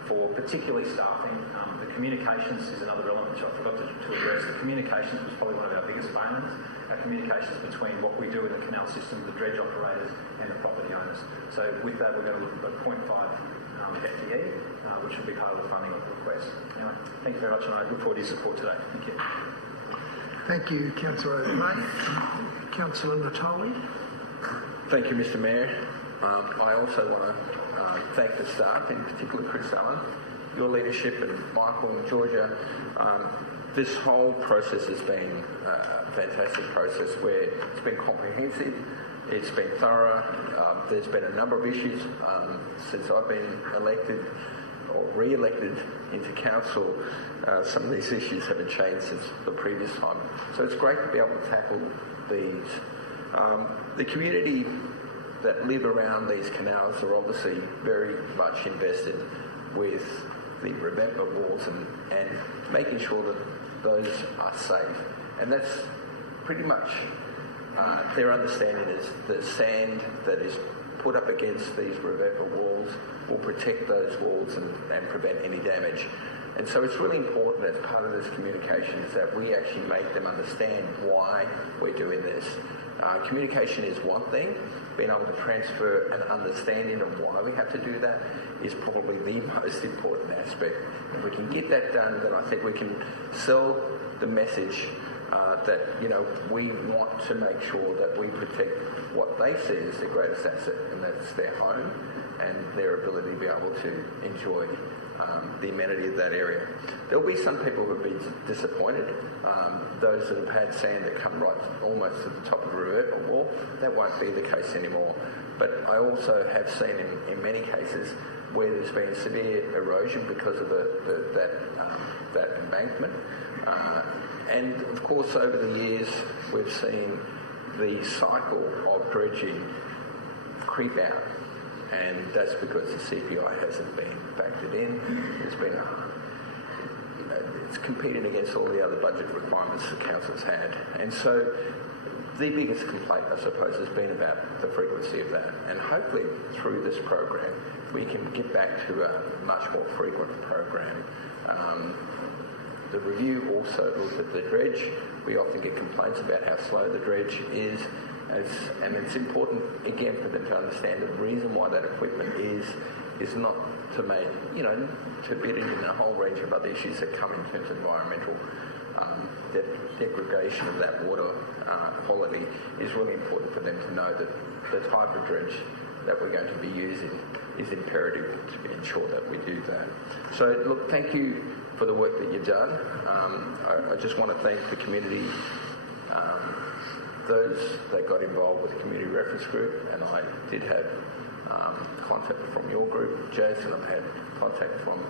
for particularly staffing. The communications is another element which I forgot to address. The communications was probably one of our biggest failings. Our communications between what we do in the canal system, the dredge operators and the property owners. So with that, we're going to look at 0.5 FTE, which will be part of the funding request. Anyway, thank you very much, and I look forward to your support today. Thank you. Thank you, Councillor O'Prey. Councillor Natoli. Thank you, Mr Mayor. I also want to thank the staff, in particular Chris Allen, your leadership, and Michael and Georgia. This whole process has been a fantastic process where it's been comprehensive, it's been thorough. There's been a number of issues since I've been elected or re-elected into council. Some of these issues haven't changed since the previous time. So it's great to be able to tackle these. The community that live around these canals are obviously very much invested with the Remember walls and making sure that those are safe. And that's pretty much their understanding is that sand that is put up against these Remember walls will protect those walls and prevent any damage. And so it's really important as part of this communication is that we actually make them understand why we're doing this. Communication is one thing. Being able to transfer an understanding of why we have to do that is probably the most important aspect. If we can get that done, then I think we can sell the message that, you know, we want to make sure that we protect what they see as their greatest asset, and that's their home and their ability to be able to enjoy the amenity of that area. There'll be some people who will be disappointed. Those that have had sand that come right almost to the top of a reverter wall, that won't be the case anymore. But I also have seen in many cases where there's been severe erosion because of that embankment. And of course, over the years, we've seen the cycle of dredging creep out, and that's because the CPI hasn't been factored in. There's been it's competing against all the other budget requirements the council's had, and so the biggest complaint, I suppose, has been about the frequency of that. And hopefully, through this program, we can get back to a much more frequent program. The review also looked at the dredge. We often get complaints about how slow the dredge is, and it's important, again, for them to understand the reason why that equipment is not to make, to bid in a whole range of other issues that come in terms of environmental degradation of that water quality. Is really important for them to know that the type of dredge that we're going to be using is imperative to ensure that we do that. So, look, thank you for the work that you've done. I just want to thank the community, those that got involved with the community reference group, and I did have contact from your group, Jason. I've had contact from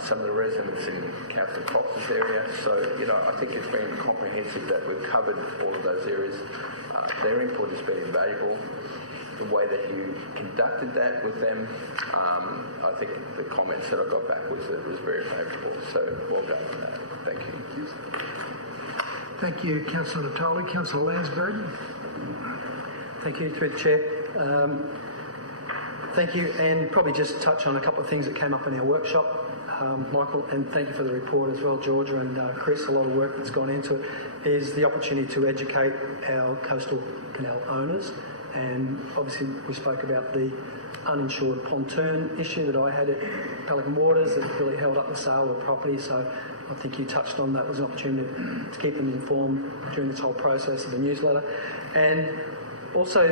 some of the residents in Councillor Cox's area. So, I think it's been comprehensive that we've covered all of those areas. Their input has been invaluable. The way that you conducted that with them, I think the comments that I got back was very favourable. So, well done on that. Thank you. Thank you, Councillor Natoli. Councillor Landsberg. Thank you, through the Chair. Thank you, and probably just touch on a couple of things that came up in our workshop, Michael, and thank you for the report as well, Georgia and Chris. A lot of work that's gone into it is the opportunity to educate our coastal canal owners, and obviously we spoke about the uninsured pontoon issue that I had at Pelican Waters that really held up the sale of property, so I think you touched on that was an opportunity to keep them informed during this whole process of the newsletter. And also,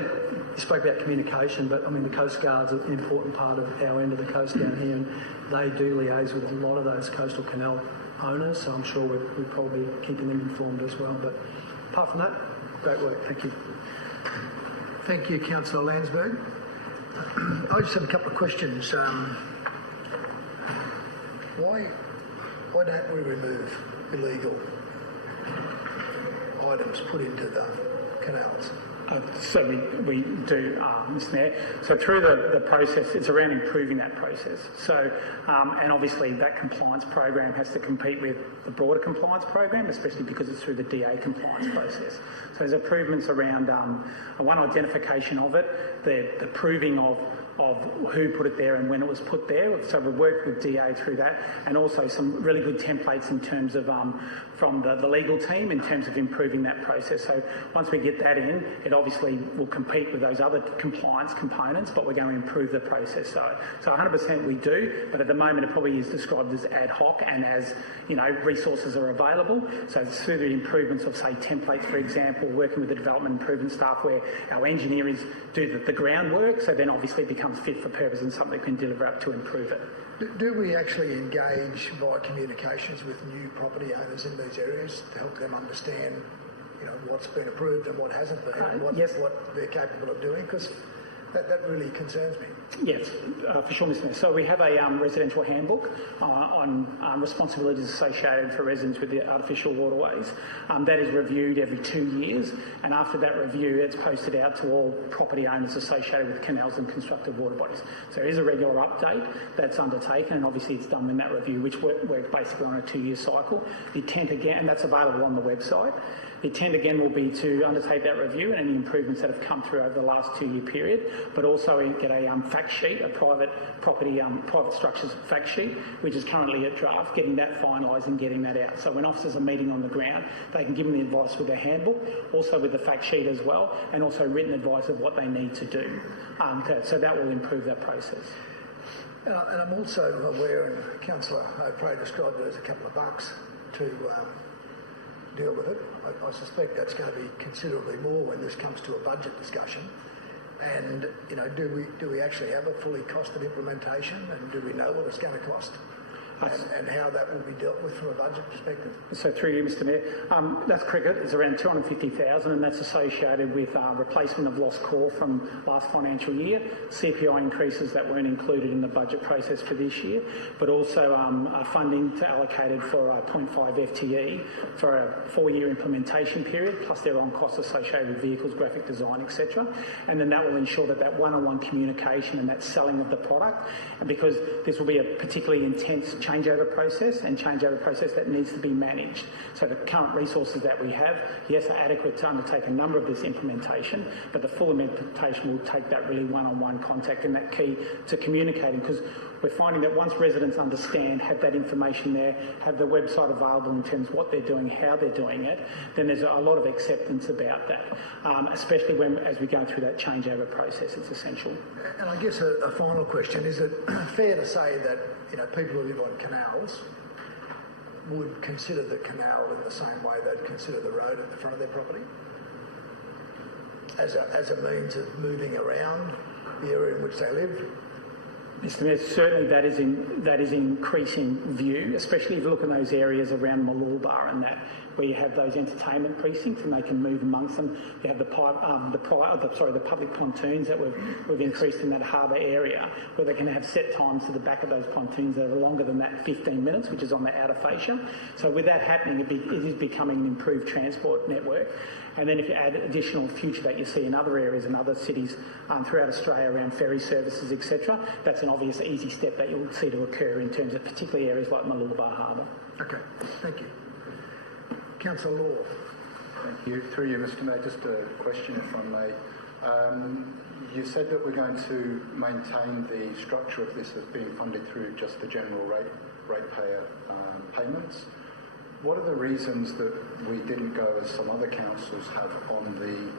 you spoke about communication, but I mean the Coast Guard's an important part of our end of the coast down here, and they do liaise with a lot of those coastal canal owners, so I'm sure we're probably keeping them informed as well. But apart from that, great work. Thank you. Thank you, Councillor Landsberg. I just have a couple of questions. Why don't we remove illegal items put into the canals? So we do, Mr Mayor. So through the process, it's around improving that process. So, and obviously that compliance program has to compete with the broader compliance program, especially because it's through the DA compliance process. So there's improvements around one, identification of it, the proving of who put it there and when it was put there. So we've worked with DA through that, and also some really good templates in terms of from the legal team in terms of improving that process. So once we get that in, it obviously will compete with those other compliance components, but we're going to improve the process. So 100% we do, but at the moment it probably is described as ad hoc and as, resources are available. So it's through the improvements of, say, templates, for example, working with the development improvement staff where our engineers do the groundwork, so then obviously it becomes fit for purpose and something we can deliver up to improve it. Do we actually engage via communications with new property owners in these areas to help them understand, what's been approved and what hasn't been, and what they're capable of doing? Because that really concerns me. Yes, for sure, Mr Mayor. So we have a residential handbook on responsibilities associated for residents with the artificial waterways. That is reviewed every 2 years, and after that review, it's posted out to all property owners associated with canals and constructed water bodies. So there is a regular update that's undertaken, and obviously it's done in that review, which works basically on a 2-year cycle. The intent again, and that's available on the website. The intent again will be to undertake that review and any improvements that have come through over the last 2-year period, but also get a fact sheet, a private structures fact sheet, which is currently at draft, getting that finalised and getting that out. So when officers are meeting on the ground, they can give them the advice with their handbook, also with the fact sheet as well, and also written advice of what they need to do. So that will improve that process. And I'm also aware, and Councillor O'Prey described it as a couple of bucks to deal with it. I suspect that's going to be considerably more when this comes to a budget discussion. And do we actually have a fully costed implementation, and do we know what it's going to cost? and how that will be dealt with from a budget perspective. So through you, Mr Mayor, that's cricket. It's around 250,000 and that's associated with replacement of lost core from last financial year, CPI increases that weren't included in the budget process for this year, but also funding allocated for 0.5 FTE for a 4-year implementation period, plus their own costs associated with vehicles, graphic design, etc. And then that will ensure that one-on-one communication and that selling of the product, and because this will be a particularly intense changeover process that needs to be managed. So the current resources that we have, yes, are adequate to undertake a number of this implementation, but the full implementation will take that really one-on-one contact and that key to communicating, because we're finding that once residents understand, have that information there, have the website available in terms of what they're doing, how they're doing it, then there's a lot of acceptance about that, especially as we go through that changeover process. It's essential. And I guess a final question, is it fair to say that people who live on canals would consider the canal in the same way they'd consider the road at the front of their property as a means of moving around the area in which they live? Mr Mayor, certainly that is increasing view, especially if you look in those areas around Maroochydore and that, where you have those entertainment precincts and they can move amongst them. You have the public pontoons that we've increased in that harbour area, where they can have set times to the back of those pontoons that are longer than that 15 minutes, which is on the outer fascia. So with that happening, it is becoming an improved transport network. And then if you add additional future that you see in other areas and other cities throughout Australia around ferry services, etc., that's an obvious easy step that you'll see to occur in terms of particularly areas like Maroochydore Harbour. Okay, thank you. Councillor Law. Thank you. Through you, Mr Mayor, just a question if I may. You said that we're going to maintain the structure of this as being funded through just the general ratepayer payments. What are the reasons that we didn't go, as some other councils have, on the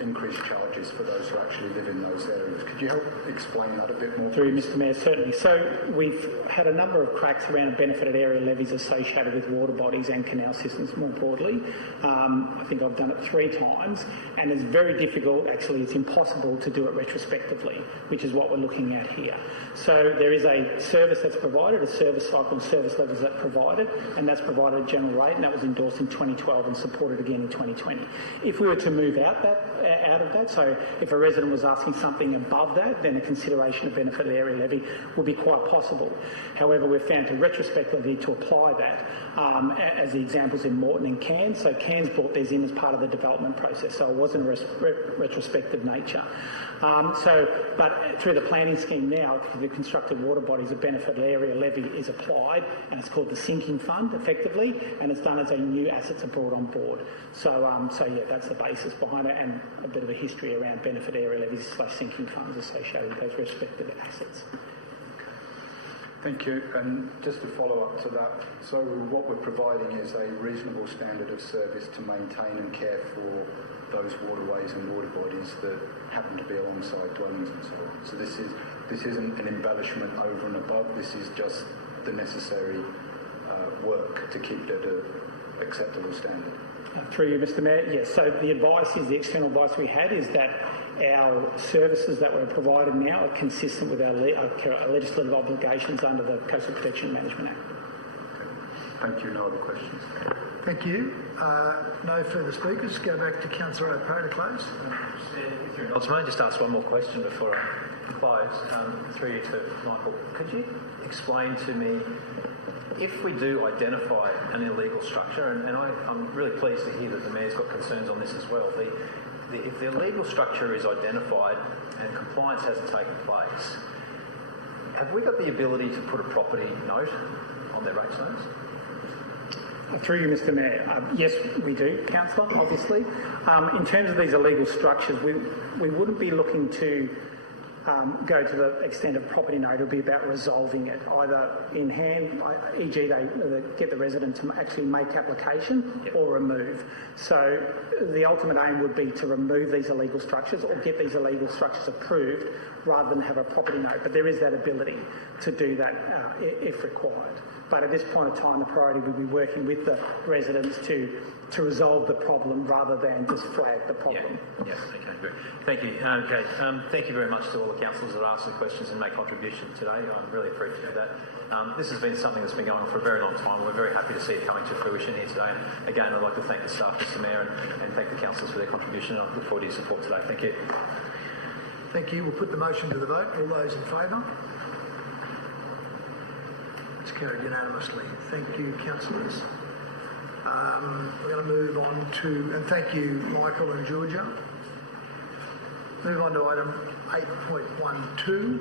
increased charges for those who actually live in those areas? Could you help explain that a bit more? Through Mr Mayor, certainly. So we've had a number of cracks around benefited area levies associated with water bodies and canal systems more broadly. I think I've done it 3 times, and it's very difficult, actually it's impossible to do it retrospectively, which is what we're looking at here. So there is a service that's provided, a service cycle and service levels that provided, and that's provided at general rate, and that was endorsed in 2012 and supported again in 2020. If we were to move out of that, so if a resident was asking something above that, then a consideration of benefited area levy would be quite possible. However, we've found to retrospectively to apply that, as the examples in Moreton and Cairns. So Cairns brought these in as part of the development process, so it wasn't a retrospective nature. But through the planning scheme now, for the constructed water bodies, a benefited area levy is applied, and it's called the sinking fund, effectively, and it's done as a new assets are brought on board. So yeah, that's the basis behind it, and a bit of a history around benefit area levies / sinking funds associated with those respective assets. Thank you. And just to follow up to that, so what we're providing is a reasonable standard of service to maintain and care for those waterways and water bodies that happen to be alongside dwellings and so on. So this isn't an embellishment over and above. This is just the necessary work to keep it at an acceptable standard. Through you, Mr Mayor, yes. So the external advice we had is that our services that were provided now are consistent with our legislative obligations under the Coastal Protection Management Act. Okay. Thank you. No other questions. Thank you. No further speakers. Go back to Councillor O'Prey to close. May I just ask one more question before I close? Through you to Michael. Could you explain to me, if we do identify an illegal structure, and I'm really pleased to hear that the Mayor's got concerns on this as well, if the illegal structure is identified and compliance hasn't taken place, have we got the ability to put a property note on their rates notes? Through you, Mr Mayor. Yes, we do, Councillor, obviously. In terms of these illegal structures, we wouldn't be looking to go to the extent of property note. It'll be about resolving it, either in hand, e.g. they get the resident to actually make application or remove. So the ultimate aim would be to remove these illegal structures or get these illegal structures approved rather than have a property note. But there is that ability to do that if required. But at this point in time, the priority will be working with the residents to resolve the problem rather than just flag the problem. Yeah. Okay, good. Thank you. Okay, thank you very much to all the councillors that asked the questions and made contributions today. I really appreciate that. This has been something that's been going on for a very long time. We're very happy to see it coming to fruition here today. And again, I'd like to thank the staff, Mr Mayor, and thank the councillors for their contribution. I look forward to your support today. Thank you. Thank you. We'll put the motion to the vote. All those in favour? It's carried unanimously. Thank you, councillors. We're going to move on to, and thank you, Michael and Georgia. Move on to item 8.12,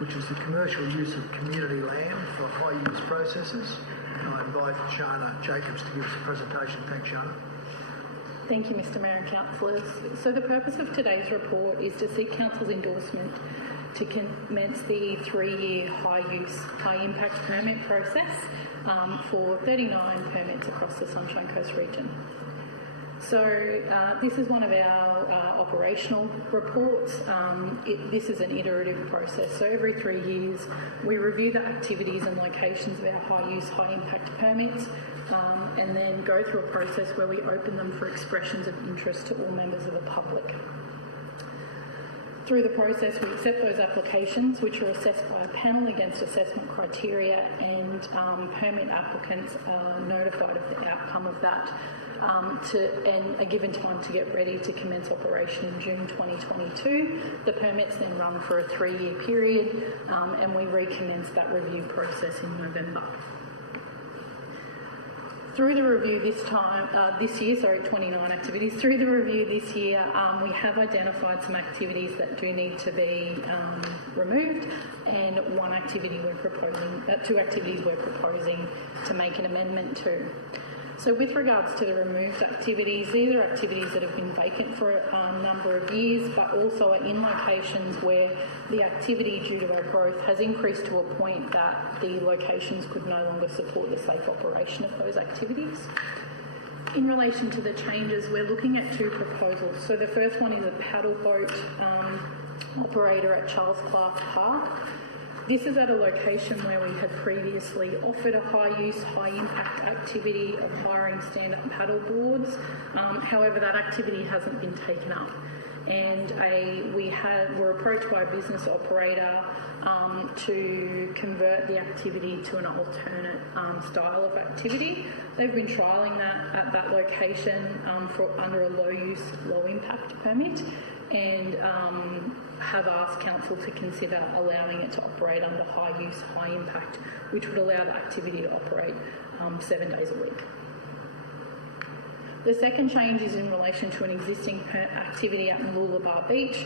which is the commercial use of community land for high-use processes. And I invite Shana Jacobs to give us a presentation. Thanks, Shana. Thank you, Mr Mayor and councillors. So the purpose of today's report is to seek council's endorsement to commence the 3-year high-use, high-impact permit process for 39 permits across the Sunshine Coast region. So this is one of our operational reports. This is an iterative process. So every 3 years we review the activities and locations of our high-use, high-impact permits and then go through a process where we open them for expressions of interest to all members of the public. Through the process, we accept those applications, which are assessed by a panel against assessment criteria, and permit applicants are notified of the outcome of that and are given time to get ready to commence operation in June 2022. The permits then run for a 3-year period, and we recommence that review process in November. Through the review this year, 29 activities. Through the review this year, we have identified some activities that do need to be removed, and two activities we're proposing to make an amendment to. So with regards to the removed activities, these are activities that have been vacant for a number of years, but also are in locations where the activity due to our growth has increased to a point that the locations could no longer support the safe operation of those activities. In relation to the changes, we're looking at 2 proposals. So the first one is a paddle boat operator at Charles Clark Park. This is at a location where we had previously offered a high-use, high-impact activity of hiring stand-up paddle boards. However, that activity hasn't been taken up. And we were approached by a business operator to convert the activity to an alternate style of activity. They've been trialling that at that location under a low-use, low-impact permit, and have asked council to consider allowing it to operate under high-use, high-impact, which would allow the activity to operate 7 days a week. The second change is in relation to an existing activity at Mooloolaba Beach.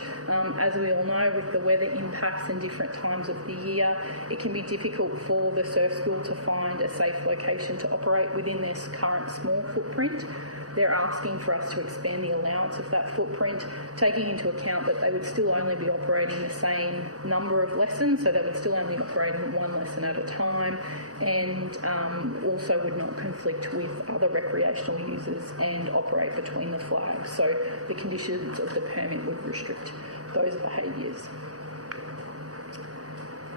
As we all know, with the weather impacts and different times of the year, it can be difficult for the surf school to find a safe location to operate within their current small footprint. They're asking for us to expand the allowance of that footprint, taking into account that they would still only be operating the same number of lessons, so they would still only be operating 1 lesson at a time, and also would not conflict with other recreational users and operate between the flags. So the conditions of the permit would restrict those behaviours.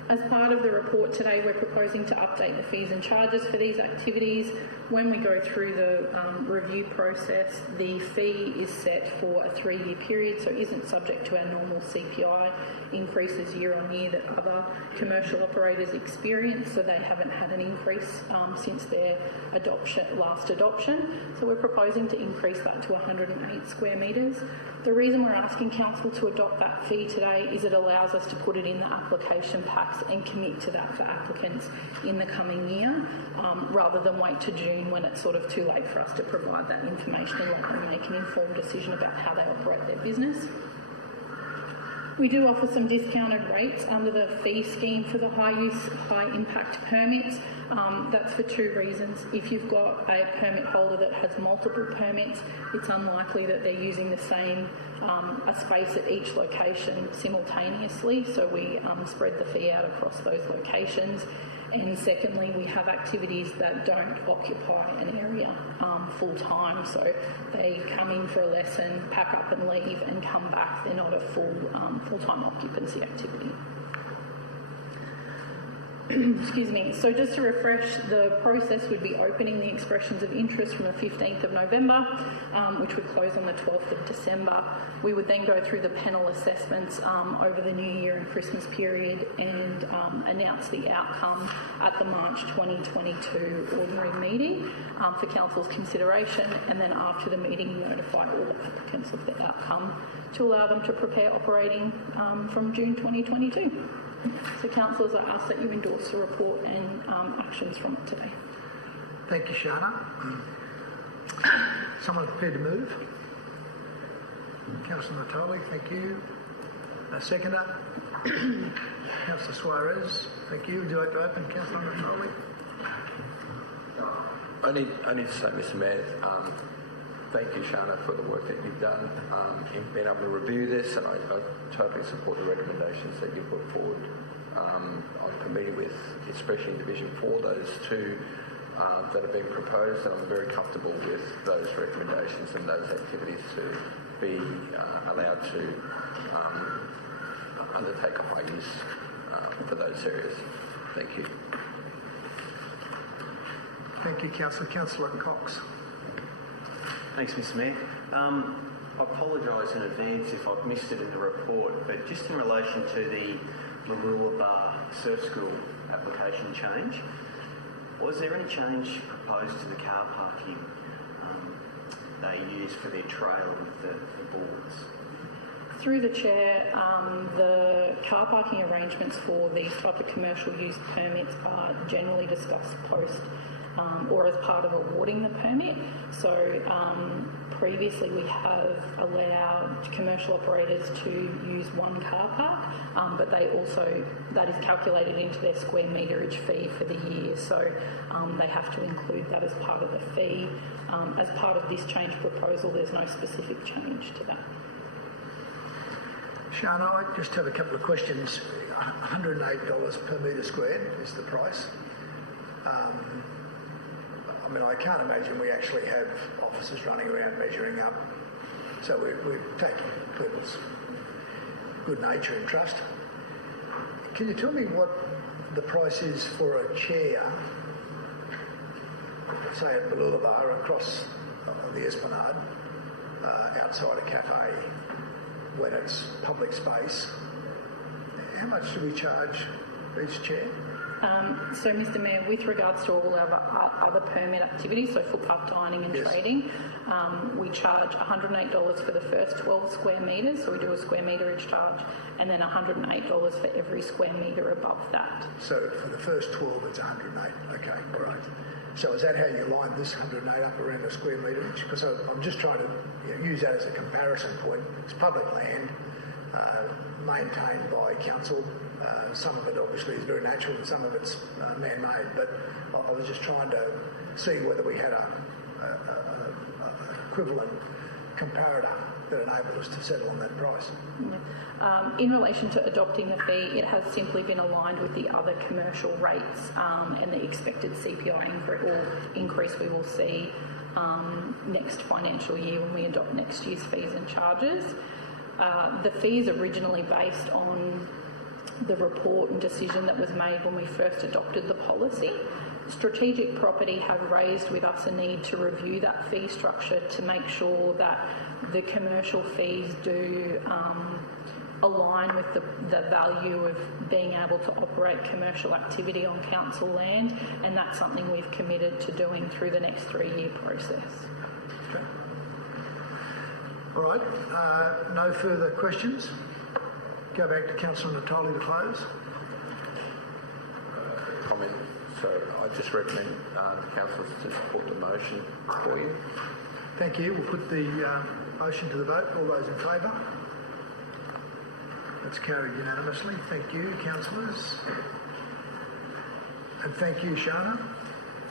As part of the report today, we're proposing to update the fees and charges for these activities. When we go through the review process, the fee is set for a 3-year period, so it isn't subject to our normal CPI increases year on year that other commercial operators experience, so they haven't had an increase since their last adoption. So we're proposing to increase that to 108 square metres. The reason we're asking council to adopt that fee today is it allows us to put it in the application packs and commit to that for applicants in the coming year, rather than wait to June when it's sort of too late for us to provide that information and let them make an informed decision about how they operate their business. We do offer some discounted rates under the fee scheme for the high-use, high-impact permits. That's for 2 reasons. If you've got a permit holder that has multiple permits, it's unlikely that they're using the same a space at each location simultaneously, so we spread the fee out across those locations. And secondly, we have activities that don't occupy an area full-time, so they come in for a lesson, pack up and leave and come back. They're not a full-time occupancy activity. Excuse me. So just to refresh, the process would be opening the expressions of interest from the 15th of November, which would close on the 12th of December. We would then go through the panel assessments over the New Year and Christmas period and announce the outcome at the March 2022 ordinary meeting for Council's consideration, and then after the meeting notify all the applicants of the outcome to allow them to prepare operating from June 2022. So councillors, I ask that you endorse the report and actions from it today. Thank you, Shana. Someone prepared to move? Councillor Natoli, thank you. A seconder? Councillor Suarez, thank you. Would you like to open, Councillor Natoli? I need to say, Mr Mayor, thank you, Shana, for the work that you've done in being able to review this, and I totally support the recommendations that you put forward. I'm familiar with, especially in Division 4, those two that have been proposed, and I'm very comfortable with those recommendations and those activities to be allowed to undertake a high use for those areas. Thank you. Thank you, Councillor. Councillor Cox. Thanks, Mr Mayor. I apologise in advance if I've missed it in the report, but just in relation to the Maroochydore Surf School application change, was there any change proposed to the car parking they use for their trail with the boards? Through the Chair, the car parking arrangements for these type of commercial use permits are generally discussed post or as part of awarding the permit. So previously we have allowed commercial operators to use one car park, but they also, that is calculated into their square meterage fee for the year. So they have to include that as part of the fee. As part of this change proposal, there's no specific change to that. Shana, I just have a couple of questions. $108 per metre squared is the price. I mean, I can't imagine we actually have officers running around measuring up. So we're taking people's good nature and trust. Can you tell me what the price is for a chair, say at Buddina across the Esplanade, outside a cafe, when it's public space? How much do we charge each chair? So, Mr Mayor, with regards to all our other permit activities, so footpath dining and trading, we charge $108 for the first 12 square metres, so we do a square meterage charge, and then $108 for every square metre above that. So for the first 12 it's 108, okay, great. So is that how you line this 108 up around a square meterage? Because I'm just trying to use that as a comparison point. It's public land, maintained by council. Some of it obviously is very natural and some of it's man-made, but I was just trying to see whether we had a equivalent comparator that enabled us to settle on that price. In relation to adopting the fee, it has simply been aligned with the other commercial rates and the expected CPI increase we will see next financial year when we adopt next year's fees and charges. The fee is originally based on the report and decision that was made when we first adopted the policy. Strategic Property have raised with us a need to review that fee structure to make sure that the commercial fees do align with the value of being able to operate commercial activity on council land, and that's something we've committed to doing through the next 3-year process. Okay. All right, no further questions. Go back to Councillor Natoli to close. Comment. So I just recommend the councillors to support the motion for you. Thank you. We'll put the motion to the vote. All those in favour? That's carried unanimously. Thank you, councillors. And thank you, Shana.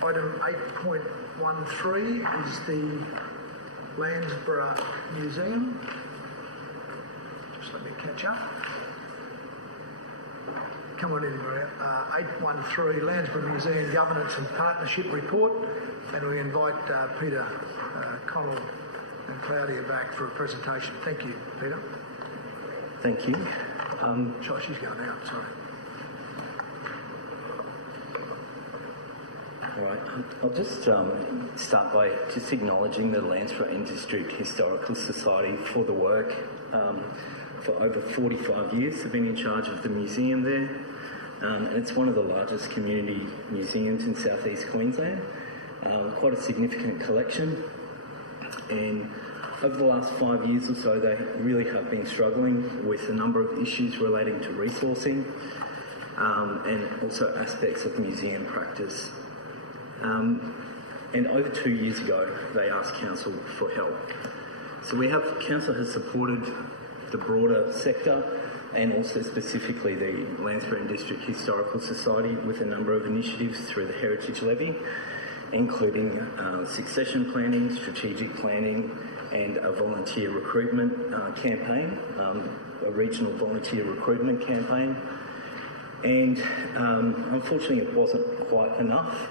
Item 8.13 is the Landsborough Museum. Just let me catch up. Come on in, Maria. 813 Landsborough Museum Governance and Partnership Report, and we invite Peter Connell and Claudia back for a presentation. Thank you, Peter. Thank you. Sorry, she's going out, sorry. All right. I'll just start by just acknowledging the Landsborough and District Historical Society for the work. For over 45 years, they've been in charge of the museum there, and it's one of the largest community museums in southeast Queensland. Quite a significant collection, and over the last 5 years or so, they really have been struggling with a number of issues relating to resourcing and also aspects of museum practice. And over 2 years ago, they asked Council for help. So Council has supported the broader sector and also specifically the Landsborough and District Historical Society with a number of initiatives through the Heritage Levy, including succession planning, strategic planning, and a volunteer recruitment campaign, a regional volunteer recruitment campaign. And unfortunately, it wasn't quite enough.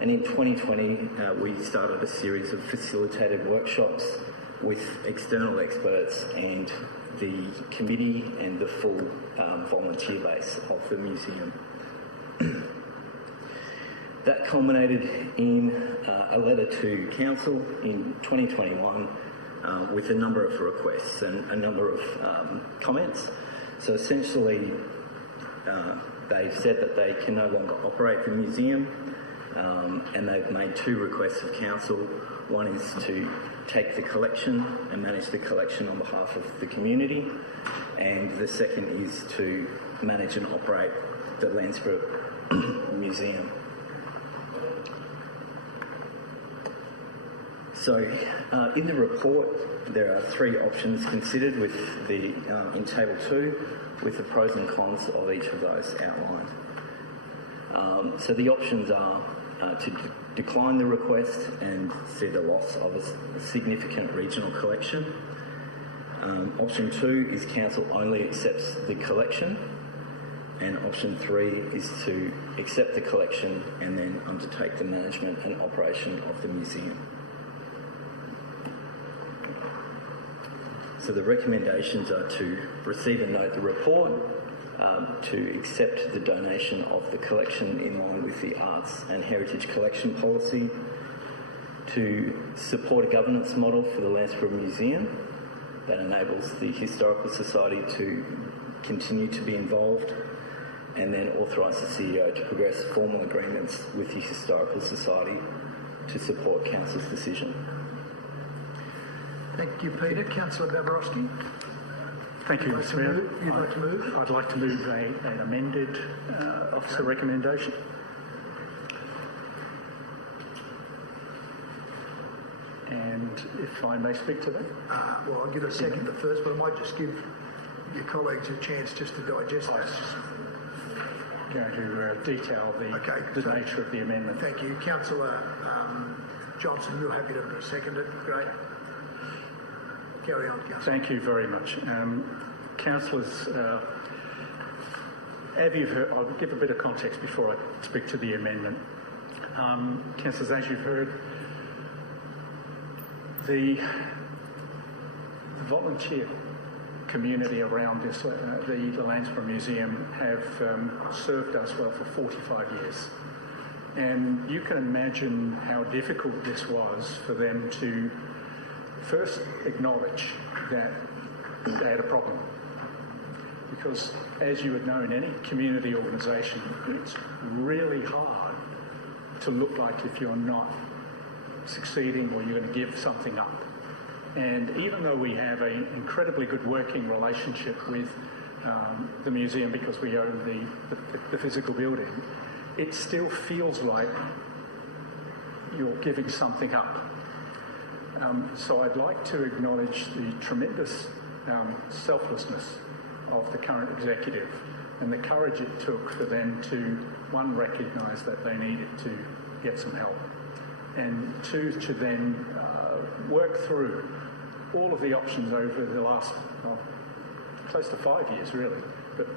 And in 2020, we started a series of facilitated workshops with external experts and the committee and the full volunteer base of the museum. That culminated in a letter to Council in 2021 with a number of requests and a number of comments. So essentially, they've said that they can no longer operate the museum, and they've made 2 requests of Council. One is to take the collection and manage the collection on behalf of the community, and the second is to manage and operate the Landsborough Museum. So in the report, there are 3 options considered with in Table 2, with the pros and cons of each of those outlined. So the options are to decline the request and see the loss of a significant regional collection. Option 2 is Council only accepts the collection, and option 3 is to accept the collection and then undertake the management and operation of the museum. So the recommendations are to receive and note the report, to accept the donation of the collection in line with the Arts and Heritage Collection Policy, to support a governance model for the Landsborough Museum that enables the Historical Society to continue to be involved, and then authorise the CEO to progress formal agreements with the Historical Society to support Council's decision. Thank you, Peter. Councillor Babarowski. Thank you, Mr Mayor. You'd like to move? I'd like to move an amended officer recommendation. And if I may speak to that? Well, I'll give a second to first, but I might just give your colleagues a chance just to digest this. I'm going to detail the nature of the amendment. Thank you. Councillor Johnson, you're happy to second it? Great. Carry on, Councillor. Thank you very much. Councillors, as you've heard, I'll give a bit of context before I speak to the amendment. Councillors, as you've heard, the volunteer community around this, the Landsborough Museum, have served us well for 45 years. And you can imagine how difficult this was for them to first acknowledge that they had a problem. Because as you would know, in any community organisation, it's really hard to look like if you're not succeeding or you're going to give something up. And even though we have an incredibly good working relationship with the museum because we own the physical building, it still feels like you're giving something up. So I'd like to acknowledge the tremendous selflessness of the current executive and the courage it took for them to, 1, recognise that they needed to get some help, and 2, to then work through all of the options over the last, close to 5 years really, but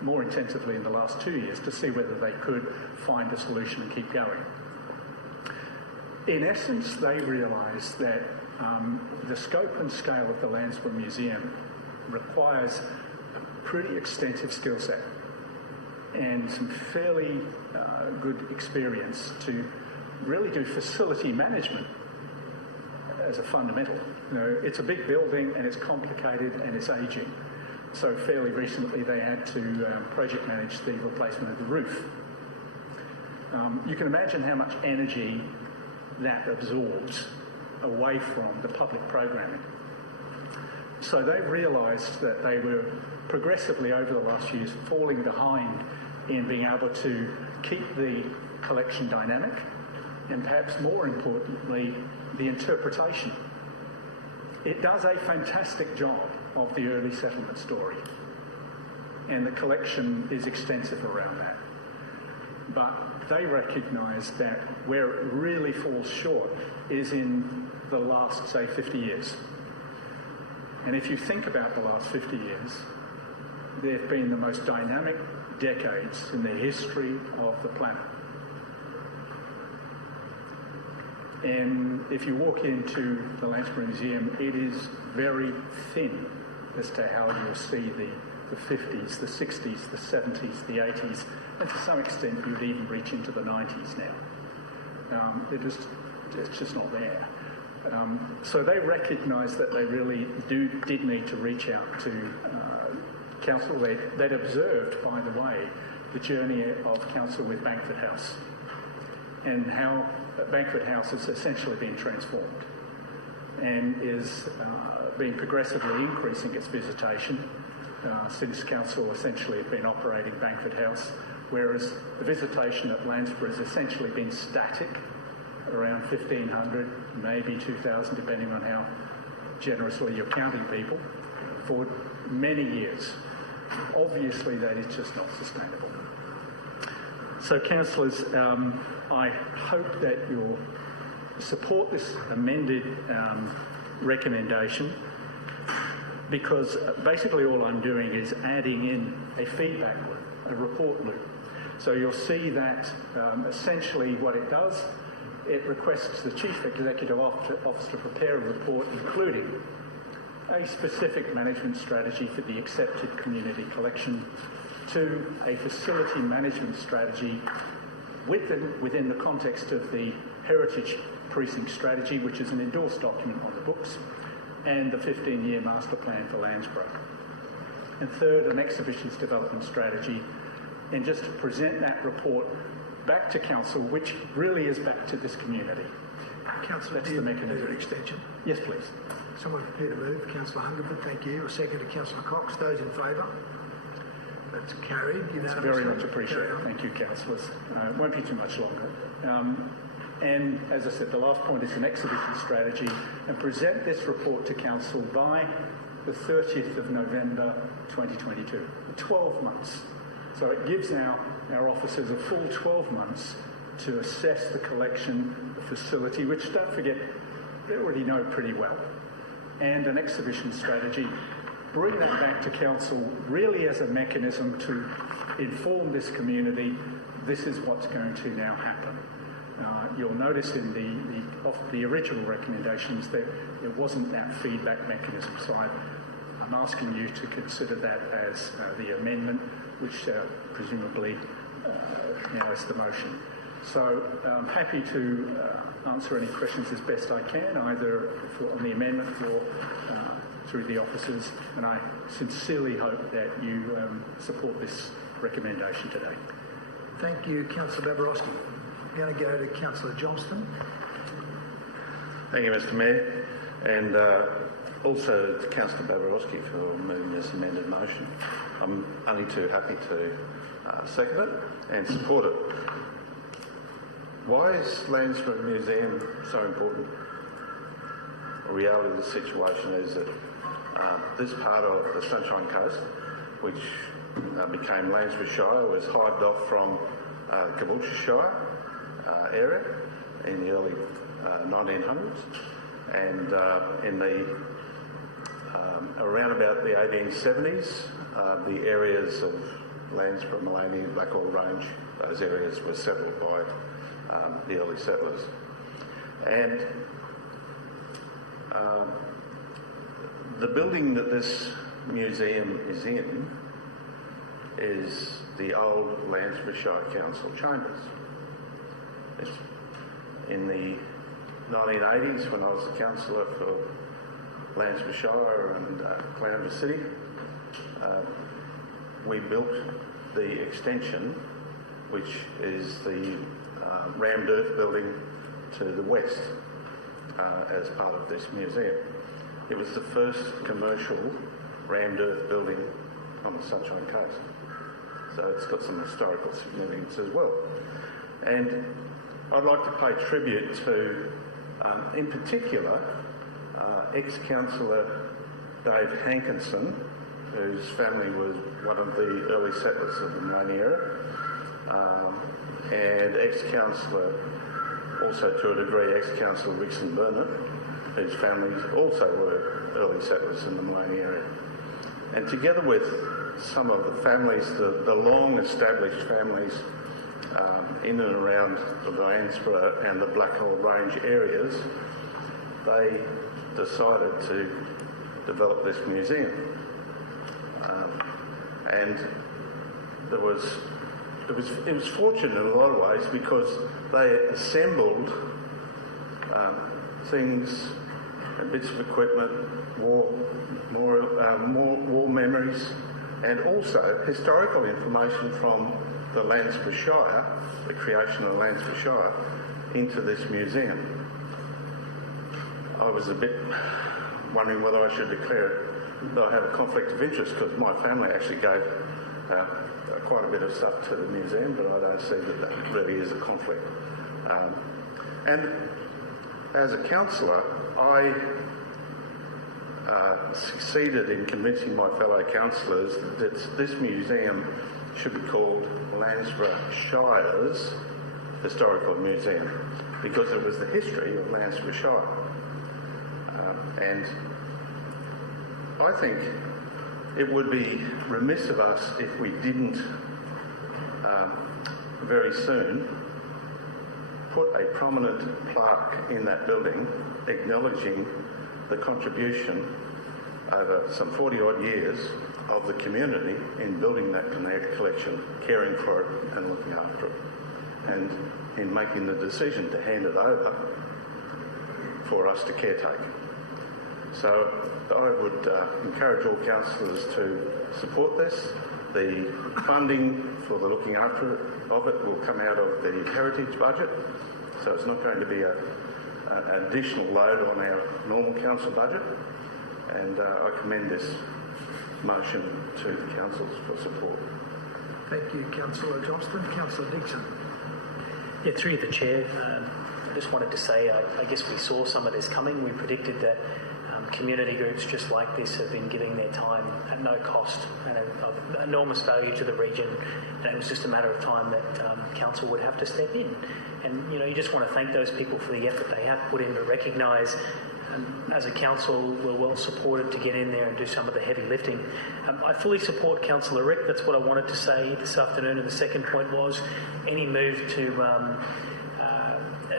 more intensively in the last 2 years to see whether they could find a solution and keep going. In essence, they realised that the scope and scale of the Landsborough Museum requires a pretty extensive skill set and some fairly good experience to really do facility management as a fundamental. You know, it's a big building and it's complicated and it's ageing. So fairly recently they had to project manage the replacement of the roof. You can imagine how much energy that absorbs away from the public programming. So they realised that they were progressively over the last few years falling behind in being able to keep the collection dynamic and perhaps more importantly, the interpretation. It does a fantastic job of the early settlement story and the collection is extensive around that. But they recognise that where it really falls short is in the last, say, 50 years. And if you think about the last 50 years, they've been the most dynamic decades in the history of the planet. And if you walk into the Lansbury Museum, it is very thin as to how you'll see the 50s, the 60s, the 70s, the 80s, and to some extent you would even reach into the 90s now. It's just not there. So they recognised that they really did need to reach out to council. They'd observed, by the way, the journey of council with Banquet House and how Banquet House has essentially been transformed and is been progressively increasing its visitation since council essentially have been operating Banquet House, whereas the visitation at Lansbury has essentially been static, around 1,500, maybe 2,000, depending on how generously you're counting people, for many years. Obviously, that is just not sustainable. So, councillors, I hope that you'll support this amended recommendation, because basically all I'm doing is adding in a feedback loop, a report loop. So you'll see that essentially what it does, it requests the Chief Executive Officer to prepare a report including a specific management strategy for the accepted community collection, to a facility management strategy within the context of the Heritage Precinct Strategy, which is an endorsed document on the books, and the 15-year master plan for Landsborough. And third, an exhibitions development strategy, and just to present that report back to council, which really is back to this community. Councillor, that's the mechanism. An extension. Yes, please. Someone prepared to move. Councillor Hungerford, thank you. A second to Councillor Cox. Those in favour? That's carried unanimously. That's very much appreciated. Thank you, councillors. It won't be too much longer. And as I said, the last point is an exhibition strategy, and present this report to council by the 30th of November 2022. 12 months. So it gives our officers a full 12 months to assess the collection, the facility, which, don't forget, they already know pretty well, and an exhibition strategy. Bring that back to council really as a mechanism to inform this community, this is what's going to now happen. You'll notice in the original recommendations that there wasn't that feedback mechanism, so I'm asking you to consider that as the amendment, which presumably now is the motion. So I'm happy to answer any questions as best I can, either on the amendment or through the officers, and I sincerely hope that you support this recommendation today. Thank you, Councillor Babarowski. I'm going to go to Councillor Johnston. Thank you, Mr. Mayor, and also to Councillor Babarowski for moving this amended motion. I'm only too happy to second it and support it. Why is Lansbury Museum so important? The reality of the situation is that this part of the Sunshine Coast, which became Lansbury Shire, was hived off from Caboolture Shire area in the early 1900s, and in the around about the 1870s, the areas of Lansborough, Malany, Blackall Range, those areas were settled by the early settlers. And the building that this museum is in is the old Lansbury Shire Council chambers. It's in the 1980s when I was a councillor for Lansbury and Clownver City. We built the extension, which is the rammed earth building to the west as part of this museum. It was the first commercial rammed earth building on the Sunshine Coast. So it's got some historical significance as well. And I'd like to pay tribute to, in particular, ex-councillor Dave Hankinson, whose family was one of the early settlers of the Maloney area, and ex-councillor, also to a degree, ex-councillor Rickson Burnett, whose families also were early settlers in the Maloney area. And together with some of the families, the long-established families in and around the Lansborough and the Black Hole Range areas, they decided to develop this museum. And it was fortunate in a lot of ways because they assembled things and bits of equipment, war memories, and also historical information from the Lansbury Shire, the creation of the Lansbury Shire, into this museum. I was a bit wondering whether I should declare that I have a conflict of interest because my family actually gave quite a bit of stuff to the museum, but I don't see that really is a conflict. And as a councillor, I succeeded in convincing my fellow councillors that this museum should be called Lansborough Shire's Historical Museum because it was the history of Lansborough Shire. And I think it would be remiss of us if we didn't very soon put a prominent plaque in that building acknowledging the contribution over some 40-odd years of the community in building that collection, caring for it and looking after it, and in making the decision to hand it over for us to caretake. So I would encourage all councillors to support this. The funding for the looking after of it will come out of the heritage budget, so it's not going to be an additional load on our normal council budget, and I commend this motion to the councils for support. Thank you, Councillor Johnston. Councillor Dixon. Yeah, through the Chair, I just wanted to say I guess we saw some of this coming. We predicted that community groups just like this have been giving their time at no cost and of enormous value to the region, and it was just a matter of time that council would have to step in. And you just want to thank those people for the effort they have put in to recognise, as a council, we're well supported to get in there and do some of the heavy lifting. I fully support Councillor Rick. That's what I wanted to say this afternoon. And the second point was any move to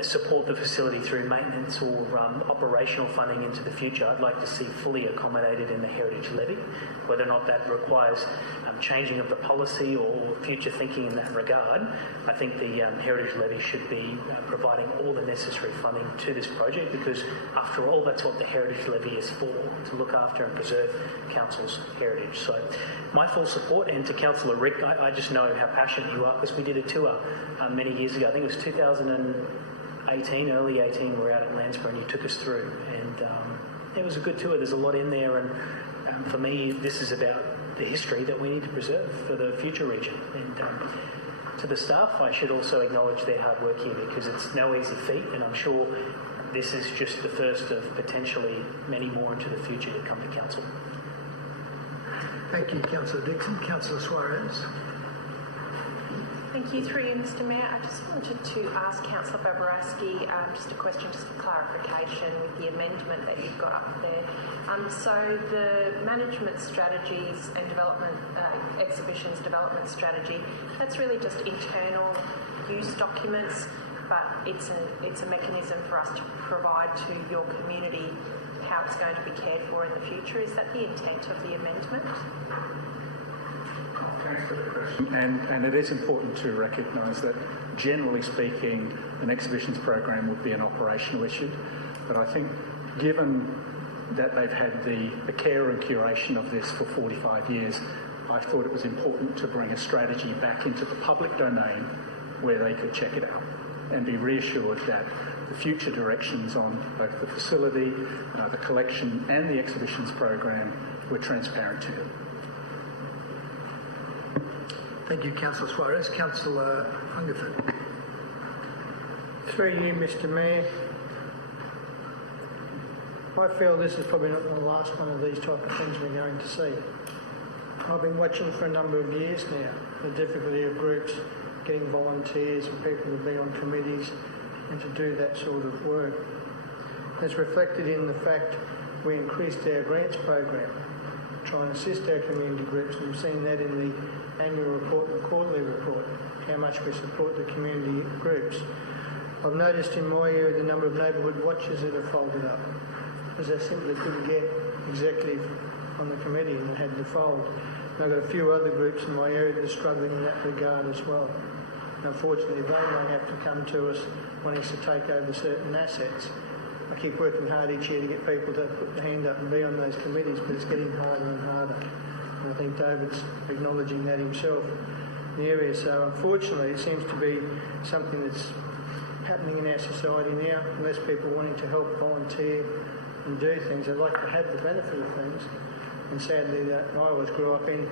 support the facility through maintenance or operational funding into the future, I'd like to see fully accommodated in the Heritage Levy. Whether or not that requires changing of the policy or future thinking in that regard, I think the Heritage Levy should be providing all the necessary funding to this project because, after all, that's what the Heritage Levy is for, to look after and preserve Council's heritage. So my full support, and to Councillor Rick, I just know how passionate you are because we did a tour many years ago. I think it was 2018, early 18, we were out at Lansborough and you took us through, and it was a good tour. There's a lot in there, and for me this is about the history that we need to preserve for the future region. And to the staff, I should also acknowledge their hard work here because it's no easy feat, and I'm sure this is just the first of potentially many more into the future to come to council. Thank you, Councillor Dixon. Councillor Suarez. Thank you. Through you, Mr Mayor, I just wanted to ask Councillor Babarowski just a question just for clarification with the amendment that you've got up there. So the management strategies and development exhibitions development strategy, that's really just internal use documents, but it's a mechanism for us to provide to your community how it's going to be cared for in the future. Is that the intent of the amendment? Thanks for the question. And it is important to recognise that generally speaking, an exhibitions program would be an operational issue. But I think given that they've had the care and curation of this for 45 years, I thought it was important to bring a strategy back into the public domain where they could check it out and be reassured that the future directions on both the facility, the collection and the exhibitions program were transparent to them. Thank you, Councillor Suarez. Councillor Hungerford. Through you, Mr Mayor, I feel this is probably not the last one of these type of things we're going to see. I've been watching for a number of years now the difficulty of groups getting volunteers and people to be on committees and to do that sort of work. It's reflected in the fact we increased our grants program to try and assist our community groups, and we've seen that in the annual report and quarterly report, how much we support the community groups. I've noticed in my area the number of neighbourhood watches that have folded up because they simply couldn't get executive on the committee and they had to fold. And I've got a few other groups in my area that are struggling in that regard as well. And unfortunately, they may have to come to us wanting us to take over certain assets. I keep working hard each year to get people to put their hand up and be on those committees, but it's getting harder and harder. And I think David's acknowledging that himself in the area. So unfortunately, it seems to be something that's happening in our society now. Unless people wanting to help volunteer and do things, they'd like to have the benefit of things. And sadly, that I always grew up in,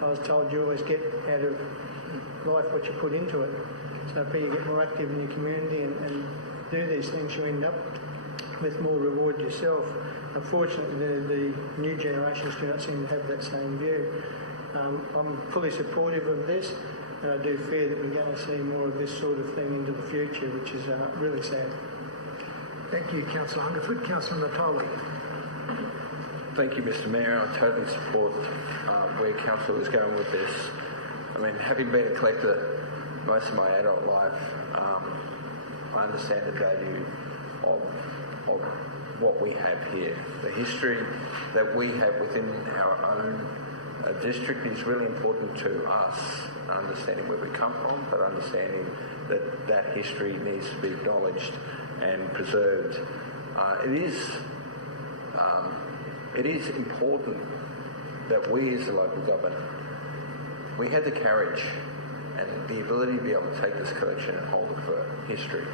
I was told you always get out of life what you put into it. So if you get more active in your community and do these things, you end up with more reward yourself. Unfortunately, the new generations do not seem to have that same view. I'm fully supportive of this, and I do fear that we're going to see more of this sort of thing into the future, which is really sad. Thank you, Councillor Hungerford. Councillor Natoli. Thank you, Mr Mayor. I totally support where Council is going with this. I mean, having been a collector most of my adult life, I understand the value of what we have here. The history that we have within our own district is really important to us, understanding where we come from, but understanding that that history needs to be acknowledged and preserved. It is important that we as a local government, we had the courage and the ability to be able to take this collection and hold it for history.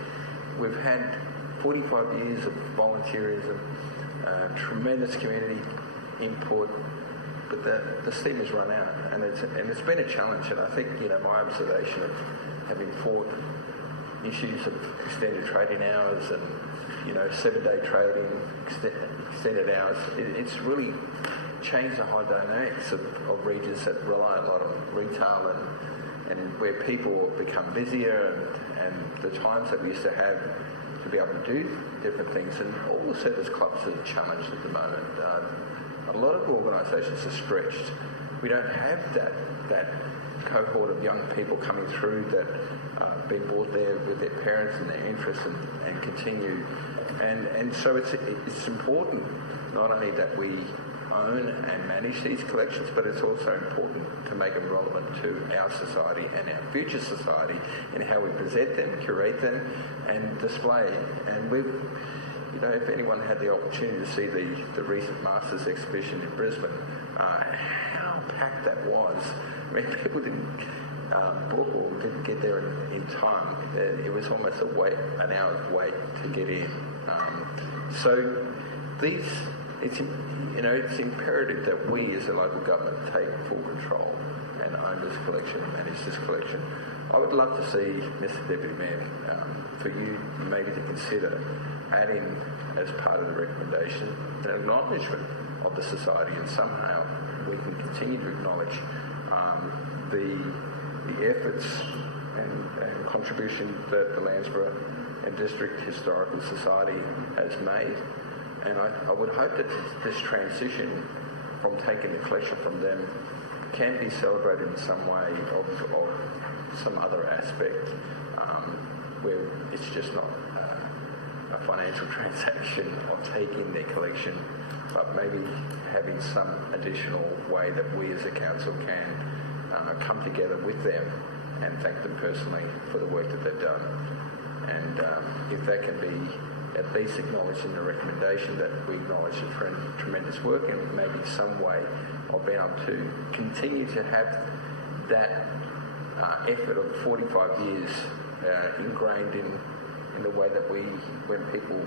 We've had 45 years of volunteerism, tremendous community input, but the steam has run out, and it's been a challenge. And I think, you know, my observation of having fought issues of extended trading hours and, you know, 7-day trading, extended hours, it's really changed the high dynamics of regions that rely a lot on retail and where people become busier and the times that we used to have to be able to do different things. And all the service clubs are challenged at the moment. A lot of organisations are stretched. We don't have that cohort of young people coming through that being brought there with their parents and their interests and continue. And so it's important not only that we own and manage these collections, but it's also important to make them relevant to our society and our future society in how we present them, curate them and display. And we've, you know, if anyone had the opportunity to see the recent Masters exhibition in Brisbane, how packed that was. I mean, people didn't book or didn't get there in time. It was almost an hour's wait to get in. So it's imperative that we as a local government take full control and own this collection and manage this collection. I would love to see, Mr Deputy Mayor, for you maybe to consider adding as part of the recommendation an acknowledgement of the society, and somehow we can continue to acknowledge the efforts and contribution that the Landsborough and District Historical Society has made. And I would hope that this transition from taking the collection from them can be celebrated in some way of some other aspect where it's just not a financial transaction of taking their collection, but maybe having some additional way that we as a council can come together with them and thank them personally for the work that they've done. And if that can be at least acknowledged in the recommendation that we acknowledge the tremendous work, and maybe some way of being able to continue to have that effort of 45 years ingrained in the way that when people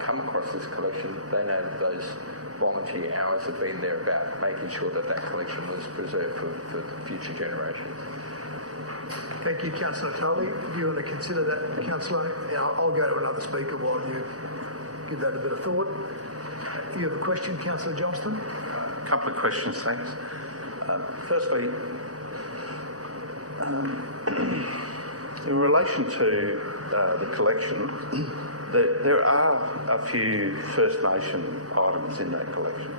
come across this collection, they know that those volunteer hours have been there about making sure that that collection was preserved for future generations. Thank you, Councillor Natoli. Do you want to consider that, Councillor? Yeah, I'll go to another speaker while you give that a bit of thought. You have a question, Councillor Johnston? A couple of questions, thanks. Firstly, in relation to the collection, there are a few First Nation items in that collection,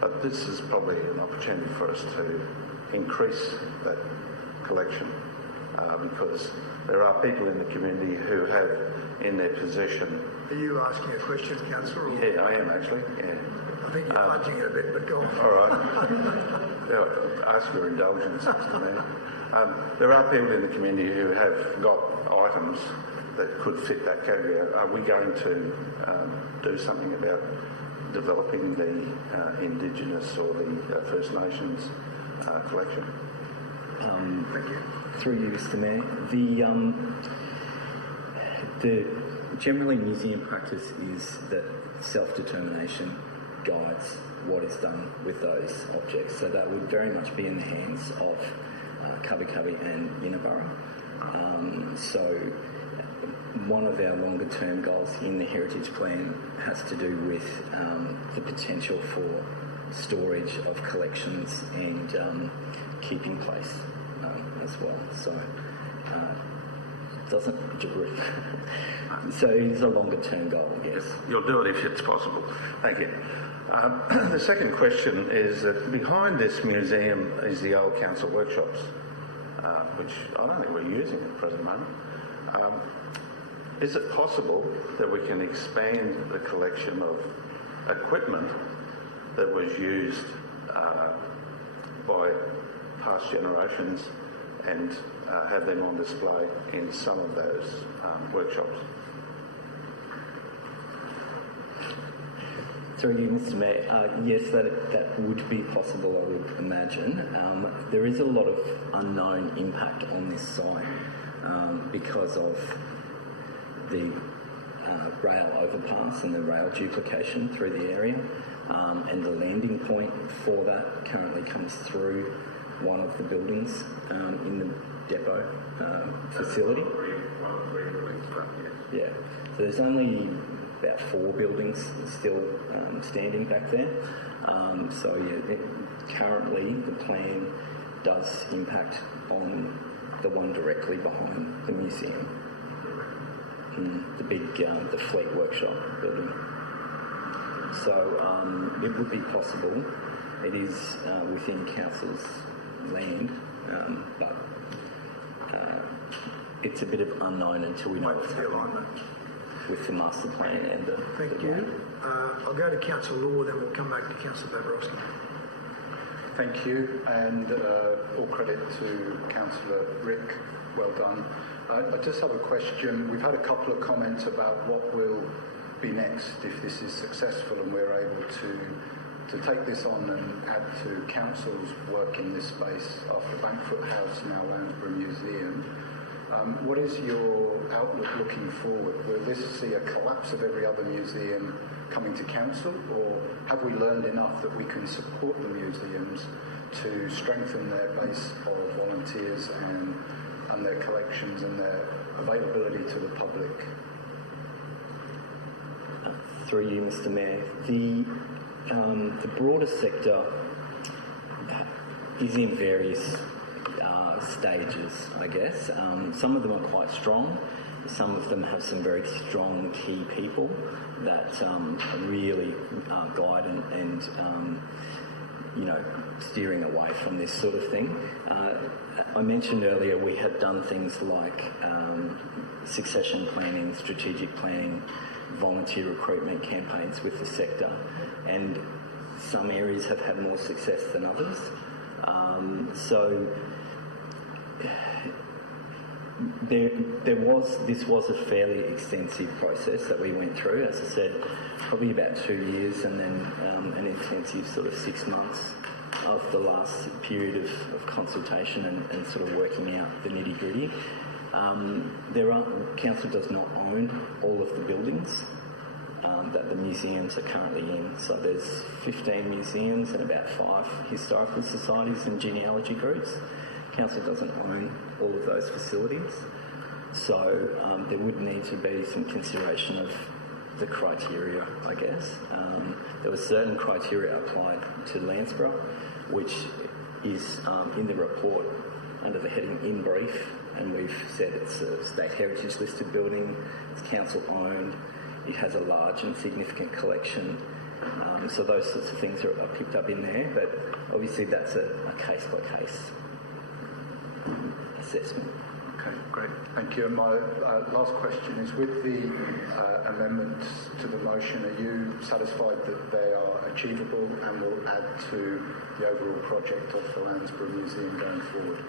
but this is probably an opportunity for us to increase that collection because there are people in the community who have in their possession. Are you asking a question, Councillor? Yeah, I am actually. Yeah. I think you're fudging it a bit, but go on. All right. Yeah, ask your indulgence, Mr. Mayor. There are people in the community who have got items that could fit that category. Are we going to do something about developing the Indigenous or the First Nations collection? Thank you. Through you, Mr. Mayor. The generally museum practice is that self-determination guides what is done with those objects. So that would very much be in the hands of Cubby and Yinnaburra. So one of our longer term goals in the Heritage Plan has to do with the potential for storage of collections and keeping place as well. So doesn't so it is a longer term goal, yes. You'll do it if it's possible. Thank you. The second question is that behind this museum is the old council workshops, which I don't think we're using at the present moment. Is it possible that we can expand the collection of equipment that was used by past generations and have them on display in some of those workshops? Through you, Mr. Mayor, yes, that would be possible, I would imagine. There is a lot of unknown impact on this site because of the rail overpass and the rail duplication through the area, and the landing point for that currently comes through one of the buildings in the depot facility. Yeah, so there's only about 4 buildings still standing back there. So yeah, currently the plan does impact on the one directly behind the museum, the big the Fleet Workshop building. So it would be possible. It is within council's land, but it's a bit of unknown until we know what's happening with the master plan and the... Thank you. I'll go to Councillor Law, then we'll come back to Councillor Babrowski. Thank you, and all credit to Councillor Rick. Well done. I just have a question. We've had a couple of comments about what will be next if this is successful and we're able to take this on and add to council's work in this space after Bankfoot House, now Lansborough Museum. What is your outlook looking forward? Will this see a collapse of every other museum coming to council, or have we learned enough that we can support the museums to strengthen their base of volunteers and their collections and their availability to the public? Through you, Mr. Mayor, the broader sector is in various stages, I guess. Some of them are quite strong. Some of them have some very strong key people that really guide and steering away from this sort of thing. I mentioned earlier we had done things like succession planning, strategic planning, volunteer recruitment campaigns with the sector, and some areas have had more success than others. So This was a fairly extensive process that we went through. As I said, probably about 2 years, and then an intensive sort of 6 months of the last period of consultation and sort of working out the nitty-gritty. Council does not own all of the buildings that the museums are currently in. So there's 15 museums and about 5 historical societies and genealogy groups. Council doesn't own all of those facilities. So there would need to be some consideration of the criteria, I guess. There were certain criteria applied to Landsborough, which is in the report under the heading in brief, and we've said it's a state heritage listed building, it's council owned, it has a large and significant collection. So those sorts of things are picked up in there, but obviously that's a case-by-case assessment. Okay, great. Thank you. And my last question is, with the amendments to the motion, are you satisfied that they are achievable and will add to the overall project of the Landsborough Museum going forward?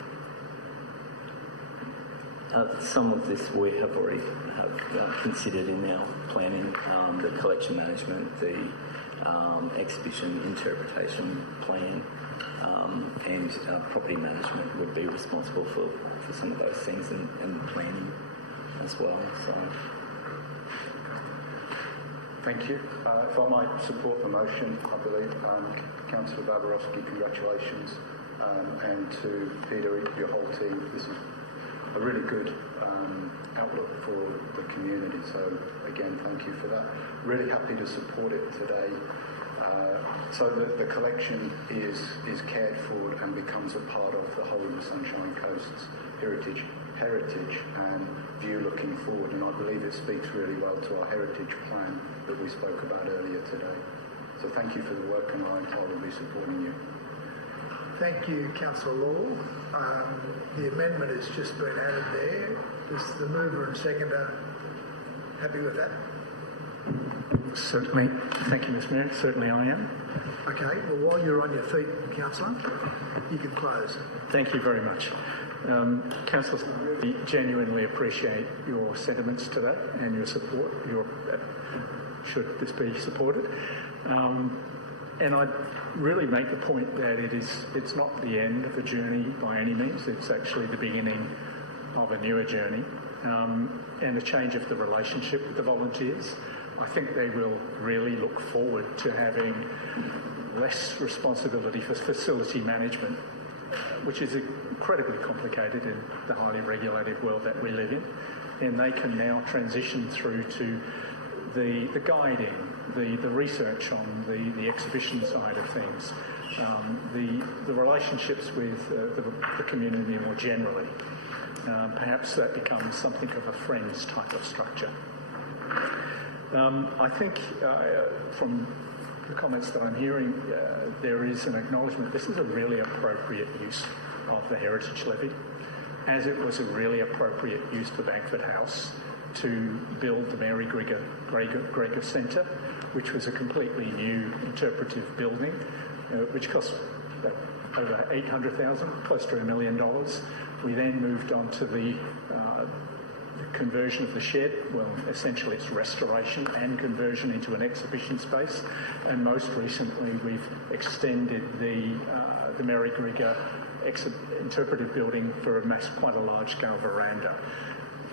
Some of this we have already considered in our planning, the collection management, the exhibition interpretation plan, and property management would be responsible for some of those things, and planning as well. So, thank you. If I might support the motion, I believe, Councillor Barbarowski, congratulations, and to Peter, your whole team. This is a really good outlook for the community. So again, thank you for that. Really happy to support it today. So that the collection is cared for and becomes a part of the whole of the Sunshine Coast's heritage and view looking forward. And I believe it speaks really well to our heritage plan that we spoke about earlier today. So thank you for the work, and I entirely be supporting you. Thank you, Councillor Law. The amendment has just been added there. Is the mover and seconder happy with that? Certainly. Thank you, Mr Mayor. Certainly I am. Okay. Well, while you're on your feet, Councillor, you can close. Thank you very much. Councillor, we genuinely appreciate your sentiments today and your support. Should this be supported? And I'd really make the point that it's not the end of a journey by any means. It's actually the beginning of a newer journey, and a change of the relationship with the volunteers. I think they will really look forward to having less responsibility for facility management, which is incredibly complicated in the highly regulated world that we live in. And they can now transition through to the guiding, the research on the exhibition side of things, the relationships with the community more generally. Perhaps that becomes something of a friends type of structure. I think from the comments that I'm hearing, there is an acknowledgement this is a really appropriate use of the Heritage Levy, as it was a really appropriate use for Bankford House to build the Mary Gregor Centre, which was a completely new interpretive building, which cost over $800,000, close to $1 million. We then moved on to the conversion of the shed, well, essentially it's restoration and conversion into an exhibition space, and most recently we've extended the Mary Gregor interpretive building for quite a large-scale veranda.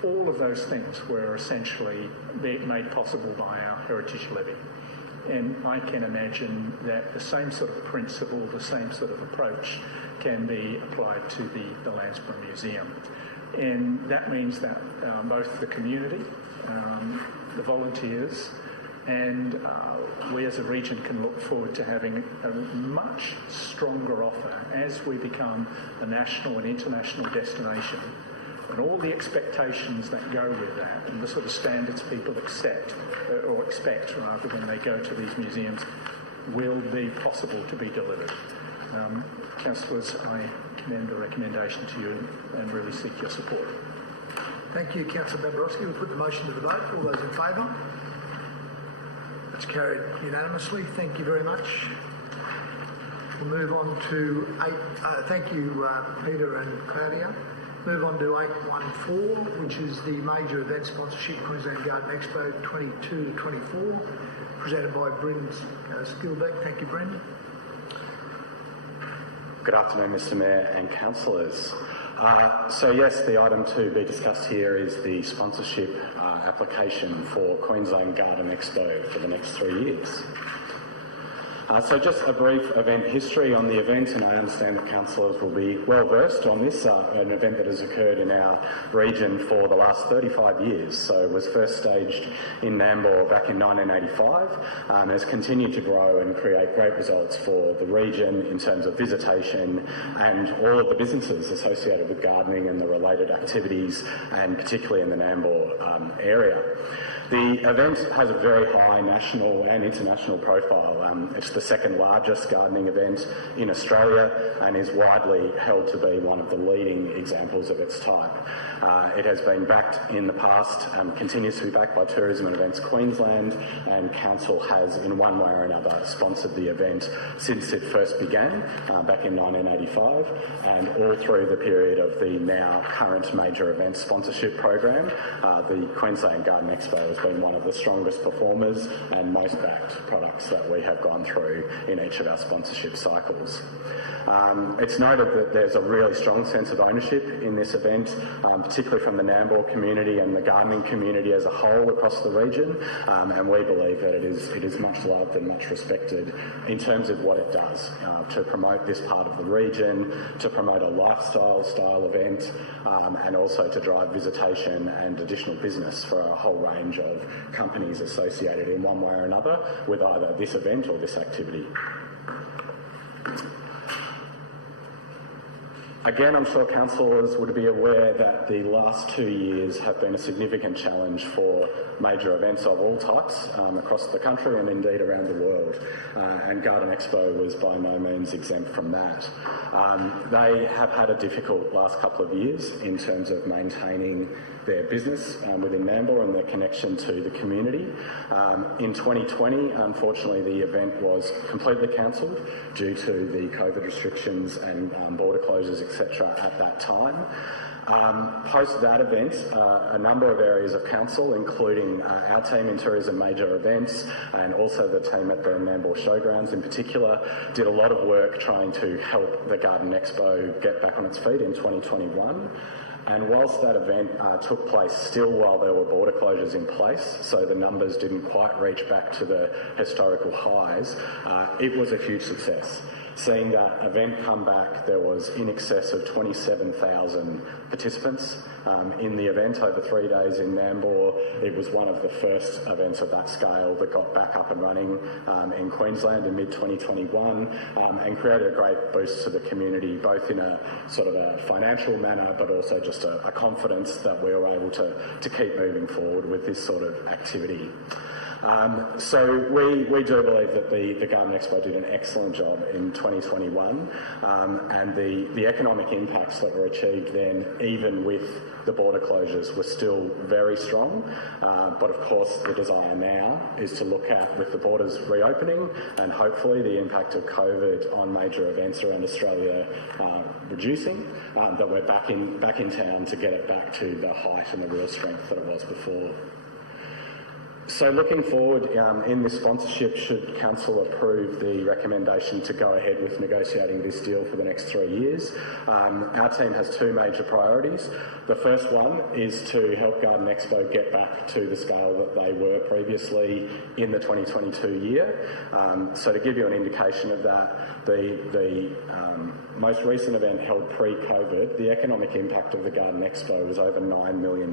All of those things were essentially made possible by our Heritage Levy. And I can imagine that the same sort of principle, the same sort of approach can be applied to the Landsborough Museum. And that means that both the community, the volunteers, and we as a region can look forward to having a much stronger offer as we become a national and international destination. And all the expectations that go with that, and the sort of standards people accept, or expect rather, when they go to these museums, will be possible to be delivered. Councillors, I commend a recommendation to you and really seek your support. Thank you, Councillor Barbarowski. We'll put the motion to the vote. All those in favour? That's carried unanimously. Thank you very much. We'll move on to 8. Thank you, Peter and Claudia. Move on to 814, which is the major event sponsorship, Queensland Garden Expo 22-24, presented by Bryn Skilbeck. Thank you, Bryn. Good afternoon, Mr Mayor and councillors. So yes, the item to be discussed here is the sponsorship application for Queensland Garden Expo for the next 3 years. So just a brief event history on the event, and I understand that councillors will be well versed on this, an event that has occurred in our region for the last 35 years. So it was first staged in Nambour back in 1985, has continued to grow and create great results for the region in terms of visitation and all of the businesses associated with gardening and the related activities, and particularly in the Nambour area. The event has a very high national and international profile. It's the second largest gardening event in Australia and is widely held to be one of the leading examples of its type. It has been backed in the past, continues to be backed by Tourism and Events Queensland, and Council has in one way or another sponsored the event since it first began back in 1985, and all through the period of the now current major event sponsorship program. The Queensland Garden Expo has been one of the strongest performers and most backed products that we have gone through in each of our sponsorship cycles. It's noted that there's a really strong sense of ownership in this event, particularly from the Nambour community and the gardening community as a whole across the region, and we believe that it is much loved and much respected in terms of what it does to promote this part of the region, to promote a lifestyle style event, and also to drive visitation and additional business for a whole range of companies associated in one way or another with either this event or this activity. Again, I'm sure councillors would be aware that the last 2 years have been a significant challenge for major events of all types across the country and indeed around the world, and Garden Expo was by no means exempt from that. They have had a difficult last couple of years in terms of maintaining their business within Nambour and their connection to the community. In 2020, unfortunately, the event was completely cancelled due to the COVID restrictions and border closures, etc. at that time. Post that event, a number of areas of council, including our team in tourism major events and also the team at the Nambour Showgrounds in particular, did a lot of work trying to help the Garden Expo get back on its feet in 2021. And whilst that event took place still while there were border closures in place, so the numbers didn't quite reach back to the historical highs, it was a huge success. Seeing that event come back, there was in excess of 27,000 participants in the event over 3 days in Nambour. It was one of the first events of that scale that got back up and running in Queensland in mid-2021 and created a great boost to the community, both in a sort of a financial manner, but also just a confidence that we were able to keep moving forward with this sort of activity. So we do believe that the Garden Expo did an excellent job in 2021, and the economic impacts that were achieved then, even with the border closures, were still very strong. But of course, the desire now is to look at, with the borders reopening and hopefully the impact of COVID on major events around Australia reducing, that we're back in town to get it back to the height and the real strength that it was before. So looking forward in this sponsorship, should Council approve the recommendation to go ahead with negotiating this deal for the next 3 years, our team has two major priorities. The first one is to help Garden Expo get back to the scale that they were previously in the 2022 year. So to give you an indication of that, the most recent event held pre-COVID, the economic impact of the Garden Expo was over $9 million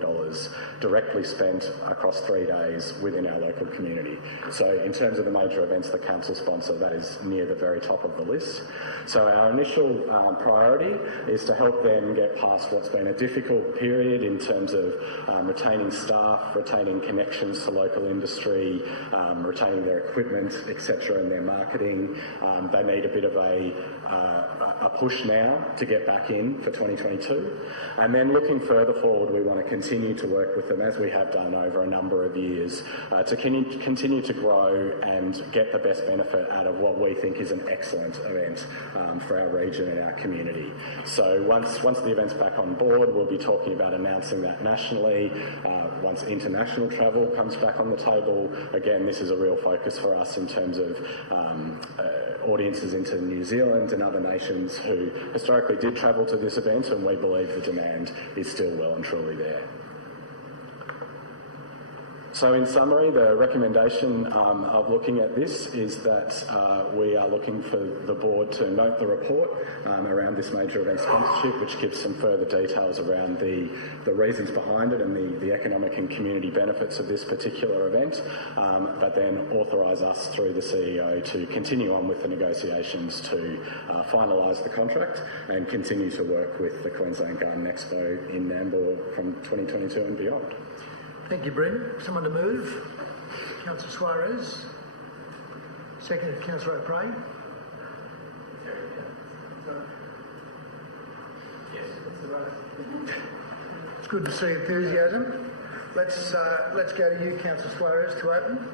directly spent across 3 days within our local community. So in terms of the major events the Council sponsor, that is near the very top of the list. So our initial priority is to help them get past what's been a difficult period in terms of retaining staff, retaining connections to local industry, retaining their equipment, etc., and their marketing. They need a bit of a push now to get back in for 2022. And then looking further forward, we want to continue to work with them, as we have done over a number of years, to continue to grow and get the best benefit out of what we think is an excellent event for our region and our community. So once the event's back on board, we'll be talking about announcing that nationally. Once international travel comes back on the table, again, this is a real focus for us in terms of audiences into New Zealand and other nations who historically did travel to this event, and we believe the demand is still well and truly there. So in summary, the recommendation of looking at this is that we are looking for the board to note the report around this major event sponsorship, which gives some further details around the reasons behind it and the economic and community benefits of this particular event, but then authorise us through the CEO to continue on with the negotiations to finalise the contract and continue to work with the Queensland Garden Expo in Nambour from 2022 and beyond. Thank you, Brendan. Someone to move? Councillor Suarez. Seconded, Councillor O'Prey. It's good to see enthusiasm. Let's go to you, Councillor Suarez, to open.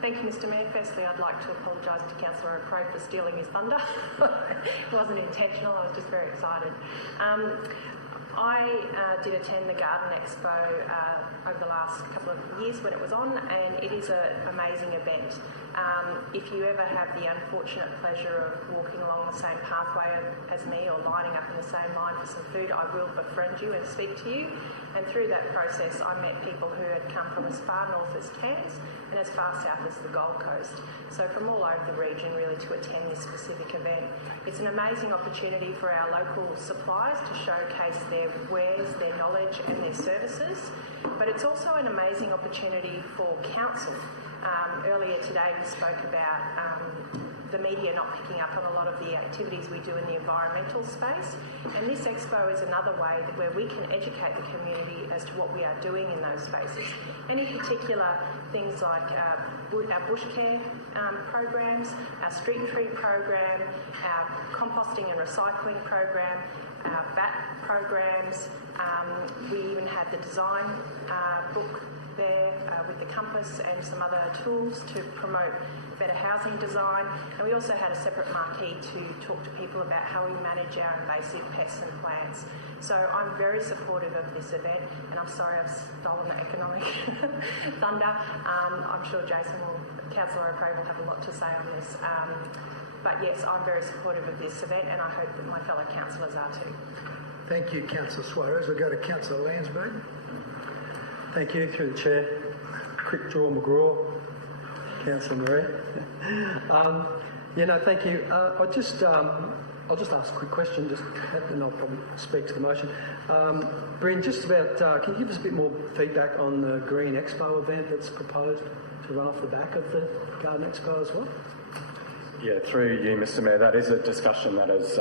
Thank you, Mr Mayor. Firstly, I'd like to apologise to Councillor O'Prey for stealing his thunder. It wasn't intentional, I was just very excited. I did attend the Garden Expo over the last couple of years when it was on, and it is an amazing event. If you ever have the unfortunate pleasure of walking along the same pathway as me or lining up in the same line for some food, I will befriend you and speak to you. And through that process, I met people who had come from as far north as Cairns and as far south as the Gold Coast. So from all over the region, really, to attend this specific event. It's an amazing opportunity for our local suppliers to showcase their wares, their knowledge and their services. But it's also an amazing opportunity for council. Earlier today we spoke about the media not picking up on a lot of the activities we do in the environmental space, and this expo is another way where we can educate the community as to what we are doing in those spaces, and in particular things like our bush care programs, our street tree program, our composting and recycling program, our BAT programs. We even had the design book there with the compass and some other tools to promote better housing design, and we also had a separate marquee to talk to people about how we manage our invasive pests and plants. So I'm very supportive of this event, and I'm sorry I've stolen the economic thunder. I'm sure Councillor O'Prey will have a lot to say on this. But yes, I'm very supportive of this event, and I hope that my fellow councillors are too. Thank you, Councillor Suarez. We'll go to Councillor Lansbury. Thank you, through the Chair. Quick draw McGraw, Councillor Marie. Thank you. I'll just ask a quick question, and I'll probably speak to the motion. Bryn, just about, can you give us a bit more feedback on the Green Expo event that's proposed to run off the back of the Garden Expo as well? Yeah, through you, Mr Mayor, that is a discussion that has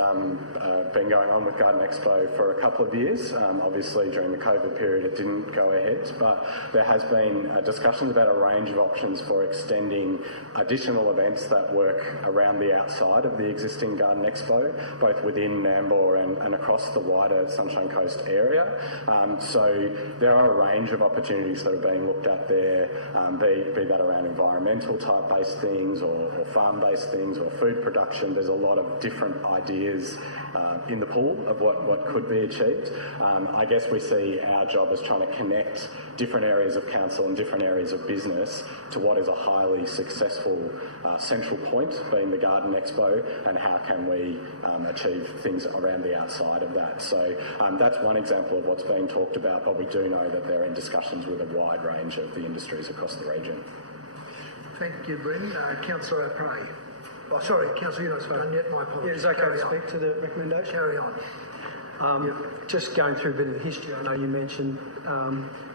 been going on with Garden Expo for a couple of years. Obviously, during the COVID period, it didn't go ahead, but there has been discussions about a range of options for extending additional events that work around the outside of the existing Garden Expo, both within Nambour and across the wider Sunshine Coast area. So there are a range of opportunities that are being looked at there, be that around environmental type-based things or farm-based things, or food production. There's a lot of different ideas in the pool of what could be achieved. I guess we see our job as trying to connect different areas of council and different areas of business to what is a highly successful central point, being the Garden Expo, and how can we achieve things around the outside of that. So that's one example of what's being talked about, but we do know that they're in discussions with a wide range of the industries across the region. Thank you, Brendan. Councillor O'Prey. Oh, sorry, Councillor, you're not done yet. My apologies. Yeah, is it okay to speak to the recommendation? Carry on. Just going through a bit of the history, I know you mentioned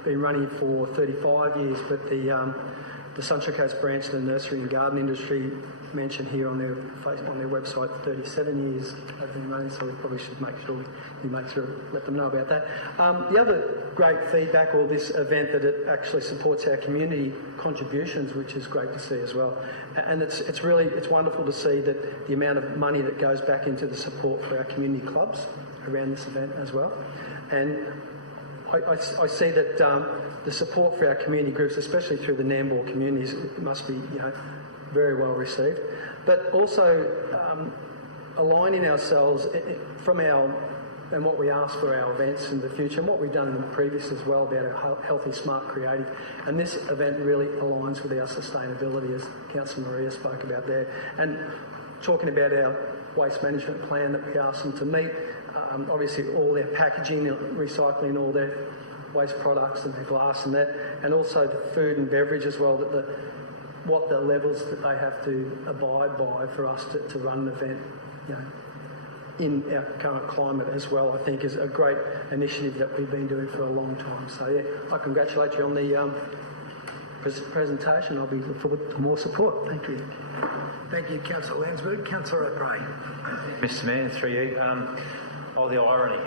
been running for 35 years, but the Sunshine Coast branch, the nursery and garden industry, mentioned here on their website 37 years have been running, so we probably should make sure we let them know about that. The other great feedback, or this event, that it actually supports our community contributions, which is great to see as well. And it's wonderful to see that the amount of money that goes back into the support for our community clubs around this event as well. And I see that the support for our community groups, especially through the Nambour communities, must be very well received. But also aligning ourselves from and what we ask for our events in the future, and what we've done in the previous as well about our healthy, smart, creative. And this event really aligns with our sustainability, as Councillor Maria spoke about there. And talking about our waste management plan that we asked them to meet, obviously all their packaging, recycling all their waste products and their glass and that, and also the food and beverage as well, what the levels that they have to abide by for us to run an event, in our current climate as well, I think is a great initiative that we've been doing for a long time. So I congratulate you on the presentation. I'll be looking forward to more support. Thank you. Thank you, Councillor Landsberg. Councillor O'Prey. Mr Mayor, through you. The irony.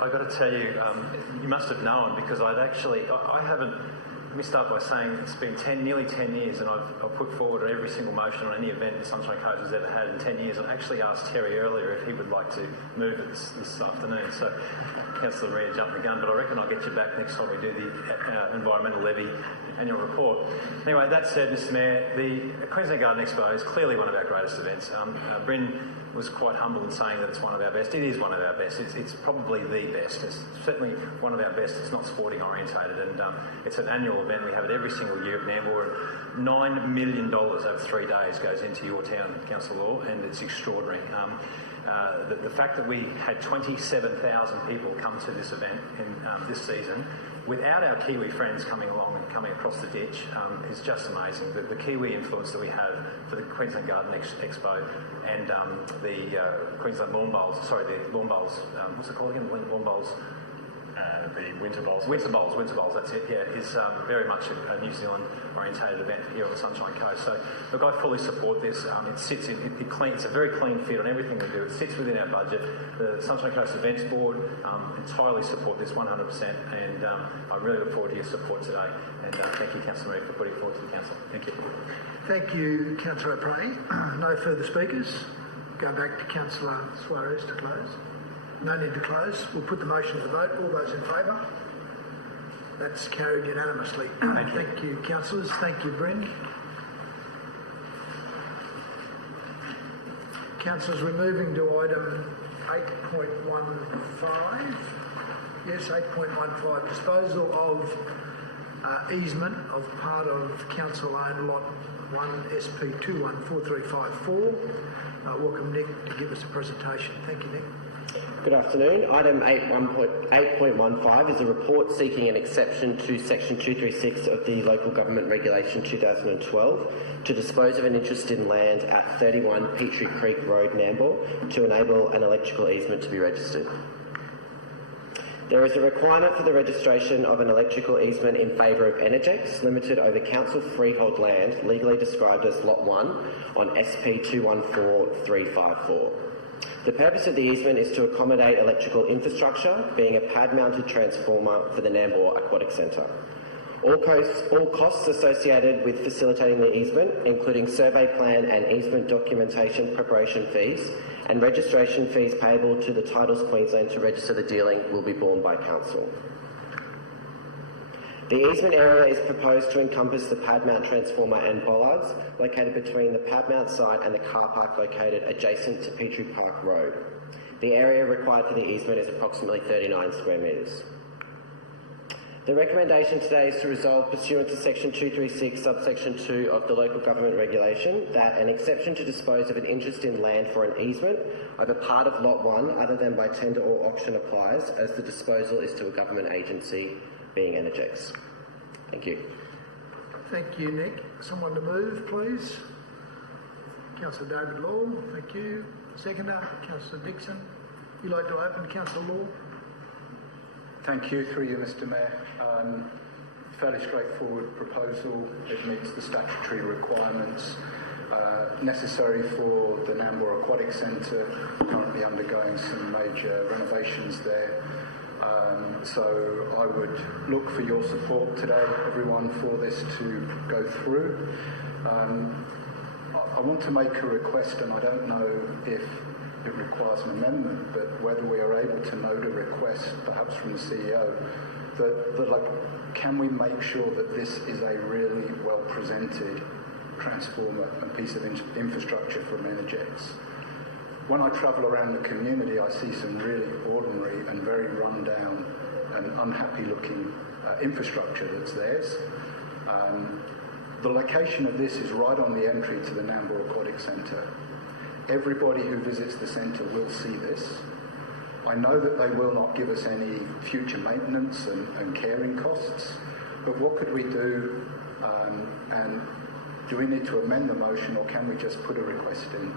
I got to tell you, you must have known, because I haven't. Let me start by saying it's been nearly 10 years, and I've put forward every single motion on any event that Sunshine Coast has ever had in 10 years. I actually asked Terry earlier if he would like to move it this afternoon. So Councillor Maria jumped the gun, but I reckon I'll get you back next time we do the Environmental Levy annual report. Anyway, that said, Mr Mayor, the Queensland Garden Expo is clearly one of our greatest events. Bryn was quite humble in saying that it's one of our best. It is one of our best. It's probably the best. It's certainly one of our best. It's not sporting orientated, and it's an annual event. We have it every single year at Nambour. $9 million over 3 days goes into your town, Councillor Law, and it's extraordinary. The fact that we had 27,000 people come to this event in this season, without our Kiwi friends coming along and coming across the ditch, is just amazing. The Kiwi influence that we have for the Queensland Garden Expo and the Queensland Lawn Bowls, the Lawn Bowls, what's it called again? Lawn Bowls? The Winter Bowls. Winter Bowls, that's it, yeah. Is very much a New Zealand orientated event here on the Sunshine Coast. So, look, I fully support this. It sits it's a very clean fit on everything we do. It sits within our budget. The Sunshine Coast Events Board entirely support this 100%, and I really look forward to your support today. And thank you, Councillor Marie, for putting it forward to the Council. Thank you. Thank you, Councillor O'Prey. No further speakers. Go back to Councillor Suarez to close. No need to close. We'll put the motion to the vote. All those in favour? That's carried unanimously. Thank you, councillors. Thank you, Bryn. Councillors, we're moving to item 8.15. Yes, 8.15. Disposal of easement of part of council-owned Lot 1SP214354. Welcome, Nick, to give us a presentation. Thank you, Nick. Good afternoon. Item 8.15 is a report seeking an exception to Section 236 of the Local Government Regulation 2012 to dispose of an interest in land at 31 Petrie Creek Road, Nambour, to enable an electrical easement to be registered. There is a requirement for the registration of an electrical easement in favour of Energex Limited over council freehold land, legally described as Lot 1, on SP214354. The purpose of the easement is to accommodate electrical infrastructure, being a pad-mounted transformer for the Nambour Aquatic Centre. All costs associated with facilitating the easement, including survey plan and easement documentation preparation fees, and registration fees payable to the Titles Queensland to register the dealing, will be borne by council. The easement area is proposed to encompass the pad mount transformer and bollards located between the pad mount site and the car park located adjacent to Petrie Park Road. The area required for the easement is approximately 39 square metres. The recommendation today is to resolve, pursuant to Section 236, subsection 2 of the Local Government Regulation, that an exception to dispose of an interest in land for an easement over part of Lot 1 other than by tender or auction applies, as the disposal is to a government agency, being Energex. Thank you. Thank you, Nick. Someone to move, please. Councillor David Law, thank you. Seconder, Councillor Dixon. You'd like to open, Councillor Law? Thank you, through you, Mr Mayor. Fairly straightforward proposal. It meets the statutory requirements necessary for the Nambour Aquatic Centre, currently undergoing some major renovations there. So I would look for your support today, everyone, for this to go through. I want to make a request, and I don't know if it requires an amendment, but whether we are able to note a request, perhaps from the CEO, can we make sure that this is a really well presented transformer and piece of infrastructure from Energex? When I travel around the community, I see some really ordinary and very run-down and unhappy-looking infrastructure that's theirs. The location of this is right on the entry to the Nambour Aquatic Centre. Everybody who visits the centre will see this. I know that they will not give us any future maintenance and caring costs, but what could we do, and do we need to amend the motion, or can we just put a request in?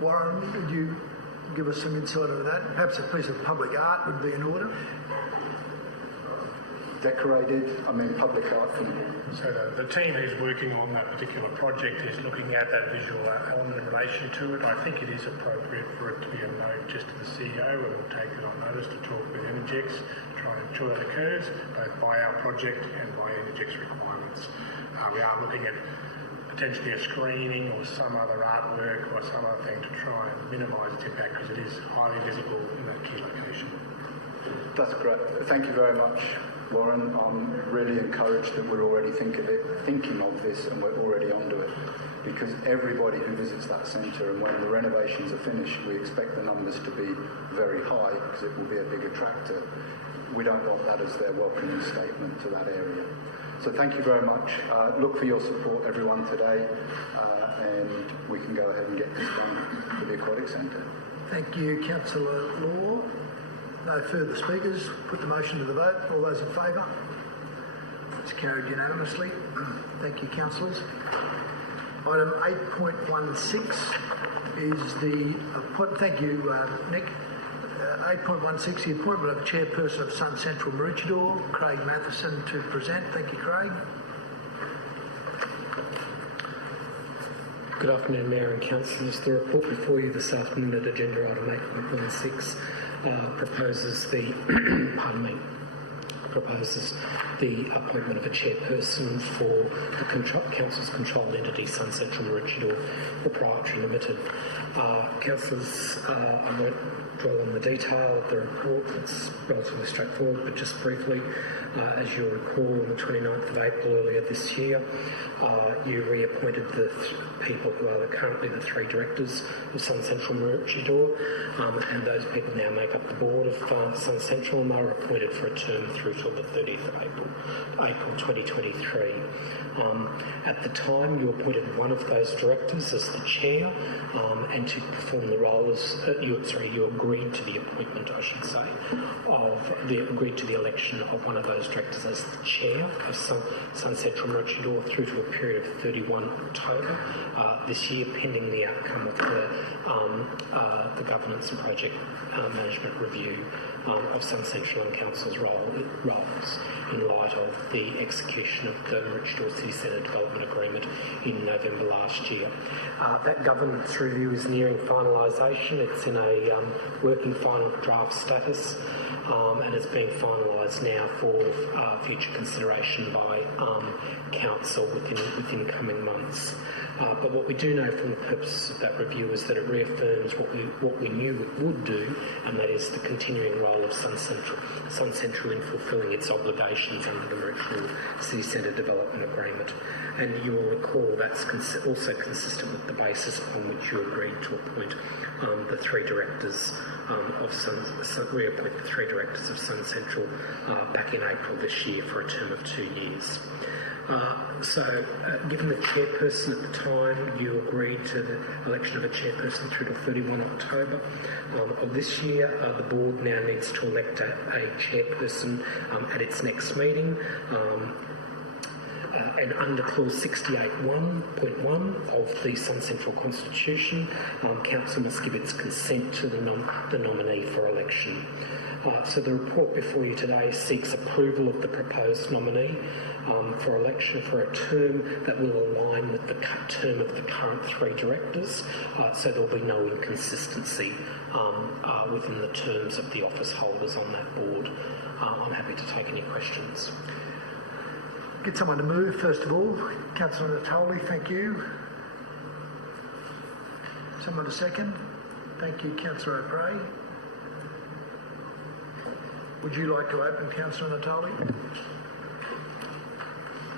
Warren, would you give us some insight into that? Perhaps a piece of public art would be in order. Decorated, public art from... So the team who's working on that particular project is looking at that visual element in relation to it. I think it is appropriate for it to be a note just to the CEO, and we'll take it on notice to talk with Energex, try and ensure that occurs, both by our project and by Energex requirements. We are looking at potentially a screening or some other artwork or some other thing to try and minimise its impact, because it is highly visible in that key location. That's great. Thank you very much, Warren. I'm really encouraged that we're already thinking of this, and we're already onto it, because everybody who visits that centre, and when the renovations are finished, we expect the numbers to be very high because it will be a big attractor. We don't want that as their welcoming statement to that area. So thank you very much. Look for your support, everyone, today, and we can go ahead and get this done for the Aquatic Centre. Thank you, Councillor Law. No further speakers. Put the motion to the vote. All those in favour? It's carried unanimously. Thank you, councillors. Item 8.16 is the appointment. Thank you, Nick. 8.16, the appointment of Chairperson of SunCentral Maroochydore, Craig Matheson, to present. Thank you, Craig. Good afternoon, Mayor and Councillors. The report before you this afternoon at agenda item 8.16 proposes the appointment of a chairperson for the Council's controlled entity, SunCentral Maroochydore Proprietary Limited. Councillors, I won't dwell on the detail of the report. It's relatively straightforward, but just briefly, as you'll recall, on the 29th of April earlier this year, you reappointed the people who are currently the three directors of SunCentral Maroochydore, and those people now make up the board of SunCentral, and they were appointed for a term through till the 30th of April 2023. At the time, you appointed one of those directors as the chair, and to perform the role as you agreed to the appointment, I should say, agreed to the election of one of those directors as the chair of SunCentral Maroochydore through to a period of 31 October this year, pending the outcome of the governance and project management review of SunCentral and Council's roles in light of the execution of the Maroochydore City Centre Development Agreement in November last year. That governance review is nearing finalisation. It's in a working final draft status, and it's being finalised now for future consideration by Council within coming months. But what we do know from the purpose of that review is that it reaffirms what we knew it would do, and that is the continuing role of SunCentral in fulfilling its obligations under the Maroochydore City Centre Development Agreement. And you will recall that's also consistent with the basis upon which you agreed to appoint the three directors reappoint the three directors of SunCentral back in April this year for a term of 2 years. Given the chairperson at the time, you agreed to the election of a chairperson through to 31 October of this year. The board now needs to elect a chairperson at its next meeting. And under clause 68.1 of the SunCentral Constitution, Council must give its consent to the nominee for election. So the report before you today seeks approval of the proposed nominee for election for a term that will align with the term of the current three directors, so there will be no inconsistency within the terms of the office holders on that board. I'm happy to take any questions. Get someone to move, first of all. Councillor Natoli, thank you. Someone to second. Thank you, Councillor O'Prey. Would you like to open, Councillor Natoli?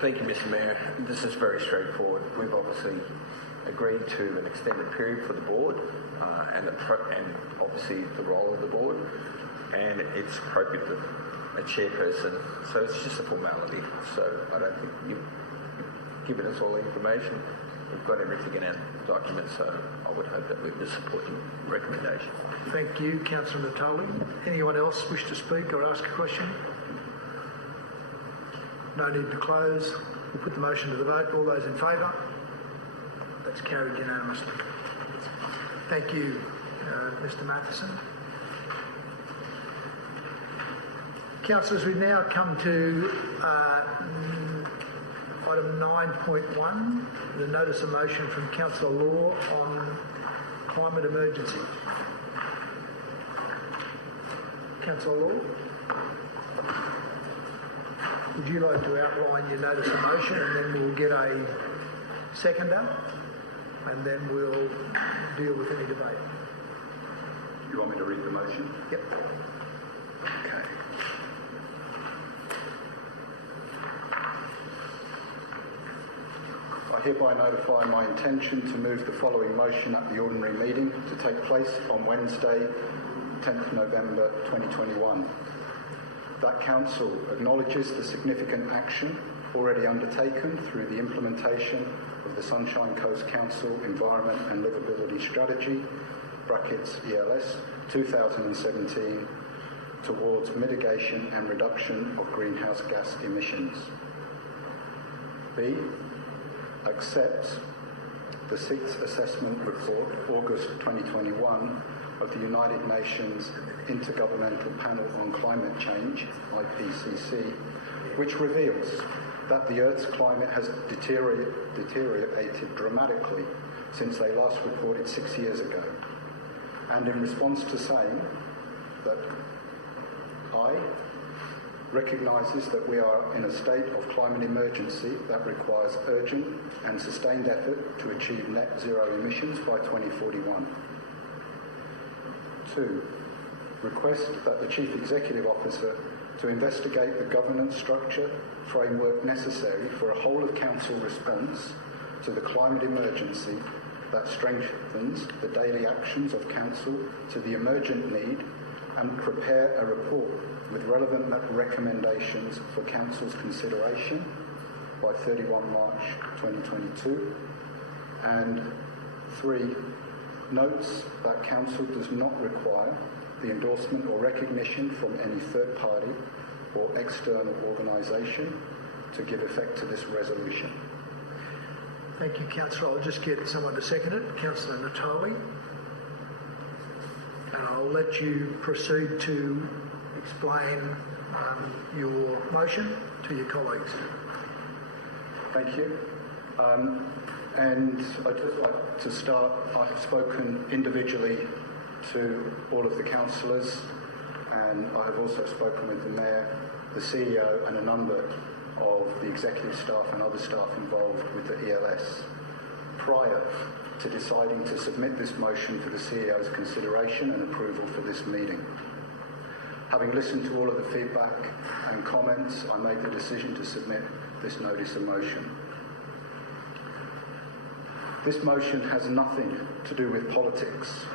Thank you, Mr. Mayor. This is very straightforward. We've obviously agreed to an extended period for the board and obviously the role of the board, and it's appropriate that a chairperson, so it's just a formality. So I don't think you've given us all the information. We've got everything in our document, so I would hope that we'd support your recommendation. Thank you, Councillor Natoli. Anyone else wish to speak or ask a question? No need to close. We'll put the motion to the vote. All those in favour? That's carried unanimously. Thank you, Mr. Matheson. Councillors, we now come to item 9.1, the notice of motion from Councillor Law on climate emergency. Councillor Law, would you like to outline your notice of motion, and then we'll get a seconder, and then we'll deal with any debate. You want me to read the motion? Yep. Okay. I hereby notify my intention to move the following motion at the ordinary meeting to take place on Wednesday, 10th November 2021. That Council acknowledges the significant action already undertaken through the implementation of the Sunshine Coast Council Environment and Livability Strategy (ELS) 2017 towards mitigation and reduction of greenhouse gas emissions. B. Accepts the 6th Assessment Report, August 2021, of the United Nations Intergovernmental Panel on Climate Change, IPCC, which reveals that the Earth's climate has deteriorated dramatically since they last reported 6 years ago. And in response to saying that I recognises that we are in a state of climate emergency that requires urgent and sustained effort to achieve net zero emissions by 2041. 2. Request that the Chief Executive Officer to investigate the governance structure framework necessary for a whole of Council response to the climate emergency that strengthens the daily actions of Council to the emergent need, and prepare a report with relevant recommendations for Council's consideration by 31 March 2022. And 3. Notes that Council does not require the endorsement or recognition from any third party or external organisation to give effect to this resolution. Thank you, Councillor. I'll just get someone to second it. Councillor Natoli. And I'll let you proceed to explain your motion to your colleagues. Thank you. And I'd just like to start, I've spoken individually to all of the councillors, and I have also spoken with the Mayor, the CEO, and a number of the executive staff and other staff involved with the ELS prior to deciding to submit this motion for the CEO's consideration and approval for this meeting. Having listened to all of the feedback and comments, I made the decision to submit this notice of motion. This motion has nothing to do with politics,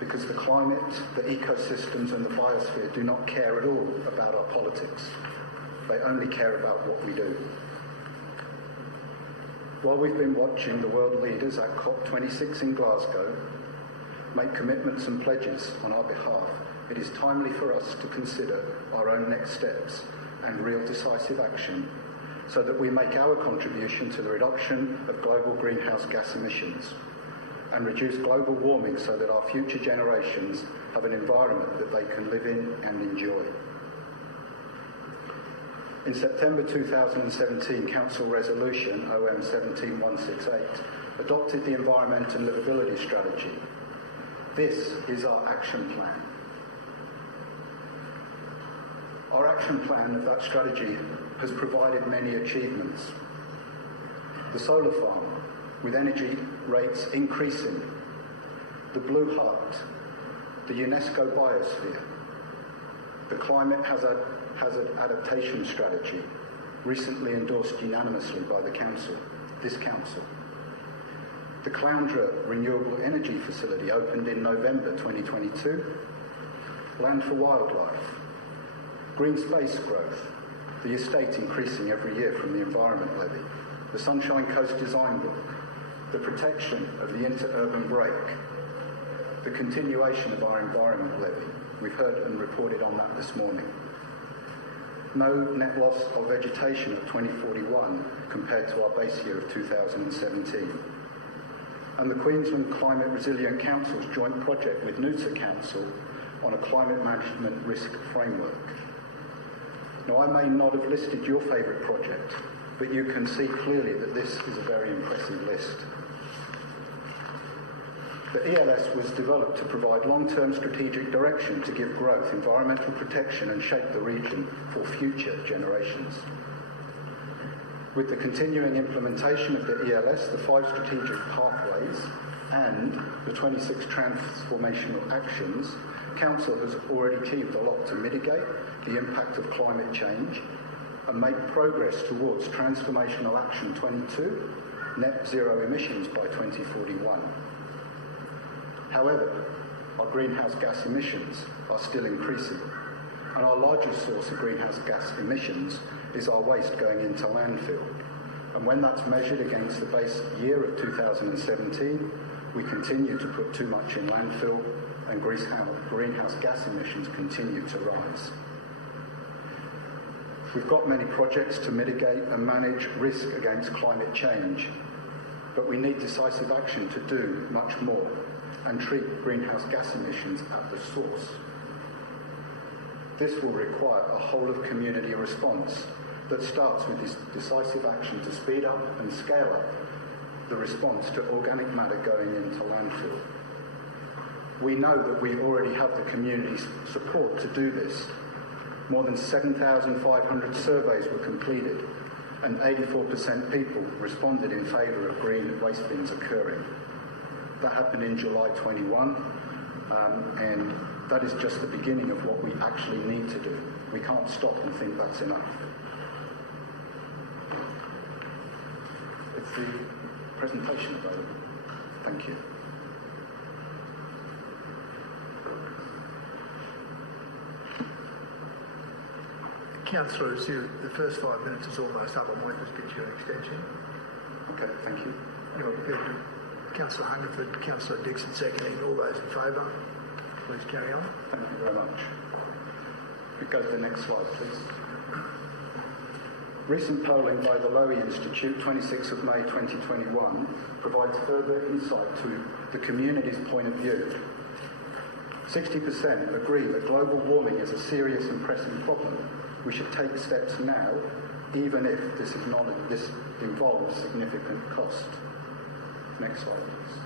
because the climate, the ecosystems and the biosphere do not care at all about our politics. They only care about what we do. While we've been watching the world leaders at COP26 in Glasgow make commitments and pledges on our behalf, it is timely for us to consider our own next steps and real decisive action so that we make our contribution to the reduction of global greenhouse gas emissions and reduce global warming so that our future generations have an environment that they can live in and enjoy. In September 2017, Council Resolution OM 17168 adopted the Environment and Livability Strategy. This is our action plan. Our action plan of that strategy has provided many achievements. The solar farm, with energy rates increasing, the Blue Heart, the UNESCO Biosphere, The Climate Hazard Adaptation Strategy, recently endorsed unanimously by this Council. The Cloundra Renewable Energy Facility opened in November 2022. Land for Wildlife. Green space growth. The estate increasing every year from the Environment Levy. The Sunshine Coast Design Book. The protection of the interurban break. The continuation of our Environment Levy. We've heard and reported on that this morning. No net loss of vegetation of 2041 compared to our base year of 2017. And the Queensland Climate Resilient Council's joint project with Noosa Council on a climate management risk framework. Now, I may not have listed your favourite project, but you can see clearly that this is a very impressive list. The ELS was developed to provide long-term strategic direction to give growth, environmental protection and shape the region for future generations. With the continuing implementation of the ELS, the 5 strategic pathways and the 26 transformational actions, Council has already achieved a lot to mitigate the impact of climate change and make progress towards Transformational Action 22, net zero emissions by 2041. However, our greenhouse gas emissions are still increasing, and our largest source of greenhouse gas emissions is our waste going into landfill. And when that's measured against the base year of 2017, we continue to put too much in landfill and greenhouse gas emissions continue to rise. We've got many projects to mitigate and manage risk against climate change, but we need decisive action to do much more and treat greenhouse gas emissions at the source. This will require a whole-of-community response that starts with this decisive action to speed up and scale up the response to organic matter going into landfill. We know that we already have the community support to do this. More than 7,500 surveys were completed and 84% people responded in favour of green waste bins occurring. That happened in July 21, and that is just the beginning of what we actually need to do. We can't stop and think that's enough. Is the presentation available? Thank you. Councillor, the first 5 minutes is almost up. I might just get you an extension. Okay, thank you. Councillor Hungerford, Councillor Dixon seconding. All those in favour, please carry on. Thank you very much. We go to the next slide, please. Recent polling by the Levy Institute, 26th of May 2021, provides further insight to the community's point of view. 60% agree that global warming is a serious and pressing problem. We should take steps now, even if this involves significant cost. Next slide, please.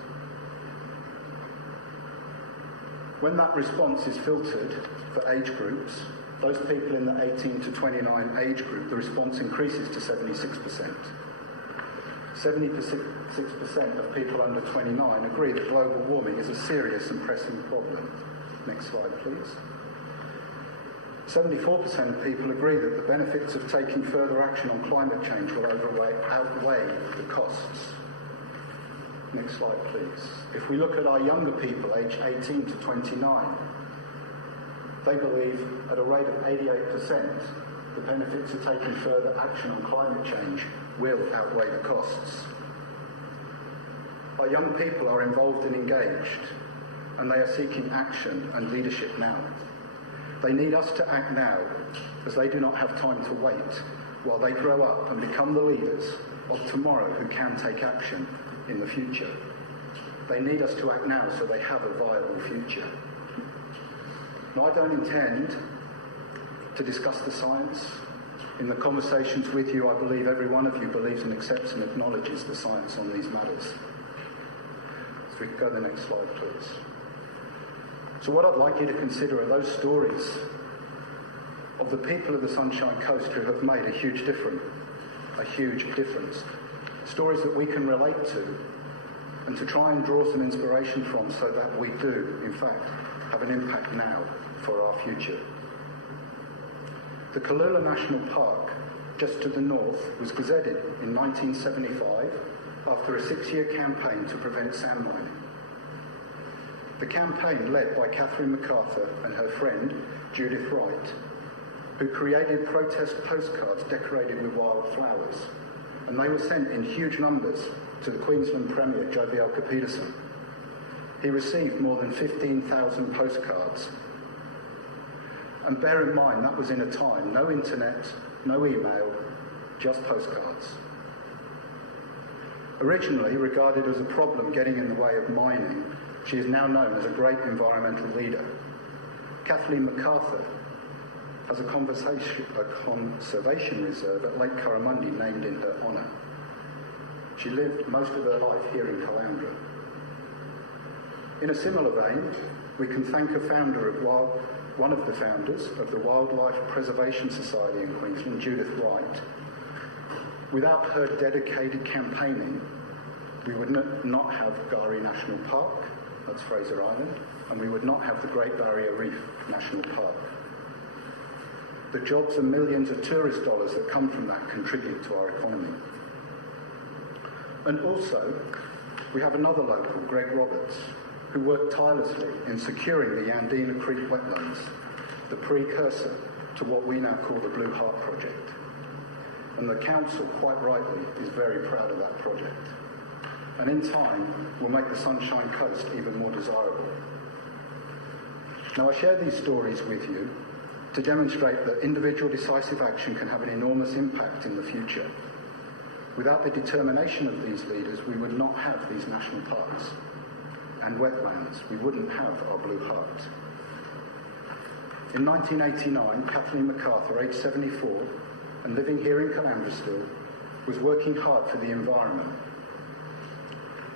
When that response is filtered for age groups, those people in the 18 to 29 age group, the response increases to 76%. 76% of people under 29 agree that global warming is a serious and pressing problem. Next slide, please. 74% of people agree that the benefits of taking further action on climate change will outweigh the costs. Next slide, please. If we look at our younger people, aged 18 to 29, they believe at a rate of 88% the benefits of taking further action on climate change will outweigh the costs. Our young people are involved and engaged, and they are seeking action and leadership now. They need us to act now, as they do not have time to wait while they grow up and become the leaders of tomorrow who can take action in the future. They need us to act now so they have a viable future. Now, I don't intend to discuss the science. In the conversations with you, I believe every one of you believes and accepts and acknowledges the science on these matters. So we can go to the next slide, please. So what I'd like you to consider are those stories of the people of the Sunshine Coast who have made a huge difference. Stories that we can relate to and to try and draw some inspiration from so that we do, in fact, have an impact now for our future. The Kalula National Park, just to the north, was gazetted in 1975 after a 6-year campaign to prevent sand mining. The campaign, led by Catherine MacArthur and her friend Judith Wright, who created protest postcards decorated with wildflowers, and they were sent in huge numbers to the Queensland Premier, Joh Bjelke-Petersen. He received more than 15,000 postcards. And bear in mind, that was in a time, no internet, no email, just postcards. Originally regarded as a problem getting in the way of mining, she is now known as a great environmental leader. Kathleen MacArthur has a conservation reserve at Lake Curramundi named in her honour. She lived most of her life here in Caloundra. In a similar vein, we can thank one of the founders of the Wildlife Preservation Society in Queensland, Judith Wright. Without her dedicated campaigning, we would not have Gari National Park, that's Fraser Island, and we would not have the Great Barrier Reef National Park. The jobs and millions of tourist dollars that come from that contribute to our economy. And also, we have another local, Greg Roberts, who worked tirelessly in securing the Yandina Creek wetlands, the precursor to what we now call the Blue Heart Project. And the council, quite rightly, is very proud of that project. And in time, will make the Sunshine Coast even more desirable. Now, I share these stories with you to demonstrate that individual decisive action can have an enormous impact in the future. Without the determination of these leaders, we would not have these national parks and wetlands. We wouldn't have our Blue Heart. In 1989, Kathleen MacArthur, aged 74, and living here in Caloundra still, was working hard for the environment.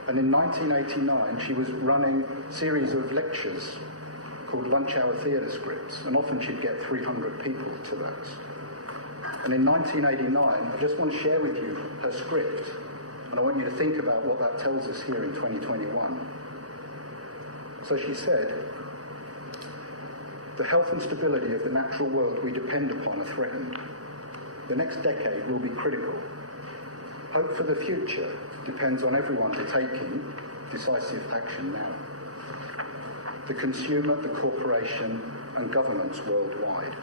And in 1989, she was running a series of lectures called lunch hour theatre scripts, and often she'd get 300 people to that. And in 1989, I just want to share with you her script, and I want you to think about what that tells us here in 2021. So she said, "The health and stability of the natural world we depend upon are threatened. The next decade will be critical. Hope for the future depends on everyone taking decisive action now. The consumer, the corporation, and governments worldwide."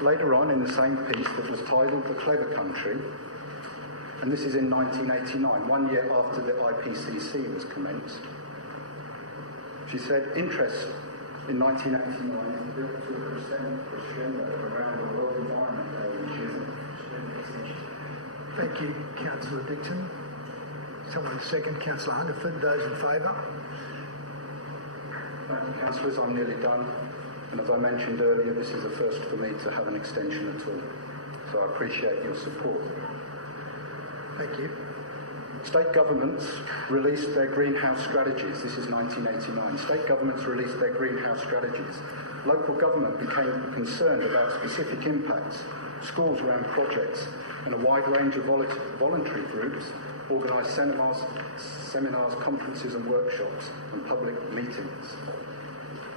Later on in the same piece that was titled The Clever Country, and this is in 1989, 1 year after the IPCC was commenced, she said, "Interest in 1989 is built to a crescendo around the World Environment Day in June." Thank you, Councillor Dixon. Someone second, Councillor Hungerford. Those in favour? Thank you, Councillors. I'm nearly done. And as I mentioned earlier, this is a first for me to have an extension at all. So I appreciate your support. Thank you. State governments released their greenhouse strategies. This is 1989. State governments released their greenhouse strategies. Local government became concerned about specific impacts. Schools ran projects, and a wide range of voluntary groups organised seminars, conferences and workshops and public meetings.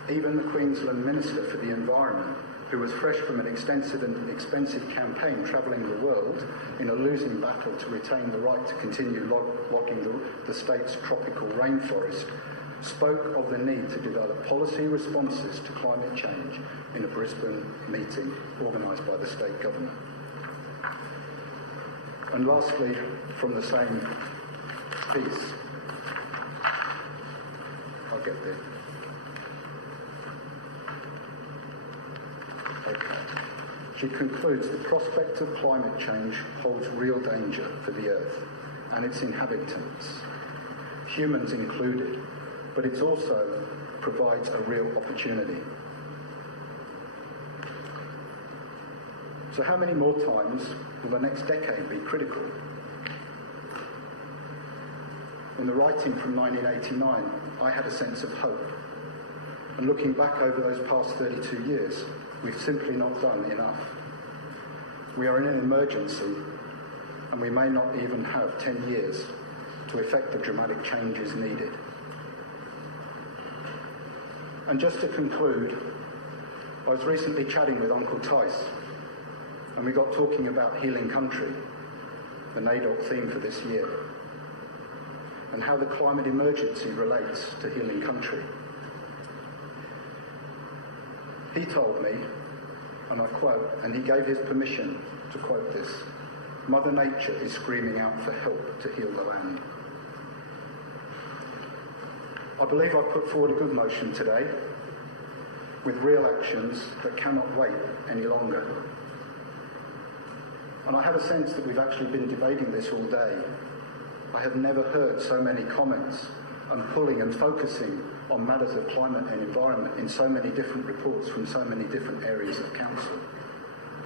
Even the Queensland Minister for the Environment, who was fresh from an extensive and expensive campaign travelling the world in a losing battle to retain the right to continue logging the state's tropical rainforest, spoke of the need to develop policy responses to climate change in a Brisbane meeting organised by the state government. And lastly, from the same piece, I'll get there. Okay. She concludes, "The prospect of climate change holds real danger for the Earth and its inhabitants, humans included, but it also provides a real opportunity." So how many more times will the next decade be critical? In the writing from 1989, I had a sense of hope. And looking back over those past 32 years, we've simply not done enough. We are in an emergency, and we may not even have 10 years to effect the dramatic changes needed. And just to conclude, I was recently chatting with Uncle Tice, and we got talking about healing country, the NAIDOC theme for this year, and how the climate emergency relates to healing country. He told me, and I quote, and he gave his permission to quote this, "Mother Nature is screaming out for help to heal the land." I believe I've put forward a good motion today with real actions that cannot wait any longer. And I have a sense that we've actually been debating this all day. I have never heard so many comments and pulling and focusing on matters of climate and environment in so many different reports from so many different areas of council.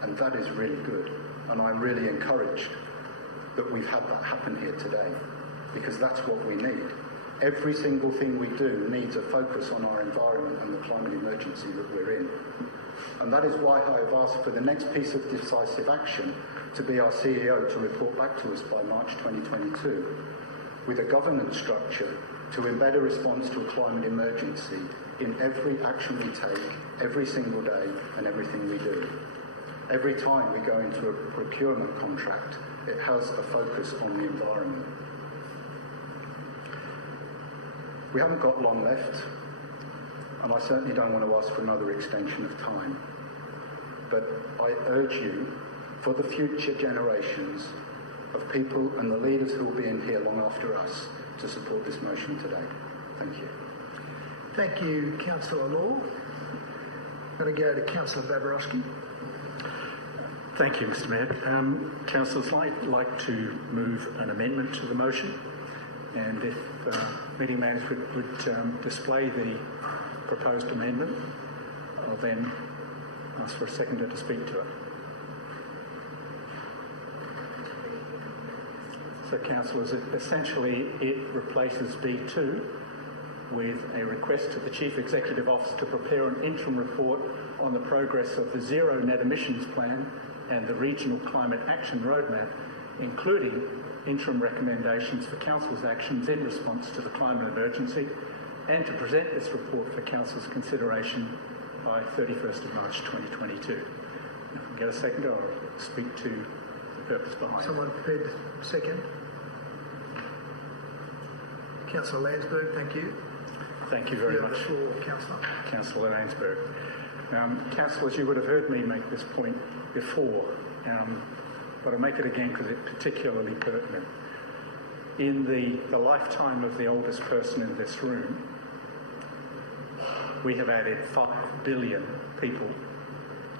And that is really good. And I'm really encouraged that we've had that happen here today, because that's what we need. Every single thing we do needs a focus on our environment and the climate emergency that we're in. And that is why I have asked for the next piece of decisive action to be our CEO to report back to us by March 2022 with a governance structure to embed a response to a climate emergency in every action we take, every single day, and everything we do. Every time we go into a procurement contract, it has a focus on the environment. We haven't got long left, and I certainly don't want to ask for another extension of time. But I urge you, for the future generations of people and the leaders who will be in here long after us, to support this motion today. Thank you. Thank you, Councillor Law. I'm going to go to Councillor Babarowski. Thank you, Mr Mayor. Councillors, I'd like to move an amendment to the motion, and if meeting management would display the proposed amendment, I'll then ask for a seconder to speak to it. So, councillors, essentially it replaces B2 with a request to the Chief Executive Officer to prepare an interim report on the progress of the Zero Net Emissions Plan and the Regional Climate Action Roadmap, including interim recommendations for Council's actions in response to the climate emergency, and to present this report for Council's consideration by 31st of March 2022. If I can get a second, I'll speak to the purpose behind it. Someone prepared to second? Councillor Landsberg, thank you. Thank you very much. Councillor. Councillor Landsberg. Councillors, you would have heard me make this point before, but I'll make it again because it's particularly pertinent. In the lifetime of the oldest person in this room, we have added 5 billion people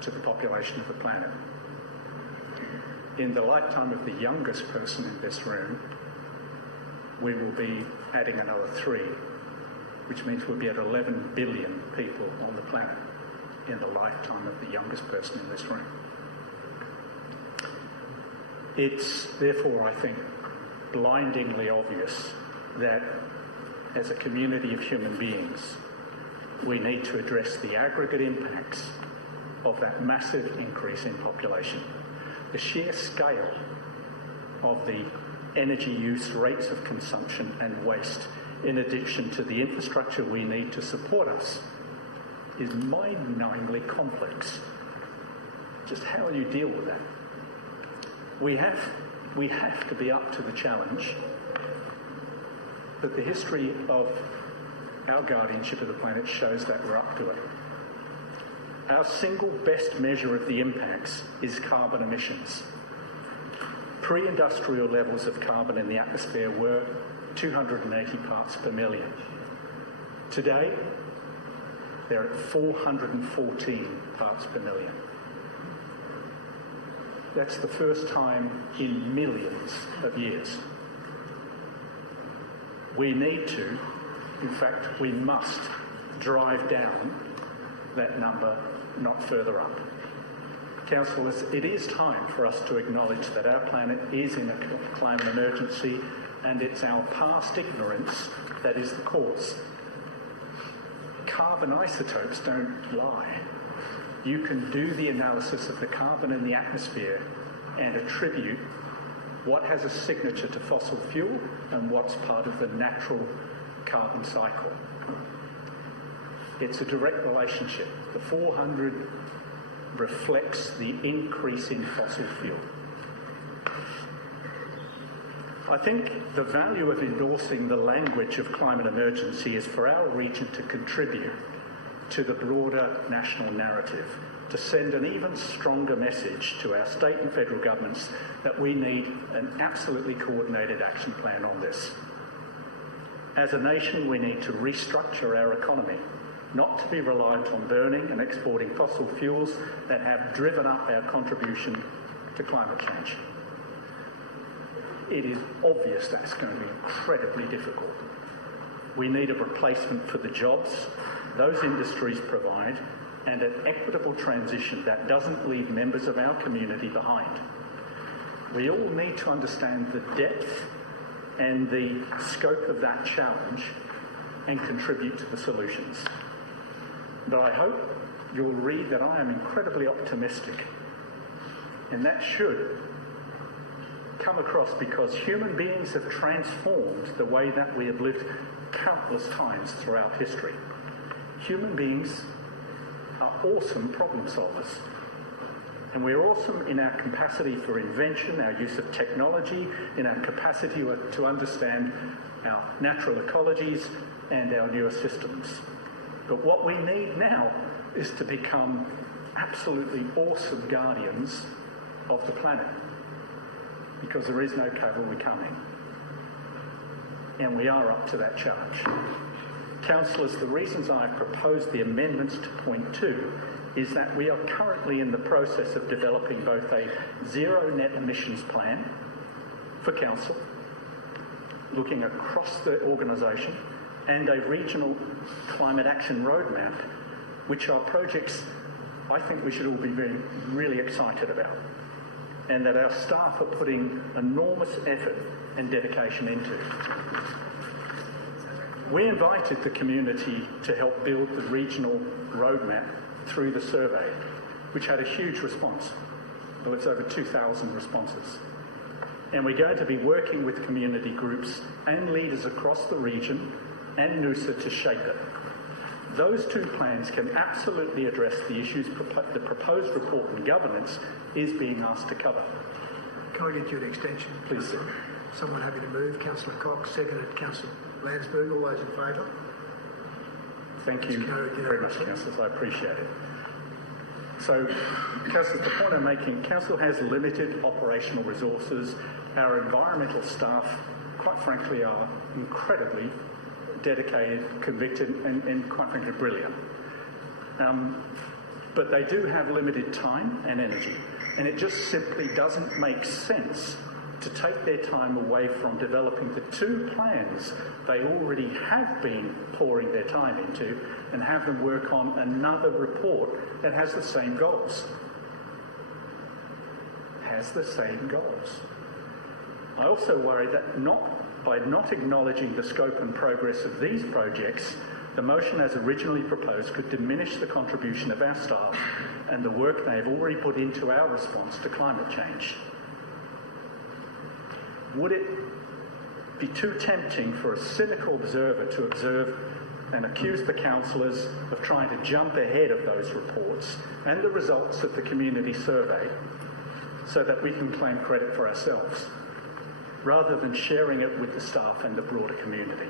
to the population of the planet. In the lifetime of the youngest person in this room, we will be adding another 3, which means we'll be at 11 billion people on the planet in the lifetime of the youngest person in this room. It's therefore, I think, blindingly obvious that as a community of human beings, we need to address the aggregate impacts of that massive increase in population. The sheer scale of the energy use, rates of consumption and waste, in addition to the infrastructure we need to support us, is mind-numbingly complex. Just how do you deal with that? We have to be up to the challenge, but the history of our guardianship of the planet shows that we're up to it. Our single best measure of the impacts is carbon emissions. Pre-industrial levels of carbon in the atmosphere were 280 parts per million. Today, they're at 414 parts per million. That's the first time in millions of years. We need to, in fact, we must drive down that number, not further up. Councillors, it is time for us to acknowledge that our planet is in a climate emergency, and it's our past ignorance that is the cause. Carbon isotopes don't lie. You can do the analysis of the carbon in the atmosphere and attribute what has a signature to fossil fuel and what's part of the natural carbon cycle. It's a direct relationship. The 400 reflects the increase in fossil fuel. I think the value of endorsing the language of climate emergency is for our region to contribute to the broader national narrative, to send an even stronger message to our state and federal governments that we need an absolutely coordinated action plan on this. As a nation, we need to restructure our economy, not to be reliant on burning and exporting fossil fuels that have driven up our contribution to climate change. It is obvious that's going to be incredibly difficult. We need a replacement for the jobs those industries provide and an equitable transition that doesn't leave members of our community behind. We all need to understand the depth and the scope of that challenge and contribute to the solutions. But I hope you'll read that I am incredibly optimistic, and that should come across because human beings have transformed the way that we have lived countless times throughout history. Human beings are awesome problem solvers, and we're awesome in our capacity for invention, our use of technology, in our capacity to understand our natural ecologies and our newer systems. But what we need now is to become absolutely awesome guardians of the planet, because there is no cavalry coming. And we are up to that challenge. Councillors, the reasons I have proposed the amendments to point 2 is that we are currently in the process of developing both a zero net emissions plan for council, looking across the organisation, and a regional climate action roadmap, which are projects I think we should all be really excited about, and that our staff are putting enormous effort and dedication into. We invited the community to help build the regional roadmap through the survey, which had a huge response. Well, it's over 2,000 responses. And we're going to be working with community groups and leaders across the region and Noosa to shape it. Those 2 plans can absolutely address the issues the proposed report on governance is being asked to cover. Can I get you an extension? Please, sir. Someone happy to move? Councillor Cox, seconded. Councillor Landsberg. All those in favour? Thank you very much, councillors. I appreciate it. So, councillors, the point I'm making, council has limited operational resources. Our environmental staff, quite frankly, are incredibly dedicated, convicted, and quite frankly, brilliant. But they do have limited time and energy, and it just simply doesn't make sense to take their time away from developing the 2 plans they already have been pouring their time into and have them work on another report that has the same goals. I also worry that by not acknowledging the scope and progress of these projects, the motion as originally proposed could diminish the contribution of our staff and the work they have already put into our response to climate change. Would it be too tempting for a cynical observer to observe and accuse the councillors of trying to jump ahead of those reports and the results of the community survey so that we can claim credit for ourselves, rather than sharing it with the staff and the broader community?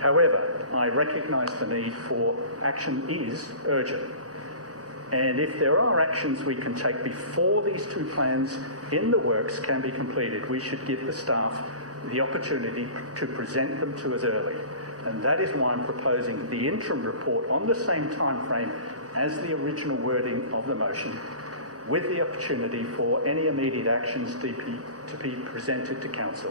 However, I recognise the need for action is urgent. And if there are actions we can take before these 2 plans in the works can be completed, we should give the staff the opportunity to present them to us early. And that is why I'm proposing the interim report on the same time frame as the original wording of the motion, with the opportunity for any immediate actions to be presented to council.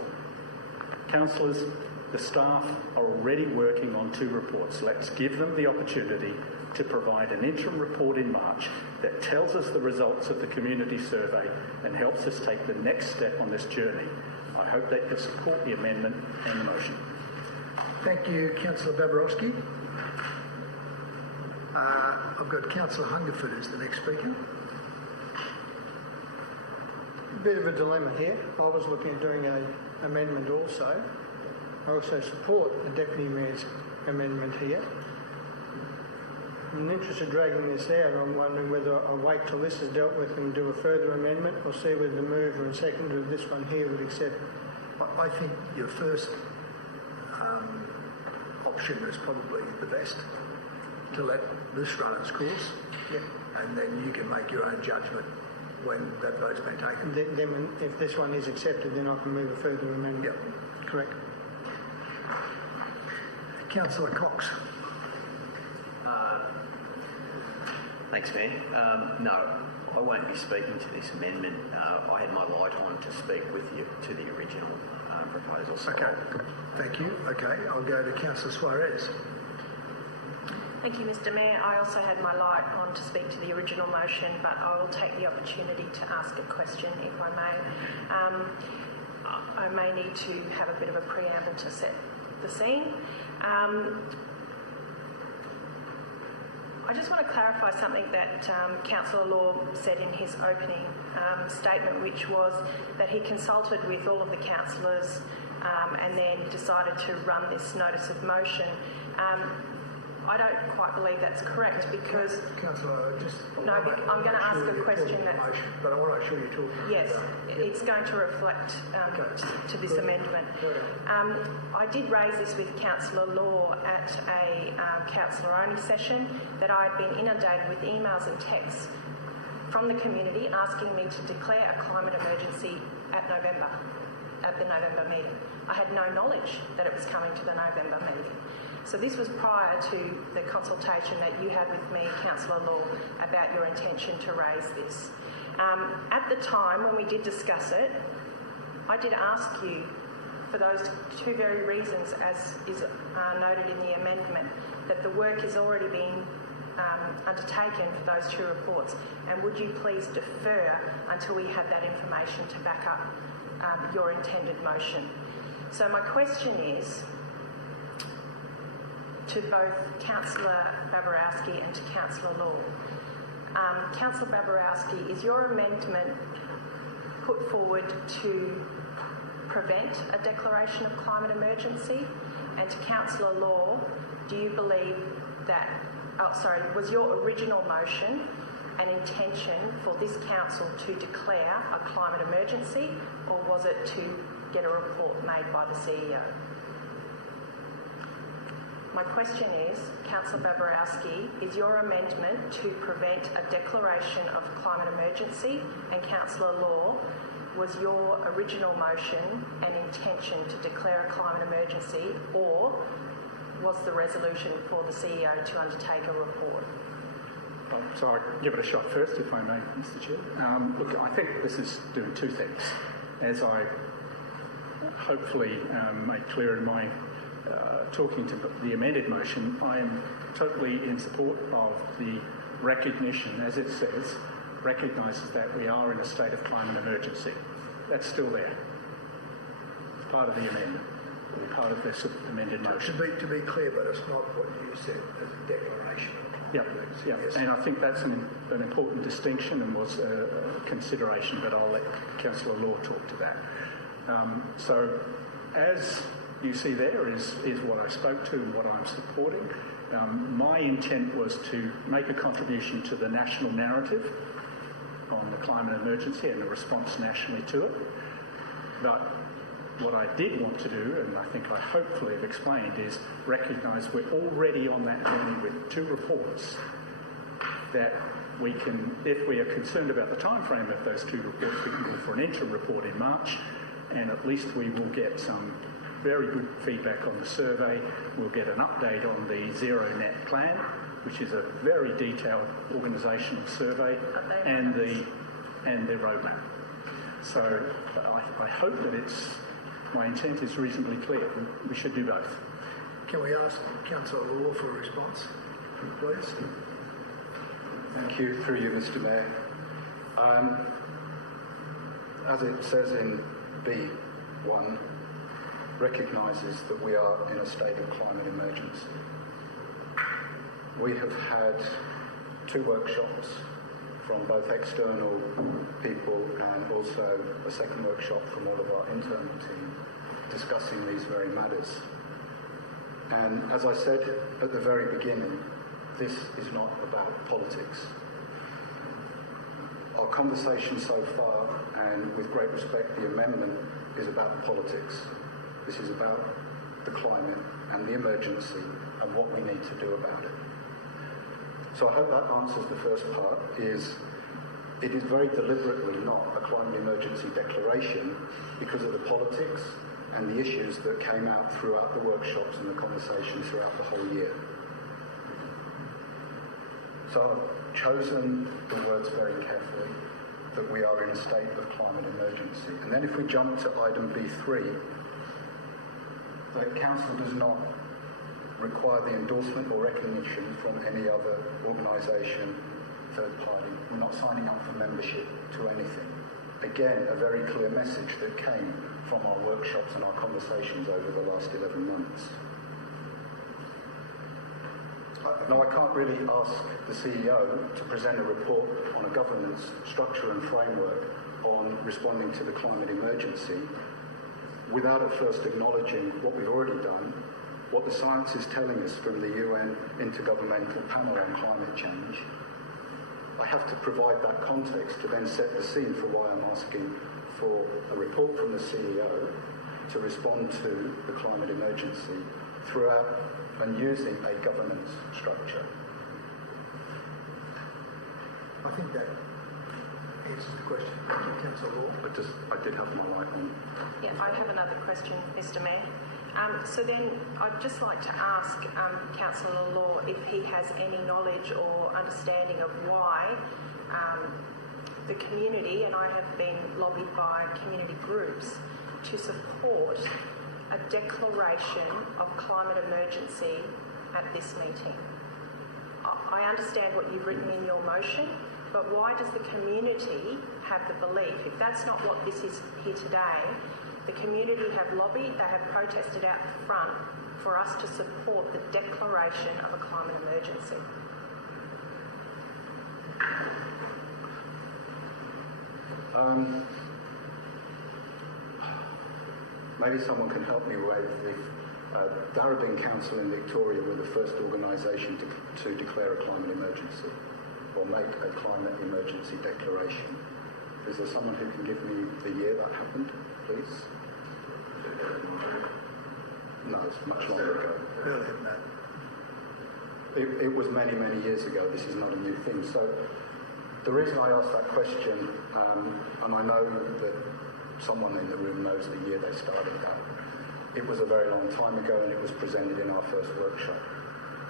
Councillors, the staff are already working on 2 reports. Let's give them the opportunity to provide an interim report in March that tells us the results of the community survey and helps us take the next step on this journey. I hope that you'll support the amendment and the motion. Thank you, Councillor Babarowski. I've got Councillor Hungerford as the next speaker. A bit of a dilemma here. I was looking at doing an amendment also. I also support the Deputy Mayor's amendment here. In the interest of dragging this out, I'm wondering whether I wait till this is dealt with and do a further amendment, or see whether the mover and seconder of this one here would accept. I think your first option is probably the best, to let this run its course, and then you can make your own judgment when that vote's been taken. Then if this one is accepted, then I can move a further amendment. Yep. Correct. Councillor Cox. Thanks, Mayor. No, I won't be speaking to this amendment. I had my light on to speak with you to the original proposal. So okay, thank you. Okay, I'll go to Councillor Suarez. Thank you, Mr. Mayor. I also had my light on to speak to the original motion, but I will take the opportunity to ask a question, if I may. I may need to have a bit of a preamble to set the scene. I just want to clarify something that Councillor Law said in his opening statement, which was that he consulted with all of the councillors and then decided to run this notice of motion. I don't quite believe that's correct, because... Councillor, I'm going to ask a question that... But I want to make sure you're talking Yes, it's going to reflect to this amendment. I did raise this with Councillor Law at a councillor-only session, that I had been inundated with emails and texts from the community asking me to declare a climate emergency at the November meeting. I had no knowledge that it was coming to the November meeting. So this was prior to the consultation that you had with me, Councillor Law, about your intention to raise this. At the time, when we did discuss it, I did ask you, for those two very reasons, as is noted in the amendment, that the work is already being undertaken for those two reports, and would you please defer until we had that information to back up your intended motion. So my question is, to both Councillor Babarowski and to Councillor Law. Councillor Babarowski, is your amendment put forward to prevent a declaration of climate emergency? And to Councillor Law, do you believe that, was your original motion an intention for this council to declare a climate emergency, or was it to get a report made by the CEO? My question is, Councillor Babarowski, is your amendment to prevent a declaration of climate emergency? And Councillor Law, was your original motion an intention to declare a climate emergency, or was the resolution for the CEO to undertake a report? So I'll give it a shot first, if I may, Mr Chair. Look, I think this is doing two things. As I hopefully made clear in my talking to the amended motion, I am totally in support of the recognition, as it says, recognises that we are in a state of climate emergency. That's still there. It's part of the amendment, or part of this amended motion. To be clear, but it's not what you said as a declaration. Yep. Yes. And I think that's an important distinction and was a consideration, but I'll let Councillor Law talk to that. So as you see there is what I spoke to and what I'm supporting. My intent was to make a contribution to the national narrative on the climate emergency and the response nationally to it. But what I did want to do, and I think I hopefully have explained, is recognise we're already on that journey with two reports that we can, if we are concerned about the time frame of those two reports, we can go for an interim report in March, and at least we will get some very good feedback on the survey. We'll get an update on the Zero Net plan, which is a very detailed organisational survey, and the roadmap. So I hope that my intent is reasonably clear. We should do both. Can we ask Councillor Law for a response, please? Thank you, through you, Mr Mayor. As it says in B1, recognises that we are in a state of climate emergency. We have had two workshops from both external people and also a second workshop from all of our internal team discussing these very matters. And as I said at the very beginning, this is not about politics. Our conversation so far, and with great respect, the amendment is about politics. This is about the climate and the emergency and what we need to do about it. So I hope that answers the first part. It is very deliberately not a climate emergency declaration because of the politics and the issues that came out throughout the workshops and the conversations throughout the whole year. So I've chosen the words very carefully, that we are in a state of climate emergency. And then if we jump to item B3, the Council does not require the endorsement or recognition from any other organisation, third party. We're not signing up for membership to anything. Again, a very clear message that came from our workshops and our conversations over the last 11 months. Now, I can't really ask the CEO to present a report on a governance structure and framework on responding to the climate emergency without at first acknowledging what we've already done, what the science is telling us from the UN Intergovernmental Panel on Climate Change. I have to provide that context to then set the scene for why I'm asking for a report from the CEO to respond to the climate emergency throughout and using a governance structure. I think that answers the question. Councillor Law. I did have my light on. Yeah, I have another question, Mr. Mayor. So then I'd just like to ask Councillor Law if he has any knowledge or understanding of why the community, and I have been lobbied by community groups to support a declaration of climate emergency at this meeting. I understand what you've written in your motion, but why does the community have the belief, if that's not what this is here today, the community have lobbied, they have protested out front for us to support the declaration of a climate emergency? Maybe someone can help me with if Darebin Council in Victoria were the first organisation to declare a climate emergency or make a climate emergency declaration. Is there someone who can give me the year that happened, please? No, it's much longer ago. Earlier than that. It was many, many years ago. This is not a new thing. So the reason I asked that question, and I know that someone in the room knows the year they started that, it was a very long time ago and it was presented in our first workshop.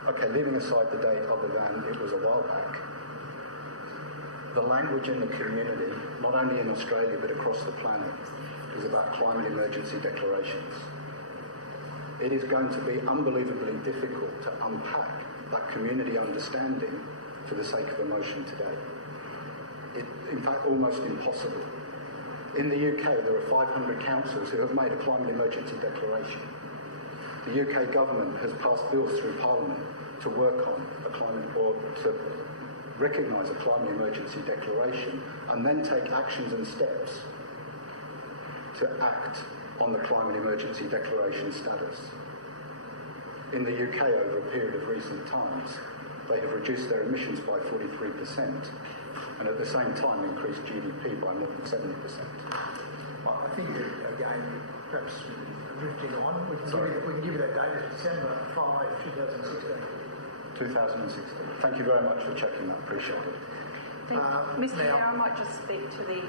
Okay, leaving aside the date other than it was a while back, the language in the community, not only in Australia but across the planet, is about climate emergency declarations. It is going to be unbelievably difficult to unpack that community understanding for the sake of a motion today. In fact, almost impossible. In the UK, there are 500 councils who have made a climate emergency declaration. The UK government has passed bills through Parliament to work on a climate, or to recognise a climate emergency declaration and then take actions and steps to act on the climate emergency declaration status. In the UK, over a period of recent times, they have reduced their emissions by 43% and at the same time increased GDP by more than 70%. Well, I think, again, perhaps drifting on, we can give you that date as December 5, 2016. 2016. Thank you very much for checking that. Appreciate it. Mr. Mayor, I might just speak to the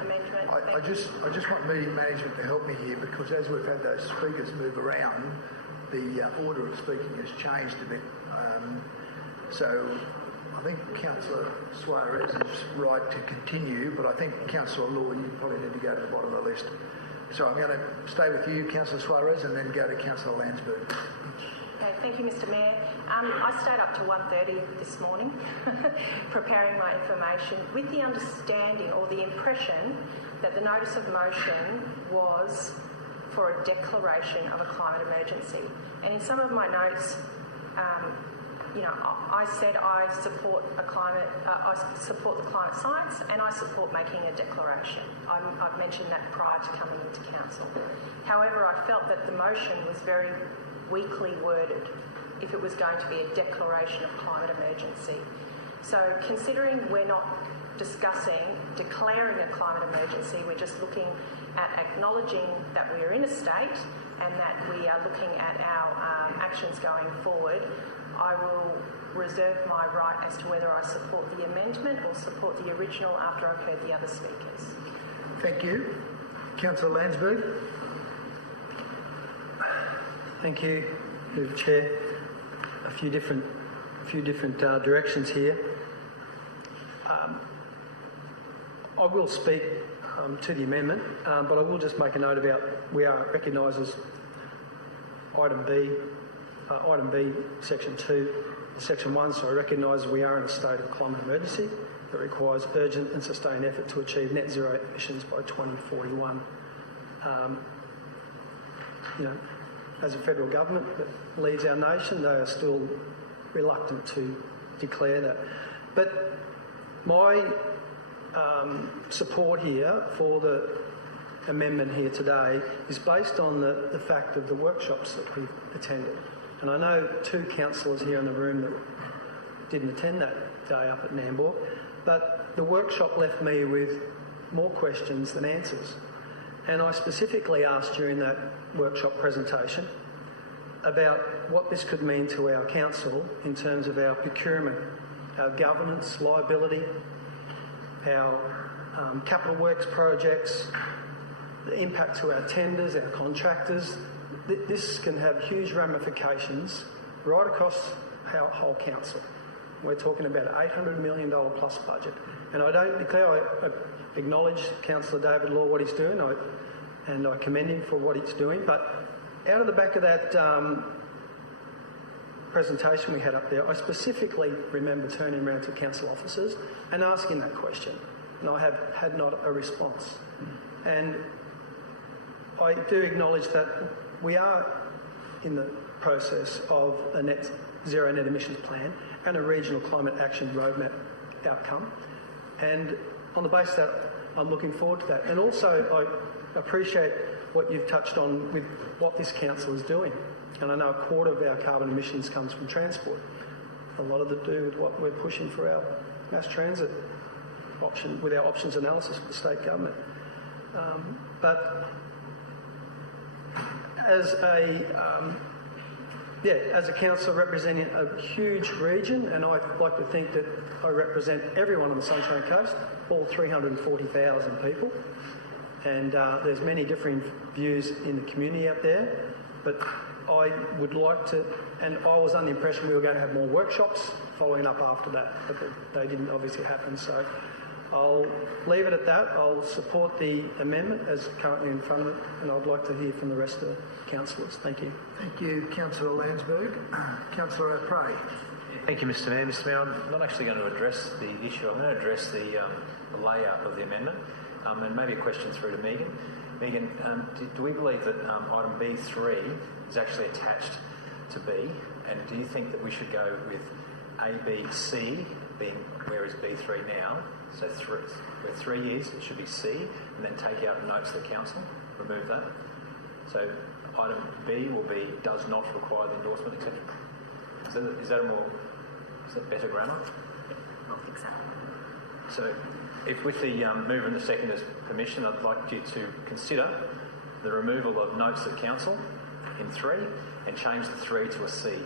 amendment. I just want meeting management to help me here, because as we've had those speakers move around, the order of speaking has changed a bit. So I think Councillor Suarez is right to continue, but I think Councillor Law, you probably need to go to the bottom of the list. So I'm going to stay with you, Councillor Suarez, and then go to Councillor Landsberg. Okay, thank you, Mr. Mayor. I stayed up to 1:30 this morning preparing my information with the understanding or the impression that the notice of motion was for a declaration of a climate emergency. And in some of my notes, I said I support I support the climate science and I support making a declaration. I've mentioned that prior to coming into council. However, I felt that the motion was very weakly worded. if it was going to be a declaration of climate emergency. So considering we're not discussing declaring a climate emergency, we're just looking at acknowledging that we're in a state and that we are looking at our actions going forward, I will reserve my right as to whether I support the amendment or support the original after I've heard the other speakers. Thank you. Councillor Landsberg. Thank you, Mr. Chair. A few different directions here. I will speak to the amendment, but I will just make a note about we are recognised as item B, section 2, section 1. So I recognise we are in a state of climate emergency that requires urgent and sustained effort to achieve net zero emissions by 2041. As a federal government that leads our nation, they are still reluctant to declare that. But my support here for the amendment here today is based on the fact of the workshops that we've attended. And I know 2 councillors here in the room that didn't attend that day up at Nambour, but the workshop left me with more questions than answers. And I specifically asked during that workshop presentation about what this could mean to our council in terms of our procurement, our governance, liability, our capital works projects, the impact to our tenders, our contractors. This can have huge ramifications right across our whole council. We're talking about an $800 million plus budget. And I don't declare, I acknowledge Councillor David Law what he's doing, and I commend him for what he's doing. But out of the back of that presentation we had up there, I specifically remember turning around to council officers and asking that question. And I have had not a response. And I do acknowledge that we are in the process of a net zero net emissions plan and a regional climate action roadmap outcome. And on the basis of that, I'm looking forward to that. And also, I appreciate what you've touched on with what this council is doing. And I know a quarter of our carbon emissions comes from transport. A lot of it to do with what we're pushing for our mass transit option, with our options analysis for the state government. But as a councillor representing a huge region, and I like to think that I represent everyone on the Sunshine Coast, all 340,000 people, and there's many different views in the community out there, but I would like to, and I was under the impression we were going to have more workshops following up after that, but they didn't obviously happen, so I'll leave it at that. I'll support the amendment as currently in front of it, and I'd like to hear from the rest of the councillors. Thank you. Thank you, Councillor Landsberg. Councillor O'Prey. Thank you, Mr Mayor. Mr Mayor, I'm not actually going to address the issue. I'm going to address the layout of the amendment, and maybe a question through to Megan. Megan, do we believe that item B3 is actually attached to B, and do you think that we should go with A, B, C, being where is B3 now? So we're 3 years, it should be C, and then take out notes of the council, remove that. So item B will be does not require the endorsement, etc. Is that better grammar? I think so. So if with the mover and the seconder's permission, I'd like you to consider the removal of notes of council in 3 and change the 3 to a C.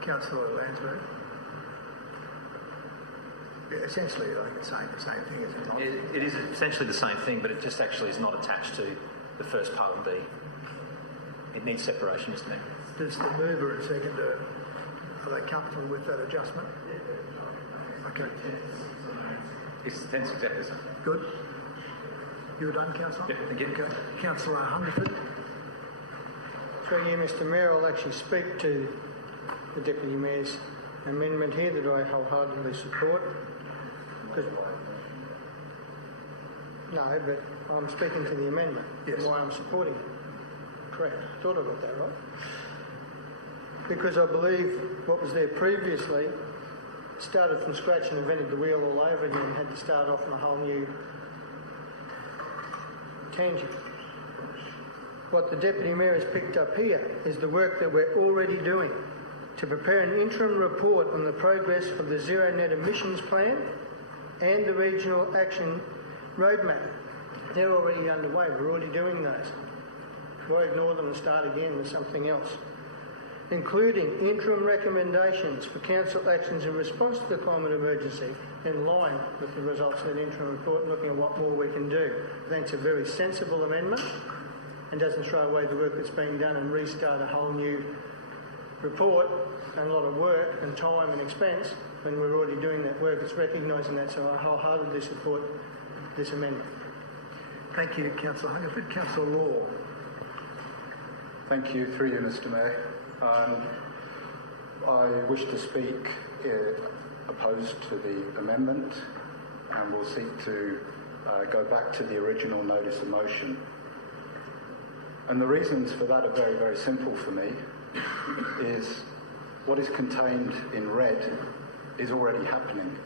Councillor Landsberg. Essentially, I think it's saying the same thing, is it not? It is essentially the same thing, but it just actually is not attached to the first part of B. It needs separation, Mr Mayor. Does the mover and seconder, are they comfortable with that adjustment? Okay. It's exactly the same. Good. You're done, Councillor? Yeah, thank you. Okay. Councillor Hungerford. Through you, Mr Mayor, I'll actually speak to the Deputy Mayor's amendment here that I wholeheartedly support. No, but I'm speaking to the amendment, yes. Why I'm supporting it. correct. I thought I got that right. Because I believe what was there previously started from scratch and invented the wheel all over again and had to start off on a whole new tangent. What the Deputy Mayor has picked up here is the work that we're already doing to prepare an interim report on the progress of the Zero Net Emissions Plan and the Regional Action Roadmap. They're already underway. We're already doing those. Why ignore them and start again with something else? Including interim recommendations for council actions in response to the climate emergency in line with the results of that interim report and looking at what more we can do. I think it's a very sensible amendment and doesn't throw away the work that's being done and restart a whole new report and a lot of work and time and expense when we're already doing that work. It's recognising that, so I wholeheartedly support this amendment. Thank you, Councillor Hungerford. Councillor Law. Thank you, through you, Mr Mayor. I wish to speak opposed to the amendment and will seek to go back to the original notice of motion. And the reasons for that are very, very simple for me, is what is contained in red is already happening.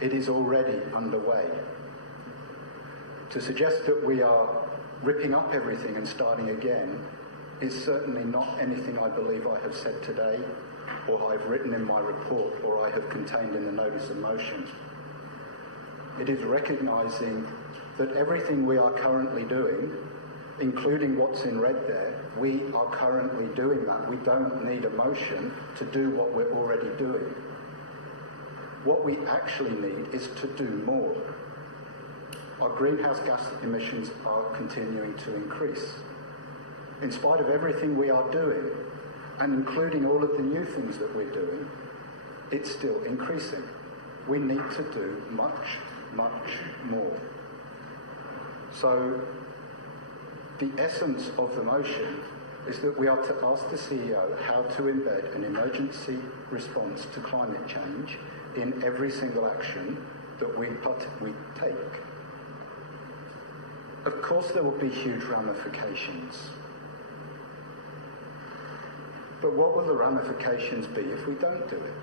It is already underway. To suggest that we are ripping up everything and starting again is certainly not anything I believe I have said today or I've written in my report or I have contained in the notice of motion. It is recognising that everything we are currently doing, including what's in red there, we are currently doing that. We don't need a motion to do what we're already doing. What we actually need is to do more. Our greenhouse gas emissions are continuing to increase. In spite of everything we are doing, and including all of the new things that we're doing, it's still increasing. We need to do much, much more. So, the essence of the motion is that we are to ask the CEO how to embed an emergency response to climate change in every single action that we take. Of course there will be huge ramifications. But what will the ramifications be if we don't do it?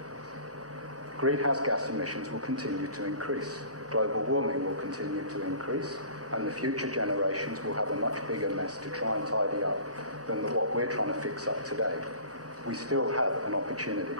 Greenhouse gas emissions will continue to increase. Global warming will continue to increase, and the future generations will have a much bigger mess to try and tidy up than what we're trying to fix up today. We still have an opportunity.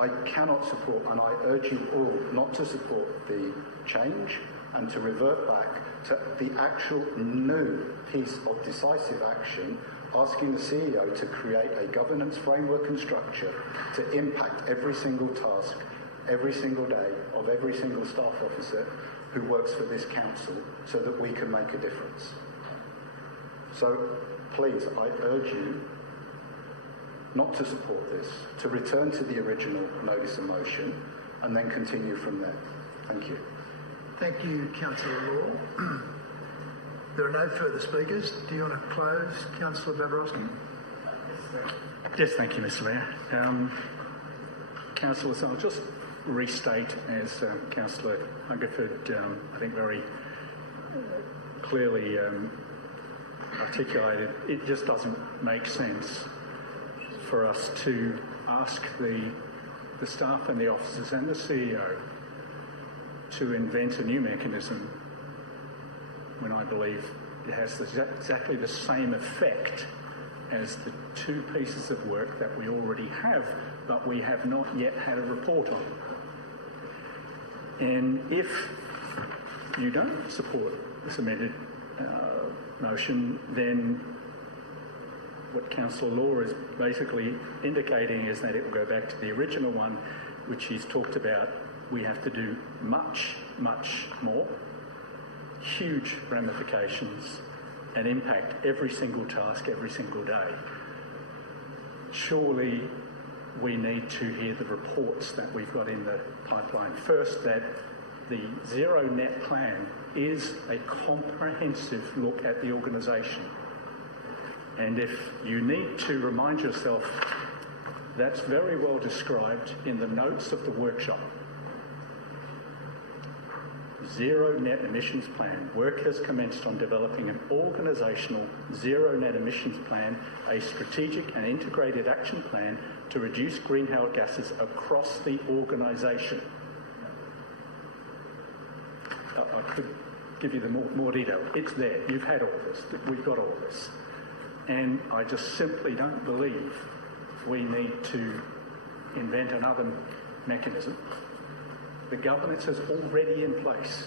I cannot support, and I urge you all not to support the change and to revert back to the actual new piece of decisive action, asking the CEO to create a governance framework and structure to impact every single task, every single day of every single staff officer who works for this council so that we can make a difference. So please, I urge you not to support this, to return to the original notice of motion and then continue from there. Thank you. Thank you, Councillor Law. There are no further speakers. Do you want to close, Councillor Babarowski? Yes, thank you, Mr Mayor. Councillors, I'll just restate, as Councillor Hungerford, I think very clearly articulated, it just doesn't make sense for us to ask the staff and the officers and the CEO to invent a new mechanism when I believe it has exactly the same effect as the two pieces of work that we already have, but we have not yet had a report on. And if you don't support this amended motion, then what Councillor Law is basically indicating is that it will go back to the original one, which he's talked about. We have to do much, much more, huge ramifications, and impact every single task, every single day. Surely we need to hear the reports that we've got in the pipeline. First, that the Zero Net Plan is a comprehensive look at the organisation. And if you need to remind yourself, that's very well described in the notes of the workshop. zero net emissions plan. Work has commenced on developing an organisational zero net emissions plan, a strategic and integrated action plan to reduce greenhouse gases across the organisation. I could give you the more detail. It's there. You've had all this. We've got all this. And I just simply don't believe we need to invent another mechanism. The governance is already in place.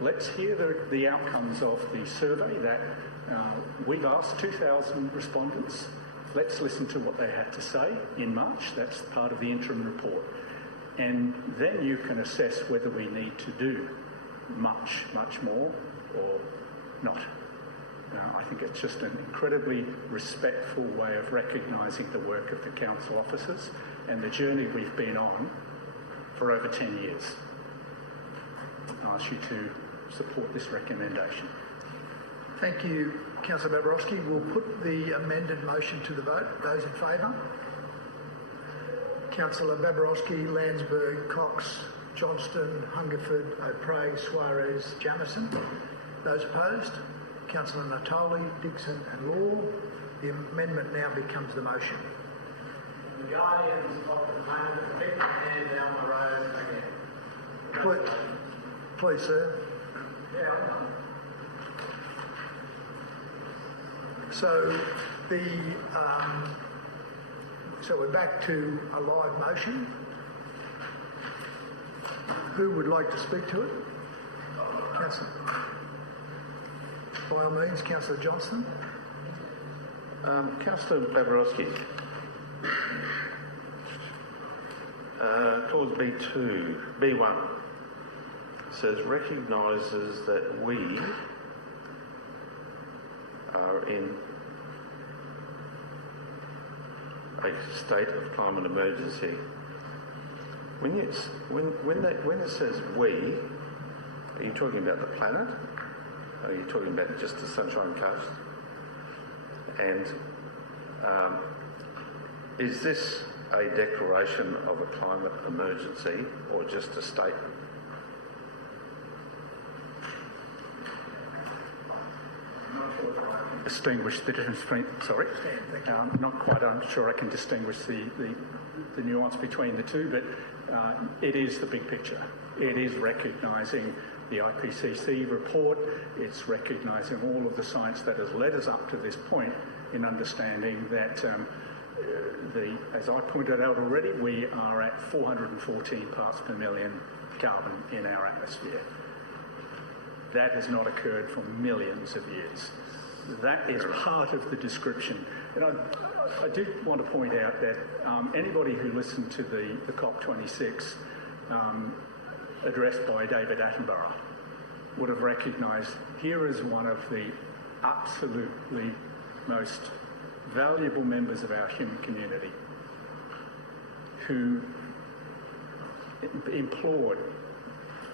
Let's hear the outcomes of the survey that we've asked 2,000 respondents. Let's listen to what they had to say in March. That's part of the interim report. And then you can assess whether we need to do much more or not. I think it's just an incredibly respectful way of recognising the work of the council officers and the journey we've been on for over 10 years. I ask you to support this recommendation. Thank you, Councillor Babrowski. We'll put the amended motion to the vote. Those in favour? Councillor Babrowski, Landsberg, Cox, Johnston, Hungerford, O'Prey, Suarez, Jamieson. Those opposed? Councillor Natoli, Dixon and Law. The amendment now becomes the motion. The Guardians of the moment, keep your hand down the road again. Please, sir. Yeah, I know. So so we're back to a live motion. Who would like to speak to it? Councillor. By all means, Councillor Johnston. Councillor Babrowski, clause B1 says recognises that we are in a state of climate emergency. When it says we, are you talking about the planet? Are you talking about just the Sunshine Coast? And is this a declaration of a climate emergency or just a statement? Distinguish the difference between, sorry, not quite sure I can distinguish the nuance between the two, but it is the big picture. It is recognising the IPCC report, it's recognising all of the science that has led us up to this point in understanding that as I pointed out already, we are at 414 parts per million carbon in our atmosphere. That has not occurred for millions of years. That is part of the description. And I do want to point out that anybody who listened to the COP26 addressed by David Attenborough would have recognised here is one of the absolutely most valuable members of our human community who implored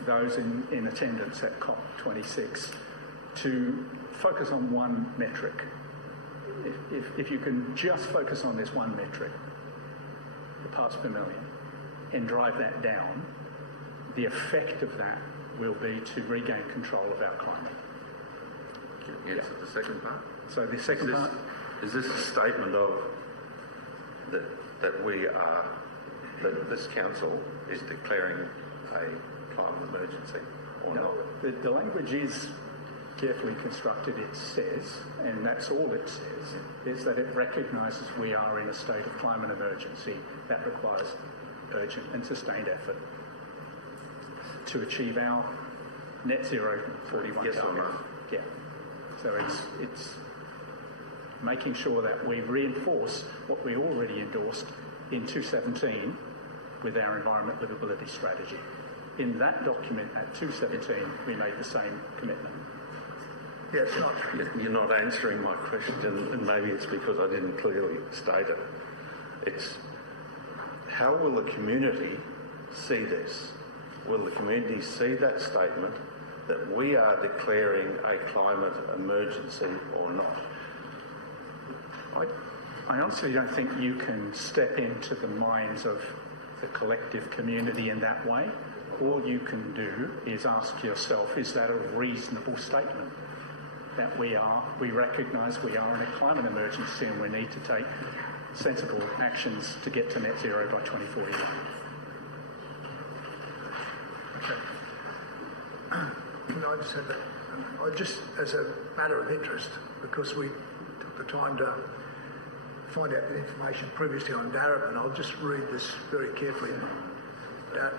those in attendance at COP26 to focus on one metric. If you can just focus on this one metric, the parts per million, and drive that down, the effect of that will be to regain control of our climate. Can you answer the second part? So the second part... Is this a statement of that this council is declaring a climate emergency or no, not? The language is carefully constructed. It says, and that's all it says, is that it recognises we are in a state of climate emergency that requires urgent and sustained effort to achieve our net zero 41 yes target. Or no? Yeah. So it's making sure that we reinforce what we already endorsed in 2017 with our environment livability strategy. In that document at 2017, we made the same commitment. Yeah, it's not. You're not answering my question, and maybe it's because I didn't clearly state it. It's how will the community see this? Will the community see that statement that we are declaring a climate emergency or not? I honestly don't think you can step into the minds of the collective community in that way. all you can do is ask yourself, is that a reasonable statement? That we recognise we are in a climate emergency and we need to take sensible actions to get to net zero by 2041. Can I just have that? As a matter of interest, because we took the time to find out the information previously on Darebin, I'll just read this very carefully.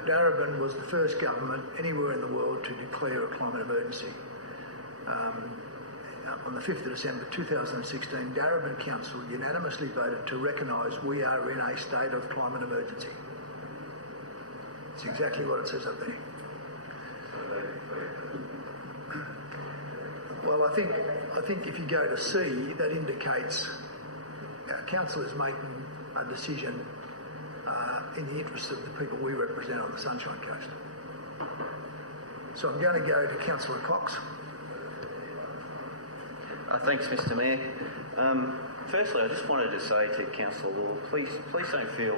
Darebin was the first government anywhere in the world to declare a climate emergency. On the 5th of December 2016, Darebin Council unanimously voted to recognise we are in a state of climate emergency. It's exactly what it says up there. Well, I think if you go to C, that indicates our council is making a decision in the interests of the people we represent on the Sunshine Coast. So I'm going to go to Councillor Cox. Thanks, Mr. Mayor. Firstly, I just wanted to say to Councillor Law, please don't feel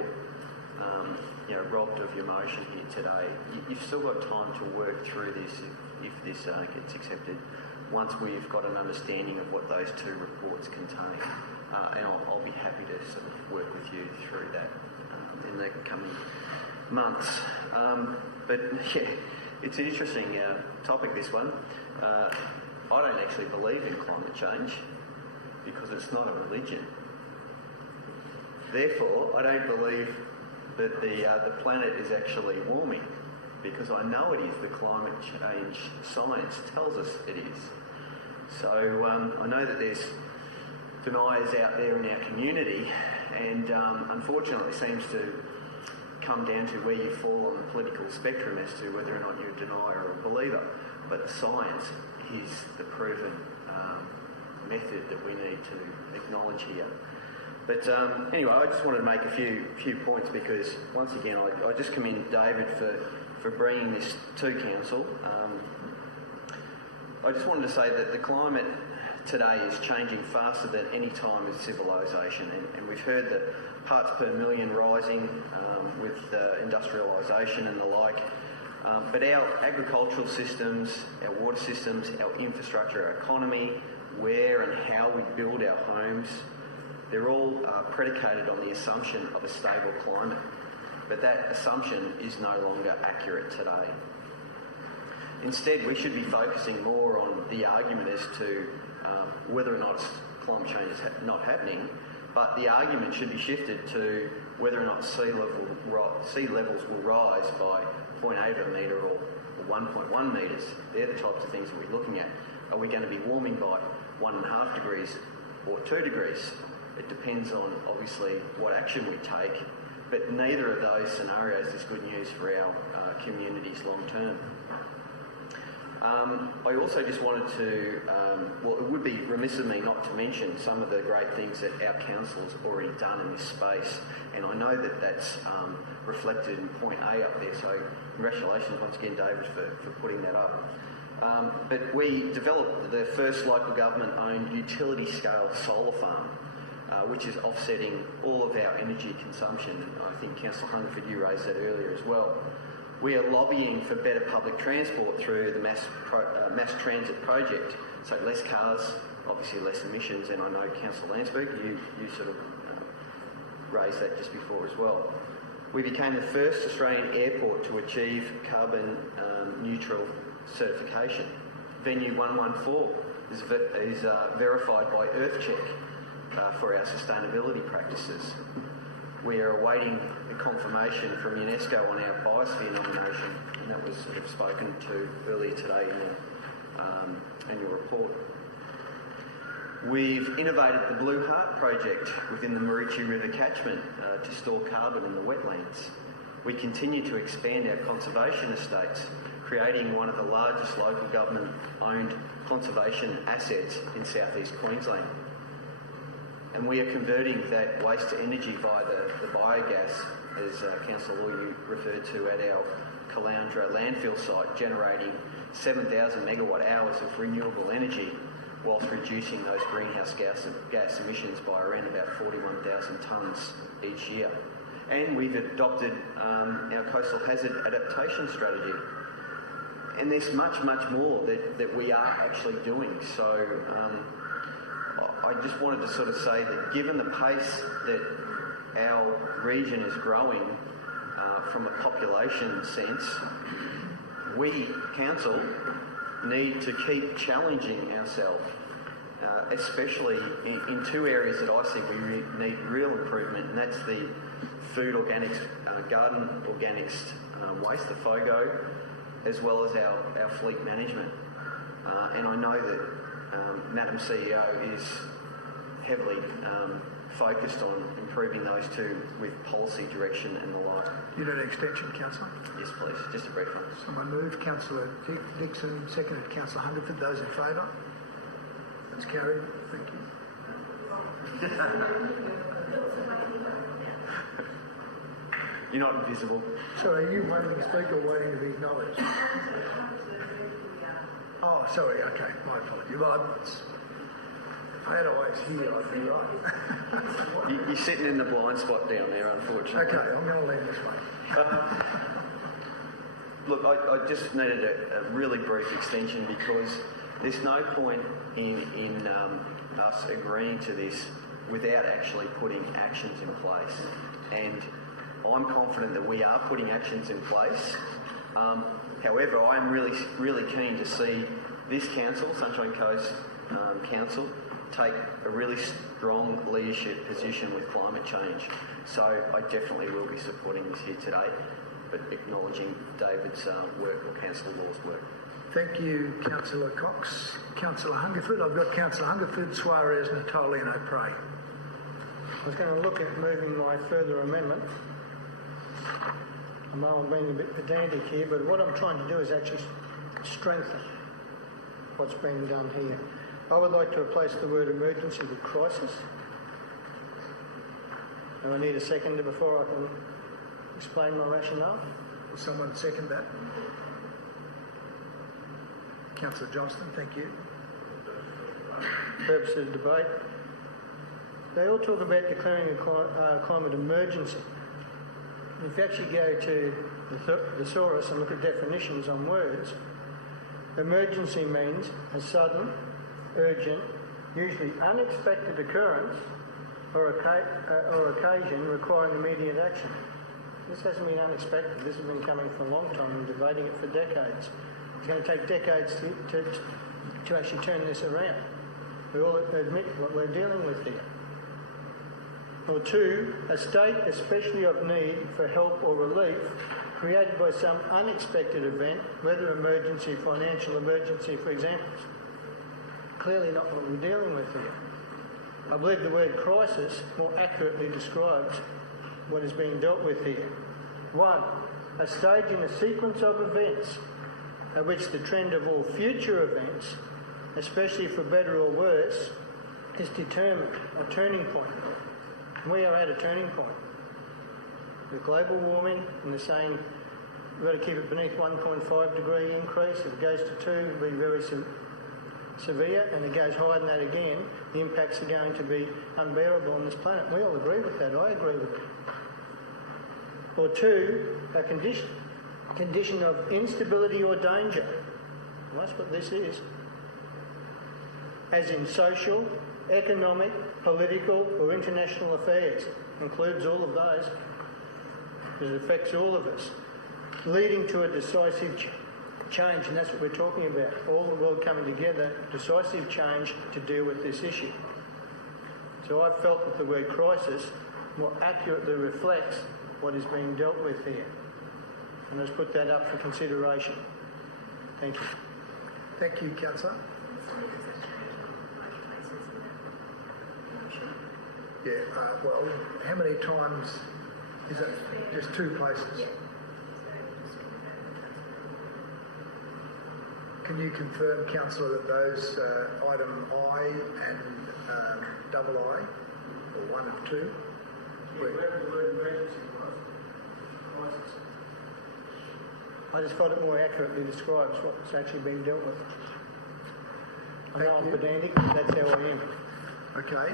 robbed of your motion here today. You've still got time to work through this if this gets accepted, once we've got an understanding of what those two reports contain. And I'll be happy to sort of work with you through that in the coming months. But yeah, it's an interesting topic, this one. I don't actually believe in climate change because it's not a religion. Therefore, I don't believe that the planet is actually warming, because I know it is. The climate change science tells us it is. So I know that there's deniers out there in our community, and unfortunately it seems to come down to where you fall on the political spectrum as to whether or not you're a denier or a believer. But the science is the proven method that we need to acknowledge here. But anyway, I just wanted to make a few points, because once again I just commend David for bringing this to Council. I just wanted to say that the climate today is changing faster than any time in civilisation, and we've heard the parts per million rising with industrialisation and the like. But our agricultural systems, our water systems, our infrastructure, our economy, where and how we build our homes, they're all predicated on the assumption of a stable climate. But that assumption is no longer accurate today. Instead, we should be focusing more on the argument as to whether or not climate change is not happening, but the argument should be shifted to whether or not sea levels will rise by 0.8 of a metre or 1.1 metres. They're the types of things that we're looking at. Are we going to be warming by 1.5 degrees or 2 degrees? It depends on, obviously, what action we take, but neither of those scenarios is good news for our communities long term. I also just wanted to, it would be remiss of me not to mention some of the great things that our council has already done in this space, and I know that that's reflected in point A up there, so congratulations once again, David, for putting that up. But we developed the first local government-owned utility-scale solar farm, which is offsetting all of our energy consumption. I think Councillor Hungerford, you raised that earlier as well. We are lobbying for better public transport through the mass transit project, so less cars, obviously less emissions, and I know Councillor Landsberg, you sort of raised that just before as well. We became the first Australian airport to achieve carbon neutral certification. Venue 114 is verified by EarthCheck for our sustainability practices. We are awaiting a confirmation from UNESCO on our biosphere nomination, and that was sort of spoken to earlier today in the annual report. We've innovated the Blue Heart project within the Maroochydore River catchment to store carbon in the wetlands. We continue to expand our conservation estates, creating one of the largest local government-owned conservation assets in southeast Queensland. And we are converting that waste to energy via the biogas, as Councillor Law you referred to, at our Caloundra landfill site, generating 7,000 megawatt hours of renewable energy, whilst reducing those greenhouse gas emissions by around about 41,000 tonnes each year. and we've adopted our coastal hazard adaptation strategy. And there's much, much more that we are actually doing. So I just wanted to sort of say that given the pace that our region is growing from a population sense, we, council, need to keep challenging ourselves, especially in two areas that I see we need real improvement, and that's the food organics, garden organics waste, the FOGO, as well as our fleet management. And I know that Madam CEO is heavily focused on improving those two with policy direction and the like. You need an extension, Councillor? Yes, please. Just a brief one. Someone moved. Councillor Dixon, seconded. Councillor Hungerford. Those in favour? That's carried. Thank you. You're not invisible. Sorry, are you waiting to speak or waiting to be acknowledged? Oh, sorry. Okay, my apology. Well, I had always hear, I'd be right. You're sitting in the blind spot down there, unfortunately. Okay, I'm going to leave this way. Look, I just needed a really brief extension because there's no point in us agreeing to this without actually putting actions in place. And I'm confident that we are putting actions in place. However, I am really keen to see this council, Sunshine Coast Council, take a really strong leadership position with climate change. So I definitely will be supporting this here today, but acknowledging David's work, or Councillor Law's work. Thank you, Councillor Cox. Councillor Hungerford. I've got Councillor Hungerford, Suarez, Natoli and O'Prey. I was going to look at moving my further amendment. I know I'm being a bit pedantic here, but what I'm trying to do is actually strengthen what's being done here. I would like to replace the word emergency with crisis. And I need a seconder before I can explain my rationale. Will someone second that? Councillor Johnston, thank you. Purpose of debate. They all talk about declaring a climate emergency. If you actually go to the thesaurus and look at definitions on words, emergency means a sudden, urgent, usually unexpected occurrence or occasion requiring immediate action. This hasn't been unexpected. This has been coming for a long time and debating it for decades. It's going to take decades to actually turn this around. We all admit what we're dealing with here. Or two, a state especially of need for help or relief created by some unexpected event, whether emergency, financial emergency, for example. Clearly not what we're dealing with here. I believe the word crisis more accurately describes what is being dealt with here. One, a stage in a sequence of events at which the trend of all future events, especially for better or worse, is determined, a turning point. We are at a turning point. With global warming, and they're saying we've got to keep it beneath 1.5 degree increase. If it goes to 2, it'll be very severe, and it goes higher than that again, the impacts are going to be unbearable on this planet. We all agree with that. I agree with it. Or two, a condition of instability or danger. Well, that's what this is. As in social, economic, political or international affairs. Includes all of those. Because it affects all of us. Leading to a decisive change, and that's what we're talking about. All the world coming together, decisive change to deal with this issue. So I felt that the word crisis more accurately reflects what is being dealt with here. And let's put that up for consideration. Thank you. Thank you, Councillor. Yeah, well, how many times is it? Just 2 places? Yeah. Can you confirm, Councillor, that those item I and double I, or 1 and 2? Where the word emergency was. I just thought it more accurately describes what's actually being dealt with. I know I'm pedantic, but that's how I am. Okay.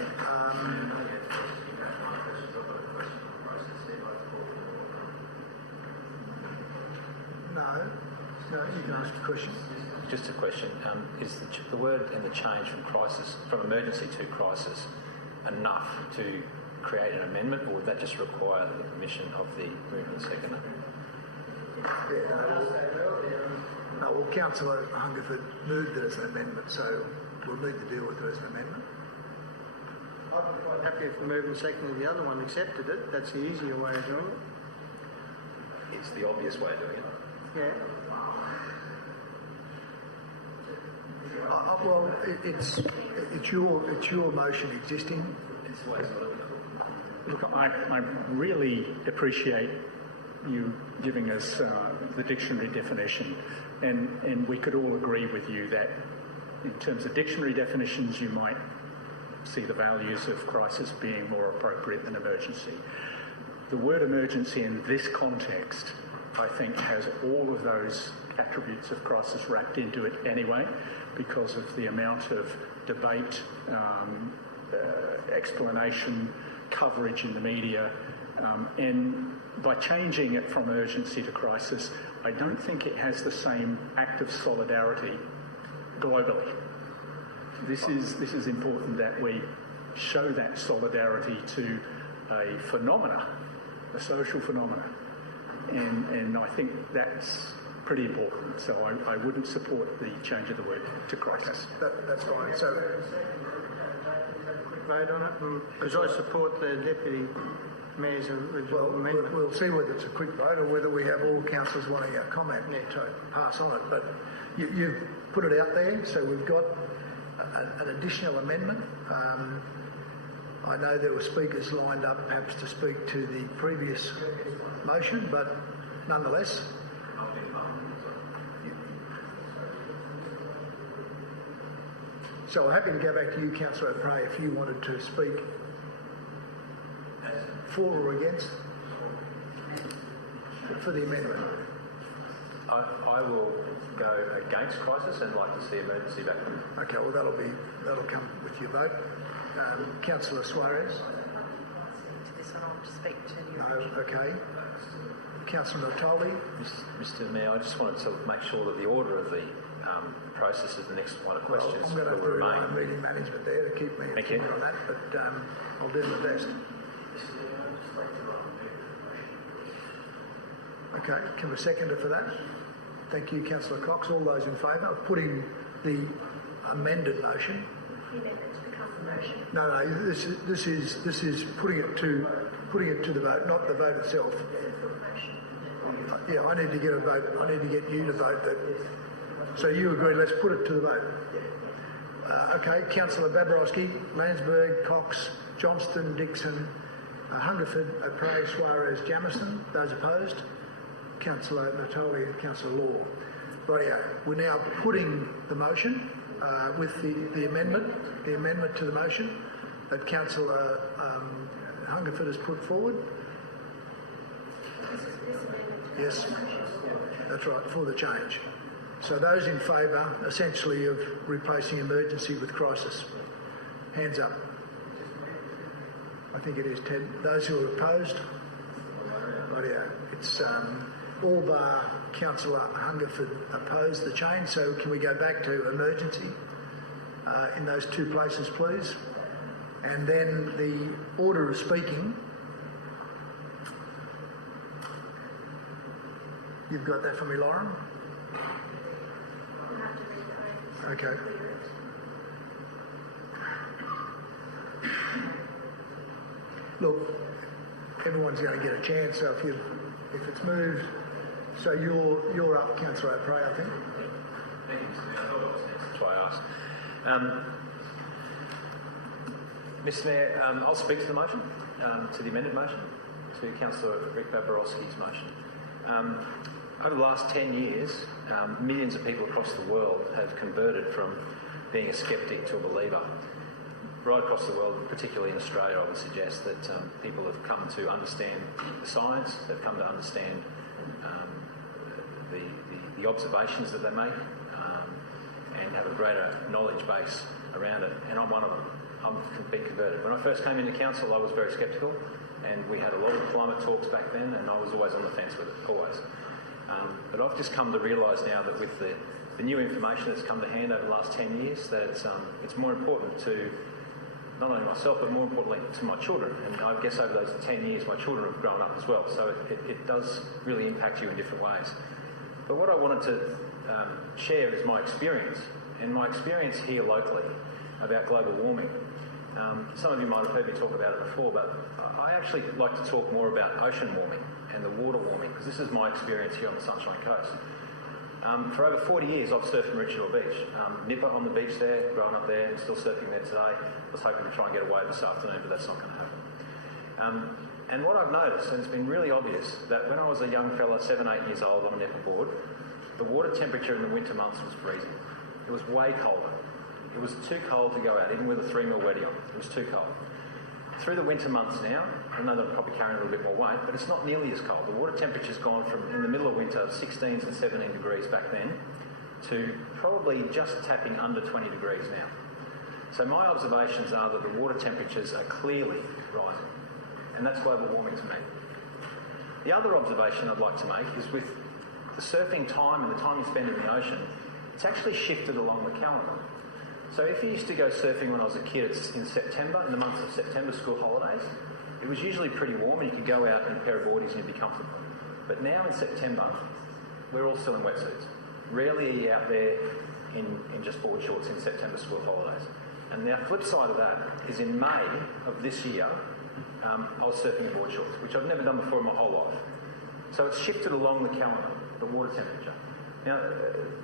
No, you can ask a question. Just a question. Is the word and the change from emergency to crisis enough to create an amendment, or would that just require the permission of the movement seconder? Well, Councillor Hungerford moved it as an amendment, so we'll need to deal with it as an amendment. I'd be quite happy if the movement second of the other one accepted it. That's the easier way of doing it. It's the obvious way of doing it. Yeah. Well, it's your motion existing. Look, I really appreciate you giving us the dictionary definition, and we could all agree with you that in terms of dictionary definitions you might see the values of crisis being more appropriate than emergency. The word emergency in this context, I think, has all of those attributes of crisis wrapped into it anyway, because of the amount of debate, explanation, coverage in the media, and by changing it from urgency to crisis, I don't think it has the same act of solidarity globally. This is important that we show that solidarity to a phenomena, a social phenomena, and I think that's pretty important. So I wouldn't support the change of the word to crisis. That's fine. So, quick vote on it, because I support the Deputy Mayor's original amendment. We'll see whether it's a quick vote or whether we have all councillors wanting a comment to pass on it. But you've put it out there, so we've got an additional amendment. I know there were speakers lined up perhaps to speak to the previous motion, but nonetheless. So I'm happy to go back to you, Councillor O'Prey, if you wanted to speak for or against for the amendment. I will go against crisis and like to see emergency back. Okay, well that'll come with your vote. Councillor Suarez. No, okay. Councillor Natoli. Mr. Mayor, I just wanted to make sure that the order of the process is the next line of questions. I'm going to have to rely on meeting management there to keep me informed on that, but I'll do my best. Okay, can we second it for that? Thank you, Councillor Cox. All those in favour of putting the amended motion? No, this is putting it to the vote, not the vote itself. Yeah, I need to get a vote. I need to get you to vote that. So you agree? Let's put it to the vote. Okay, Councillor Babarowski, Landsberg, Cox, Johnston, Dixon, Hungerford, O'Prey, Suarez, Jamieson. Those opposed? Councillor Natoli and Councillor Law. Rightio. We're now putting the motion with the amendment to the motion that Councillor Hungerford has put forward. Yes, that's right, for the change. So those in favour, essentially, of replacing emergency with crisis. Hands up. I think it is, Ted. Those who are opposed? Rightio. It's all bar Councillor Hungerford opposed the change, so can we go back to emergency in those two places, please? And then the order of speaking. You've got that for me, Lauren? Okay. Look, everyone's going to get a chance, so if it's moved, so you're up, Councillor O'Prey, I think. Thank you, Mr. Mayor. That's why I asked. Mr. Mayor, I'll speak to the motion, to the amended motion, to Councillor Rick Babarowski's motion. Over the last 10 years, millions of people across the world have converted from being a sceptic to a believer. Right across the world, particularly in Australia, I would suggest that people have come to understand the science, they've come to understand the observations that they make, and have a greater knowledge base around it. And I'm one of them. I've been converted. When I first came into council, I was very sceptical, and we had a lot of climate talks back then, and I was always on the fence with it, always. But I've just come to realise now that with the new information that's come to hand over the last 10 years, that it's more important to not only myself, but more importantly to my children. And I guess over those 10 years, my children have grown up as well, so it does really impact you in different ways. But what I wanted to share is my experience, and my experience here locally about global warming. Some of you might have heard me talk about it before, but I actually like to talk more about ocean warming and the water warming, because this is my experience here on the Sunshine Coast. For over 40 years, I've surfed Maroochydore Beach. Nipper on the beach there, growing up there, and still surfing there today. I was hoping to try and get away this afternoon, but that's not going to happen. And what I've noticed, and it's been really obvious, that when I was a young fella, 7, 8 years old on a Nipper board, the water temperature in the winter months was freezing. It was way colder. It was too cold to go out, even with a 3 mil weddy on. It was too cold. Through the winter months now, I know that I'm probably carrying a little bit more weight, but it's not nearly as cold. The water temperature's gone from, in the middle of winter, 16s and 17 degrees back then, to probably just tapping under 20 degrees now. So my observations are that the water temperatures are clearly rising, and that's global warming to me. The other observation I'd like to make is with the surfing time and the time you spend in the ocean, it's actually shifted along the calendar. So if you used to go surfing when I was a kid, it's in September, in the months of September, school holidays, it was usually pretty warm and you could go out in a pair of boardies and you'd be comfortable. But now in September, we're all still in wetsuits. Rarely are you out there in just board shorts in September school holidays. And the flip side of that is in May of this year, I was surfing in board shorts, which I've never done before in my whole life. So it's shifted along the calendar, the water temperature. Now,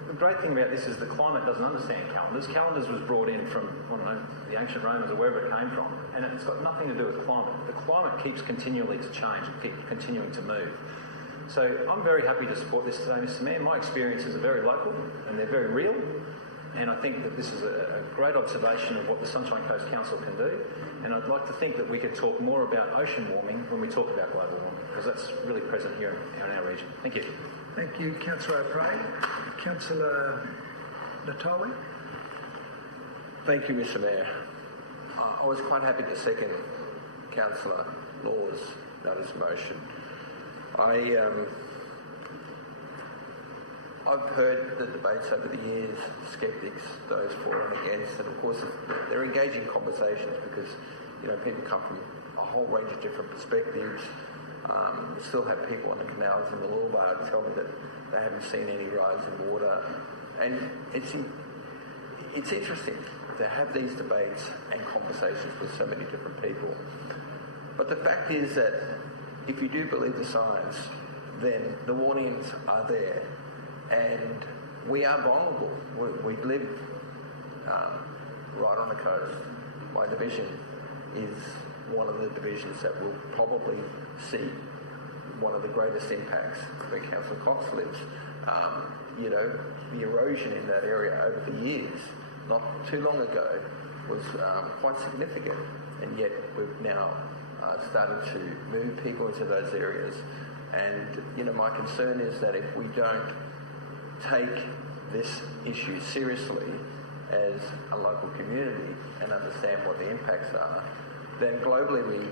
the great thing about this is the climate doesn't understand calendars. Calendars was brought in from, I don't know, the ancient Romans or wherever it came from, and it's got nothing to do with climate. The climate keeps continually to change and keep continuing to move. So I'm very happy to support this today, Mr Mayor. My experiences are very local and they're very real, and I think that this is a great observation of what the Sunshine Coast Council can do, and I'd like to think that we could talk more about ocean warming when we talk about global warming, because that's really present here in our region. Thank you. Thank you, Councillor O'Prey. Councillor Natoli. Thank you, Mr Mayor. I was quite happy to second Councillor Law's notice motion. I've heard the debates over the years, sceptics, those for and against, and of course they're engaging conversations because, you know, people come from a whole range of different perspectives. We still have people on the canals in the Lulbar tell me that they haven't seen any rise in water, and it's interesting to have these debates and conversations with so many different people. But the fact is that if you do believe the science, then the warnings are there, and we are vulnerable. We live right on the coast. My division is one of the divisions that will probably see one of the greatest impacts where Councillor Cox lives. You know, the erosion in that area over the years, not too long ago, was quite significant, and yet we've now started to move people into those areas. And, you know, my concern is that if we don't take this issue seriously as a local community and understand what the impacts are, then globally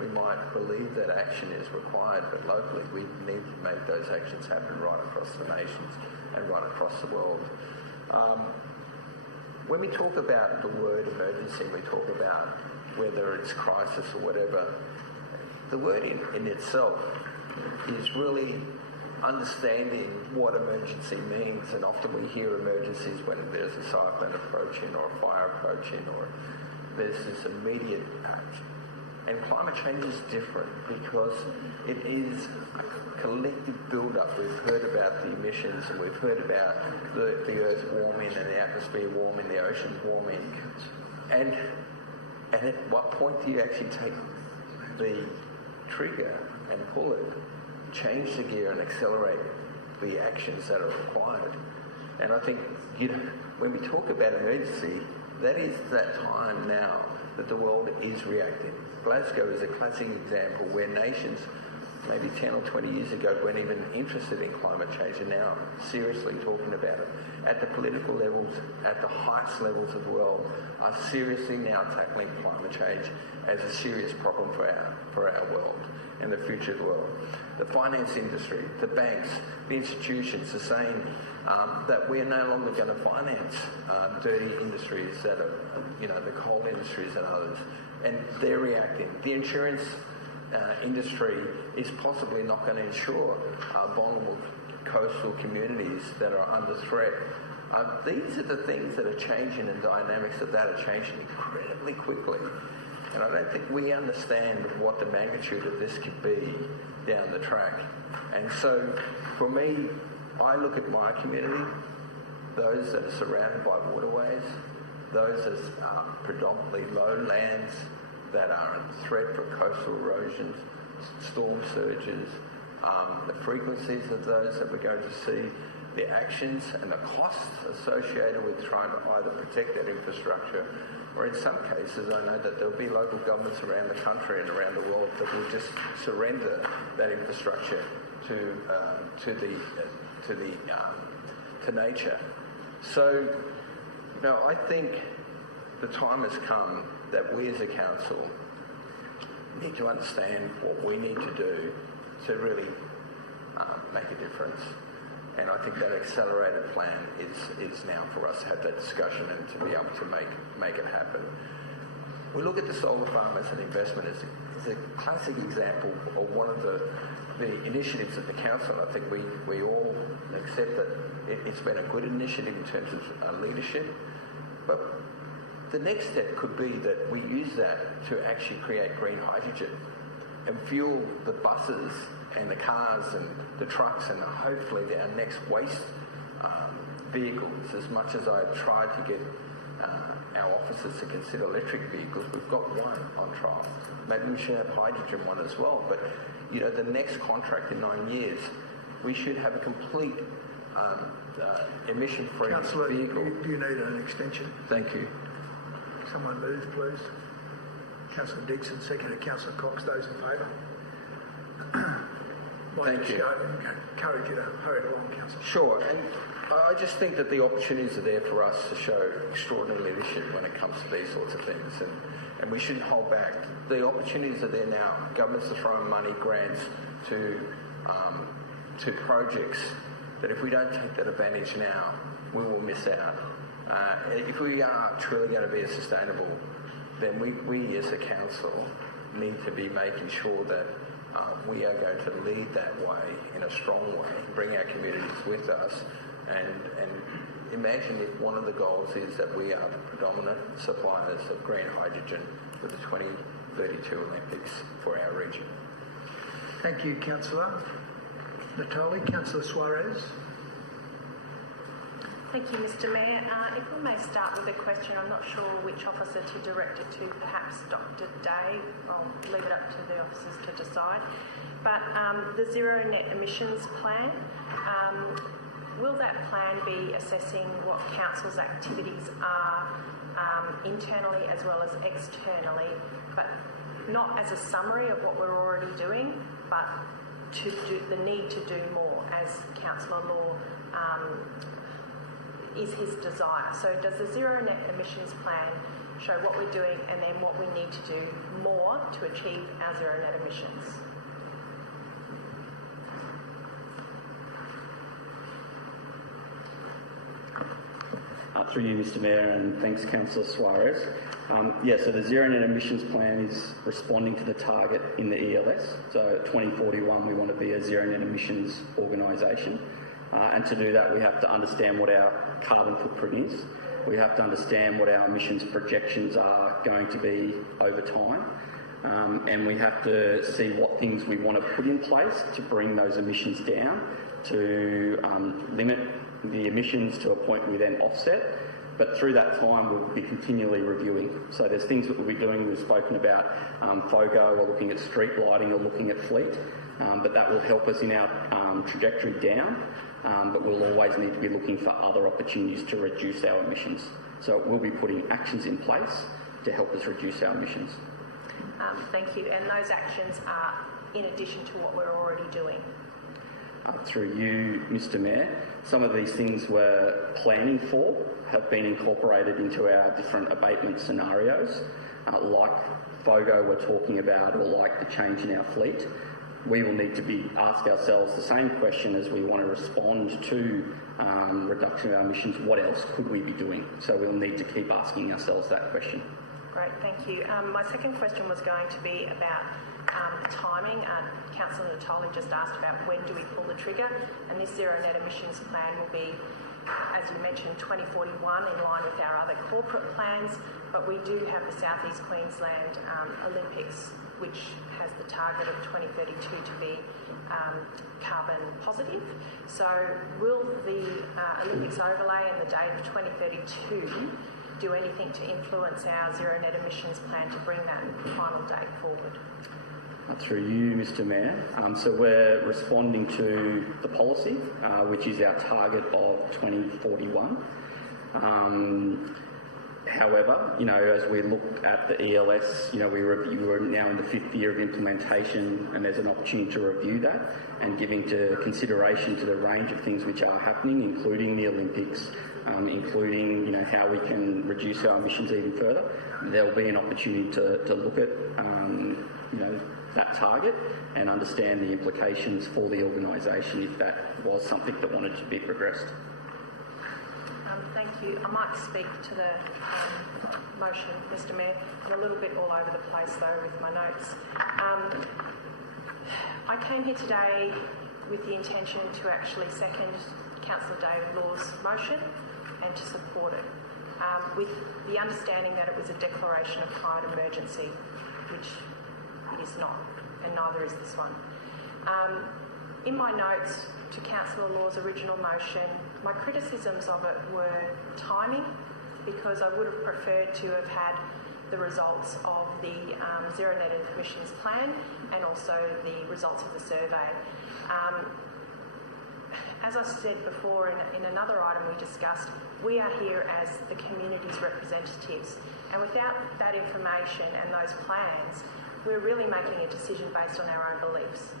we might believe that action is required, but locally we need to make those actions happen right across the nations and right across the world. When we talk about the word emergency, we talk about whether it's crisis or whatever, the word in itself is really understanding what emergency means, and often we hear emergencies when there's a cyclone approaching or a fire approaching or there's this immediate action. And climate change is different because it is a collective build-up. We've heard about the emissions and we've heard about the earth warming and the atmosphere warming, the oceans warming. And at what point do you actually take the trigger and pull it, change the gear and accelerate the actions that are required? And I think, you know, when we talk about emergency, that is that time now that the world is reacting. Glasgow is a classic example where nations maybe 10 or 20 years ago weren't even interested in climate change are now seriously talking about it. At the political levels, at the highest levels of the world, are seriously now tackling climate change as a serious problem for our world and the future of the world. The finance industry, the banks, the institutions are saying that we're no longer going to finance dirty industries that are, the coal industries and others, and they're reacting. The insurance industry is possibly not going to insure vulnerable coastal communities that are under threat. These are the things that are changing, and dynamics of that are changing incredibly quickly. And I don't think we understand what the magnitude of this could be down the track. And so, for me, I look at my community, those that are surrounded by waterways, those that are predominantly lowlands that are a threat for coastal erosions, storm surges, the frequencies of those that we're going to see, the actions and the costs associated with trying to either protect that infrastructure, or in some cases I know that there'll be local governments around the country and around the world that will just surrender that infrastructure to nature. So, I think the time has come that we as a council need to understand what we need to do to really make a difference. And I think that accelerated plan is now for us to have that discussion and to be able to make it happen. We look at the solar farm as an investment as a classic example of one of the initiatives of the council. I think we all accept that it's been a good initiative in terms of leadership, but the next step could be that we use that to actually create green hydrogen and fuel the buses and the cars and the trucks and hopefully our next waste vehicles. As much as I've tried to get our officers to consider electric vehicles, we've got one on trial. Maybe we should have hydrogen one as well. But, the next contract in 9 years, we should have a complete emission-free Councillor, vehicle. do you need an extension? Thank you. Someone move, please. Councillor Dixon, seconded. Councillor Cox, those in favour? Thank you. Encourage you to hurry along, Councillor. Sure, and I just think that the opportunities are there for us to show extraordinary leadership when it comes to these sorts of things, and we shouldn't hold back. The opportunities are there now. Governments are throwing money, grants to projects that if we don't take that advantage now, we will miss out. If we are truly going to be sustainable, then we as a council need to be making sure that we are going to lead that way in a strong way, bring our communities with us, and imagine if one of the goals is that we are the predominant suppliers of green hydrogen for the 2032 Olympics for our region. Thank you, Councillor. Natoli. Councillor Suarez. Thank you, Mr Mayor. If I may start with a question, I'm not sure which officer to direct it to, perhaps Dr Day. I'll leave it up to the officers to decide. But the zero net emissions plan, will that plan be assessing what council's activities are internally as well as externally, but not as a summary of what we're already doing, but to do the need to do more, as Councillor Law is his desire. So does the zero net emissions plan show what we're doing and then what we need to do more to achieve our zero net emissions? Through you, Mr Mayor, and thanks, Councillor Suarez. So the zero net emissions plan is responding to the target in the ELS. So at 2041, we want to be a zero net emissions organisation. And to do that, we have to understand what our carbon footprint is. We have to understand what our emissions projections are going to be over time. And we have to see what things we want to put in place to bring those emissions down, to limit the emissions to a point we then offset. But through that time, we'll be continually reviewing. So there's things that we'll be doing. We've spoken about FOGO, or looking at street lighting, or looking at fleet. But that will help us in our trajectory down. But we'll always need to be looking for other opportunities to reduce our emissions. So we'll be putting actions in place to help us reduce our emissions. Thank you. And those actions are in addition to what we're already doing. Through you, Mr Mayor, some of these things we're planning for have been incorporated into our different abatement scenarios, like FOGO we're talking about, or like the change in our fleet. We will need to ask ourselves the same question as we want to respond to reduction of our emissions. What else could we be doing? So we'll need to keep asking ourselves that question. Great, thank you. My second question was going to be about timing. Councillor Natoli just asked about when do we pull the trigger, and this zero net emissions plan will be, as you mentioned, 2041 in line with our other corporate plans, but we do have the South East Queensland Olympics, which has the target of 2032 to be carbon positive. So will the Olympics overlay and the date of 2032 do anything to influence our zero net emissions plan to bring that final date forward? Through you, Mr Mayor. So we're responding to the policy, which is our target of 2041. However, as we look at the ELS, we're now in the 5th year of implementation, and there's an opportunity to review that and give into consideration to the range of things which are happening, including the Olympics, including how we can reduce our emissions even further. There'll be an opportunity to look at that target and understand the implications for the organisation if that was something that wanted to be progressed. Thank you. I might speak to the motion, Mr Mayor. I'm a little bit all over the place though with my notes. I came here today with the intention to actually second Councillor David Law's motion and to support it, with the understanding that it was a declaration of climate emergency, which it is not, and neither is this one. In my notes to Councillor Law's original motion, my criticisms of it were timing, because I would have preferred to have had the results of the zero net emissions plan and also the results of the survey. As I said before in another item we discussed, we are here as the community's representatives, and without that information and those plans, we're really making a decision based on our own beliefs.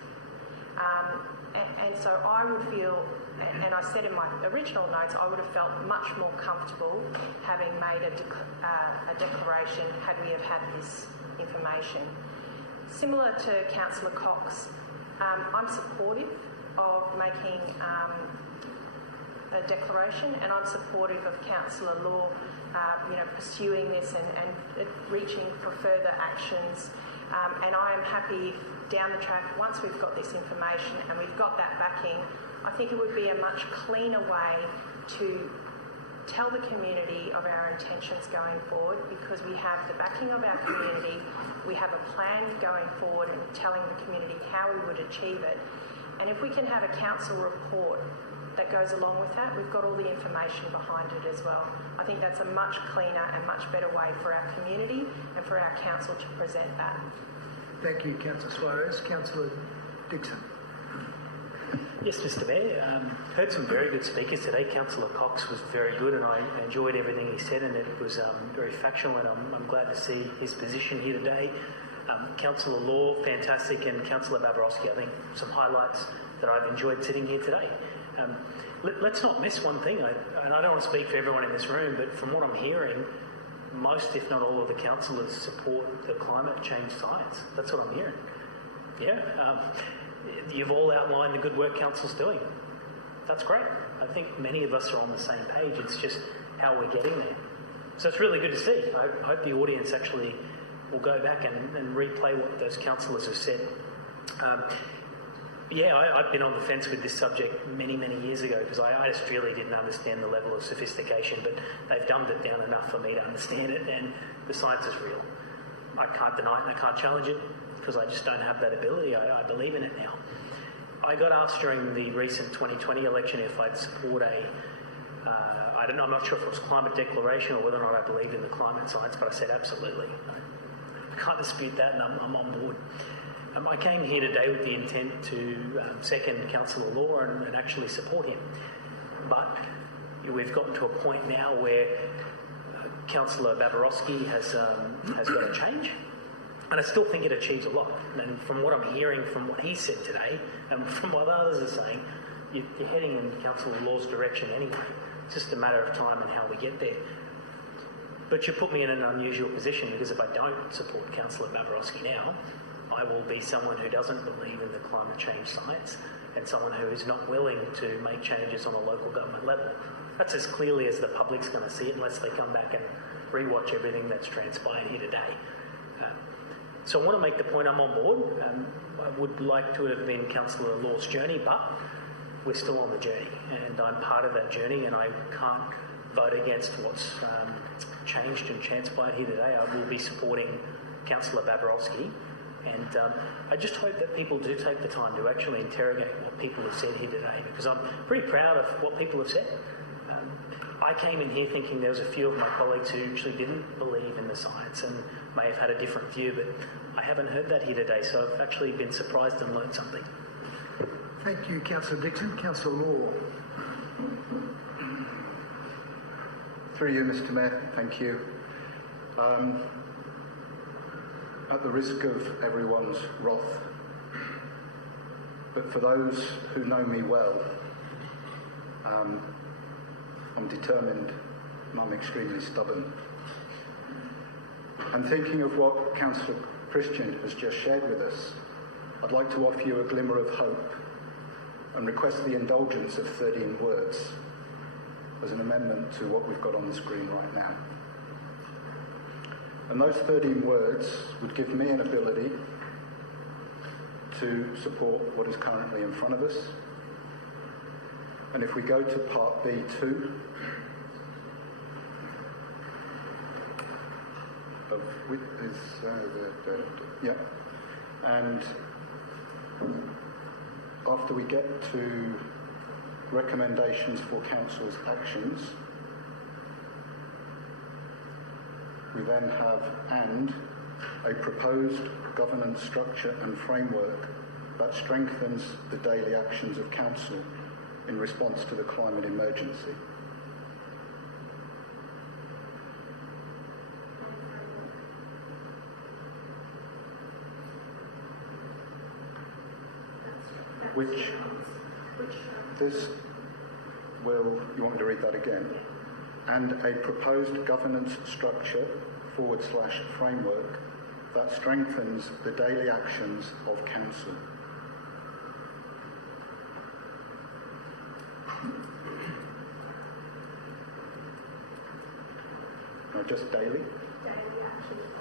And so I would feel, and I said in my original notes, I would have felt much more comfortable having made a declaration had we have had this information. Similar to Councillor Cox, I'm supportive of making a declaration, and I'm supportive of Councillor Law pursuing this and reaching for further actions. And I am happy down the track, once we've got this information and we've got that backing, I think it would be a much cleaner way to tell the community of our intentions going forward, because we have the backing of our community, we have a plan going forward and telling the community how we would achieve it. And if we can have a council report that goes along with that, we've got all the information behind it as well. I think that's a much cleaner and much better way for our community and for our council to present that. Thank you, Councillor Suarez. Councillor Dixon. Yes, Mr Mayor. Heard some very good speakers today. Councillor Cox was very good, and I enjoyed everything he said, and it was very factual, and I'm glad to see his position here today. Councillor Law, fantastic, and Councillor Babarowski, I think some highlights that I've enjoyed sitting here today. Let's not miss one thing, and I don't want to speak for everyone in this room, but from what I'm hearing, most, if not all, of the councillors support the climate change science. That's what I'm hearing. Yeah. You've all outlined the good work council's doing. That's great. I think many of us are on the same page. It's just how we're getting there. So it's really good to see. I hope the audience actually will go back and replay what those councillors have said. I've been on the fence with this subject many, many years ago, because I just really didn't understand the level of sophistication, but they've dumbed it down enough for me to understand it, and the science is real. I can't deny it and I can't challenge it, because I just don't have that ability. I believe in it now. I got asked during the recent 2020 election if I'd support I'm not sure if it was climate declaration or whether or not I believed in the climate science, but I said absolutely. I can't dispute that, and I'm on board. I came here today with the intent to second Councillor Law and actually support him. But we've gotten to a point now where Councillor Babarowski has got to change, And I still think it achieves a lot. And from what I'm hearing from what he said today, and from what others are saying, you're heading in Councillor Law's direction anyway. It's just a matter of time and how we get there. But you put me in an unusual position, because if I don't support Councillor Babarowski now, I will be someone who doesn't believe in the climate change science and someone who is not willing to make changes on a local government level. That's as clearly as the public's going to see it, unless they come back and rewatch everything that's transpired here today. So I want to make the point I'm on board. I would like to have been Councillor Law's journey, but we're still on the journey, and I'm part of that journey, and I can't vote against what's changed and transpired here today. I will be supporting Councillor Babarowski, and I just hope that people do take the time to actually interrogate what people have said here today, because I'm pretty proud of what people have said. I came in here thinking there was a few of my colleagues who actually didn't believe in the science and may have had a different view, but I haven't heard that here today, so I've actually been surprised and learned something. Thank you, Councillor Dixon. Councillor Law. Through you, Mr Mayor, thank you. At the risk of everyone's wrath, but for those who know me well, I'm determined and I'm extremely stubborn. And thinking of what Councillor Christian has just shared with us, I'd like to offer you a glimmer of hope and request the indulgence of 13 words as an amendment to what we've got on the screen right now. And those 13 words would give me an ability to support what is currently in front of us. And if we go to part B2 of which is and after we get to recommendations for Council's actions, we then have a proposed governance structure and framework that strengthens the daily actions of Council in response to the climate emergency. Which this will, you want me to read that again? And a proposed governance structure / framework that strengthens the daily actions of Council. Now just daily? Daily actions.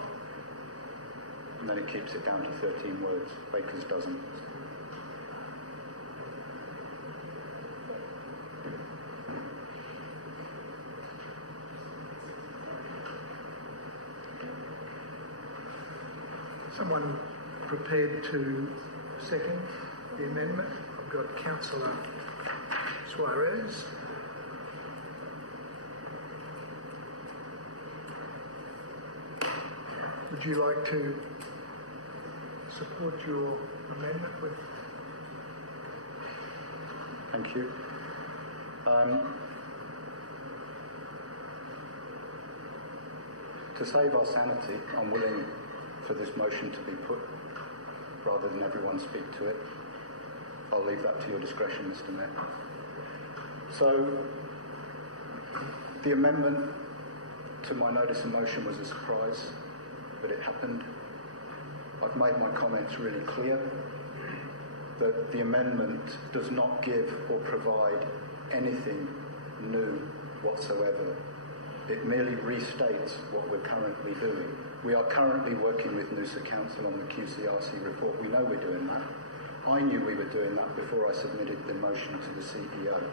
And then it keeps it down to 13 words, Baker's dozen. Someone prepared to second the amendment? I've got Councillor Suarez. Would you like to support your amendment with? Thank you. To save our sanity, I'm willing for this motion to be put rather than everyone speak to it. I'll leave that to your discretion, Mr Mayor. So, the amendment to my notice of motion was a surprise, but it happened. I've made my comments really clear that the amendment does not give or provide anything new whatsoever. It merely restates what we're currently doing. We are currently working with Noosa Council on the QCRC report. We know we're doing that. I knew we were doing that before I submitted the motion to the CEO.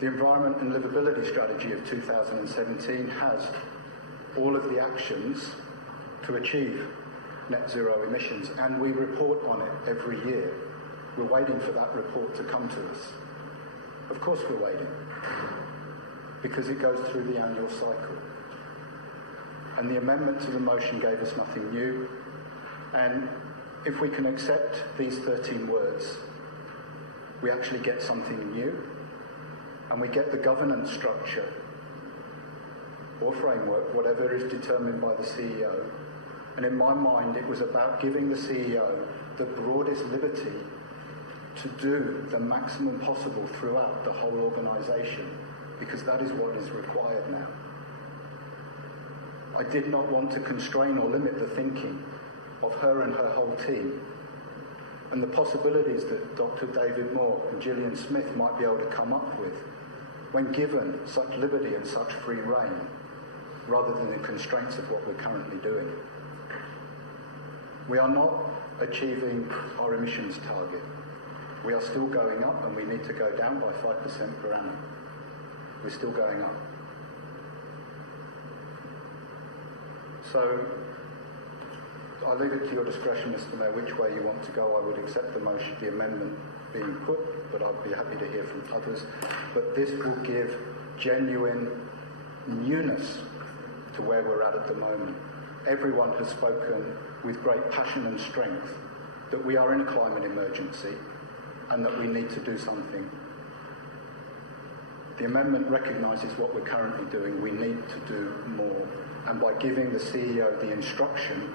The Environment and Livability Strategy of 2017 has all of the actions to achieve net zero emissions, and we report on it every year. We're waiting for that report to come to us. Of course we're waiting, because it goes through the annual cycle. And the amendment to the motion gave us nothing new, and if we can accept these 13 words, we actually get something new, and we get the governance structure or framework, whatever is determined by the CEO. And in my mind, it was about giving the CEO the broadest liberty to do the maximum possible throughout the whole organisation, because that is what is required now. I did not want to constrain or limit the thinking of her and her whole team, and the possibilities that Dr. David Moore and Gillian Smith might be able to come up with when given such liberty and such free rein, rather than the constraints of what we're currently doing. We are not achieving our emissions target. We are still going up, and we need to go down by 5% per annum. We're still going up. So I leave it to your discretion, Mr. Mayor, which way you want to go. I would accept the motion, the amendment being put, but I'd be happy to hear from others. But this will give genuine newness to where we're at the moment. Everyone has spoken with great passion and strength that we are in a climate emergency and that we need to do something. The amendment recognises what we're currently doing. We need to do more. And by giving the CEO the instruction,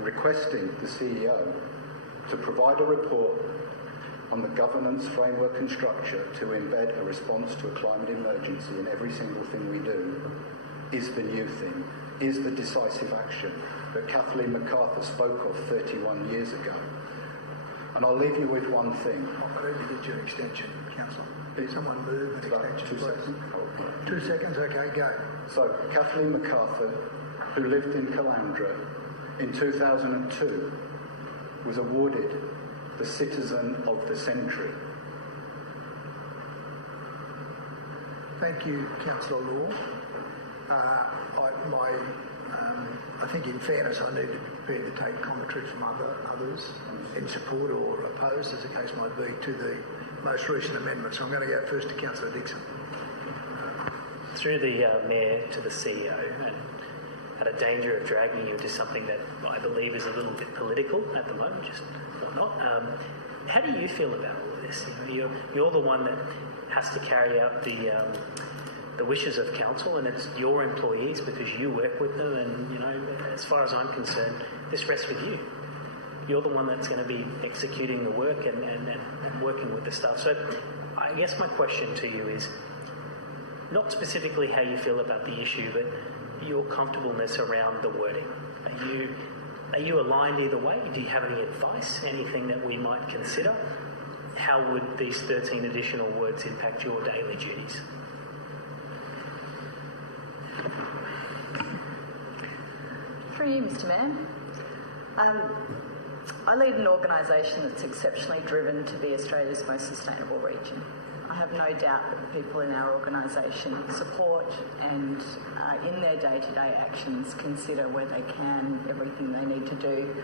requesting the CEO to provide a report on the governance framework and structure to embed a response to a climate emergency in every single thing we do is the new thing, is the decisive action that Kathleen MacArthur spoke of 31 years ago. And I'll leave you with one thing. I need to get you an extension, Councillor. Did someone move an extension? 2 seconds. 2 seconds, okay, go. So, Kathleen MacArthur, who lived in Caloundra, in 2002, was awarded the Citizen of the Century. Thank you, Councillor Law. I think in fairness I need to be prepared to take commentary from others in support or opposed, as the case might be, to the most recent amendment. So I'm going to go first to Councillor Dixon. Through the Mayor to the CEO, and at a danger of dragging you into something that I believe is a little bit political at the moment, just or not. How do you feel about all of this? You're the one that has to carry out the wishes of council, and it's your employees because you work with them. And as far as I'm concerned, this rests with you. You're the one that's going to be executing the work and working with the staff. So, I guess my question to you is not specifically how you feel about the issue, but your comfortableness around the wording. Are you aligned either way? Do you have any advice, anything that we might consider? How would these 13 additional words impact your daily duties? For you, Mr. Mayor. I lead an organisation that's exceptionally driven to be Australia's most sustainable region. I have no doubt that the people in our organisation support and in their day-to-day actions consider where they can everything they need to do.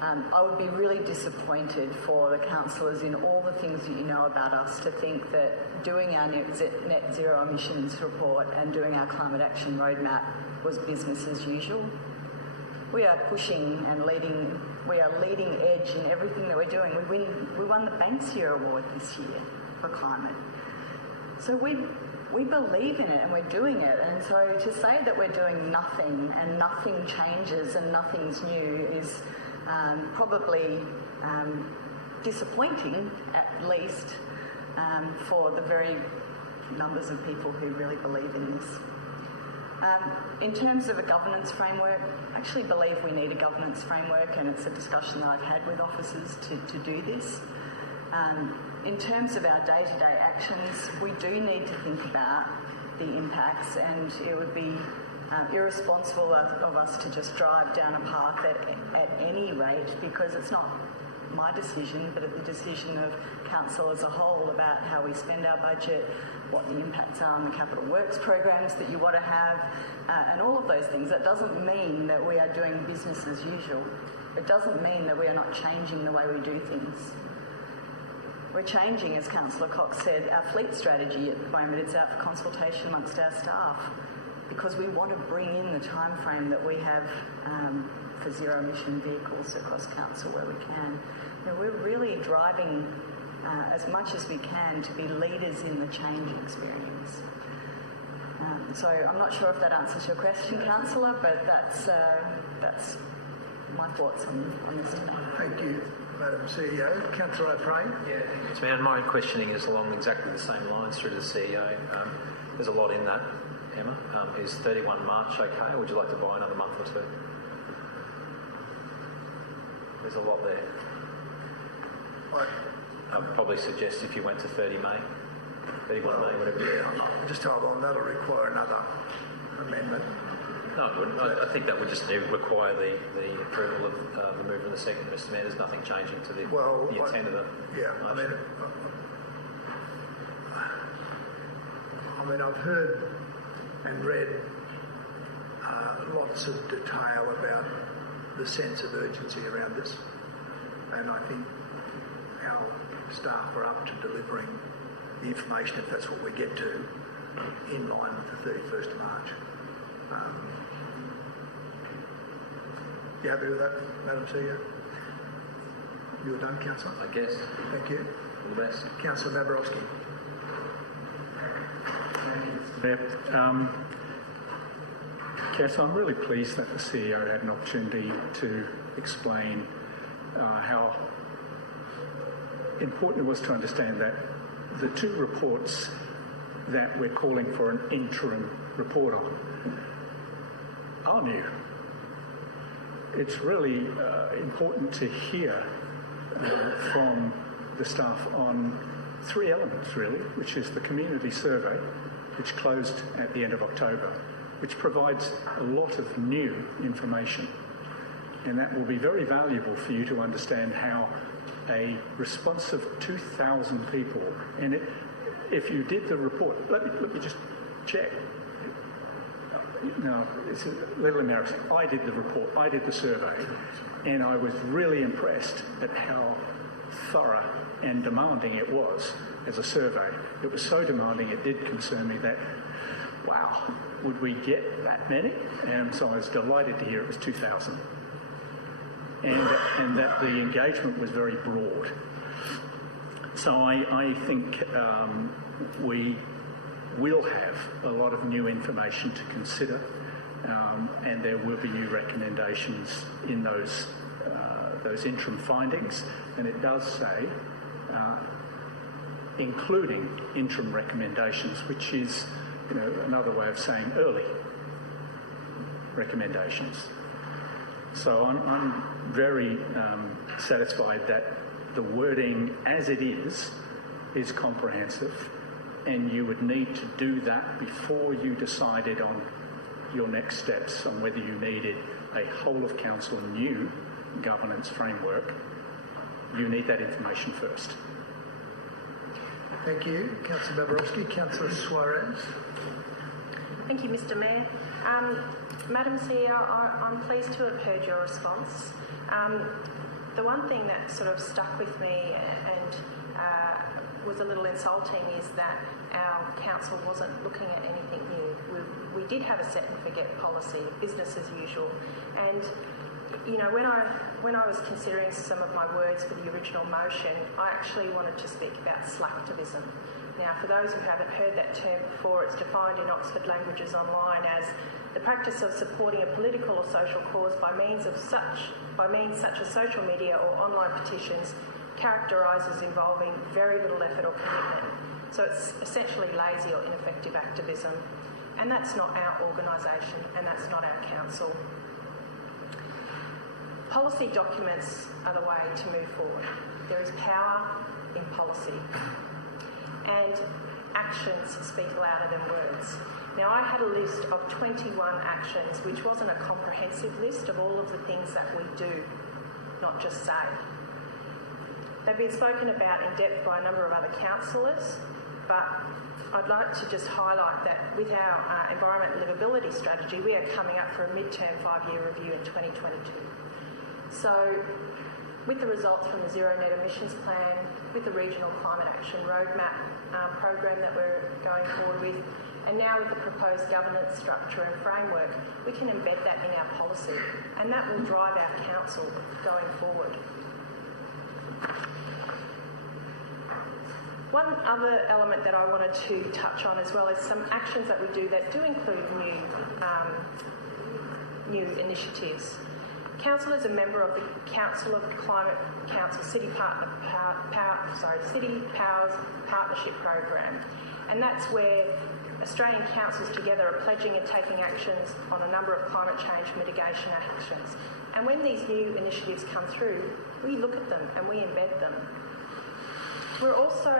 I would be really disappointed for the councillors in all the things that you know about us to think that doing our net zero emissions report and doing our climate action roadmap was business as usual. We are pushing and leading. We are leading edge in everything that we're doing. We won the Banksia Award this year for climate. So we believe in it and we're doing it. And so to say that we're doing nothing and nothing changes and nothing's new is probably disappointing, at least, for the very numbers of people who really believe in this. In terms of a governance framework, I actually believe we need a governance framework, and it's a discussion that I've had with officers to do this. In terms of our day-to-day actions, we do need to think about the impacts, and it would be irresponsible of us to just drive down a path at any rate, because it's not my decision, but the decision of council as a whole about how we spend our budget, what the impacts are on the capital works programs that you want to have, and all of those things. That doesn't mean that we are doing business as usual. It doesn't mean that we are not changing the way we do things. We're changing, as Councillor Cox said, our fleet strategy at the moment. It's out for consultation amongst our staff because we want to bring in the time frame that we have for zero emission vehicles across council where we can. We're really driving as much as we can to be leaders in the change experience. So I'm not sure if that answers your question, Councillor, but that's my thoughts on this today. Thank you, Madam CEO. Councillor O'Brien. Yeah, thank you, Mayor. My questioning is along exactly the same lines through to the CEO. There's a lot in that, Emma. Is 31 March okay, or would you like to buy another month or two? There's a lot there. I'd probably suggest if you went to 30 May, 31 May, whatever. Yeah, just hold on. That'll require another amendment. No, it wouldn't. I think that would just require the approval of the move and the second, Mr. Mayor. There's nothing changing to the intent of the motion. I mean, I've heard and read lots of detail about the sense of urgency around this, and I think our staff are up to delivering the information, if that's what we get to, in line with the 31st of March. You happy with that, Madam CEO? You were done, Councillor? I guess. Thank you. All the best. Councillor Nabrowski. Councillor, I'm really pleased that the CEO had an opportunity to explain how important it was to understand that the two reports that we're calling for an interim report on are new. It's really important to hear from the staff on three elements, really, which is the community survey, which closed at the end of October, which provides a lot of new information. And that will be very valuable for you to understand how a response of 2,000 people, and if you did the report, let me just check. No, it's a little embarrassing. I did the report, I did the survey, and I was really impressed at how thorough and demanding it was as a survey. It was so demanding it did concern me that, wow, would we get that many? And so I was delighted to hear it was 2,000. And that the engagement was very broad. So I think we will have a lot of new information to consider, and there will be new recommendations in those interim findings. And it does say, including interim recommendations, which is another way of saying early recommendations. So I'm very satisfied that the wording as it is comprehensive, and you would need to do that before you decided on your next steps on whether you needed a whole of council new governance framework. You need that information first. Thank you. Councillor Babarowski. Councillor Suarez. Thank you, Mr. Mayor. Madam CEO, I'm pleased to have heard your response. The one thing that sort of stuck with me and was a little insulting is that our council wasn't looking at anything new. We did have a set and forget policy, business as usual. And when I was considering some of my words for the original motion, I actually wanted to speak about slacktivism. Now, for those who haven't heard that term before, it's defined in Oxford Languages Online as the practice of supporting a political or social cause by means such as social media or online petitions characterised as involving very little effort or commitment. So it's essentially lazy or ineffective activism. And that's not our organisation, and that's not our council. Policy documents are the way to move forward. There is power in policy, and actions speak louder than words. Now, I had a list of 21 actions, which wasn't a comprehensive list of all of the things that we do, not just say. They've been spoken about in depth by a number of other councillors, but I'd like to just highlight that with our environment and livability strategy, we are coming up for a mid-term 5-year review in 2022. So, with the results from the Zero Net Emissions Plan, with the Regional Climate Action Roadmap program that we're going forward with, and now with the proposed governance structure and framework, we can embed that in our policy, and that will drive our council going forward. One other element that I wanted to touch on as well is some actions that we do that do include new initiatives. Council is a member of the Council of Climate Council City Powers Partnership Program, and that's where Australian councils together are pledging and taking actions on a number of climate change mitigation actions. And when these new initiatives come through, we look at them and we embed them. We're also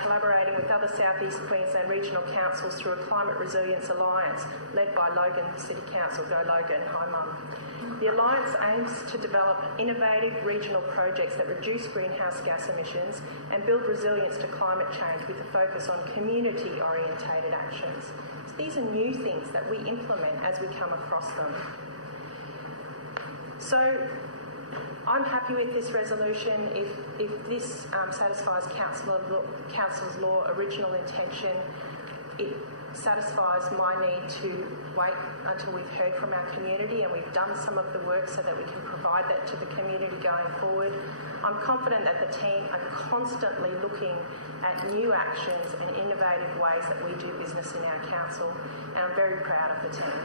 collaborating with other South East Queensland regional councils through a Climate Resilience Alliance led by Logan City Council. Go Logan, hi Mum. The Alliance aims to develop innovative regional projects that reduce greenhouse gas emissions and build resilience to climate change with a focus on community-orientated actions. So these are new things that we implement as we come across them. So I'm happy with this resolution. If this satisfies Councillor's Law original intention, it satisfies my need to wait until we've heard from our community and we've done some of the work so that we can provide that to the community going forward. I'm confident that the team are constantly looking at new actions and innovative ways that we do business in our council, and I'm very proud of the team.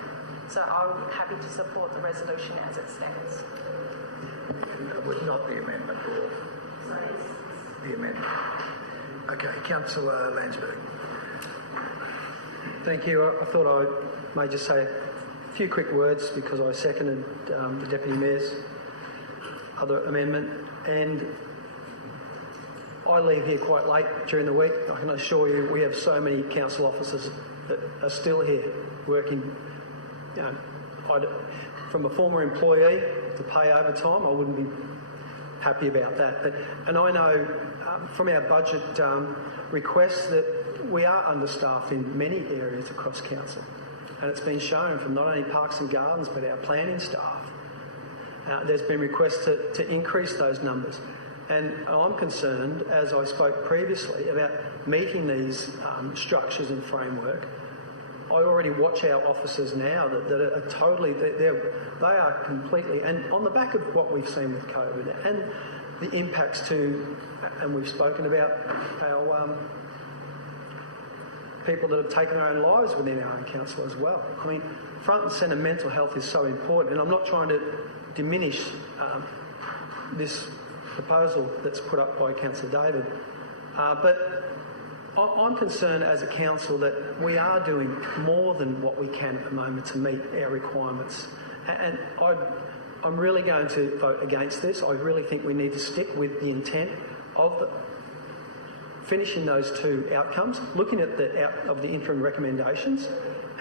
So I'm happy to support the resolution as it stands. With not the amendment or the amendment. Okay, Councillor Landsberg. Thank you. I thought I may just say a few quick words because I seconded the Deputy Mayor's other amendment, and I leave here quite late during the week. I can assure you we have so many council officers that are still here working. You know, from a former employee to pay overtime, I wouldn't be happy about that. And I know from our budget requests that we are understaffed in many areas across council, and it's been shown from not only Parks and Gardens but our planning staff. There's been requests to increase those numbers, and I'm concerned, as I spoke previously, about meeting these structures and framework. I already watch our officers now that are totally, they are completely, and on the back of what we've seen with COVID and the impacts to, and we've spoken about our people that have taken their own lives within our own council as well. I mean, front and centre mental health is so important, and I'm not trying to diminish this proposal that's put up by Councillor David, but I'm concerned as a council that we are doing more than what we can at the moment to meet our requirements, and I'm really going to vote against this. I really think we need to stick with the intent of finishing those two outcomes, looking at the interim recommendations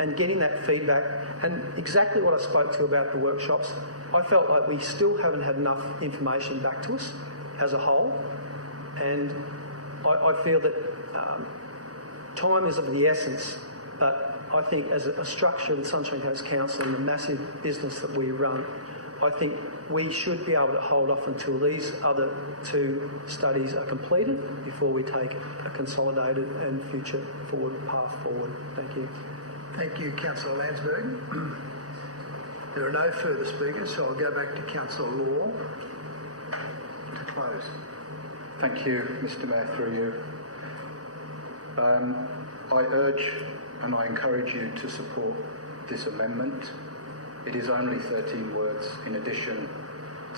and getting that feedback, and exactly what I spoke to about the workshops. I felt like we still haven't had enough information back to us as a whole, and I feel that time is of the essence, but I think as a structure of the Sunshine Coast Council and the massive business that we run, I think we should be able to hold off until these other two studies are completed before we take a consolidated and future path forward. Thank you. Thank you, Councillor Landsberg. There are no further speakers, so I'll go back to Councillor Law to close. Thank you, Mr Mayor, through you. I urge and I encourage you to support this amendment. It is only 13 words in addition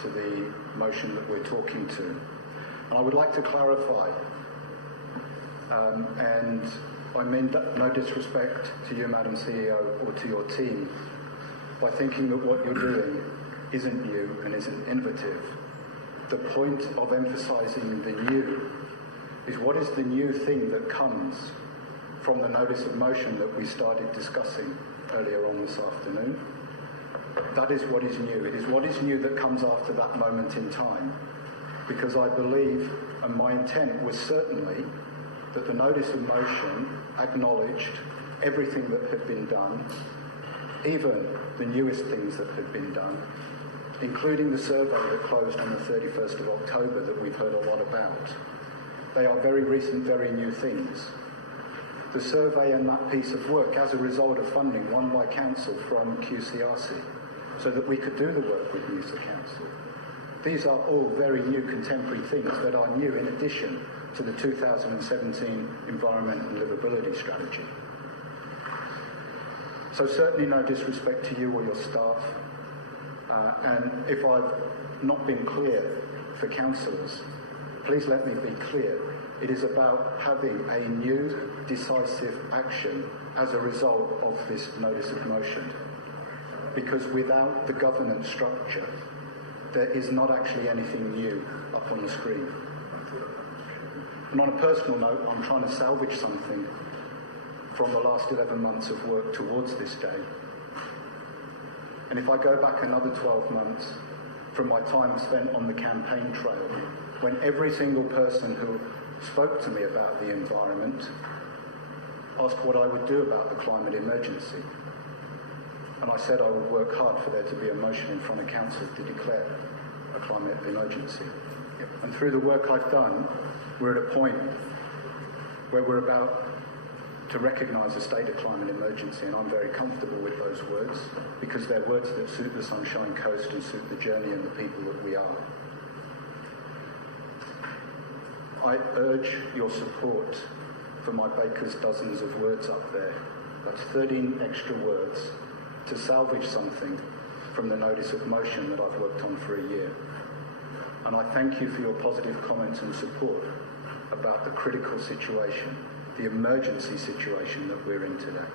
to the motion that we're talking to. And I would like to clarify, and I mean no disrespect to you, Madam CEO, or to your team, by thinking that what you're doing isn't new and isn't innovative. The point of emphasising the new is what is the new thing that comes from the notice of motion that we started discussing earlier on this afternoon. That is what is new. It is what is new that comes after that moment in time. Because I believe, and my intent was certainly, that the notice of motion acknowledged everything that had been done, even the newest things that had been done, including the survey that closed on the 31st of October that we've heard a lot about. They are very recent, very new things. The survey and that piece of work, as a result of funding won by Council from QCRC, so that we could do the work with Musa Council. These are all very new contemporary things that are new in addition to the 2017 Environment and Livability Strategy. So certainly no disrespect to you or your staff, and if I've not been clear for councillors, please let me be clear. It is about having a new decisive action as a result of this notice of motion. Because without the governance structure, there is not actually anything new up on the screen. And on a personal note, I'm trying to salvage something from the last 11 months of work towards this day. And if I go back another 12 months from my time spent on the campaign trail, when every single person who spoke to me about the environment asked what I would do about the climate emergency. And I said I would work hard for there to be a motion in front of council to declare a climate emergency. And through the work I've done, we're at a point where we're about to recognise a state of climate emergency, and I'm very comfortable with those words because they're words that suit the Sunshine Coast and suit the journey and the people that we are. I urge your support for my baker's dozens of words up there. That's 13 extra words to salvage something from the notice of motion that I've worked on for a year. And I thank you for your positive comments and support about the critical situation, the emergency situation that we're in today.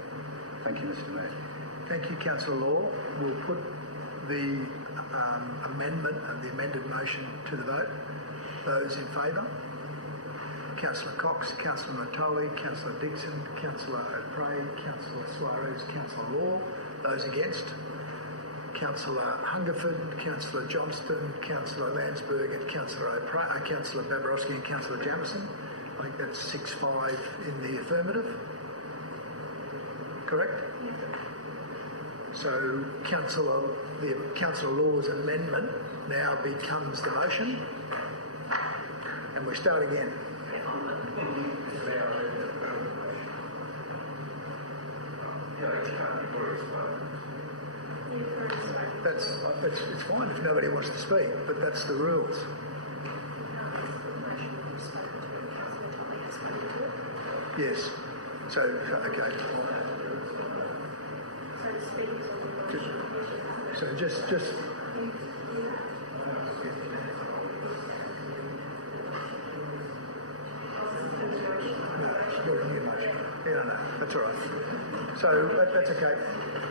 Thank you, Mr. Mayor. Thank you, Councillor Law. We'll put the amendment and the amended motion to the vote. Those in favour? Councillor Cox, Councillor Natoli, Councillor Dixon, Councillor O'Prey, Councillor Suarez, Councillor Law. Those against? Councillor Hungerford, Councillor Johnston, Councillor Landsberg and Councillor O'Prey, Councillor Babarowski and Councillor Jamieson. I think that's 6-5 in the affirmative. Correct? So Councillor Law's amendment now becomes the motion. And we start again. It's fine if nobody wants to speak, but that's the rules. Yes. So, okay. So just. No, that's all right. So that's okay.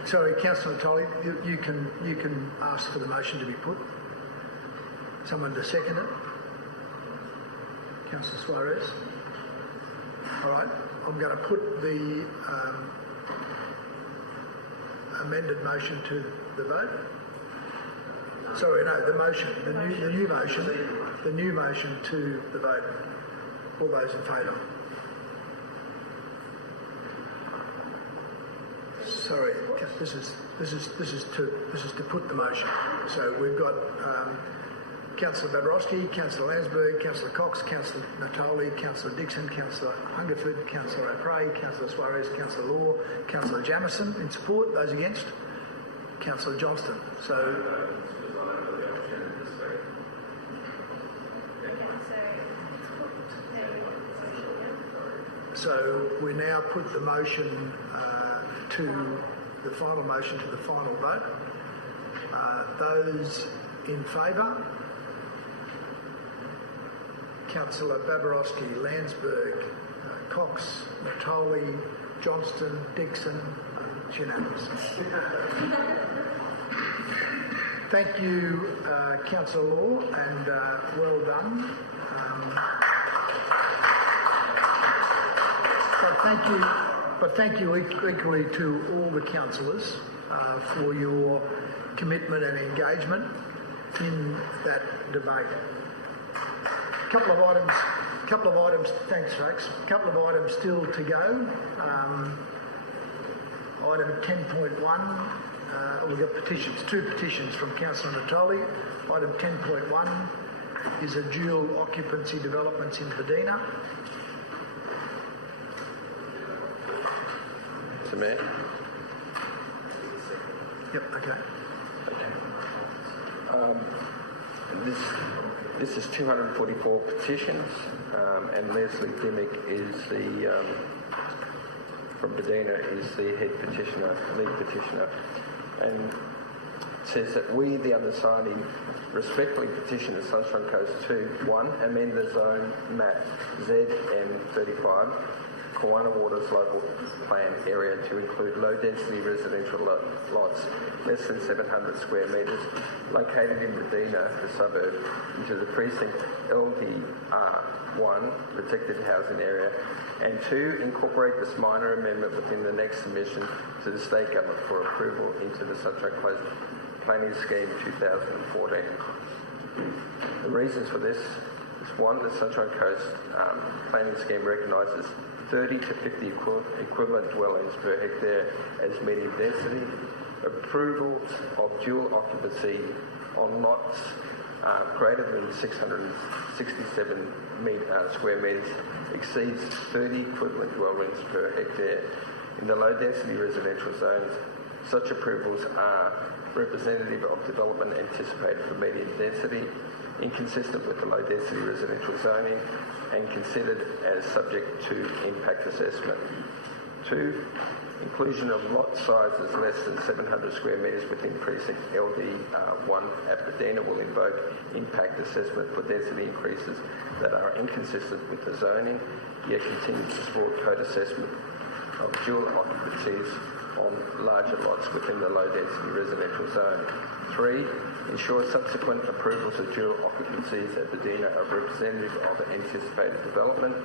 Sorry, Councillor Natoli, you can ask for the motion to be put. Someone to second it. Councillor Suarez. All right. I'm going to put the amended motion to the vote. Sorry, no, the motion, the new motion to the vote. All those in favour? Sorry, this is to put the motion. So we've got Councillor Babarowski, Councillor Landsberg, Councillor Cox, Councillor Natoli, Councillor Dixon, Councillor Hungerford, Councillor O'Prey, Councillor Suarez, Councillor Law, Councillor Jamieson in support. Those against? Councillor Johnston. So we now put the motion the final motion to the final vote. Those in favour? Councillor Babarowski, Landsberg, Cox, Natoli, Johnston, Dixon. It's unanimous. Thank you, Councillor Law, and well done. But thank you equally to all the councillors for your commitment and engagement in that debate. Couple of items. Thanks, Rex. Couple of items still to go. Item 10.1. We've got petitions. 2 petitions from Councillor Natoli. Item 10.1 is a dual occupancy developments in Buddina. Mr. Mayor. Yep. Okay. This is 244 petitions, and Leslie Dimmick is from Buddina is the lead petitioner, and it says that we, the undersigned, respectfully petition the Sunshine Coast to 1. Amend the zone map ZN35, Kawana Waters local plan area to include low-density residential lots less than 700 square metres located in Buddina, the suburb, into the precinct LDR1 protected housing area, and 2, incorporate this minor amendment within the next submission to the state government for approval into the Sunshine Coast Planning Scheme 2014. The reasons for this is 1, the Sunshine Coast Planning Scheme recognises 30 to 50 equivalent dwellings per hectare as medium density. Approval of dual occupancy on lots greater than 667 square metres exceeds 30 equivalent dwellings per hectare. In the low density residential zones, such approvals are representative of development anticipated for medium density, inconsistent with the low density residential zoning, and considered as subject to impact assessment. 2, inclusion of lot sizes less than 700 square metres within precinct LD1 at Buddina will invoke impact assessment for density increases that are inconsistent with the zoning, yet continue to support code assessment of dual occupancies on larger lots within the low density residential zone. 3, ensure subsequent approvals of dual occupancies at Buddina are representative of anticipated development.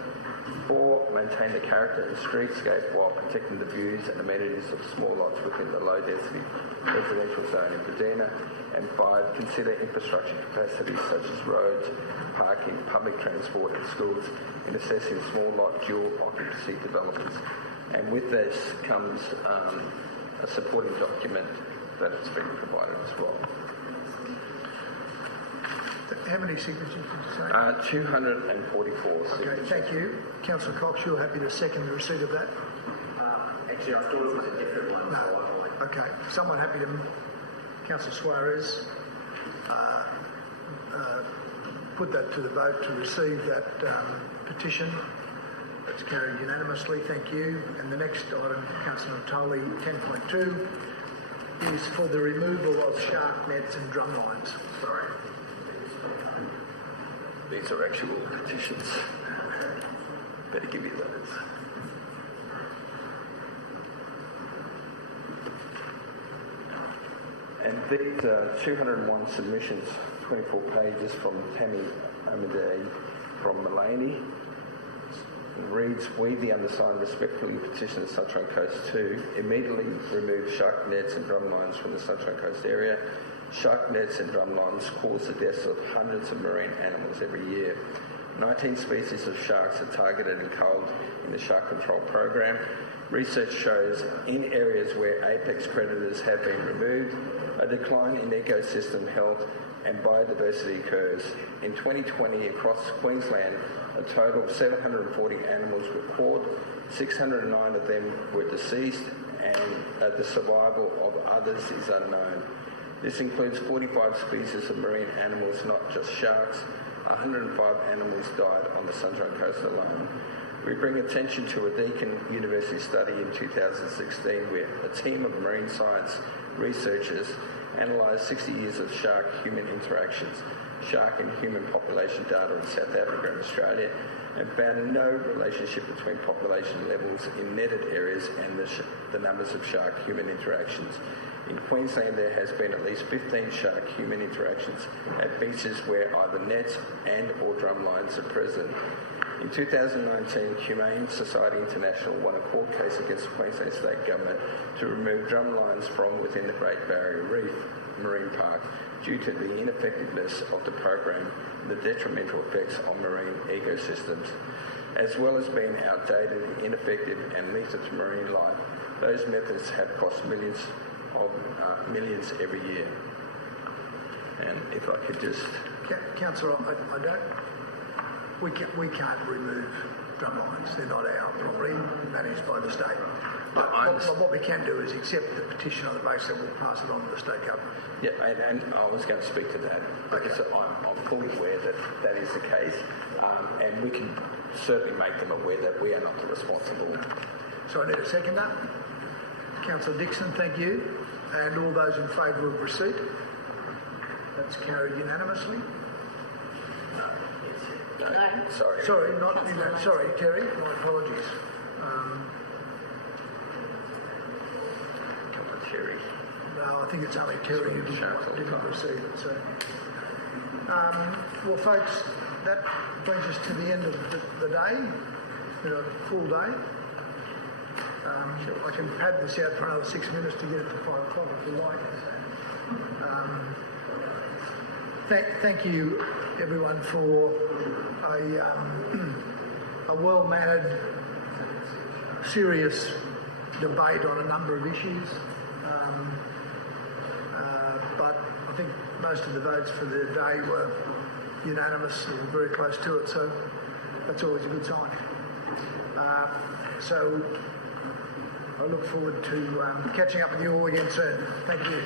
4, maintain the character and streetscape while protecting the views and amenities of small lots within the low density residential zone in Buddina. And 5, consider infrastructure capacity such as roads, parking, public transport and schools in assessing small lot dual occupancy developments. And with this comes a supporting document that has been provided as well. How many signatures did you say? 244 signatures. Okay, thank you. Councillor Cox, you're happy to second the receipt of that? Actually, I thought it was a different one. No. So Okay. Someone happy to... Councillor Suarez, put that to the vote to receive that petition. It's carried unanimously. Thank you. And the next item, Councillor Natoli, 10.2, is for the removal of shark nets and drumlines. Sorry. These are actual petitions. Better give you those. And Vic, 201 submissions, 24 pages from Tammy Amadei from Mulaney. It reads, we, the undersigned, respectfully petition the Sunshine Coast to immediately remove shark nets and drumlines from the Sunshine Coast area. Shark nets and drumlines cause the deaths of hundreds of marine animals every year. 19 species of sharks are targeted and culled in the shark control program. Research shows in areas where apex predators have been removed, a decline in ecosystem health and biodiversity occurs. In 2020, across Queensland, a total of 740 animals were caught, 609 of them were deceased, and the survival of others is unknown. This includes 45 species of marine animals, not just sharks. 105 animals died on the Sunshine Coast alone. We bring attention to a Deakin University study in 2016 where a team of marine science researchers analysed 60 years of shark-human interactions, shark and human population data in South Africa and Australia, and found no relationship between population levels in netted areas and the numbers of shark-human interactions. In Queensland, there has been at least 15 shark-human interactions at beaches where either nets and or drumlines are present. In 2019, Humane Society International won a court case against the Queensland State Government to remove drumlines from within the Great Barrier Reef Marine Park due to the ineffectiveness of the program and the detrimental effects on marine ecosystems. As well as being outdated, ineffective and lethal to marine life, those methods have cost millions every year. And if I could just... Councillor, I don't... We can't remove drumlines. They're not our property. That is by the state. I what we can do is accept the petition on the basis that we'll pass it on to the state government. Yeah, and I was going to speak to that because I'm fully aware that that is the case, and we can certainly make them aware that we are not the responsible. So I need a second that. Councillor Dixon, thank you. And all those in favour of receipt? That's carried unanimously. No. Sorry. Sorry, not sorry, Terry. My apologies. Come on, Terry. No, I think it's only Terry who didn't receive it. So, well, folks, that brings us to the end of the day, full day. I can pad this out for another 6 minutes to get it to 5 o'clock if you like. Thank you, everyone, for a well-mannered, serious debate on a number of issues. But I think most of the votes for the day were unanimous or very close to it, so that's always a good sign. So I look forward to catching up with you all again soon. Thank you.